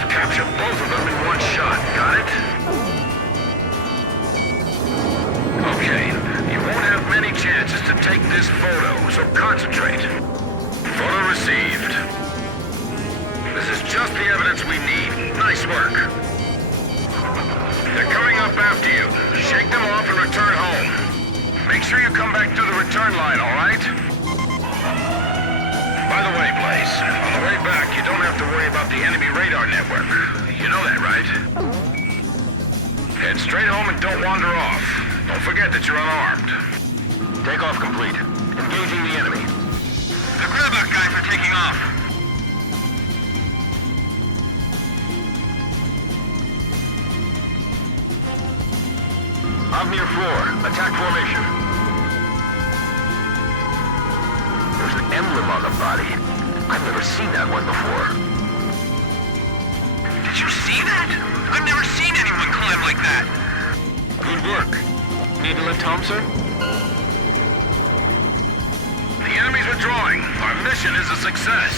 Capture both of them in one shot, got it? Okay, you won't have many chances to take this photo, so concentrate. Photo received. This is just the evidence we need. Nice work. They're coming up after you. Shake them off and return home. Make sure you come back through the return line, all right? By the way, Blaze, on the way back, you don't have to worry about the enemy radar network. You know that, right? Head straight home and don't wander off. Don't forget that you're unarmed. Takeoff complete. Engaging the enemy. The Grabak guys are taking off. Omnir 4, attack formation. There's an emblem on the body. I've never seen that one before. Did you see that? I've never seen anyone climb like that. Good work. Need to lift home, sir? The enemy's withdrawing. Our mission is a success.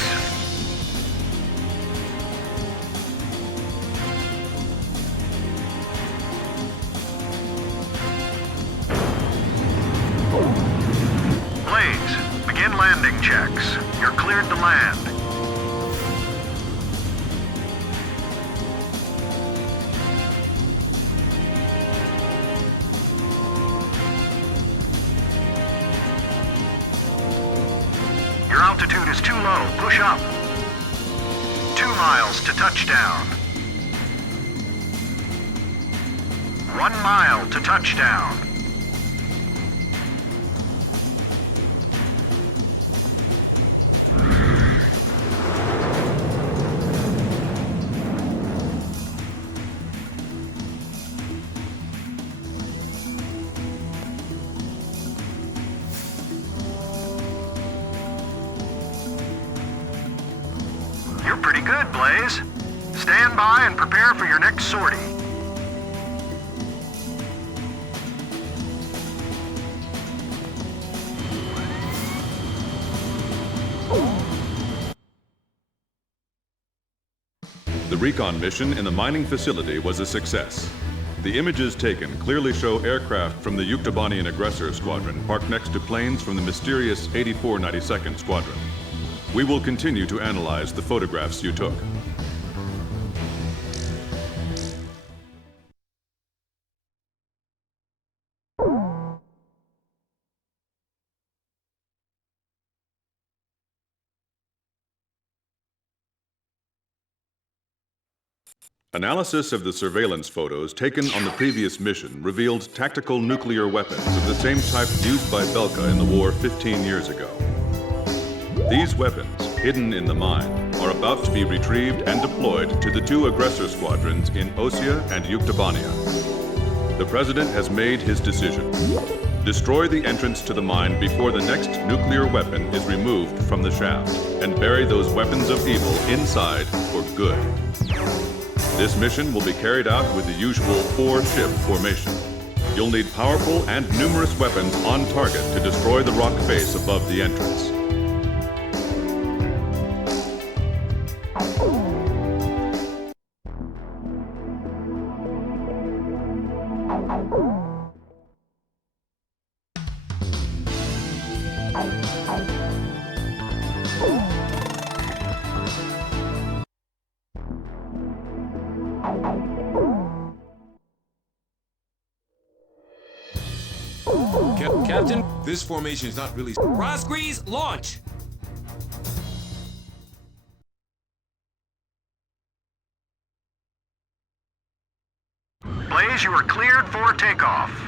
Blaze, begin landing checks. You're cleared to land. Your altitude is too low. Push up. 2 miles to touchdown. 1 mile to touchdown. You're pretty good, Blaze. Stand by and prepare for your next sortie. The recon mission in the mining facility was a success. The images taken clearly show aircraft from the Yuktobanian Aggressor Squadron parked next to planes from the mysterious 8492nd Squadron. We will continue to analyze the photographs you took. Analysis of the surveillance photos taken on the previous mission revealed tactical nuclear weapons of the same type used by Belka in the war 15 years ago. These weapons, hidden in the mine, are about to be retrieved and deployed to the 2 aggressor squadrons in Osea and Yuktobania. The President has made his decision. Destroy the entrance to the mine before the next nuclear weapon is removed from the shaft, and bury those weapons of evil inside for good. This mission will be carried out with the usual 4-ship formation. You'll need powerful and numerous weapons on target to destroy the rock face above the entrance. Captain, this formation is not really... Razgriz, launch! Blaze, you are cleared for takeoff.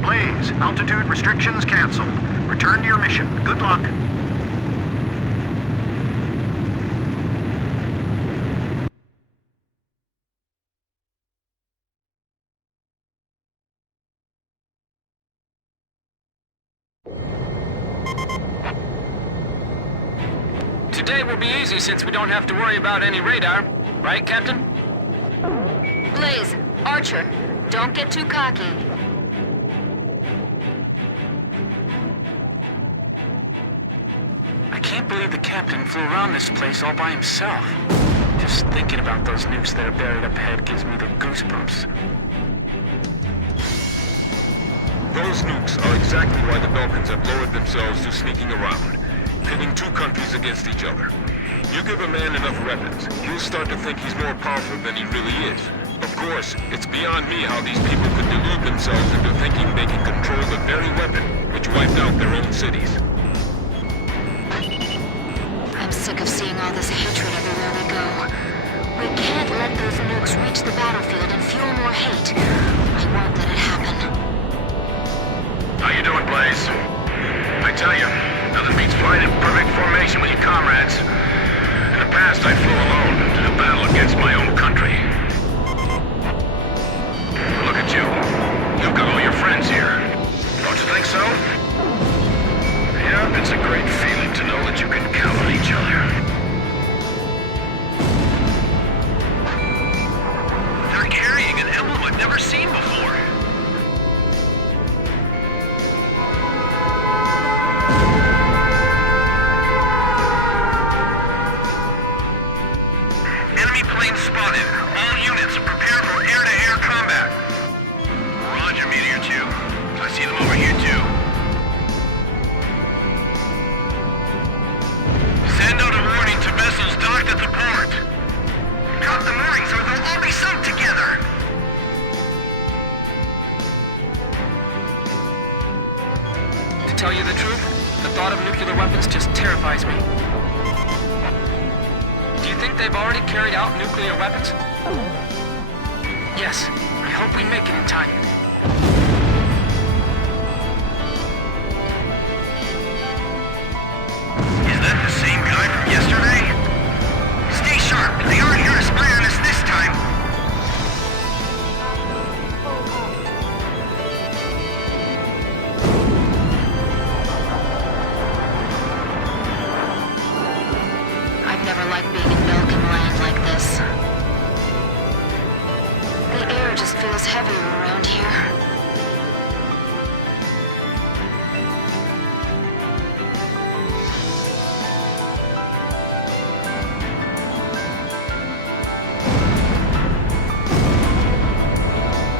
Blaze, altitude restrictions canceled. Return to your mission. Good luck. Today will be easy since we don't have to worry about any radar. Right, Captain? Blaze, Archer, don't get too cocky. I can't believe the Captain flew around this place all by himself. Just thinking about those nukes that are buried up ahead gives me the goosebumps. Those nukes are exactly why the Balkans have lowered themselves to sneaking around, pitting 2 countries against each other. You give a man enough weapons, he'll start to think he's more powerful than he really is. Of course, it's beyond me how these people could delude themselves into thinking they can control the very weapon which wiped out their own cities. I'm sick of seeing all this hatred everywhere we go. We can't let those nukes reach the battlefield and fuel more hate. I won't let it happen. How you doing, Blaze? I tell you, nothing beats flying in perfect formation with your comrades. In the past, I flew alone to do battle against my own country. Look at you. You've got all your friends here. Don't you think so? Yeah, it's a great feeling to know that you can count on each other. They're carrying an emblem I've never seen before. Enemy plane spotted. All units prepare for air-to-air combat. Roger, Meteor 2. I see them over here too. Send out a warning to vessels docked at the port. Drop the moorings or they'll all be sunk together. To tell you the truth, the thought of nuclear weapons just terrifies me. Do you think they've already carried out nuclear weapons? Yes. I hope we make it in time. Is that the same guy from yesterday? Stay sharp. They aren't here to spy on us this time. I've never liked being in Belkan land like this. The air just feels heavier around here.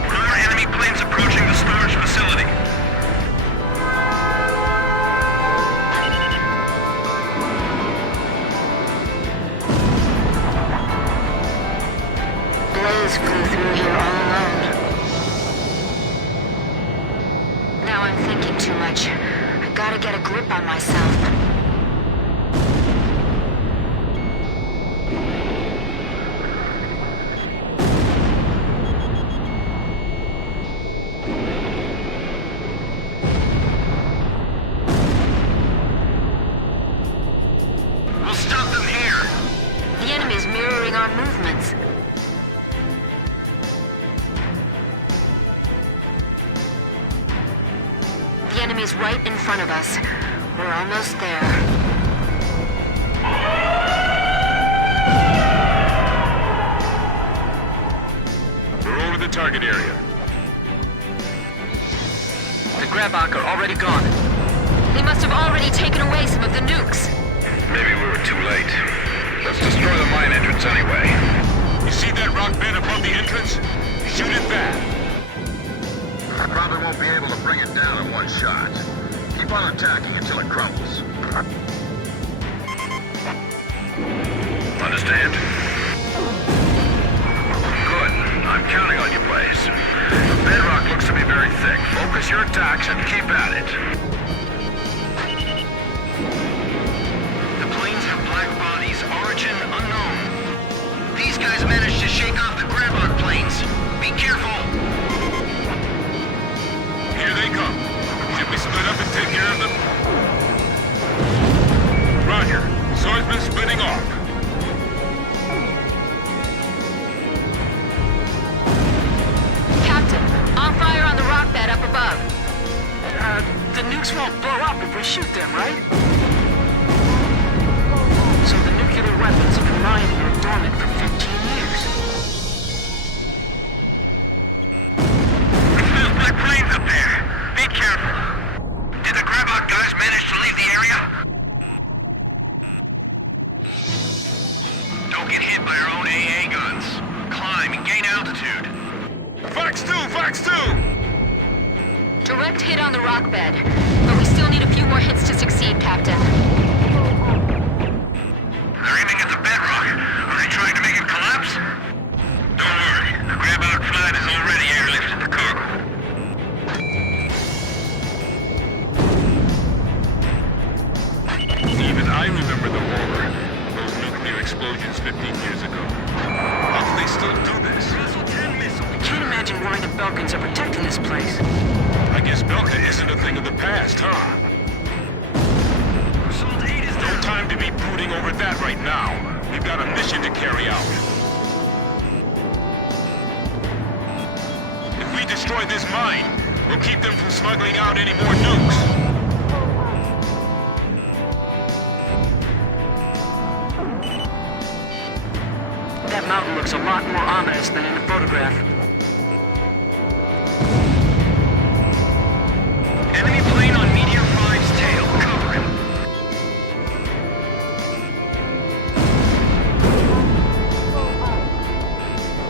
More enemy planes approaching the storage facility. Razgriz flew through here all alone. Now I'm thinking too much. I gotta get a grip on myself. We'll stop them here. The enemy's mirroring our movements. The enemy's right in front of us. We're almost there. We're over the target area. The Grabok are already gone. They must have already taken away some of the nukes. Maybe we were too late. Let's destroy the mine entrance anyway. You see that rock bed above the entrance? Shoot at that. I probably won't be able to bring it down in one shot. Keep on attacking until it crumbles. Understand? Good. I'm counting on you, Blaze. The bedrock looks to be very thick. Focus your attacks and keep at it. The planes have black bodies, origin unknown. These guys managed to shake off the Grabok planes. Be careful. Here they come. Should we split up and take care of them? Roger. Swordsman splitting off. Captain, I'll fire on the rock bed up above. The nukes won't blow up if we shoot them, right? So the nuclear weapons have been lying here dormant for 15 years. There's black planes up there. Be careful. Did the Grabok guys manage to leave the area? Don't get hit by our own AA guns. Climb and gain altitude. Fox 2! Fox 2! Direct hit on the rock bed. But we still need a few more hits to succeed, Captain. They're aiming at the bedrock. Are they trying to make it collapse? Don't worry. The Grabok flight has already airlifted the cargo. Even I remember the horror. Those nuclear explosions 15 years ago. How can they still do this? I can't imagine why the Belkans are protecting this place. I guess Belka isn't a thing of the past, huh? No time to be brooding over that right now. We've got a mission to carry out. If we destroy this mine, we'll keep them from smuggling out any more nukes. That mountain looks a lot more ominous than in the photograph. Enemy plane on Meteor 5's tail. Cover him.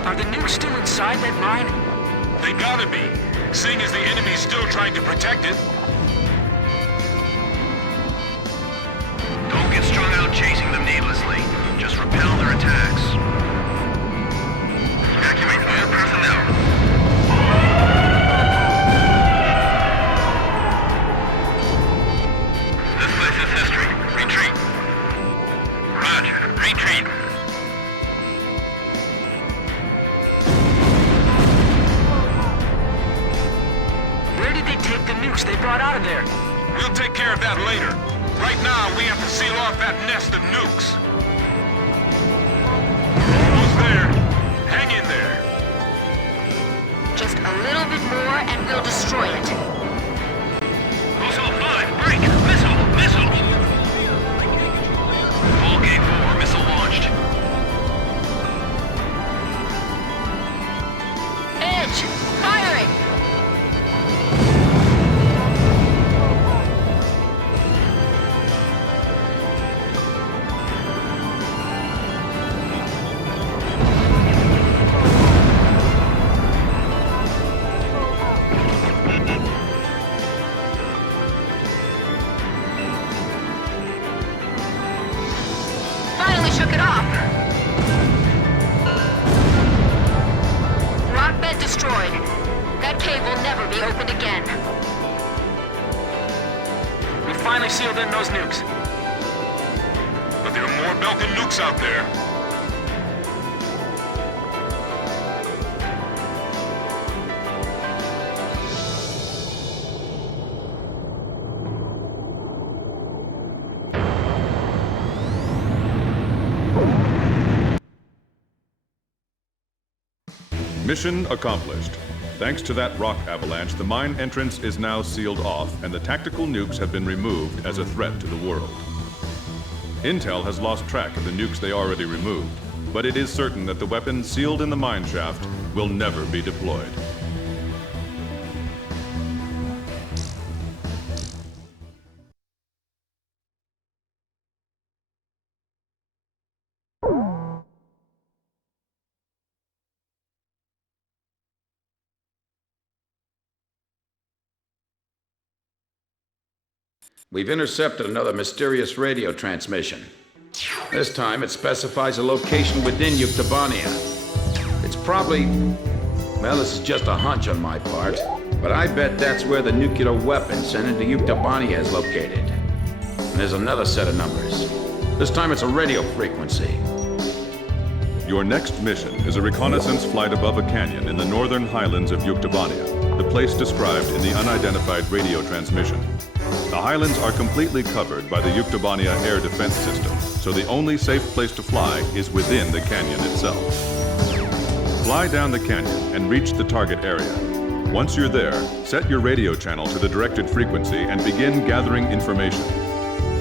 Are the nukes still inside that mine? They gotta be, seeing as the enemy's still trying to protect it. Don't get strung out chasing them needlessly. Just repel their attacks. Evacuate all personnel. This place is history. Retreat. Roger. Retreat. Where did they take the nukes they brought out of there? We'll take care of that later. Right now, we have to seal off that nest of nukes. We're almost there. Hang in there. Just a little bit more and we'll destroy it. Osea 5, break! Missile! Missile! All gate 4, missile launched. Edge! Firing! Finally shook it off! Target destroyed. That cave will never be opened again. We finally sealed in those nukes. But there are more Belkin nukes out there. Mission accomplished. Thanks to that rock avalanche, the mine entrance is now sealed off, and the tactical nukes have been removed as a threat to the world. Intel has lost track of the nukes they already removed, but it is certain that the weapons sealed in the mine shaft will never be deployed. We've intercepted another mysterious radio transmission. This time it specifies a location within Yuktobania. It's probably... well, this is just a hunch on my part, but I bet that's where the nuclear weapon sent into Yuktobania is located. And there's another set of numbers. This time it's a radio frequency. Your next mission is a reconnaissance flight above a canyon in the northern highlands of Yuktobania, the place described in the unidentified radio transmission. The highlands are completely covered by the Yuktobania Air Defense System, so the only safe place to fly is within the canyon itself. Fly down the canyon and reach the target area. Once you're there, set your radio channel to the directed frequency and begin gathering information.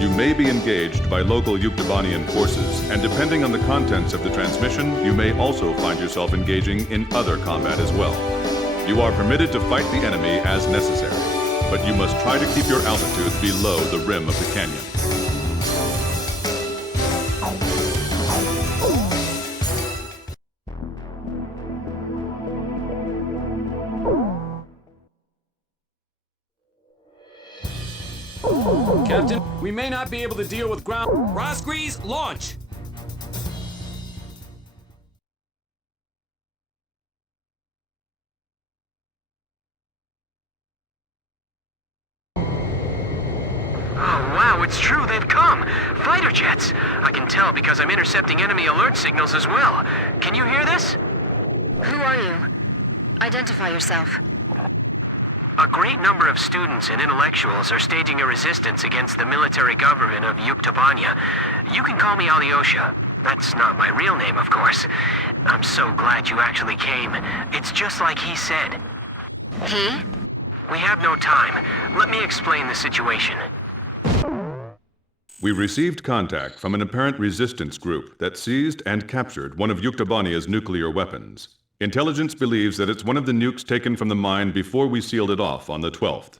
You may be engaged by local Yuktobanian forces, and depending on the contents of the transmission, you may also find yourself engaging in other combat as well. You are permitted to fight the enemy as necessary, but you must try to keep your altitude below the rim of the canyon. Captain, we may not be able to deal with ground... Razgriz, launch! Wow, it's true, they've come! Fighter jets! I can tell because I'm intercepting enemy alert signals as well. Can you hear this? Who are you? Identify yourself. A great number of students and intellectuals are staging a resistance against the military government of Yuktobania. You can call me Alyosha. That's not my real name, of course. I'm so glad you actually came. It's just like he said. He? We have no time. Let me explain the situation. We received contact from an apparent resistance group that seized and captured one of Yuktobania's nuclear weapons. Intelligence believes that it's one of the nukes taken from the mine before we sealed it off on the 12th.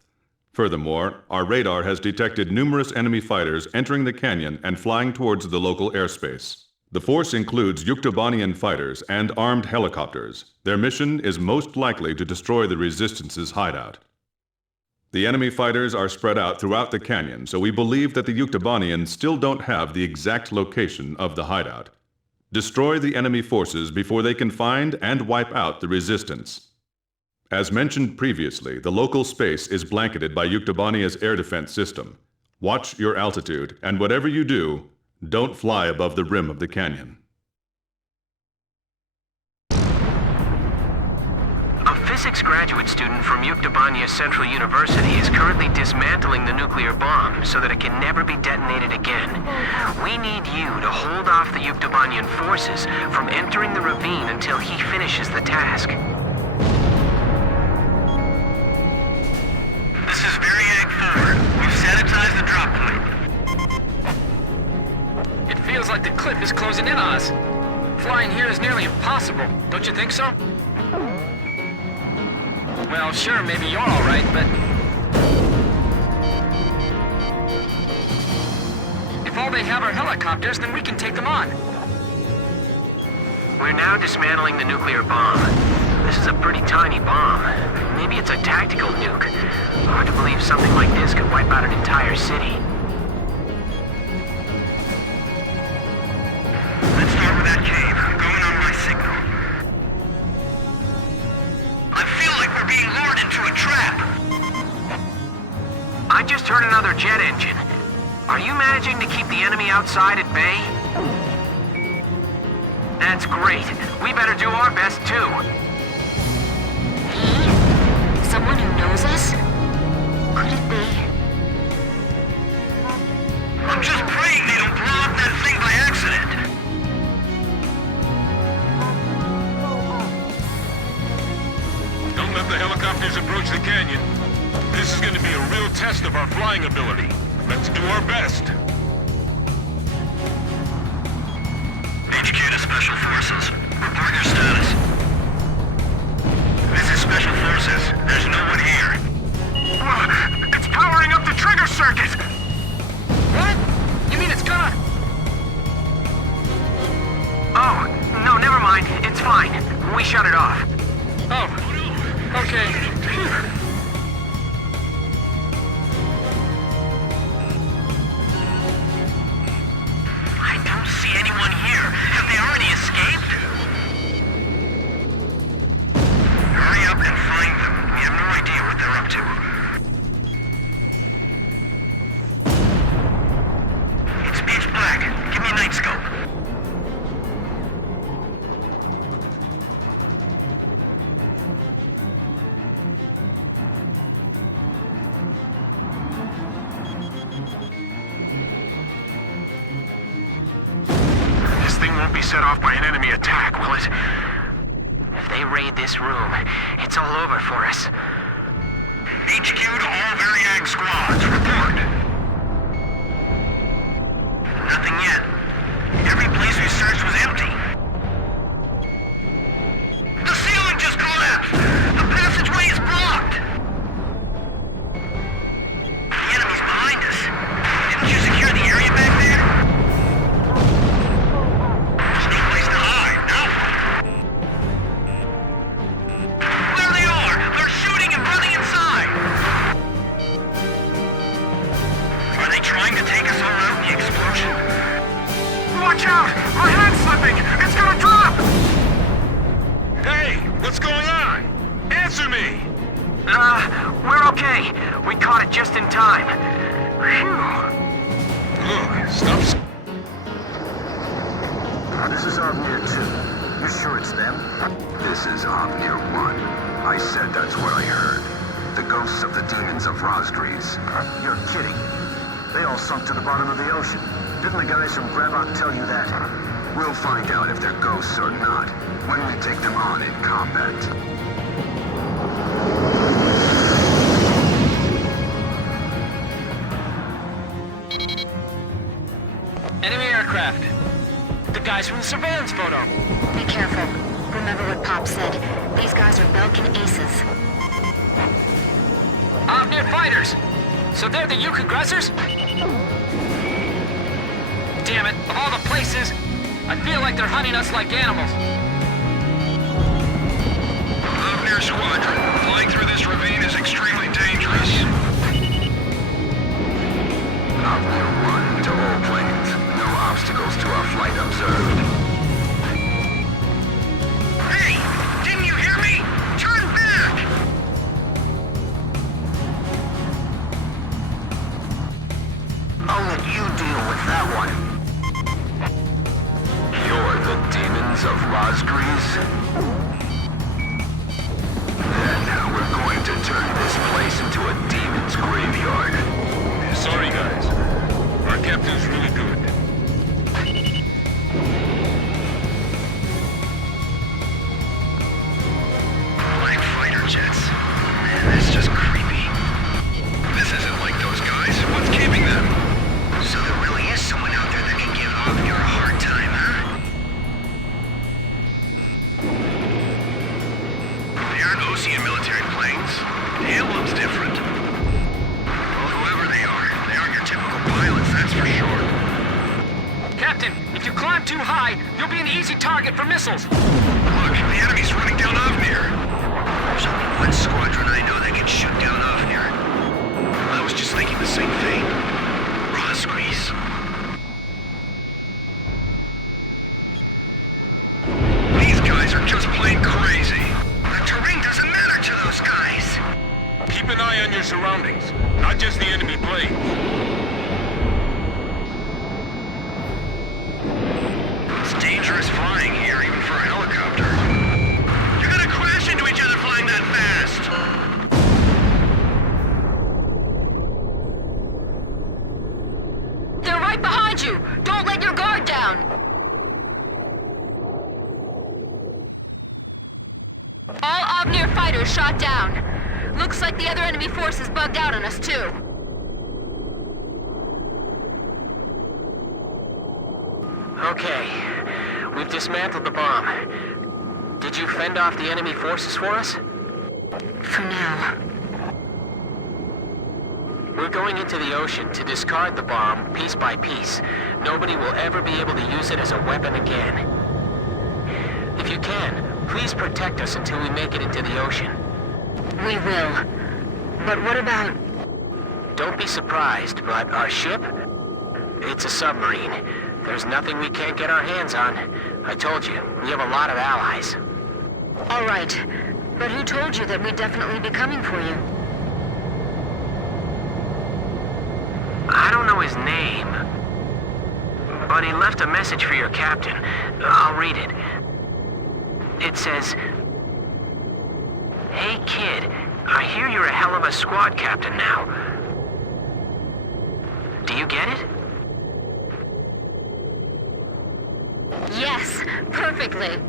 Furthermore, our radar has detected numerous enemy fighters entering the canyon and flying towards the local airspace. The force includes Yuktobanian fighters and armed helicopters. Their mission is most likely to destroy the Resistance's hideout. The enemy fighters are spread out throughout the canyon, so we believe that the Yuktobanians still don't have the exact location of the hideout. Destroy the enemy forces before they can find and wipe out the Resistance. As mentioned previously, the local space is blanketed by Yuktobania's air defense system. Watch your altitude, and whatever you do, don't fly above the rim of the canyon. A physics graduate student from Yuktobania Central University is currently dismantling the nuclear bomb so that it can never be detonated again. We need you to hold off the Yuktobanian forces from entering the ravine until he finishes the task. This is Variag 4. We've sanitized the drop point. It feels like the cliff is closing in on us. Flying here is nearly impossible, don't you think so? Well, sure, maybe you're all right, but... if all they have are helicopters, then we can take them on. We're now dismantling the nuclear bomb. This is a pretty tiny bomb. Maybe it's a tactical nuke. Hard to believe something like this could wipe out an entire city. Let's start with that cave. I'm going on my signal. jet engine. Are you managing to keep the enemy outside at bay? That's great. We better do our best, too. Someone who knows us? Could it be? I'm just praying they don't blow up that thing by accident. Don't let the helicopters approach the canyon. This is going to be a real test of our flying ability. Let's do our best. HQ to Special Forces. Report your status. This is Special Forces. There's no one here. It's powering up the trigger circuit! What? You mean it's gonna... Oh, no, never mind. It's fine. We shut it off. Oh, okay. Phew. I don't see anyone here. Have they already escaped? Hurry up and find them. We have no idea what they're up to. It's pitch black. Give me a night scope. This thing won't be set off by an enemy attack, will it? If they raid this room, it's all over for us. HQ to all Variag squads. Report. Nothing yet. Every place we searched was empty. The ceiling just collapsed! The passageway is blocked! The enemy's behind us. Didn't you secure the area back there? There's no place to hide, no? There they are! They're shooting and running inside! Are they trying to take us all out in the explosion? Watch out! My hand's slipping! It's gonna drop! Hey, what's going on? Answer me! We're okay. We caught it just in time. Phew. Look, stop. This is Avnir 2. You sure it's them? This is Avnir 1. I said that's what I heard. The ghosts of the demons of Razgriz. You're kidding. They all sunk to the bottom of the ocean. Didn't the guys from Grabok tell you that? We'll find out if they're ghosts or not when we take them on in combat. Enemy aircraft. The guys from the surveillance photo. Be careful. Remember what Pop said. These guys are Belkin aces. Avnir fighters! So they're the Yuk aggressors? Damn it, of all the places, I feel like they're hunting us like animals. Avnir Squadron, flying through this ravine is extremely dangerous. Avnir 1 to all planes. No obstacles to our flight observed. Hey! Didn't you hear me? Turn back! I'll let you deal with that one. You're the demons of Razgriz? Then we're going to turn this place into a demon's graveyard. Sorry, guys. Our captain's really good. Flying fighter jets. Man, that's just creepy. This isn't like those guys. What's keeping them? So there really is someone out there that can give Avnir a hard time, huh? They aren't Osean military planes. The emblem's different. Well, whoever they aren't your typical pilots, that's for sure. Captain, if you climb too high, you'll be an easy target for missiles. Look, the enemy's running down Avnir. There's only one squadron I know that can shoot down Avnir. I was just thinking the same thing. Razgriz. These guys are just plain crazy. The terrain doesn't matter to those guys. Keep Keep an eye on your surroundings, not just the enemy planes. It's dangerous flying here, even for a helicopter. You're gonna crash into each other flying that fast! They're right behind you! Don't let your guard down! All Omnir fighters shot down. Looks like the other enemy force is bugged out on us, too. Okay. We've dismantled the bomb. Did you fend off the enemy forces for us? For now. We're going into the ocean to discard the bomb piece by piece. Nobody will ever be able to use it as a weapon again. If you can, please protect us until we make it into the ocean. We will. But what about... Don't be surprised, but our ship? It's a submarine. There's nothing we can't get our hands on. I told you, we have a lot of allies. All right. But who told you that we'd definitely be coming for you? I don't know his name, but he left a message for your captain. I'll read it. It says, "Hey kid, I hear you're a hell of a squad captain now. Do you get it?" Yes, perfectly.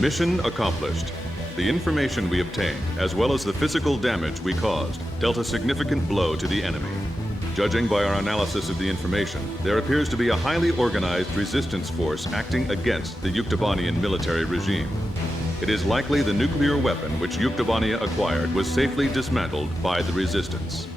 Mission accomplished. The information we obtained, as well as the physical damage we caused, dealt a significant blow to the enemy. Judging by our analysis of the information, there appears to be a highly organized resistance force acting against the Yuktobanian military regime. It is likely the nuclear weapon which Yuktobania acquired was safely dismantled by the resistance.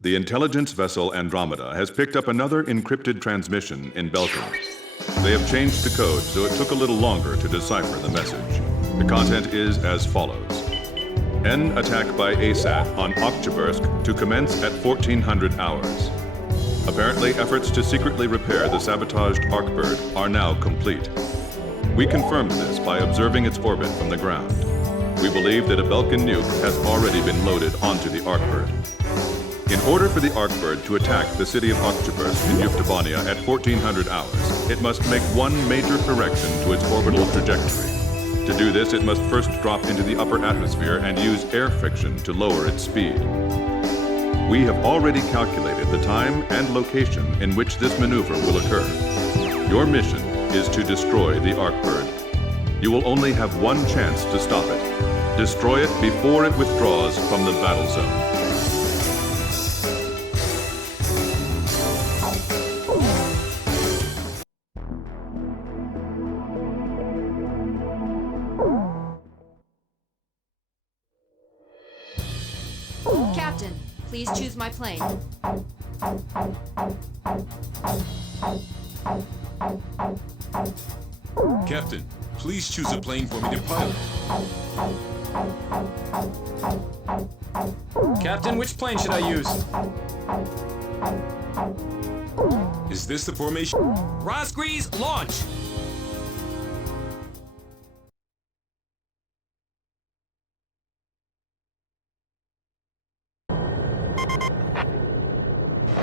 The intelligence vessel Andromeda has picked up another encrypted transmission in Belkin. They have changed the code, so it took a little longer to decipher the message. The content is as follows. N attack by ASAT on Oktyabrsk to commence at 1400 hours. Apparently, efforts to secretly repair the sabotaged Arkbird are now complete. We confirmed this by observing its orbit from the ground. We believe that a Belkin nuke has already been loaded onto the Arkbird. In order for the Arkbird to attack the city of Oktyabrsk in Yuktobania at 1400 hours, it must make one major correction to its orbital trajectory. To do this, it must first drop into the upper atmosphere and use air friction to lower its speed. We have already calculated the time and location in which this maneuver will occur. Your mission is to destroy the Arkbird. You will only have one chance to stop it. Destroy it before it withdraws from the battle zone. Captain, please choose my plane. Captain, please choose a plane for me to pilot. Captain, which plane should I use? Is this the formation? Razgriz, launch!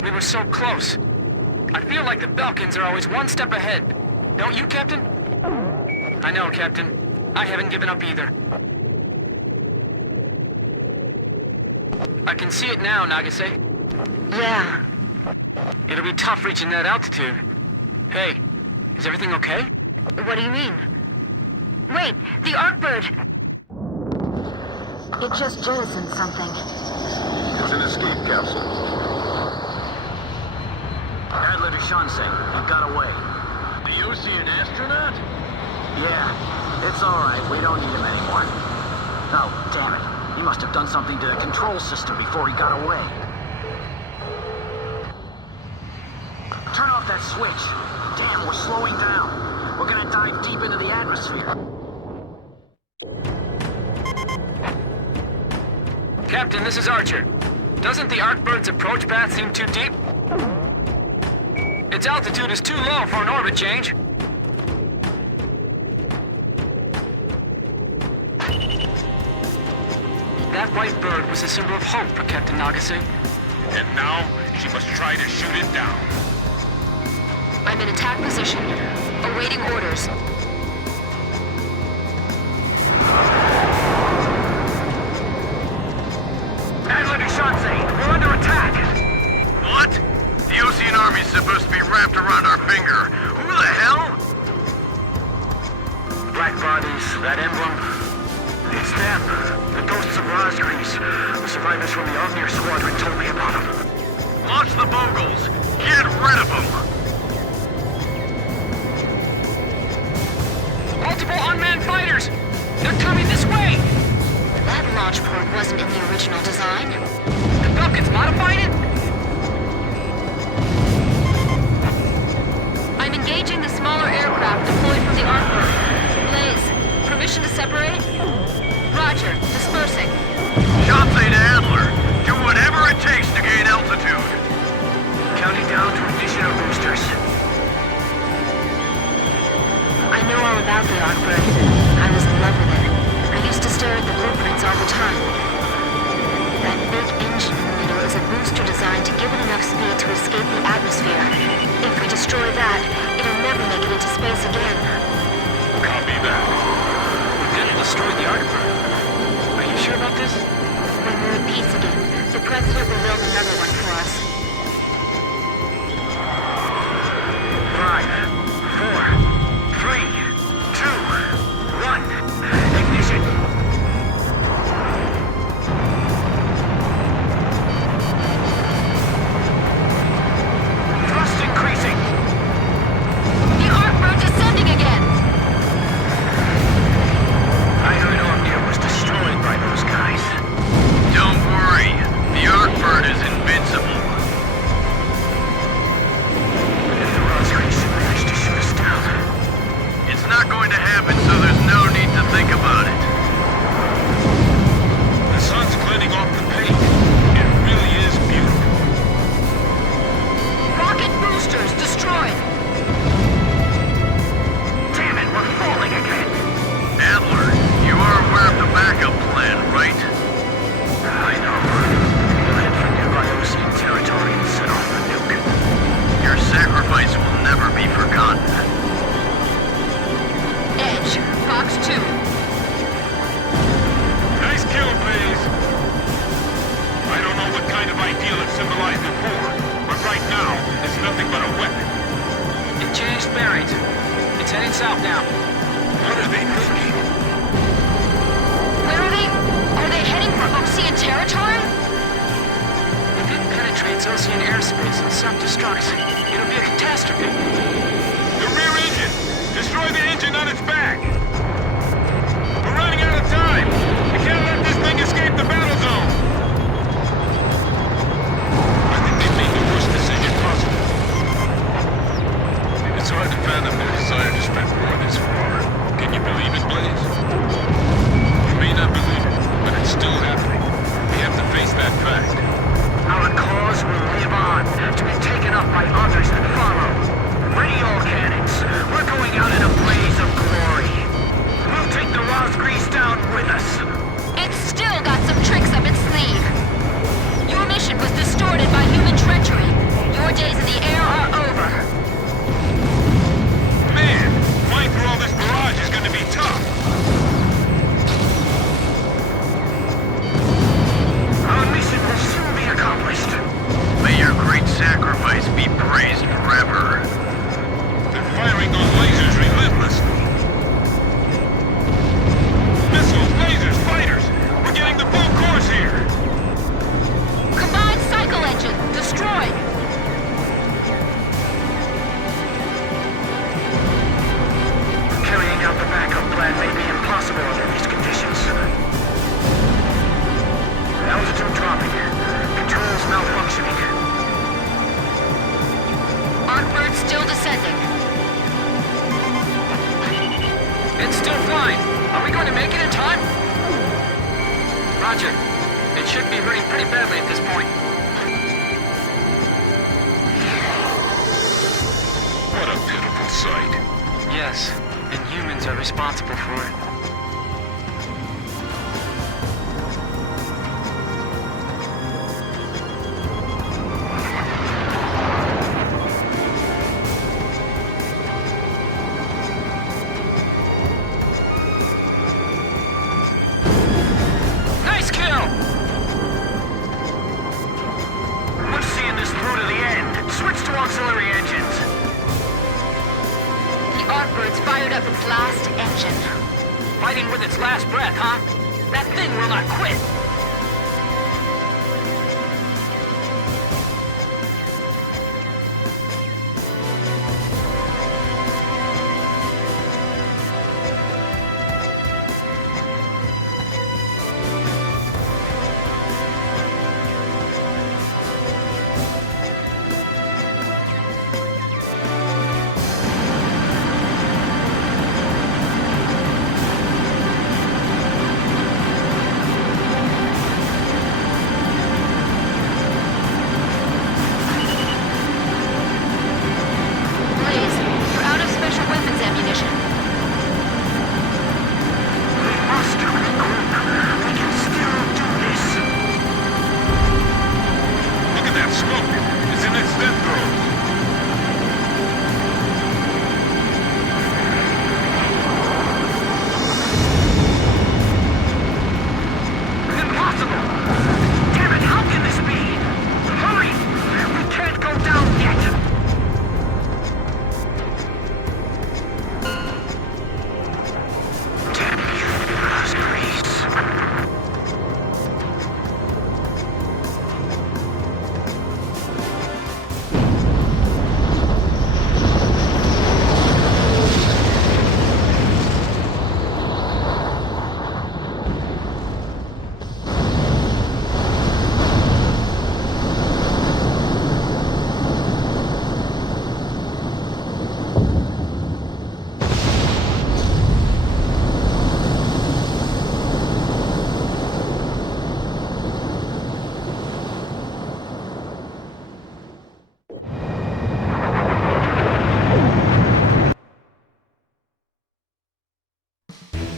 We were so close. I feel like the Belkins are always one step ahead. Don't you, Captain? I know, Captain. I haven't given up either. I can see it now, Nagase. Yeah. It'll be tough reaching that altitude. Hey, is everything okay? What do you mean? Wait, the Arkbird! It just jettisoned something. It's an escape capsule. Adler to Shanseng. He got away. The Osean astronaut? Yeah, it's alright. We don't need him anymore. Oh, damn it. He must have done something to the control system before he got away. Turn off that switch. Damn, we're slowing down. We're gonna dive deep into the atmosphere. Captain, this is Archer. Doesn't the Arcbird's approach path seem too deep? Its altitude is too low for an orbit change. That white bird was a symbol of hope for Captain Nagase. And now, she must try to shoot it down. I'm in attack position, awaiting orders. Adler to Shanseng, we're under attack! What? The Osean army's supposed to be wrapped around our finger. Who the hell? Black bodies, that emblem. It's them. The ghosts of Razgriz. The survivors from the Osean Air Squadron told me about them. Launch the Bogles. Get rid of them. Multiple unmanned fighters! They're coming this way! That launch port wasn't in the original design. The Falcons modified it? I'm engaging the smaller aircraft deployed from the Arcbird. Blaze, permission to separate? Roger, dispersing. Shanseng to Adler. Do whatever it takes to gain altitude. Counting down to ignition of boosters. I know all about the Arcbird. I was in love with it. I used to stare at the blueprints all the time. That big engine in the middle is a booster designed to give it enough speed to escape the atmosphere. If we destroy that, it'll never make it into space again. Copy that. We're gonna destroy the Arcbird. Are you sure about this? When we're at peace again, the President will build another one for us. 5, 4, 3, 2, 1. Ignition. Thrust increasing. The Arcbird descending again! I heard Omnia was destroyed by those guys. Don't worry. The Arcbird is invincible. If the Razgriz manage to shoot us down. It's not going to happen, so there's no need to think about it. The sun's cleaning off the paint. It really is beautiful. Rocket boosters destroyed! Damn it, we're falling again. Adler, you are aware of the backup plan, right? I know. We'll head for nearby Osean territory and set off the nuke. Your sacrifice will never be forgotten. Edge, Fox 2. Nice kill, Blaze. I don't know what kind of ideal it symbolized before, but right now, it's nothing but a weapon. It changed bearings. It's heading south now. What are they thinking? Where are they? Are they heading for Osean territory? If it penetrates Osean airspace and self-destructs, it'll be a catastrophe. The rear engine! Destroy the engine on its back! We're running out of time! We can't let this thing escape the battle zone! I think they made the worst decision possible. It's hard to fathom their desire to spread war this far. Can you believe it, Blaze? You may not believe it, but it's still happening. We have to face that fact. Our cause will live on, to be taken up by others that follow. Ready all cannons. We're going out in a blaze of glory. It's still flying. Are we going to make it in time? Roger. It should be hurting pretty badly at this point. What a pitiful sight. Yes, and humans are responsible for it. Nice kill! We're seeing this through to the end. Switch to auxiliary engines. The Artbird's fired up its last engine. Fighting with its last breath, huh? That thing will not quit! Blaze, you're out of special weapons ammunition. We must regroup. We can still do this. Look at that smoke. It's in its death throes. Impossible! Damn it, how can this be? Hurry! We can't go down yet! Damn you, Razgriz.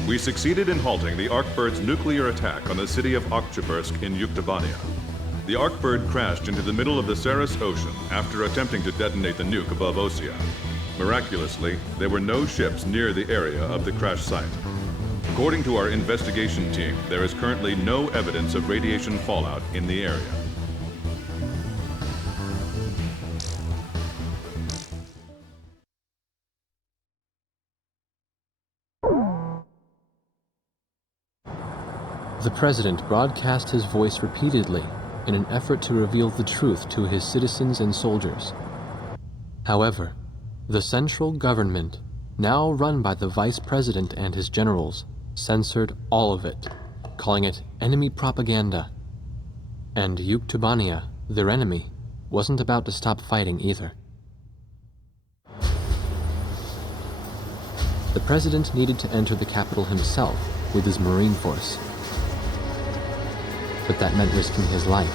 We succeeded in halting the Arkbird's nuclear attack on the city of Oktyabrsk in Yuktobania. The Arkbird crashed into the middle of the Saras Ocean after attempting to detonate the nuke above Osea. Miraculously, there were no ships near the area of the crash site. According to our investigation team, there is currently no evidence of radiation fallout in the area. The president broadcast his voice repeatedly in an effort to reveal the truth to his citizens and soldiers. However, the central government, now run by the vice president and his generals, censored all of it, calling it enemy propaganda. And Yuktobania, their enemy, wasn't about to stop fighting either. The president needed to enter the capital himself with his Marine force. But that meant risking his life.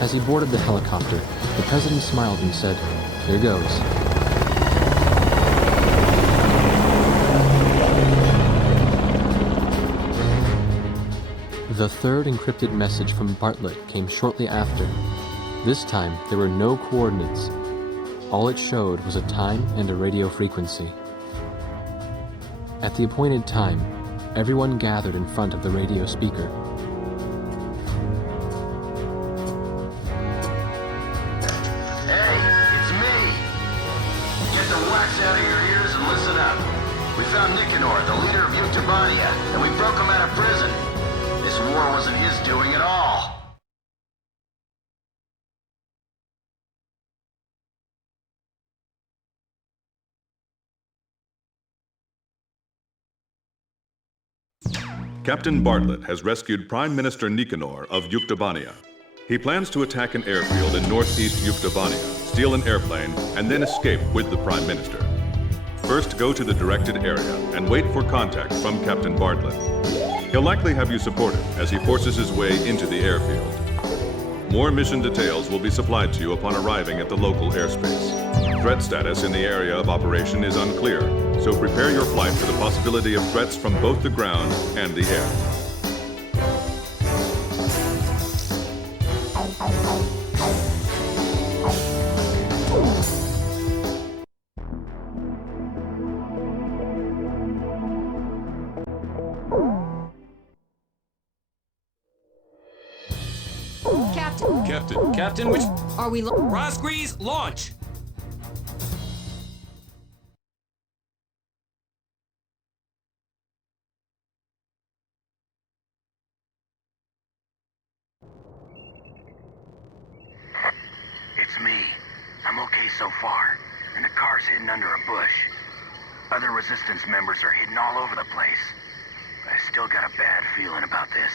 As he boarded the helicopter, the president smiled and said, "Here goes." The third encrypted message from Bartlett came shortly after. This time, there were no coordinates. All it showed was a time and a radio frequency. At the appointed time, everyone gathered in front of the radio speaker. Hey, it's me! Get the wax out of your ears and listen up. We found Nicanor, the leader of Yuktobania, and we broke him out of prison. This war wasn't his doing at all. Captain Bartlett has rescued Prime Minister Nicanor of Yuktobania. He plans to attack an airfield in northeast Yuktobania, steal an airplane, and then escape with the Prime Minister. First, go to the directed area and wait for contact from Captain Bartlett. He'll likely have you supported as he forces his way into the airfield. More mission details will be supplied to you upon arriving at the local airspace. Threat status in the area of operation is unclear, so prepare your flight for the possibility of threats from both the ground and the air. Captain, which... Are we... Razgriz, launch! It's me. I'm okay so far, and the car's hidden under a bush. Other Resistance members are hidden all over the place. I still got a bad feeling about this.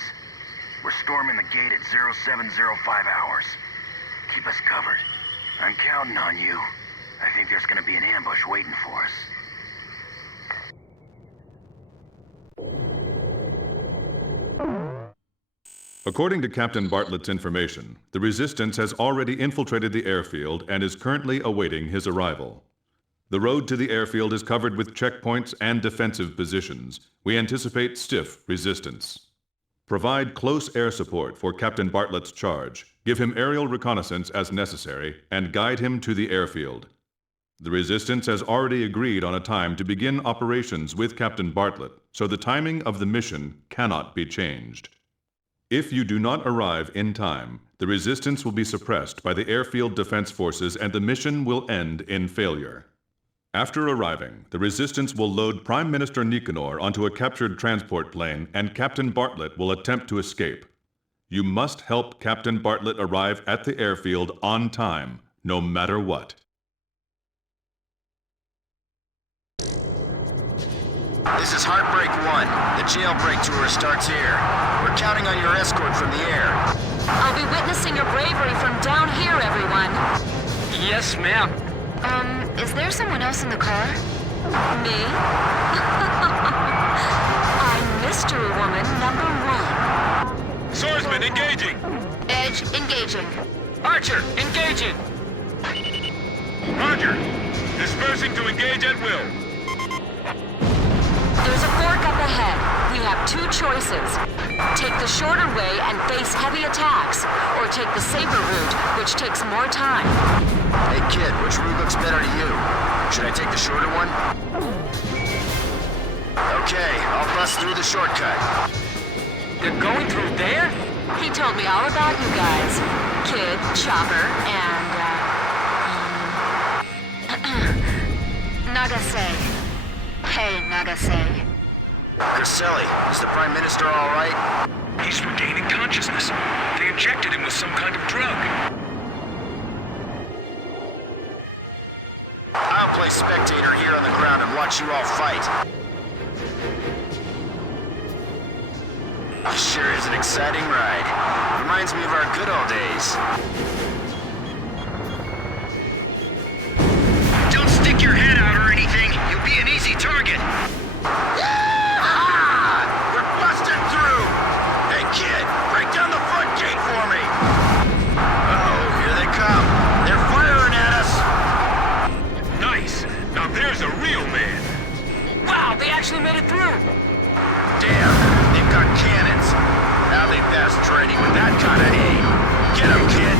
We're storming the gate at 0705 hours. Keep us covered. I'm counting on you. I think there's gonna be an ambush waiting for us. According to Captain Bartlett's information, the Resistance has already infiltrated the airfield and is currently awaiting his arrival. The road to the airfield is covered with checkpoints and defensive positions. We anticipate stiff resistance. Provide close air support for Captain Bartlett's charge, give him aerial reconnaissance as necessary, and guide him to the airfield. The Resistance has already agreed on a time to begin operations with Captain Bartlett, so the timing of the mission cannot be changed. If you do not arrive in time, the Resistance will be suppressed by the airfield defense forces and the mission will end in failure. After arriving, the Resistance will load Prime Minister Nicanor onto a captured transport plane and Captain Bartlett will attempt to escape. You must help Captain Bartlett arrive at the airfield on time, no matter what. This is Heartbreak 1. The jailbreak tour starts here. We're counting on your escort from the air. I'll be witnessing your bravery from down here, everyone. Yes, ma'am. Is there someone else in the car? Me? I'm Mystery Woman number 1. Swordsman engaging! Edge engaging. Archer, engaging! Roger! Dispersing to engage at will. There's a fork up ahead. We have 2 choices. Take the shorter way and face heavy attacks, or take the saber route, which takes more time. Hey kid, which route looks better to you? Should I take the shorter one? Okay, I'll bust through the shortcut. They're going through there? He told me all about you guys. Kid, Chopper, and, Nagase. Hey, Nagase. Griselli, is the Prime Minister all right? He's regaining consciousness. They injected him with some kind of drug. I'll play spectator here on the ground and watch you all fight. This sure is an exciting ride. Reminds me of our good old days. Don't stick your head out or anything. You'll be an easy target. We're busting through! Hey kid, break down the front gate for me! Uh-oh, here they come. They're firing at us! Nice! Now there's a real man! Wow, they actually made it through! Damn, they've got cannons. Now they pass training with that kind of aim. Get 'em, kid!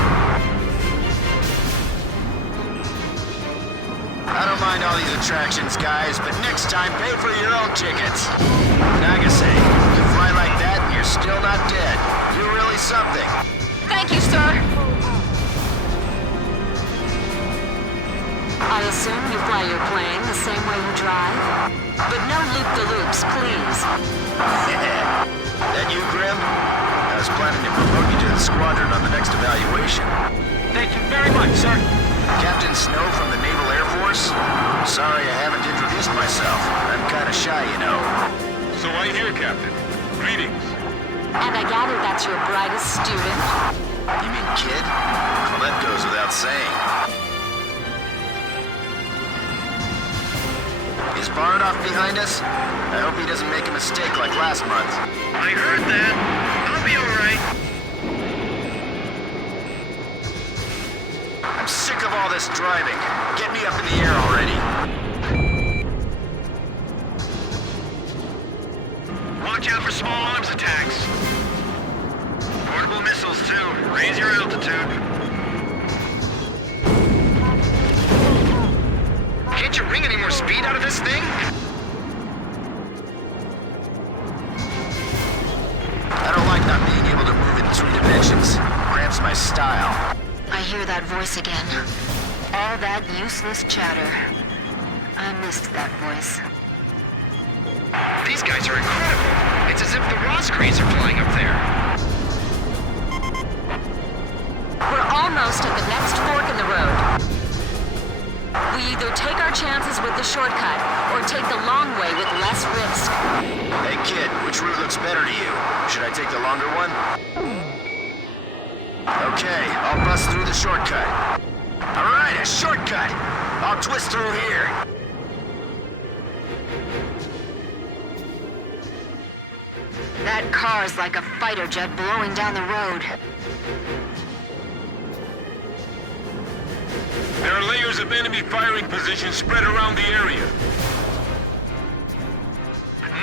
I don't mind all these attractions, guys, but next time pay for your own tickets. Nagase, you fly like that and you're still not dead. You're really something. Thank you, sir. I assume you fly your plane the same way you drive? But no loop-de-loops, please. That you, Grim? I was planning to promote you to the squadron on the next evaluation. Thank you very much, sir. Captain Snow from the Naval Air Force? Sorry I haven't introduced myself. I'm kinda shy, you know. So I hear, Captain. Greetings. And I gather that's your brightest student? You mean kid? Well, that goes without saying. Is Bardoff behind us? I hope he doesn't make a mistake like last month. I heard that. I'll be alright. I'm sick of all this driving. Get me up in the air already. Watch out for small arms attacks. Portable missiles, too. Raise your altitude. Can't you wring any more speed out of this thing? I don't like not being able to move in 3 dimensions. Cramps my style. I hear that voice again. All that useless chatter. I missed that voice. These guys are incredible. It's as if the Razgriz are flying up there. We're almost at the next fork in the road. We either take our chances with the shortcut, or take the long way with less risk. Hey kid, which route looks better to you? Should I take the longer one? Okay, I'll bust through the shortcut. Alright, a shortcut! I'll twist through here. That car's like a fighter jet blowing down the road. There are layers of enemy firing positions spread around the area.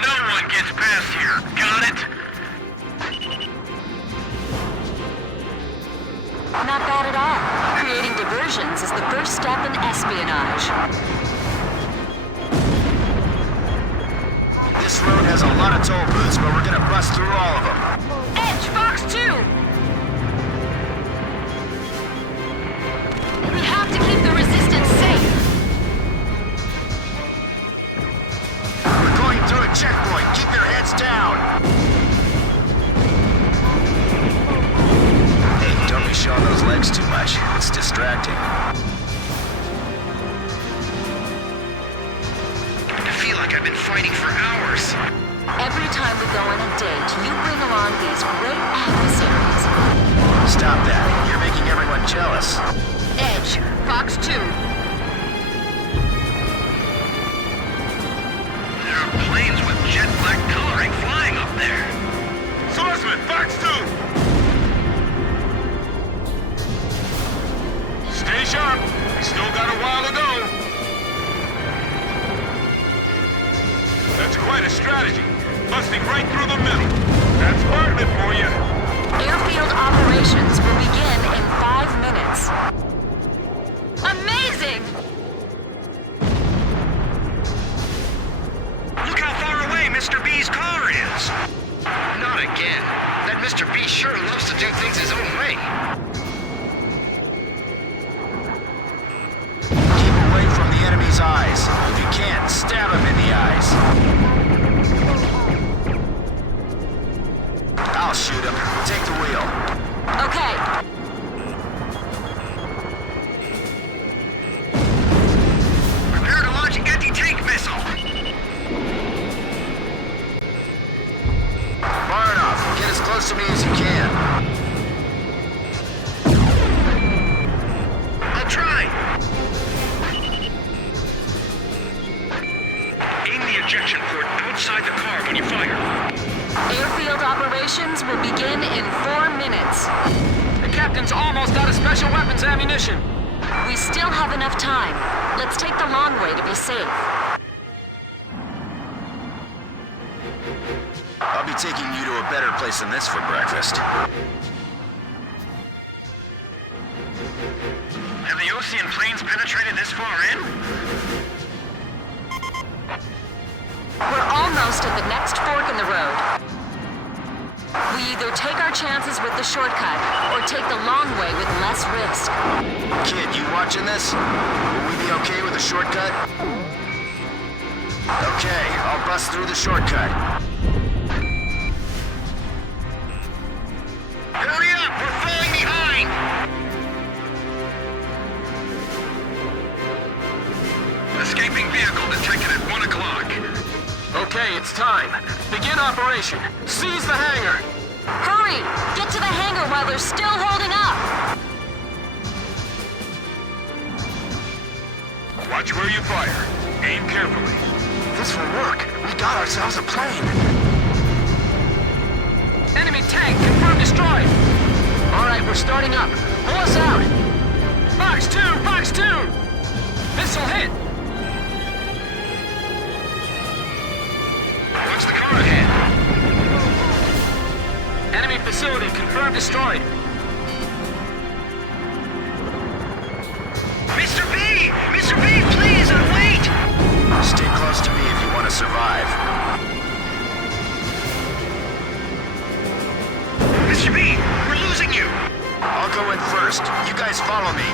No one gets past here. Got it? Not bad at all. Creating diversions is the first step in espionage. This road has a lot of toll booths, but we're gonna bust through all of them. Edge, Fox 2! We have to keep the resistance safe. We're going through a checkpoint. Keep your heads down. Hey, don't be showing those legs too much. It's distracting. I feel like I've been fighting for hours. Every time we go on a date, you bring along these great adversaries. Stop that. You're making everyone jealous. Edge, Fox 2. There are planes with jet black coloring flying up there. Swordsman, Fox 2! Stay sharp. We still got a while to go. That's quite a strategy. Busting right through the middle. That's part of it for you. Airfield operations will begin in 5 minutes. Amazing! Look how far away Mr. B's car is. Not again. That Mr. B sure loves to do things his own way. Keep away from the enemy's eyes. If you can, stab him in the eyes. I'll shoot him. Take the wheel. Okay. Prepare to launch an anti-tank missile. Bardoff, get as close to me as you can. I'll try. Aim the ejection port outside the car when you fire. Airfield operations will begin in 4 minutes. The captain's almost out of special weapons ammunition. We still have enough time. Let's take the long way to be safe. I'll be taking you to a better place than this for breakfast. Have the Osean planes penetrated this far in? We're almost at the next fork in the road. We either take our chances with the shortcut, or take the long way with less risk. Kid, you watching this? Will we be okay with a shortcut? Okay, I'll bust through the shortcut. Hurry up! We're falling behind! Escaping vehicle detected at 1 o'clock. Okay, it's time. Begin operation. Seize the hangar. Hurry! Get to the hangar while they're still holding up! Watch where you fire. Aim carefully. this will work. We got ourselves a plane. Enemy tank confirmed destroyed. All right, we're starting up. Pull us out. Fox 2! Fox 2! Missile hit. What's the car ahead? Enemy facility confirmed destroyed. Mr. B! Mr. B, please, wait! Stay close to me if you want to survive. Mr. B, we're losing you! I'll go in first. You guys follow me.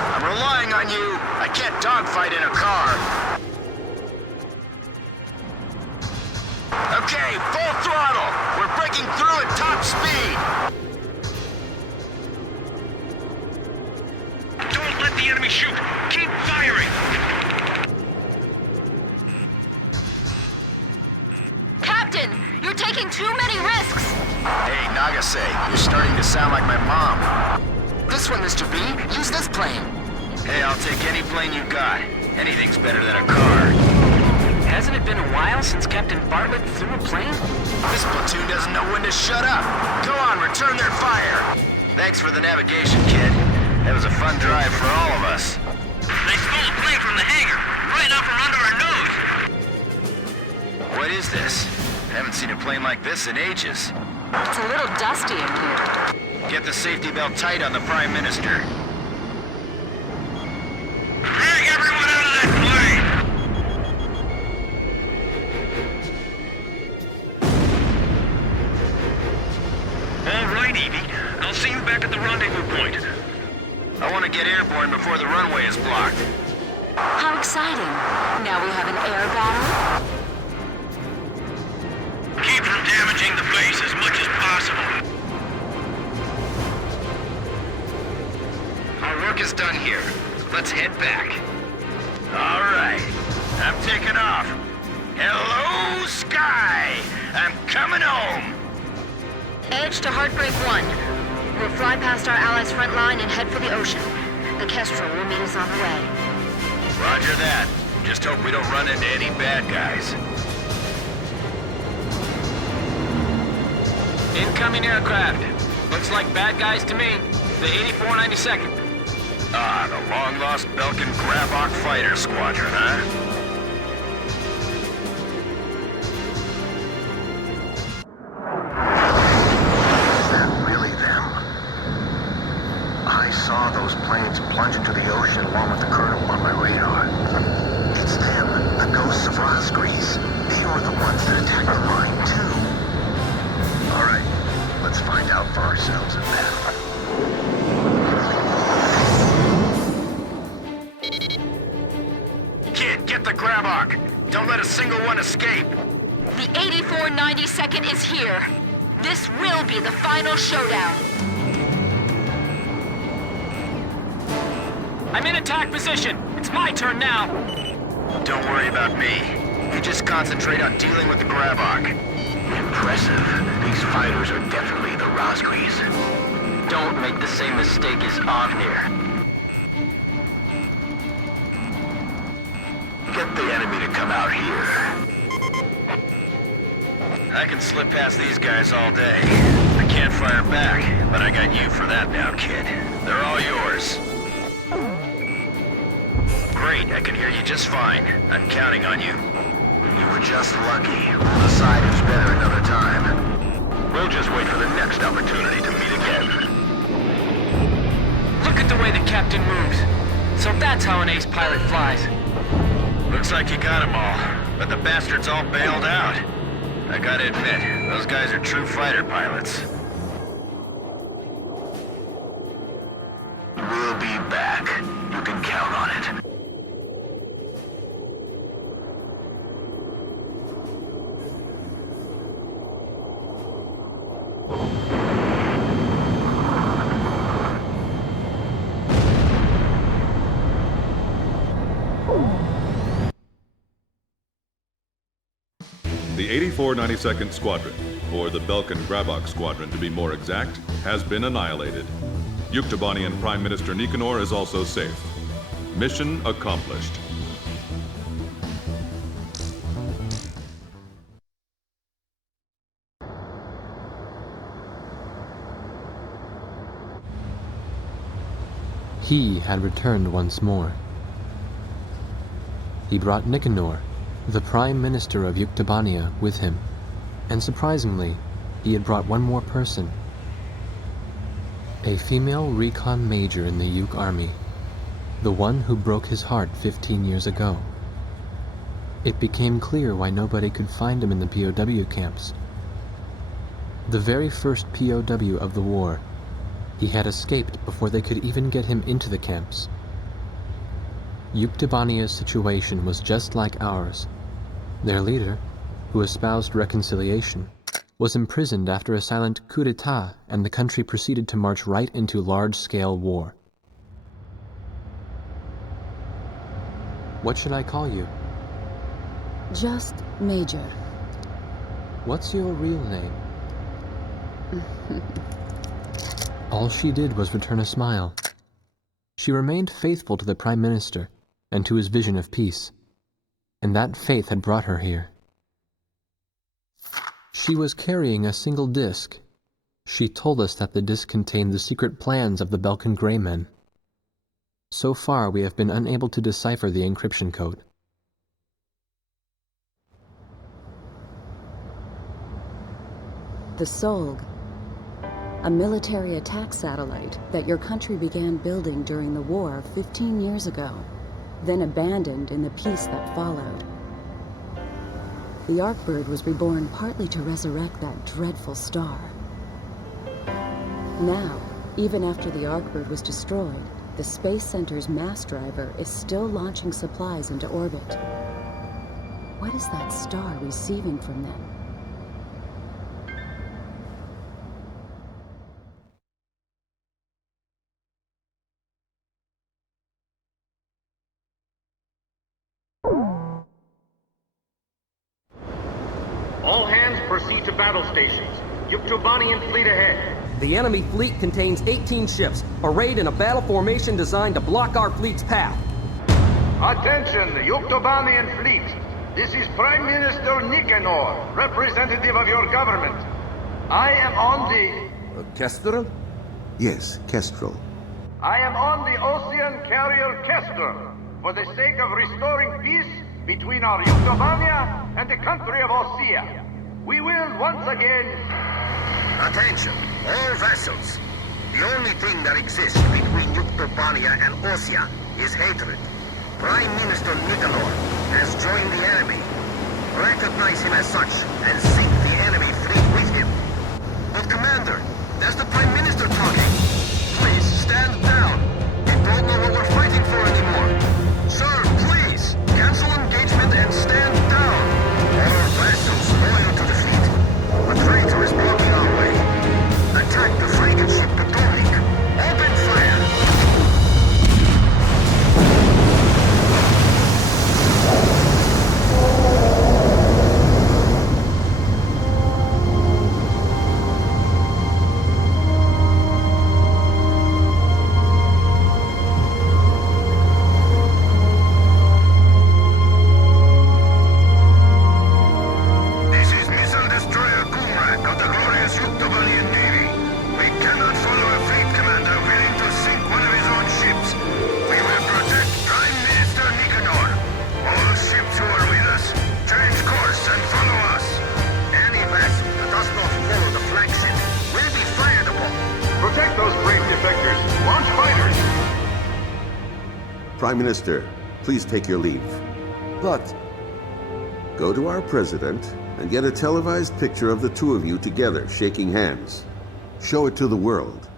I'm relying on you. I can't dogfight in a car. Okay, full throttle. We're breaking through at top speed. Don't let the enemy shoot! Keep firing! Captain, you're taking too many risks! Hey, Nagase, you're starting to sound like my mom. This one, Mr. B. Use this plane. Hey, I'll take any plane you got. Anything's better than a car. Hasn't it been a while since Captain Bartlett flew a plane? This platoon doesn't know when to shut up. Go on, return their fire. Thanks for the navigation, kid. That was a fun drive for all of us. They stole a plane from the hangar, right out from under our nose. What is this? I haven't seen a plane like this in ages. It's a little dusty in here. Get the safety belt tight on the Prime Minister. Drag everyone out of that plane! All right, Evie. I'll see you back at the rendezvous point. I want to get airborne before the runway is blocked. How exciting. Now we have an air battle. Keep from damaging the base as much as possible. Our work is done here. Let's head back. All right. I'm taking off. Hello, Sky! I'm coming home! Edge to Heartbreak 1. We'll fly past our allies' front line and head for the ocean. The Kestrel will meet us on the way. Roger that. Just hope we don't run into any bad guys. Incoming aircraft. Looks like bad guys to me. The 8492nd. Ah, the long-lost Belkin Grabok Fighter Squadron, huh? Is that really them? I saw those planes plunge into the ocean along with the colonel on my radar. It's them, the ghosts of Razgriz. They were the ones that attacked the mine, too. All right, let's find out for ourselves and them. Kid, get the Grabok! Don't let a single one escape! The 8492nd is here. This will be the final showdown. I'm in attack position. It's my turn now. Don't worry about me. You just concentrate on dealing with the Grabok. Impressive. These fighters are definitely the Razgriz. Don't make the same mistake as Avnir. Get the enemy to come out here. I can slip past these guys all day. I can't fire back, but I got you for that now, kid. They're all yours. Great, I can hear you just fine. I'm counting on you. You were just lucky. We'll decide who's better another time. We'll just wait for the next opportunity to meet again. Look at the way the captain moves. So that's how an ace pilot flies. Looks like you got them all, but the bastards all bailed out. I gotta admit, those guys are true fighter pilots. We'll be back. You can count on it. The 8492nd Squadron, or the Belkin Grabok Squadron to be more exact, has been annihilated. Yuktobanian Prime Minister Nicanor is also safe. Mission accomplished. He had returned once more. He brought Nicanor, the Prime Minister of Yuktobania, with him, and surprisingly, he had brought one more person. A female recon major in the Yuk army, the one who broke his heart 15 years ago. It became clear why nobody could find him in the POW camps. The very first POW of the war, he had escaped before they could even get him into the camps. Yuktobania's situation was just like ours. Their leader, who espoused reconciliation, was imprisoned after a silent coup d'etat, and the country proceeded to march right into large-scale war. What should I call you? Just Major. What's your real name? All she did was return a smile. She remained faithful to the Prime Minister and to his vision of peace, and that faith had brought her here. She was carrying a single disc. She told us that the disc contained the secret plans of the Belkan Grey Men. So far, we have been unable to decipher the encryption code. The Solg, a military attack satellite that your country began building during the war 15 years ago, then abandoned in the peace that followed. The Arkbird was reborn partly to resurrect that dreadful star. Now, even after the Arkbird was destroyed, the Space Center's mass driver is still launching supplies into orbit. What is that star receiving from them? All hands proceed to battle stations. Yuktobanian fleet ahead. The enemy fleet contains 18 ships, arrayed in a battle formation designed to block our fleet's path. Attention, Yuktobanian fleet. This is Prime Minister Nicanor, representative of your government. I am on the... Kestrel? Yes, Kestrel. I am on the Ocean carrier Kestrel, for the sake of restoring peace between our Yuktobania and the country of Osea. We will once again... Attention, all vessels. The only thing that exists between Yuktobania and Osea is hatred. Prime Minister Nicanor has joined the enemy. Recognize him as such and sink the enemy fleet with him. But Commander, that's the Prime Minister talking. Please, stand down. We don't know what we're fighting for anymore. Sir, please, cancel engagement and stand down. All vessels loyal to the fleet. A traitor is blocking our way. Attack the frigate ship Potomac. Open fire! Prime Minister, please take your leave. But... Go to our president and get a televised picture of the two of you together, shaking hands. Show it to the world.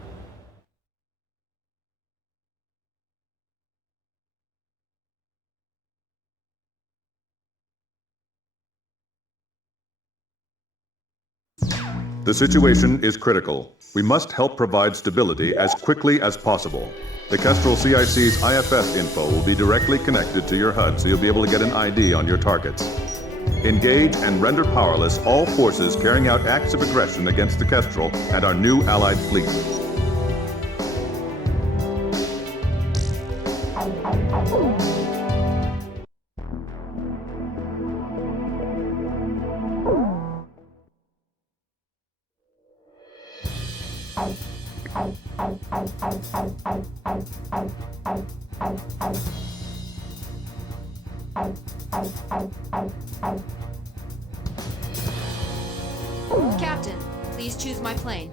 The situation is critical. We must help provide stability as quickly as possible. The Kestrel CIC's IFS info will be directly connected to your HUD, so you'll be able to get an ID on your targets. Engage and render powerless all forces carrying out acts of aggression against the Kestrel and our new allied fleet. Captain, please choose my plane.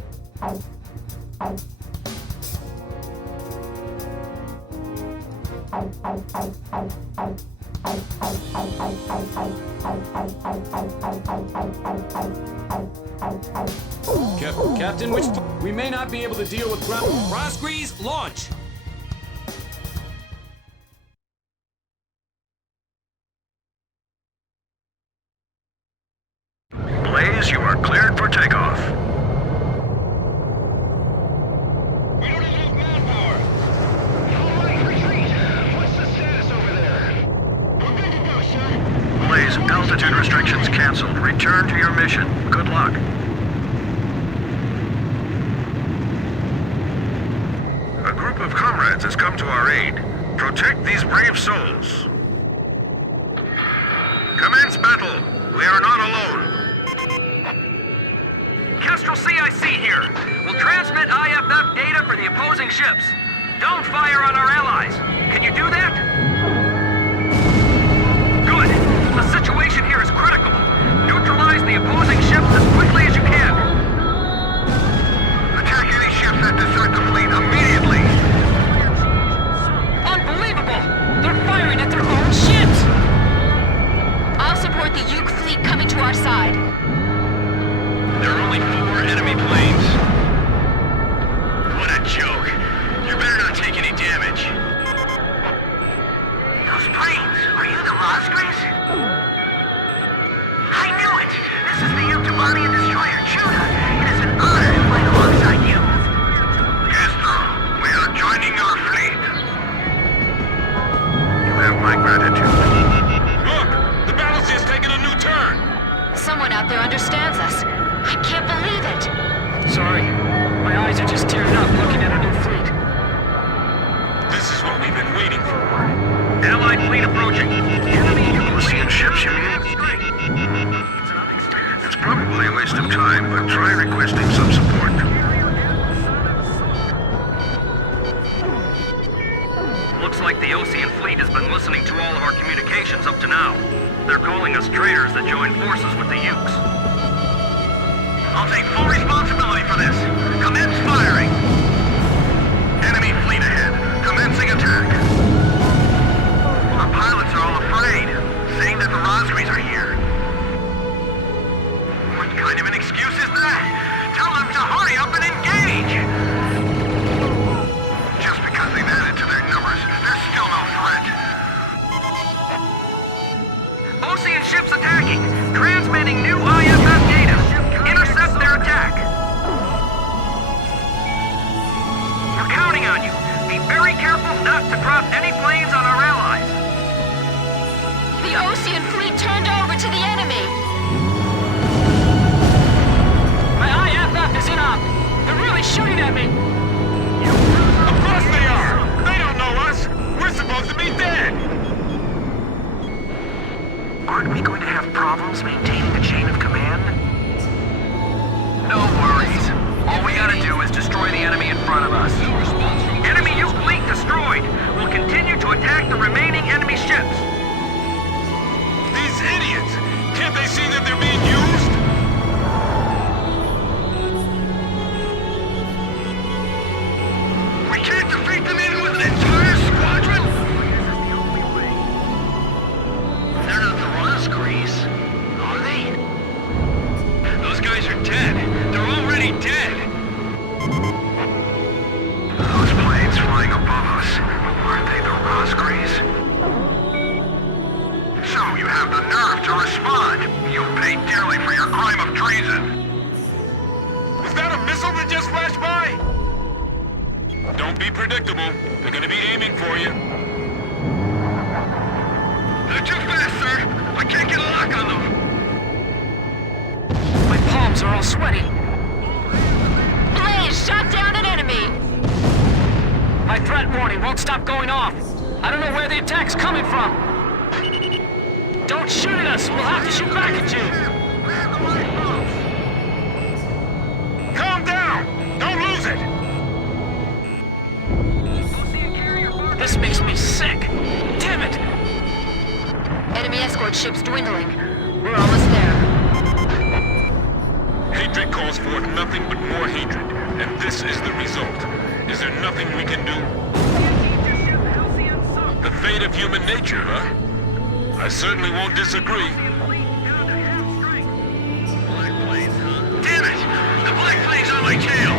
Captain, which... We may not be able to deal with ground... Razgriz, launch! Blaze, you are cleared for takeoff. We don't have enough manpower. All right, retreat. What's the status over there? We're good to go, sir. Blaze, altitude restrictions canceled. Return to your mission. Good luck. A group of comrades has come to our aid. Protect these brave souls. Commence battle. We are not alone. Kestrel CIC here. We'll transmit IFF data for the opposing ships. Don't fire on our allies. Can you do that? Good. The situation here is critical. Neutralize the opposing ships as quickly as you can. Attack any ships that desert the fleet immediately. Unbelievable! They're firing at their own ships! I'll support the Yuk fleet coming to our side. There are only 4 enemy planes. What a joke. You better not take any damage. Those planes, are you the Razgriz? I knew it! This is the Yuktobania destroyer, Judah. It is an honor to fight alongside you. Castro, we are joining your fleet. You have my gratitude. Look! The battle's just taking a new turn! Someone out there understands us. I can't believe it. Sorry. My eyes are just tearing up looking at our new fleet. This is what we've been waiting for. Allied fleet approaching. Enemy Osean ships, you mean? It's probably a waste of time, but try requesting some support. Looks like the Osean fleet has been listening to all of our communications up to now. They're calling us traitors that joined forces with the Yuks. I'll take full responsibility for this. Commence firing. Enemy fleet ahead. Commencing attack. Our pilots are all afraid, saying that the Razgriz are here. What kind of an excuse is that? Tell them to hurry up and engage! Just because they've added to their numbers, there's still no threat. Osean ships attacking. Transmitting new IFF data. Intercept their attack. We're counting on you. Be very careful not to drop any planes on our allies. The Osean fleet turned over to the enemy. My IFF is in op. They're really shooting at me. Of course they are! They don't know us! We're supposed to be dead! Aren't we going to have problems maintaining the chain of command? No worries. All we gotta do is destroy the enemy in front of us. Enemy Yuk fleet destroyed. We'll continue to attack the remaining enemy ships. These idiots! Can't they see that they're being used? We can't defeat them even with an entire squadron? They're not the Razgriz, are they? Those guys are dead. They're already dead. Those planes flying above us, aren't they the Razgriz? So you have the nerve to respond. You'll pay dearly for your crime of treason. Was that a missile that just flashed by? Don't be predictable. They're gonna be aiming for you. They're too fast, sir. I can't get a lock on them. My palms are all sweaty. Blaze shot down an enemy. My threat warning won't stop going off. I don't know where the attack's coming from. Don't shoot at us! We'll have to shoot back at you! Calm down! Don't lose it! This makes me sick! Damn it! Enemy escort ships dwindling. We're almost there. Hatred calls forth nothing but more hatred, and this is the result. Is there nothing we can do? The fate of human nature, huh? I certainly won't disagree. Damn it! The black plane's on my tail!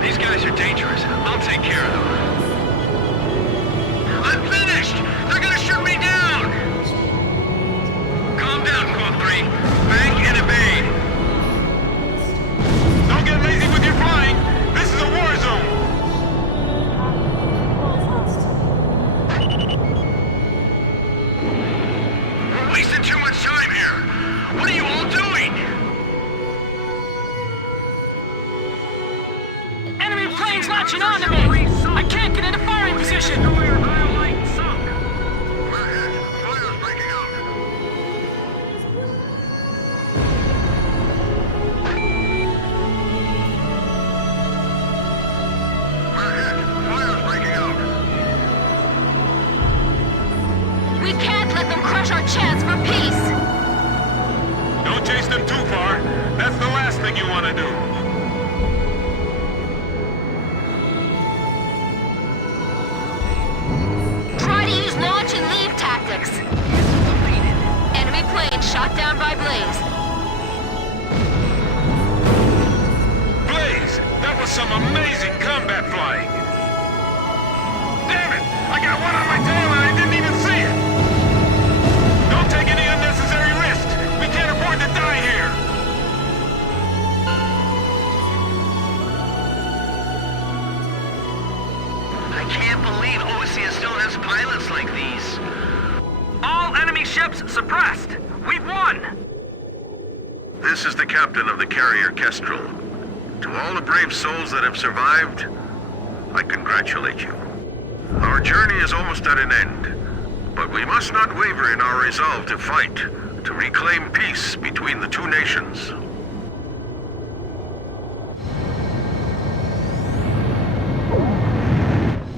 These guys are dangerous. I'll take care of them. I'm finished! They're gonna shoot me down! Calm down, Quote 3. Bank and evade. Don't get lazy with your flying! This is a war zone! We're wasting too much time here! What are you all doing? Enemy plane's latching onto me! I can't get into firing position! We can't let them crush our chance for peace! Don't chase them too far. That's the last thing you want to do. Try to use launch and leave tactics. Enemy plane shot down by Blaze. Blaze! That was some amazing combat flying! Damn it! I got one on my tail and I didn't even see it! Don't take any unnecessary risks! We can't afford to die here! I can't believe Osea still has pilots like these. All enemy ships suppressed. We've won. This is the captain of the carrier Kestrel. To all the brave souls that have survived, I congratulate you. Our journey is almost at an end, but we must not waver in our resolve to fight, to reclaim peace between the two nations.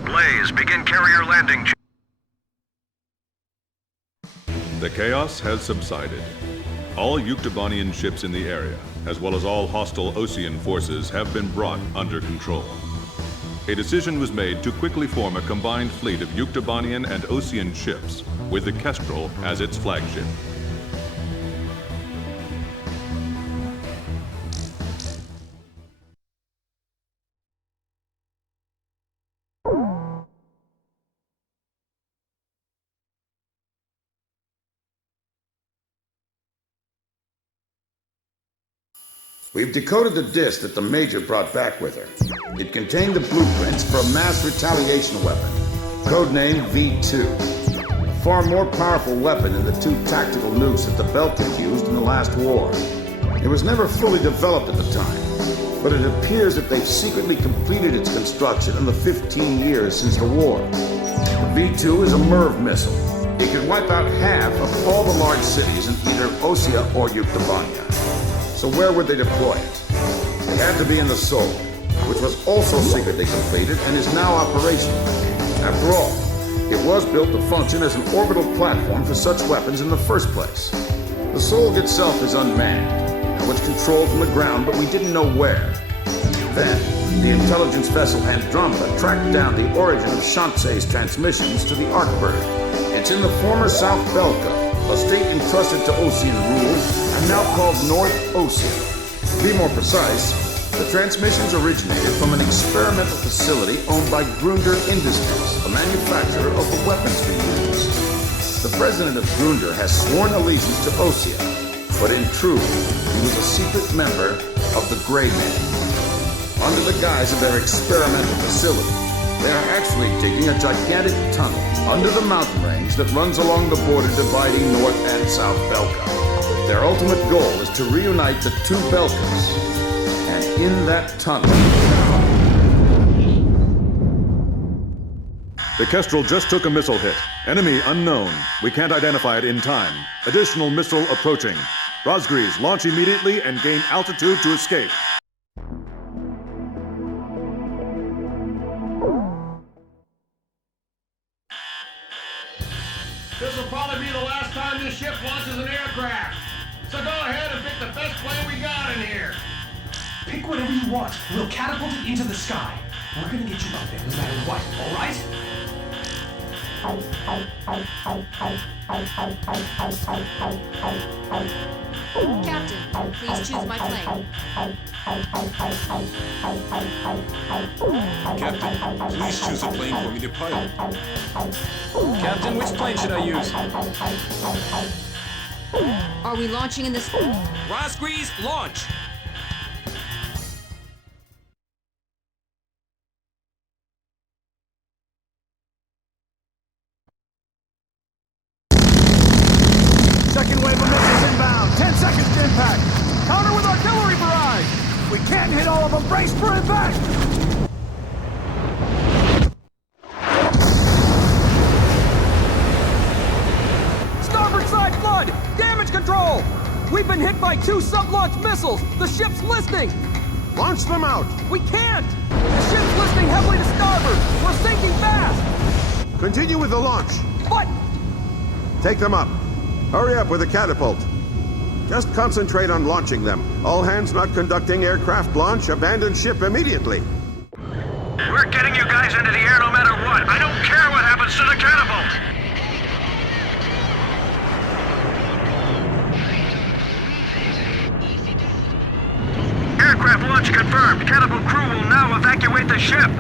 Blaze, begin carrier landing. The chaos has subsided. All Yuktobanian ships in the area, as well as all hostile Osean forces, have been brought under control. A decision was made to quickly form a combined fleet of Yuktobanian and Osean ships, with the Kestrel as its flagship. We've decoded the disk that the Major brought back with her. It contained the blueprints for a mass retaliation weapon, codenamed V2. A far more powerful weapon than the two tactical nukes that the Belkans used in the last war. It was never fully developed at the time, but it appears that they've secretly completed its construction in the 15 years since the war. The V2 is a MIRV missile. It can wipe out half of all the large cities in either Osea or Yuktobania. So where would they deploy it? They had to be in the Soul, which was also secretly completed and is now operational. After all, it was built to function as an orbital platform for such weapons in the first place. The Soul itself is unmanned, and was controlled from the ground, but we didn't know where. Then, the intelligence vessel Andromeda tracked down the origin of Shanxe's transmissions to the Arkbird. It's in the former South Belka, a state entrusted to Osean rule, and now called North Osea. To be more precise, the transmissions originated from an experimental facility owned by Grunder Industries, a manufacturer of the weapons we use. The president of Grunder has sworn allegiance to Osea, but in truth, he was a secret member of the Grey Men. Under the guise of their experimental facility, they are actually digging a gigantic tunnel under the mountain range that runs along the border dividing North and South Belka. Their ultimate goal is to reunite the two Belkas. And in that tunnel... The Kestrel just took a missile hit. Enemy unknown. We can't identify it in time. Additional missile approaching. Razgriz, launch immediately and gain altitude to escape. This will probably be the last time this ship launches an aircraft. So go ahead and pick the best plane we got in here. Pick whatever you want. We'll catapult it into the sky. We're gonna get you up there no matter what, all right? Captain, please choose my plane. Captain, please choose a plane for me to pilot. Captain, which plane should I use? Are we launching in this... Razgriz, launch! Second wave of missiles inbound. 10 seconds to impact. Counter with artillery barrage. We can't hit all of them. Brace for impact. Starboard side flood. Damage control. We've been hit by 2 sub-launch missiles. The ship's listing. Launch them out. We can't. The ship's listing heavily to starboard. We're sinking fast. Continue with the launch. What? Take them up. Hurry up with the catapult. Just concentrate on launching them. All hands not conducting aircraft launch, abandon ship immediately. We're getting you guys into the air no matter what. I don't care what happens to the catapult. Aircraft launch confirmed. Catapult crew will now evacuate the ship.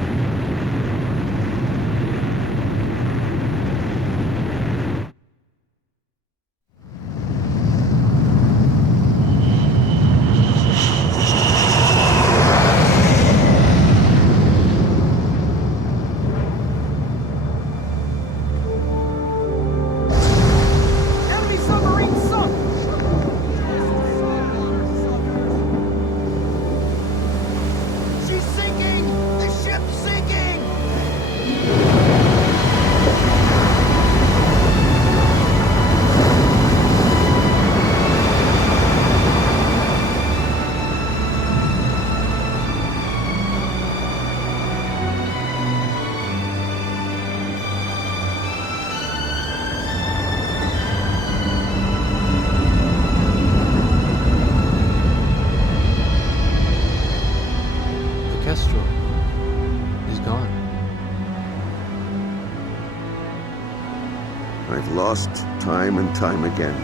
I've lost time and time again.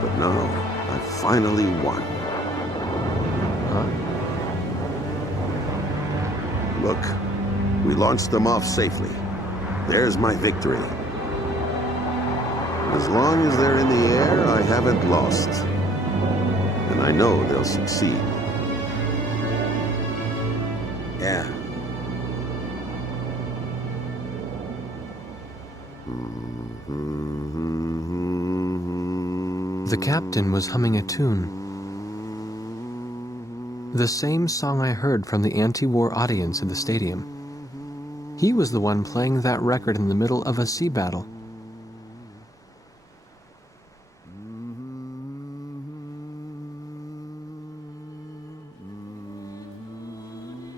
But now, I've finally won. Huh? Look, we launched them off safely. There's my victory. As long as they're in the air, I haven't lost. And I know they'll succeed. Yeah. The captain was humming a tune. The same song I heard from the anti-war audience at the stadium. He was the one playing that record in the middle of a sea battle.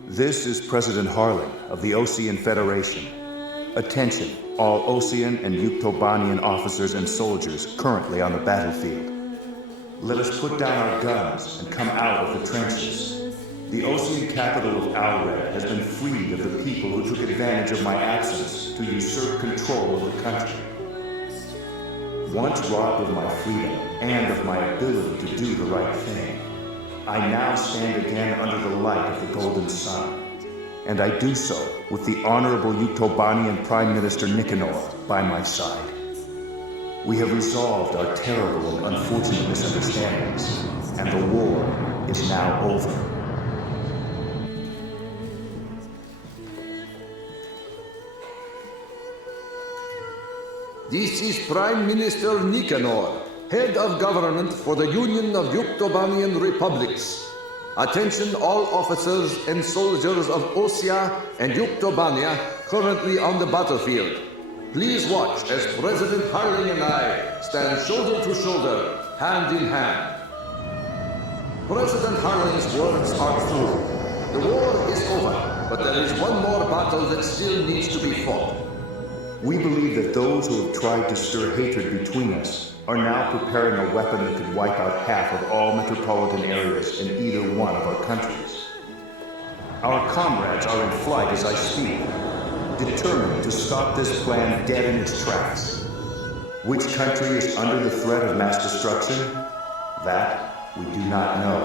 This is President Harlan of the Osean Federation. Attention, all Osean and Yuktobanian officers and soldiers currently on the battlefield. Let us put down our guns and come out of the trenches. The Osean capital of Alred has been freed of the people who took advantage of my absence to usurp control of the country. Once robbed of my freedom and of my ability to do the right thing, I now stand again under the light of the golden sun. And I do so with the Honorable Yuktobanian Prime Minister Nicanor by my side. We have resolved our terrible and unfortunate misunderstandings, and the war is now over. This is Prime Minister Nicanor, Head of Government for the Union of Yuktobanian Republics. Attention all officers and soldiers of Osea and Yuktobania currently on the battlefield. Please watch as President Harling and I stand shoulder to shoulder, hand in hand. President Harling's words are true. The war is over, but there is one more battle that still needs to be fought. We believe that those who have tried to stir hatred between us are now preparing a weapon that could wipe out half of all metropolitan areas in either one of our countries. Our comrades are in flight as I speak, determined to stop this plan dead in its tracks. Which country is under the threat of mass destruction? That we do not know.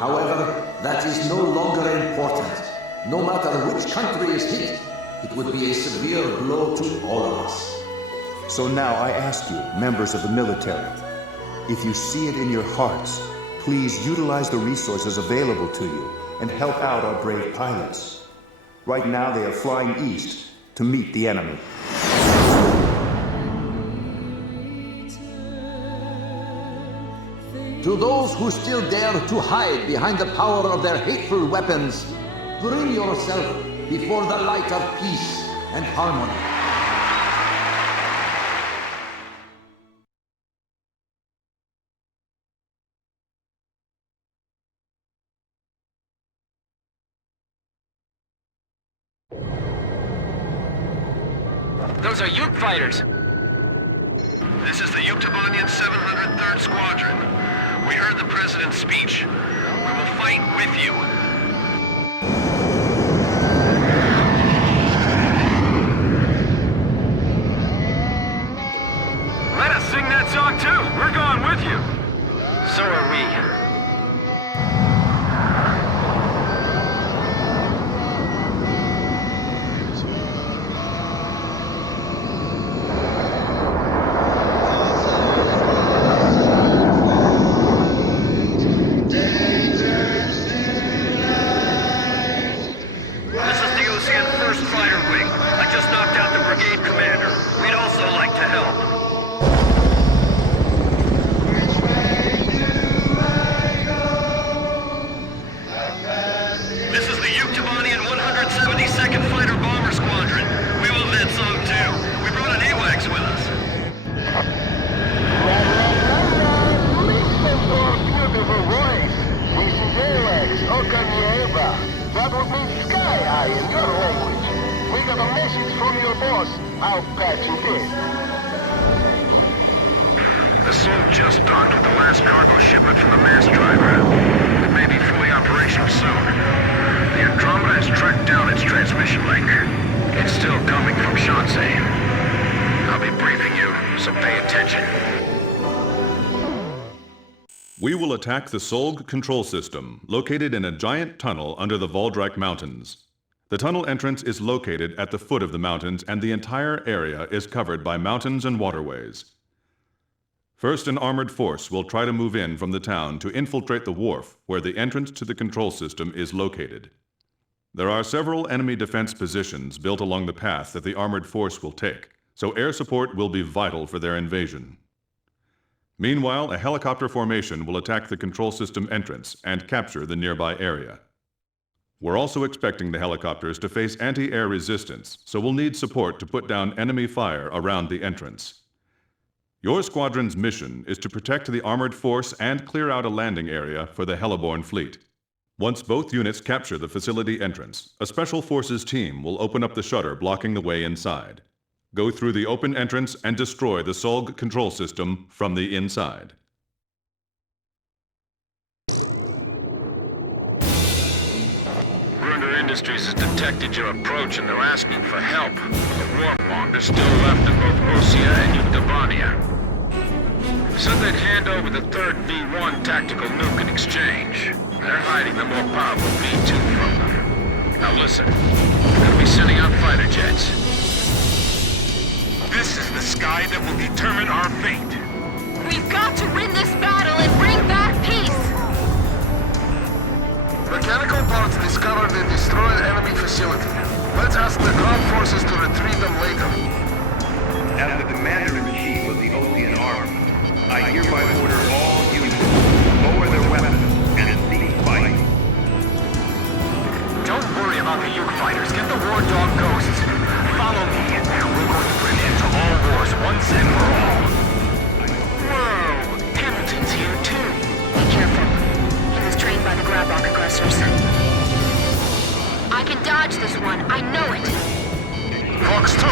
However, that is no longer important. No matter which country is hit, it would be a severe blow to all of us. So now I ask you, members of the military, if you see it in your hearts, please utilize the resources available to you and help out our brave pilots. Right now they are flying east to meet the enemy. To those who still dare to hide behind the power of their hateful weapons, bring yourself before the light of peace and harmony. Those are Yuk fighters. This is the Yuktobanian 703rd Squadron. We heard the President's speech. We will fight with you. Let us sing that song too. We're going with you. So are we. The Soul just docked with the last cargo shipment from the mass driver. It may be fully operational soon. The Andromeda has tracked down its transmission link. It's still coming from Shanxi. I'll be briefing you, so pay attention. We will attack the Solg control system, located in a giant tunnel under the Wardog Mountains. The tunnel entrance is located at the foot of the mountains, and the entire area is covered by mountains and waterways. First, an armored force will try to move in from the town to infiltrate the wharf, where the entrance to the control system is located. There are several enemy defense positions built along the path that the armored force will take, so air support will be vital for their invasion. Meanwhile, a helicopter formation will attack the control system entrance and capture the nearby area. We're also expecting the helicopters to face anti-air resistance, so we'll need support to put down enemy fire around the entrance. Your squadron's mission is to protect the armored force and clear out a landing area for the Heliborn fleet. Once both units capture the facility entrance, a special forces team will open up the shutter blocking the way inside. Go through the open entrance and destroy the Solg control system from the inside. Gruner Industries has detected your approach and they're asking for help. The warmonger is still left in both Osea and Yuktobania. Said they'd hand over the third V1 tactical nuke in exchange. They're hiding the more powerful V2 from them. Now listen, we're gonna be sending out fighter jets. This is the sky that will determine our fate. We've got to win this battle and bring back peace! Mechanical parts discovered and destroyed enemy facility. Let's ask the ground forces to retrieve them later. As the Commander-in-Chief of the Osean Army, I hereby order all units lower their weapons and cease fighting. Don't worry about the Yuk fighters. Get the Wardog ghosts. Bulldogs 2!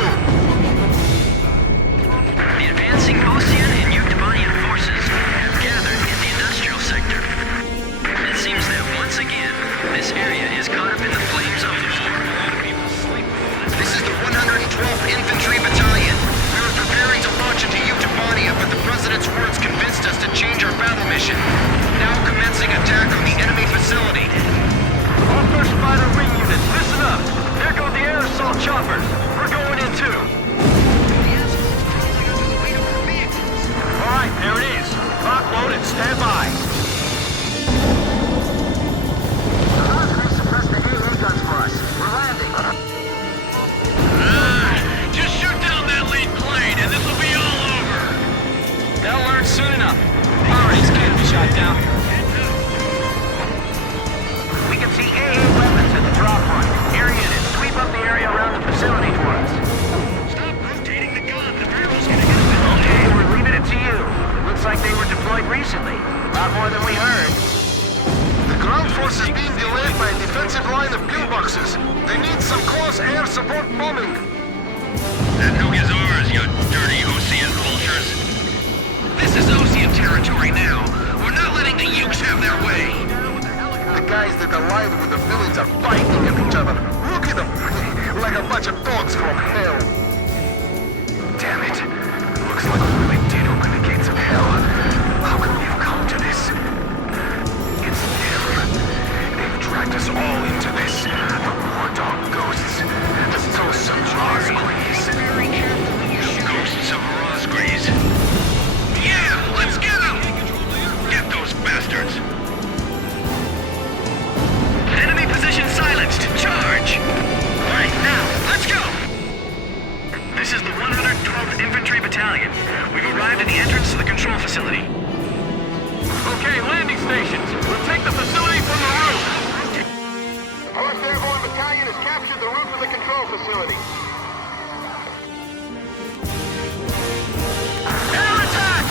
The advancing Osean and Yuktobania forces have gathered in the industrial sector. It seems that once again, this area is caught up in the flames of war. This is the 112th Infantry Battalion. We were preparing to launch into Yuktobania, but the President's words convinced us to change our battle mission. Now commencing attack on the enemy facility. All first fighter wing units, listen up! There go the air assault choppers! We're going in too! Alright, there it is. Lock, load, and stand by. The Razgriz suppressed the AA guns for us. We're landing. Just shoot down that lead plane, and this will be all over. They'll learn soon enough. Priorities can't be shot down. We can see AA weapons at the drop point. Area units, sweep up the area around the facility for us. Stop rotating the gun. The barrel's gonna get a bit. Okay, we're leaving it to you. Looks like they were deployed recently. A lot more than we heard. The ground force is being delayed by a defensive line of pillboxes. They need some close air support bombing. That nuke is ours, you dirty Osean vultures. This is Osean territory now. We're not letting the Ukes have their way. The guys that allied with the villains are fighting at each other. Look at them! Like a bunch of dogs from hell. Damn it. Looks like we really did open the gates of hell. How could we have come to this? It's them. They've dragged us all into this. The Wardog ghosts. The ghosts of Razgriz. Ghosts of Razgriz. Yeah, let's get them! Get those bastards! Enemy position silenced. Charge! Alright, now, let's go! This is the 112th Infantry Battalion. We've arrived at the entrance to the control facility. Okay, landing stations. We'll take the facility from the roof. Our airborne battalion has captured the roof of the control facility. Air attack!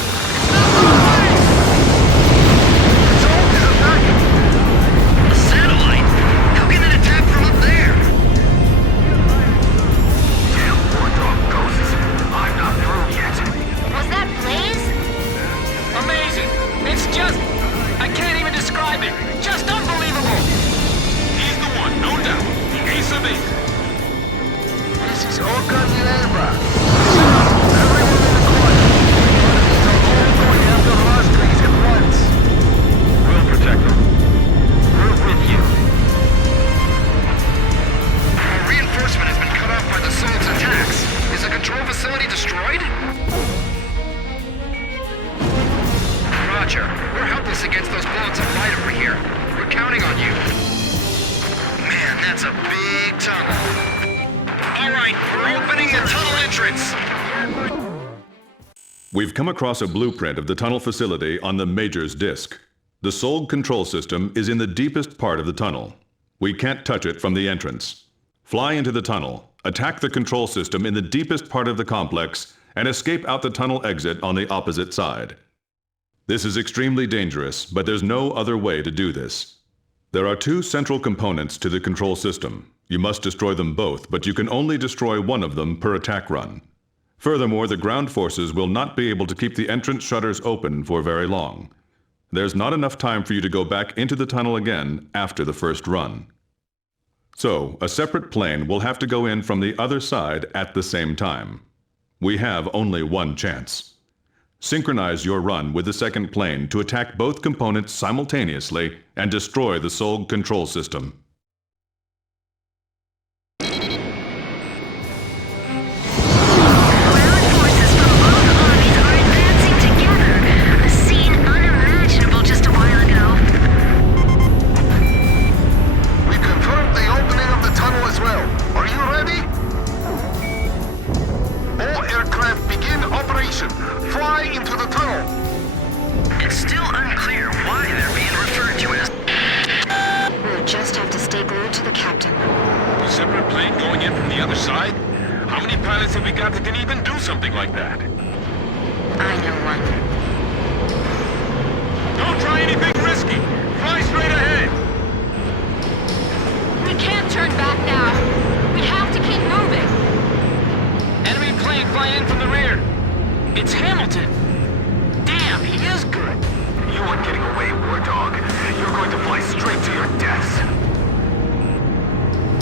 A satellite? How can it attack from up there? Damn Wardog ghosts. I'm not through yet. Was that Blaze? Amazing! It's just... I can't even describe it. Just unbelievable! He's the one, no doubt. The ace of eight. This is Osean. Everyone in the corner. They're all going after Razgriz at once. We'll protect them. We're with you. Our reinforcement has been cut off by the Soul's attacks. Is the control facility destroyed? Roger. We're helpless against those bullets of light over here. We're counting on you. Man, that's a big tunnel. All right, we're opening the tunnel entrance. We've come across a blueprint of the tunnel facility on the Major's disk. The Solg control system is in the deepest part of the tunnel. We can't touch it from the entrance. Fly into the tunnel, attack the control system in the deepest part of the complex, and escape out the tunnel exit on the opposite side. This is extremely dangerous, but there's no other way to do this. There are two central components to the control system. You must destroy them both, but you can only destroy one of them per attack run. Furthermore, the ground forces will not be able to keep the entrance shutters open for very long. There's not enough time for you to go back into the tunnel again after the first run. So, a separate plane will have to go in from the other side at the same time. We have only one chance. Synchronize your run with the second plane to attack both components simultaneously and destroy the Solg control system. It's Hamilton! Damn, he is good! You aren't getting away, Wardog. You're going to fly straight to your deaths.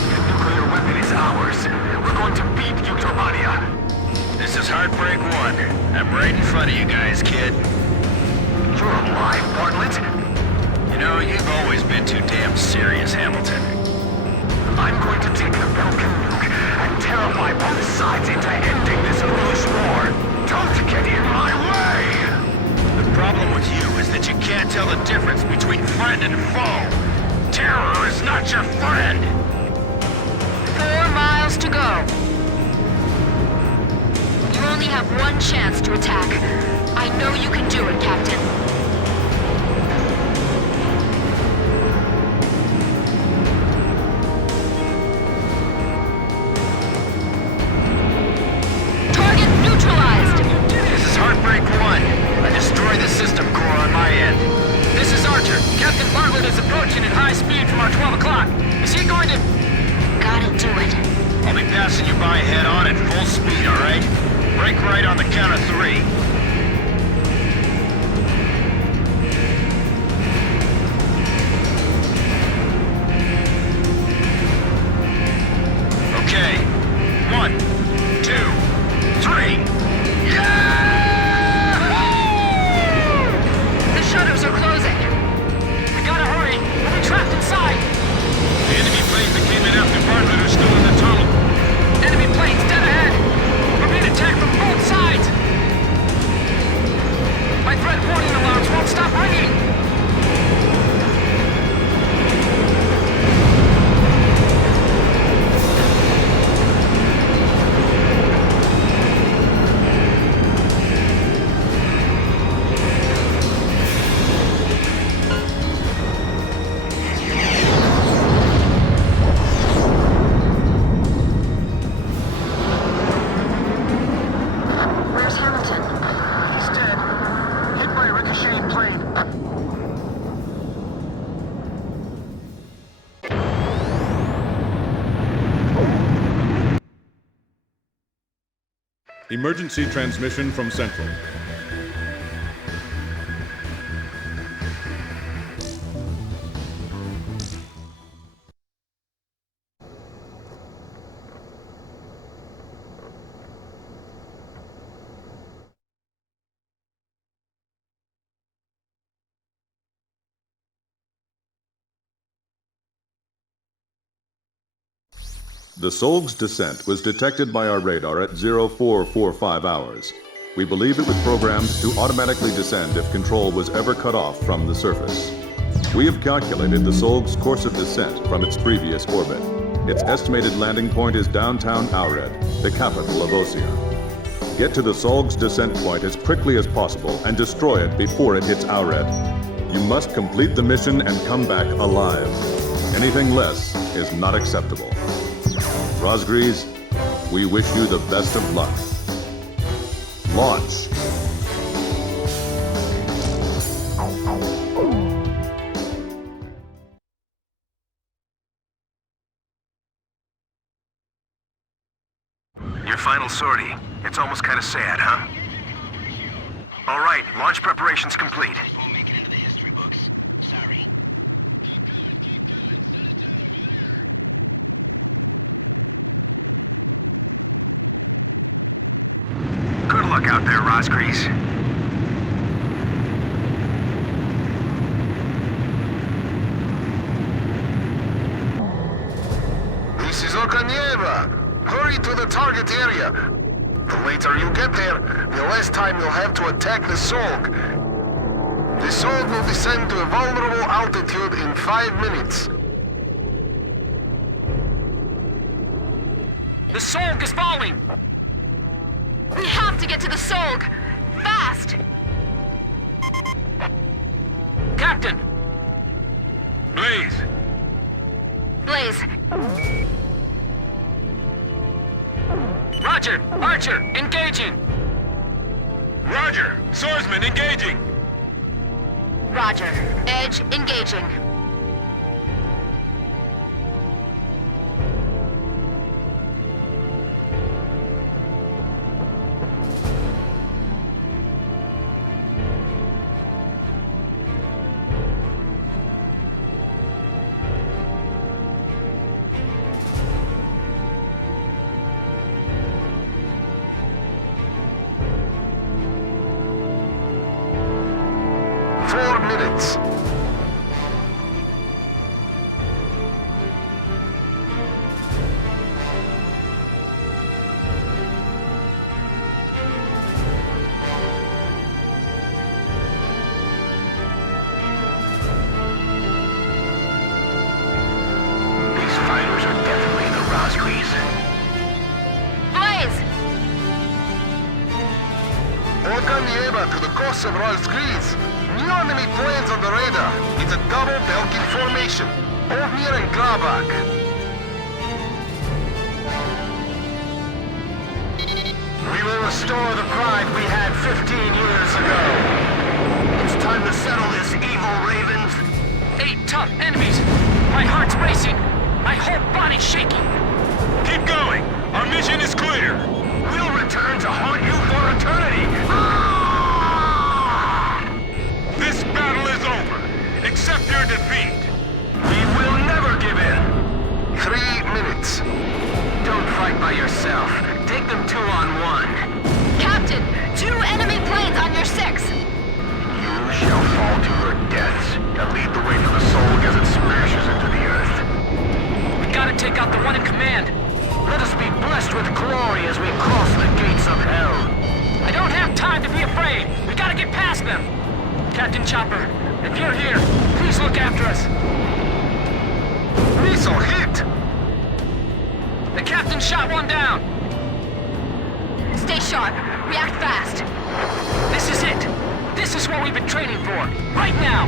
The nuclear weapon is ours. We're going to beat Yuktobania. This is Heartbreak 1. I'm right in front of you guys, kid. You're alive, Bartlett. You know, you've always been too damn serious, Hamilton. I'm going to take the Belkin nuke and terrify both sides into ending this foolish war. Don't get in my way! The problem with you is that you can't tell the difference between friend and foe. Terror is not your friend! 4 miles to go. You only have one chance to attack. I know you can do it, Captain. Target neutralized! This is Heartbreak 1. I destroyed the system core on my end. This is Archer. Captain Bartlett is approaching at high speed from our 12 o'clock. Is he going to... Gotta do it. I'll be passing you by head on at full speed, alright? Break right on the count of 3. Okay. 1, 2, 3. Yeah! The shutters are closing. We gotta hurry. We'll be trapped inside. The enemy planes that came in after Bartlett are still in the tunnel. Enemy planes dead ahead. We're being attacked from both sides. My threat warning alarms won't stop ringing. Where's Hamilton? He's dead. Hit by a ricocheting plane. Emergency transmission from Central. The Solg's descent was detected by our radar at 0445 hours. We believe it was programmed to automatically descend if control was ever cut off from the surface. We have calculated the Solg's course of descent from its previous orbit. Its estimated landing point is downtown Aured, the capital of Osea. Get to the Solg's descent point as quickly as possible and destroy it before it hits Aured. You must complete the mission and come back alive. Anything less is not acceptable. Razgriz, we wish you the best of luck. Launch. Your final sortie. It's almost kind of sad, huh? All right, launch preparations complete. Won't make it into the history books. Sorry. Good luck out there, Razgriz. This is Okanieva. Hurry to the target area. The later you get there, the less time you'll have to attack the Solg. The Solg will descend to a vulnerable altitude in 5 minutes. The Solg is falling. We have to get to the Solg! Fast! Captain! Blaze! Blaze, Roger! Archer, engaging! Roger! Swordsman engaging! Roger. Edge engaging. minutes. These fighters are definitely the Razgriz. Blaze! Organ to the coast of Razgriz. New enemy planes on the radar. It's a double Belkin formation. Ovmir and Grabak. We will restore the pride we had 15 years ago. It's time to settle this, evil ravens. 8 tough enemies. My heart's racing. My whole body's shaking. Keep going. Our mission is clear. We'll return to haunt you for eternity. This battle is over. Accept your defeat. We will never give in. 3 minutes. Don't fight by yourself. Take them 2-on-1. Captain, 2 enemy planes on your 6. You shall fall to your deaths and lead the way to the Solg as it smashes into the earth. We gotta take out the one in command. Let us be blessed with glory as we cross the gates of hell. I don't have time to be afraid. We gotta get past them. Captain Chopper, if you're here, please look after us. Missile hit! The captain shot one down. Stay sharp. React fast. This is it. This is what we've been training for. Right now.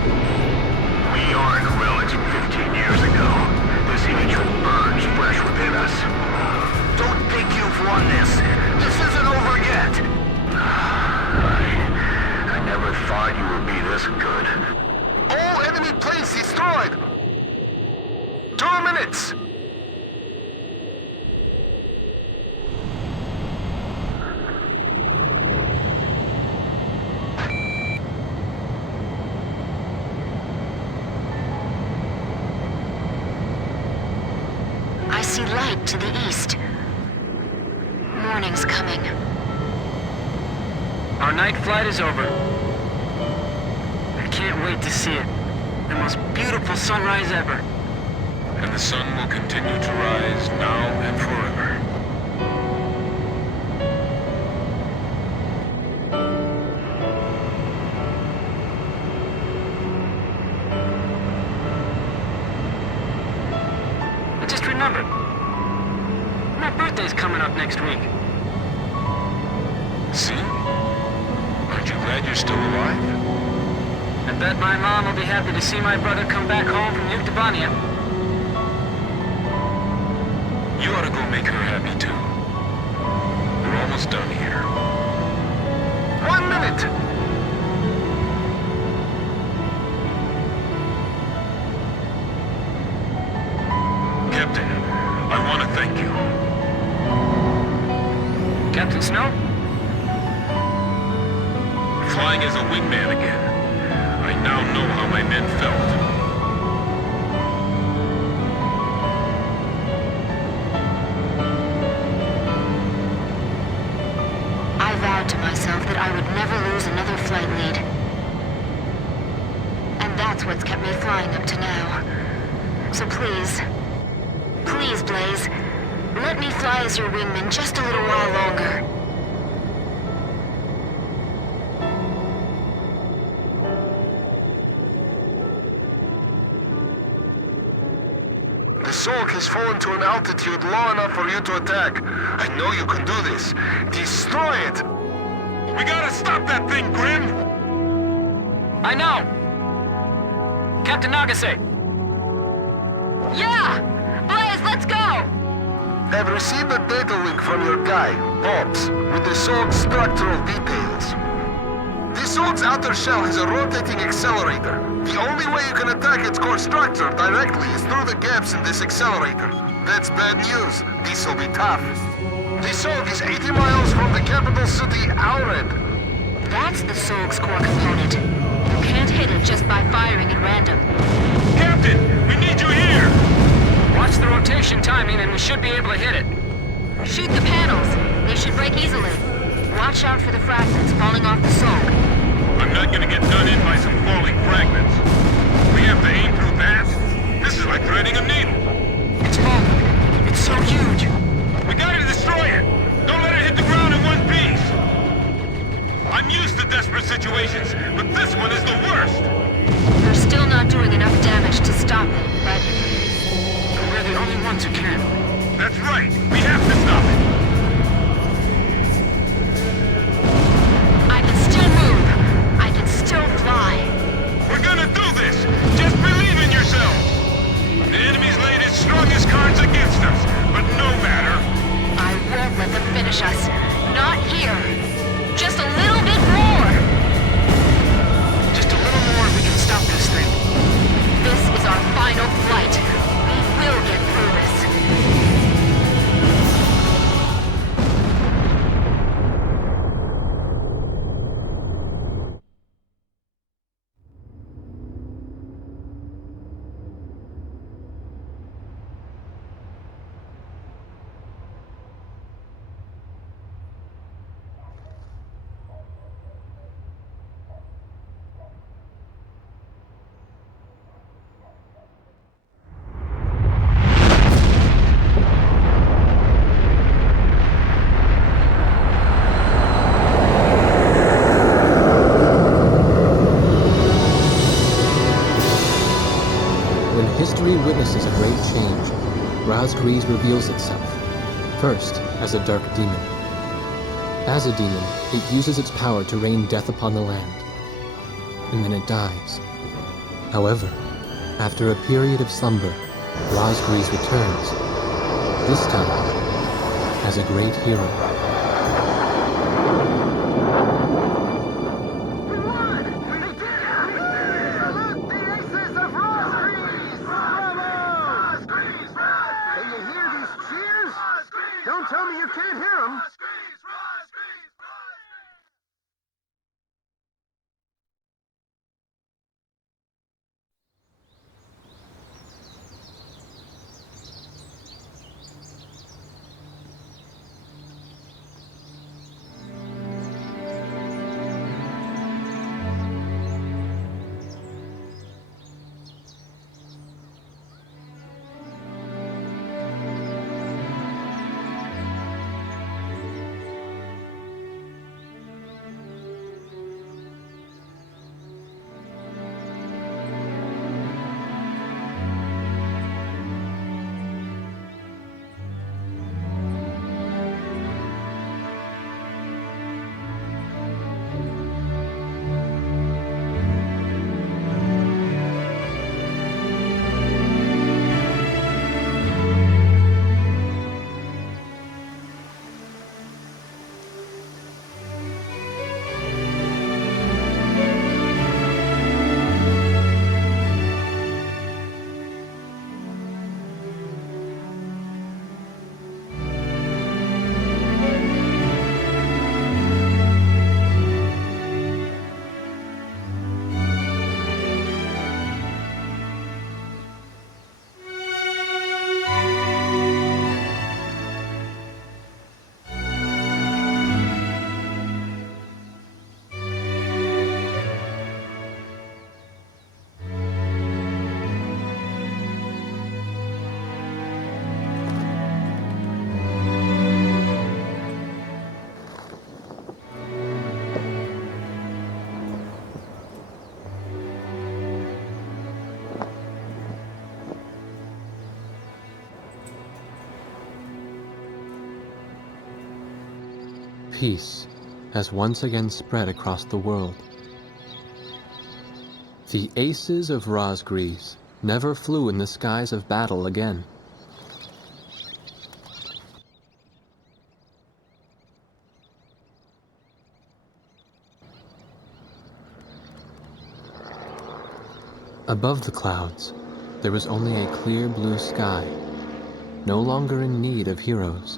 We aren't relics from 15 years ago. This hatred burns fresh within us. Don't think you've won this. This isn't over yet. I never thought you would be this good. All enemy planes destroyed! 2 minutes! I see light to the east. Morning's coming. Our night flight is over. I can't wait to see it. The most beautiful sunrise ever. And the sun will continue to rise now and forever. I just remembered. My birthday's coming up next week. See? Aren't you glad you're still alive? I bet my mom will be happy to see my brother come back home from Yuktobania. You ought to go make her happy too. We're almost done here. 1 minute! Captain, I want to thank you. Captain Snow? Flying as a wingman again. I now know how my men felt. I vowed to myself that I would never lose another flight lead. And that's what's kept me flying up to now. So please, please, Blaze, let me fly as your wingman just a little while longer. The Solg has fallen to an altitude low enough for you to attack. I know you can do this. Destroy it! We gotta stop that thing, Grim! I know! Captain Nagase! Yeah! Blaze, let's go! I've received a data link from your guy, Pops, with the Solg's structural details. The Solg's outer shell has a rotating accelerator. The only way you can attack its core structure directly is through the gaps in this accelerator. That's bad news. This'll be tough. The Solg is 80 miles from the capital city, Aured. That's the Solg's core component. You can't hit it just by firing at random. Captain, we need you here! Watch the rotation timing and we should be able to hit it. Shoot the panels. They should break easily. Watch out for the fragments falling off the Solg. I'm not gonna get done in by some falling fragments. We have to aim through that? This is like threading a needle. It's long. It's so huge. We gotta destroy it! Don't let it hit the ground in one piece! I'm used to desperate situations, but this one is the worst! We're still not doing enough damage to stop it, but... We're the only ones who can. That's right! We have to stop it! I can still move. I can still fly. We're gonna do this! Just believe in yourselves! The enemy's laid his strongest cards against us, but no matter. I won't let them finish us. Not here. Just a little bit more. Just a little more and we can stop this thing. This is our final flight. We will get through this. History witnesses a great change. Razgriz reveals itself, first as a dark demon. As a demon, it uses its power to rain death upon the land, and then it dies. However, after a period of slumber, Razgriz returns, this time as a great hero. Peace has once again spread across the world. The aces of Razgriz never flew in the skies of battle again. Above the clouds, there was only a clear blue sky, no longer in need of heroes.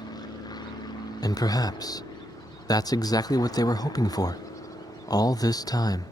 And perhaps that's exactly what they were hoping for, all this time.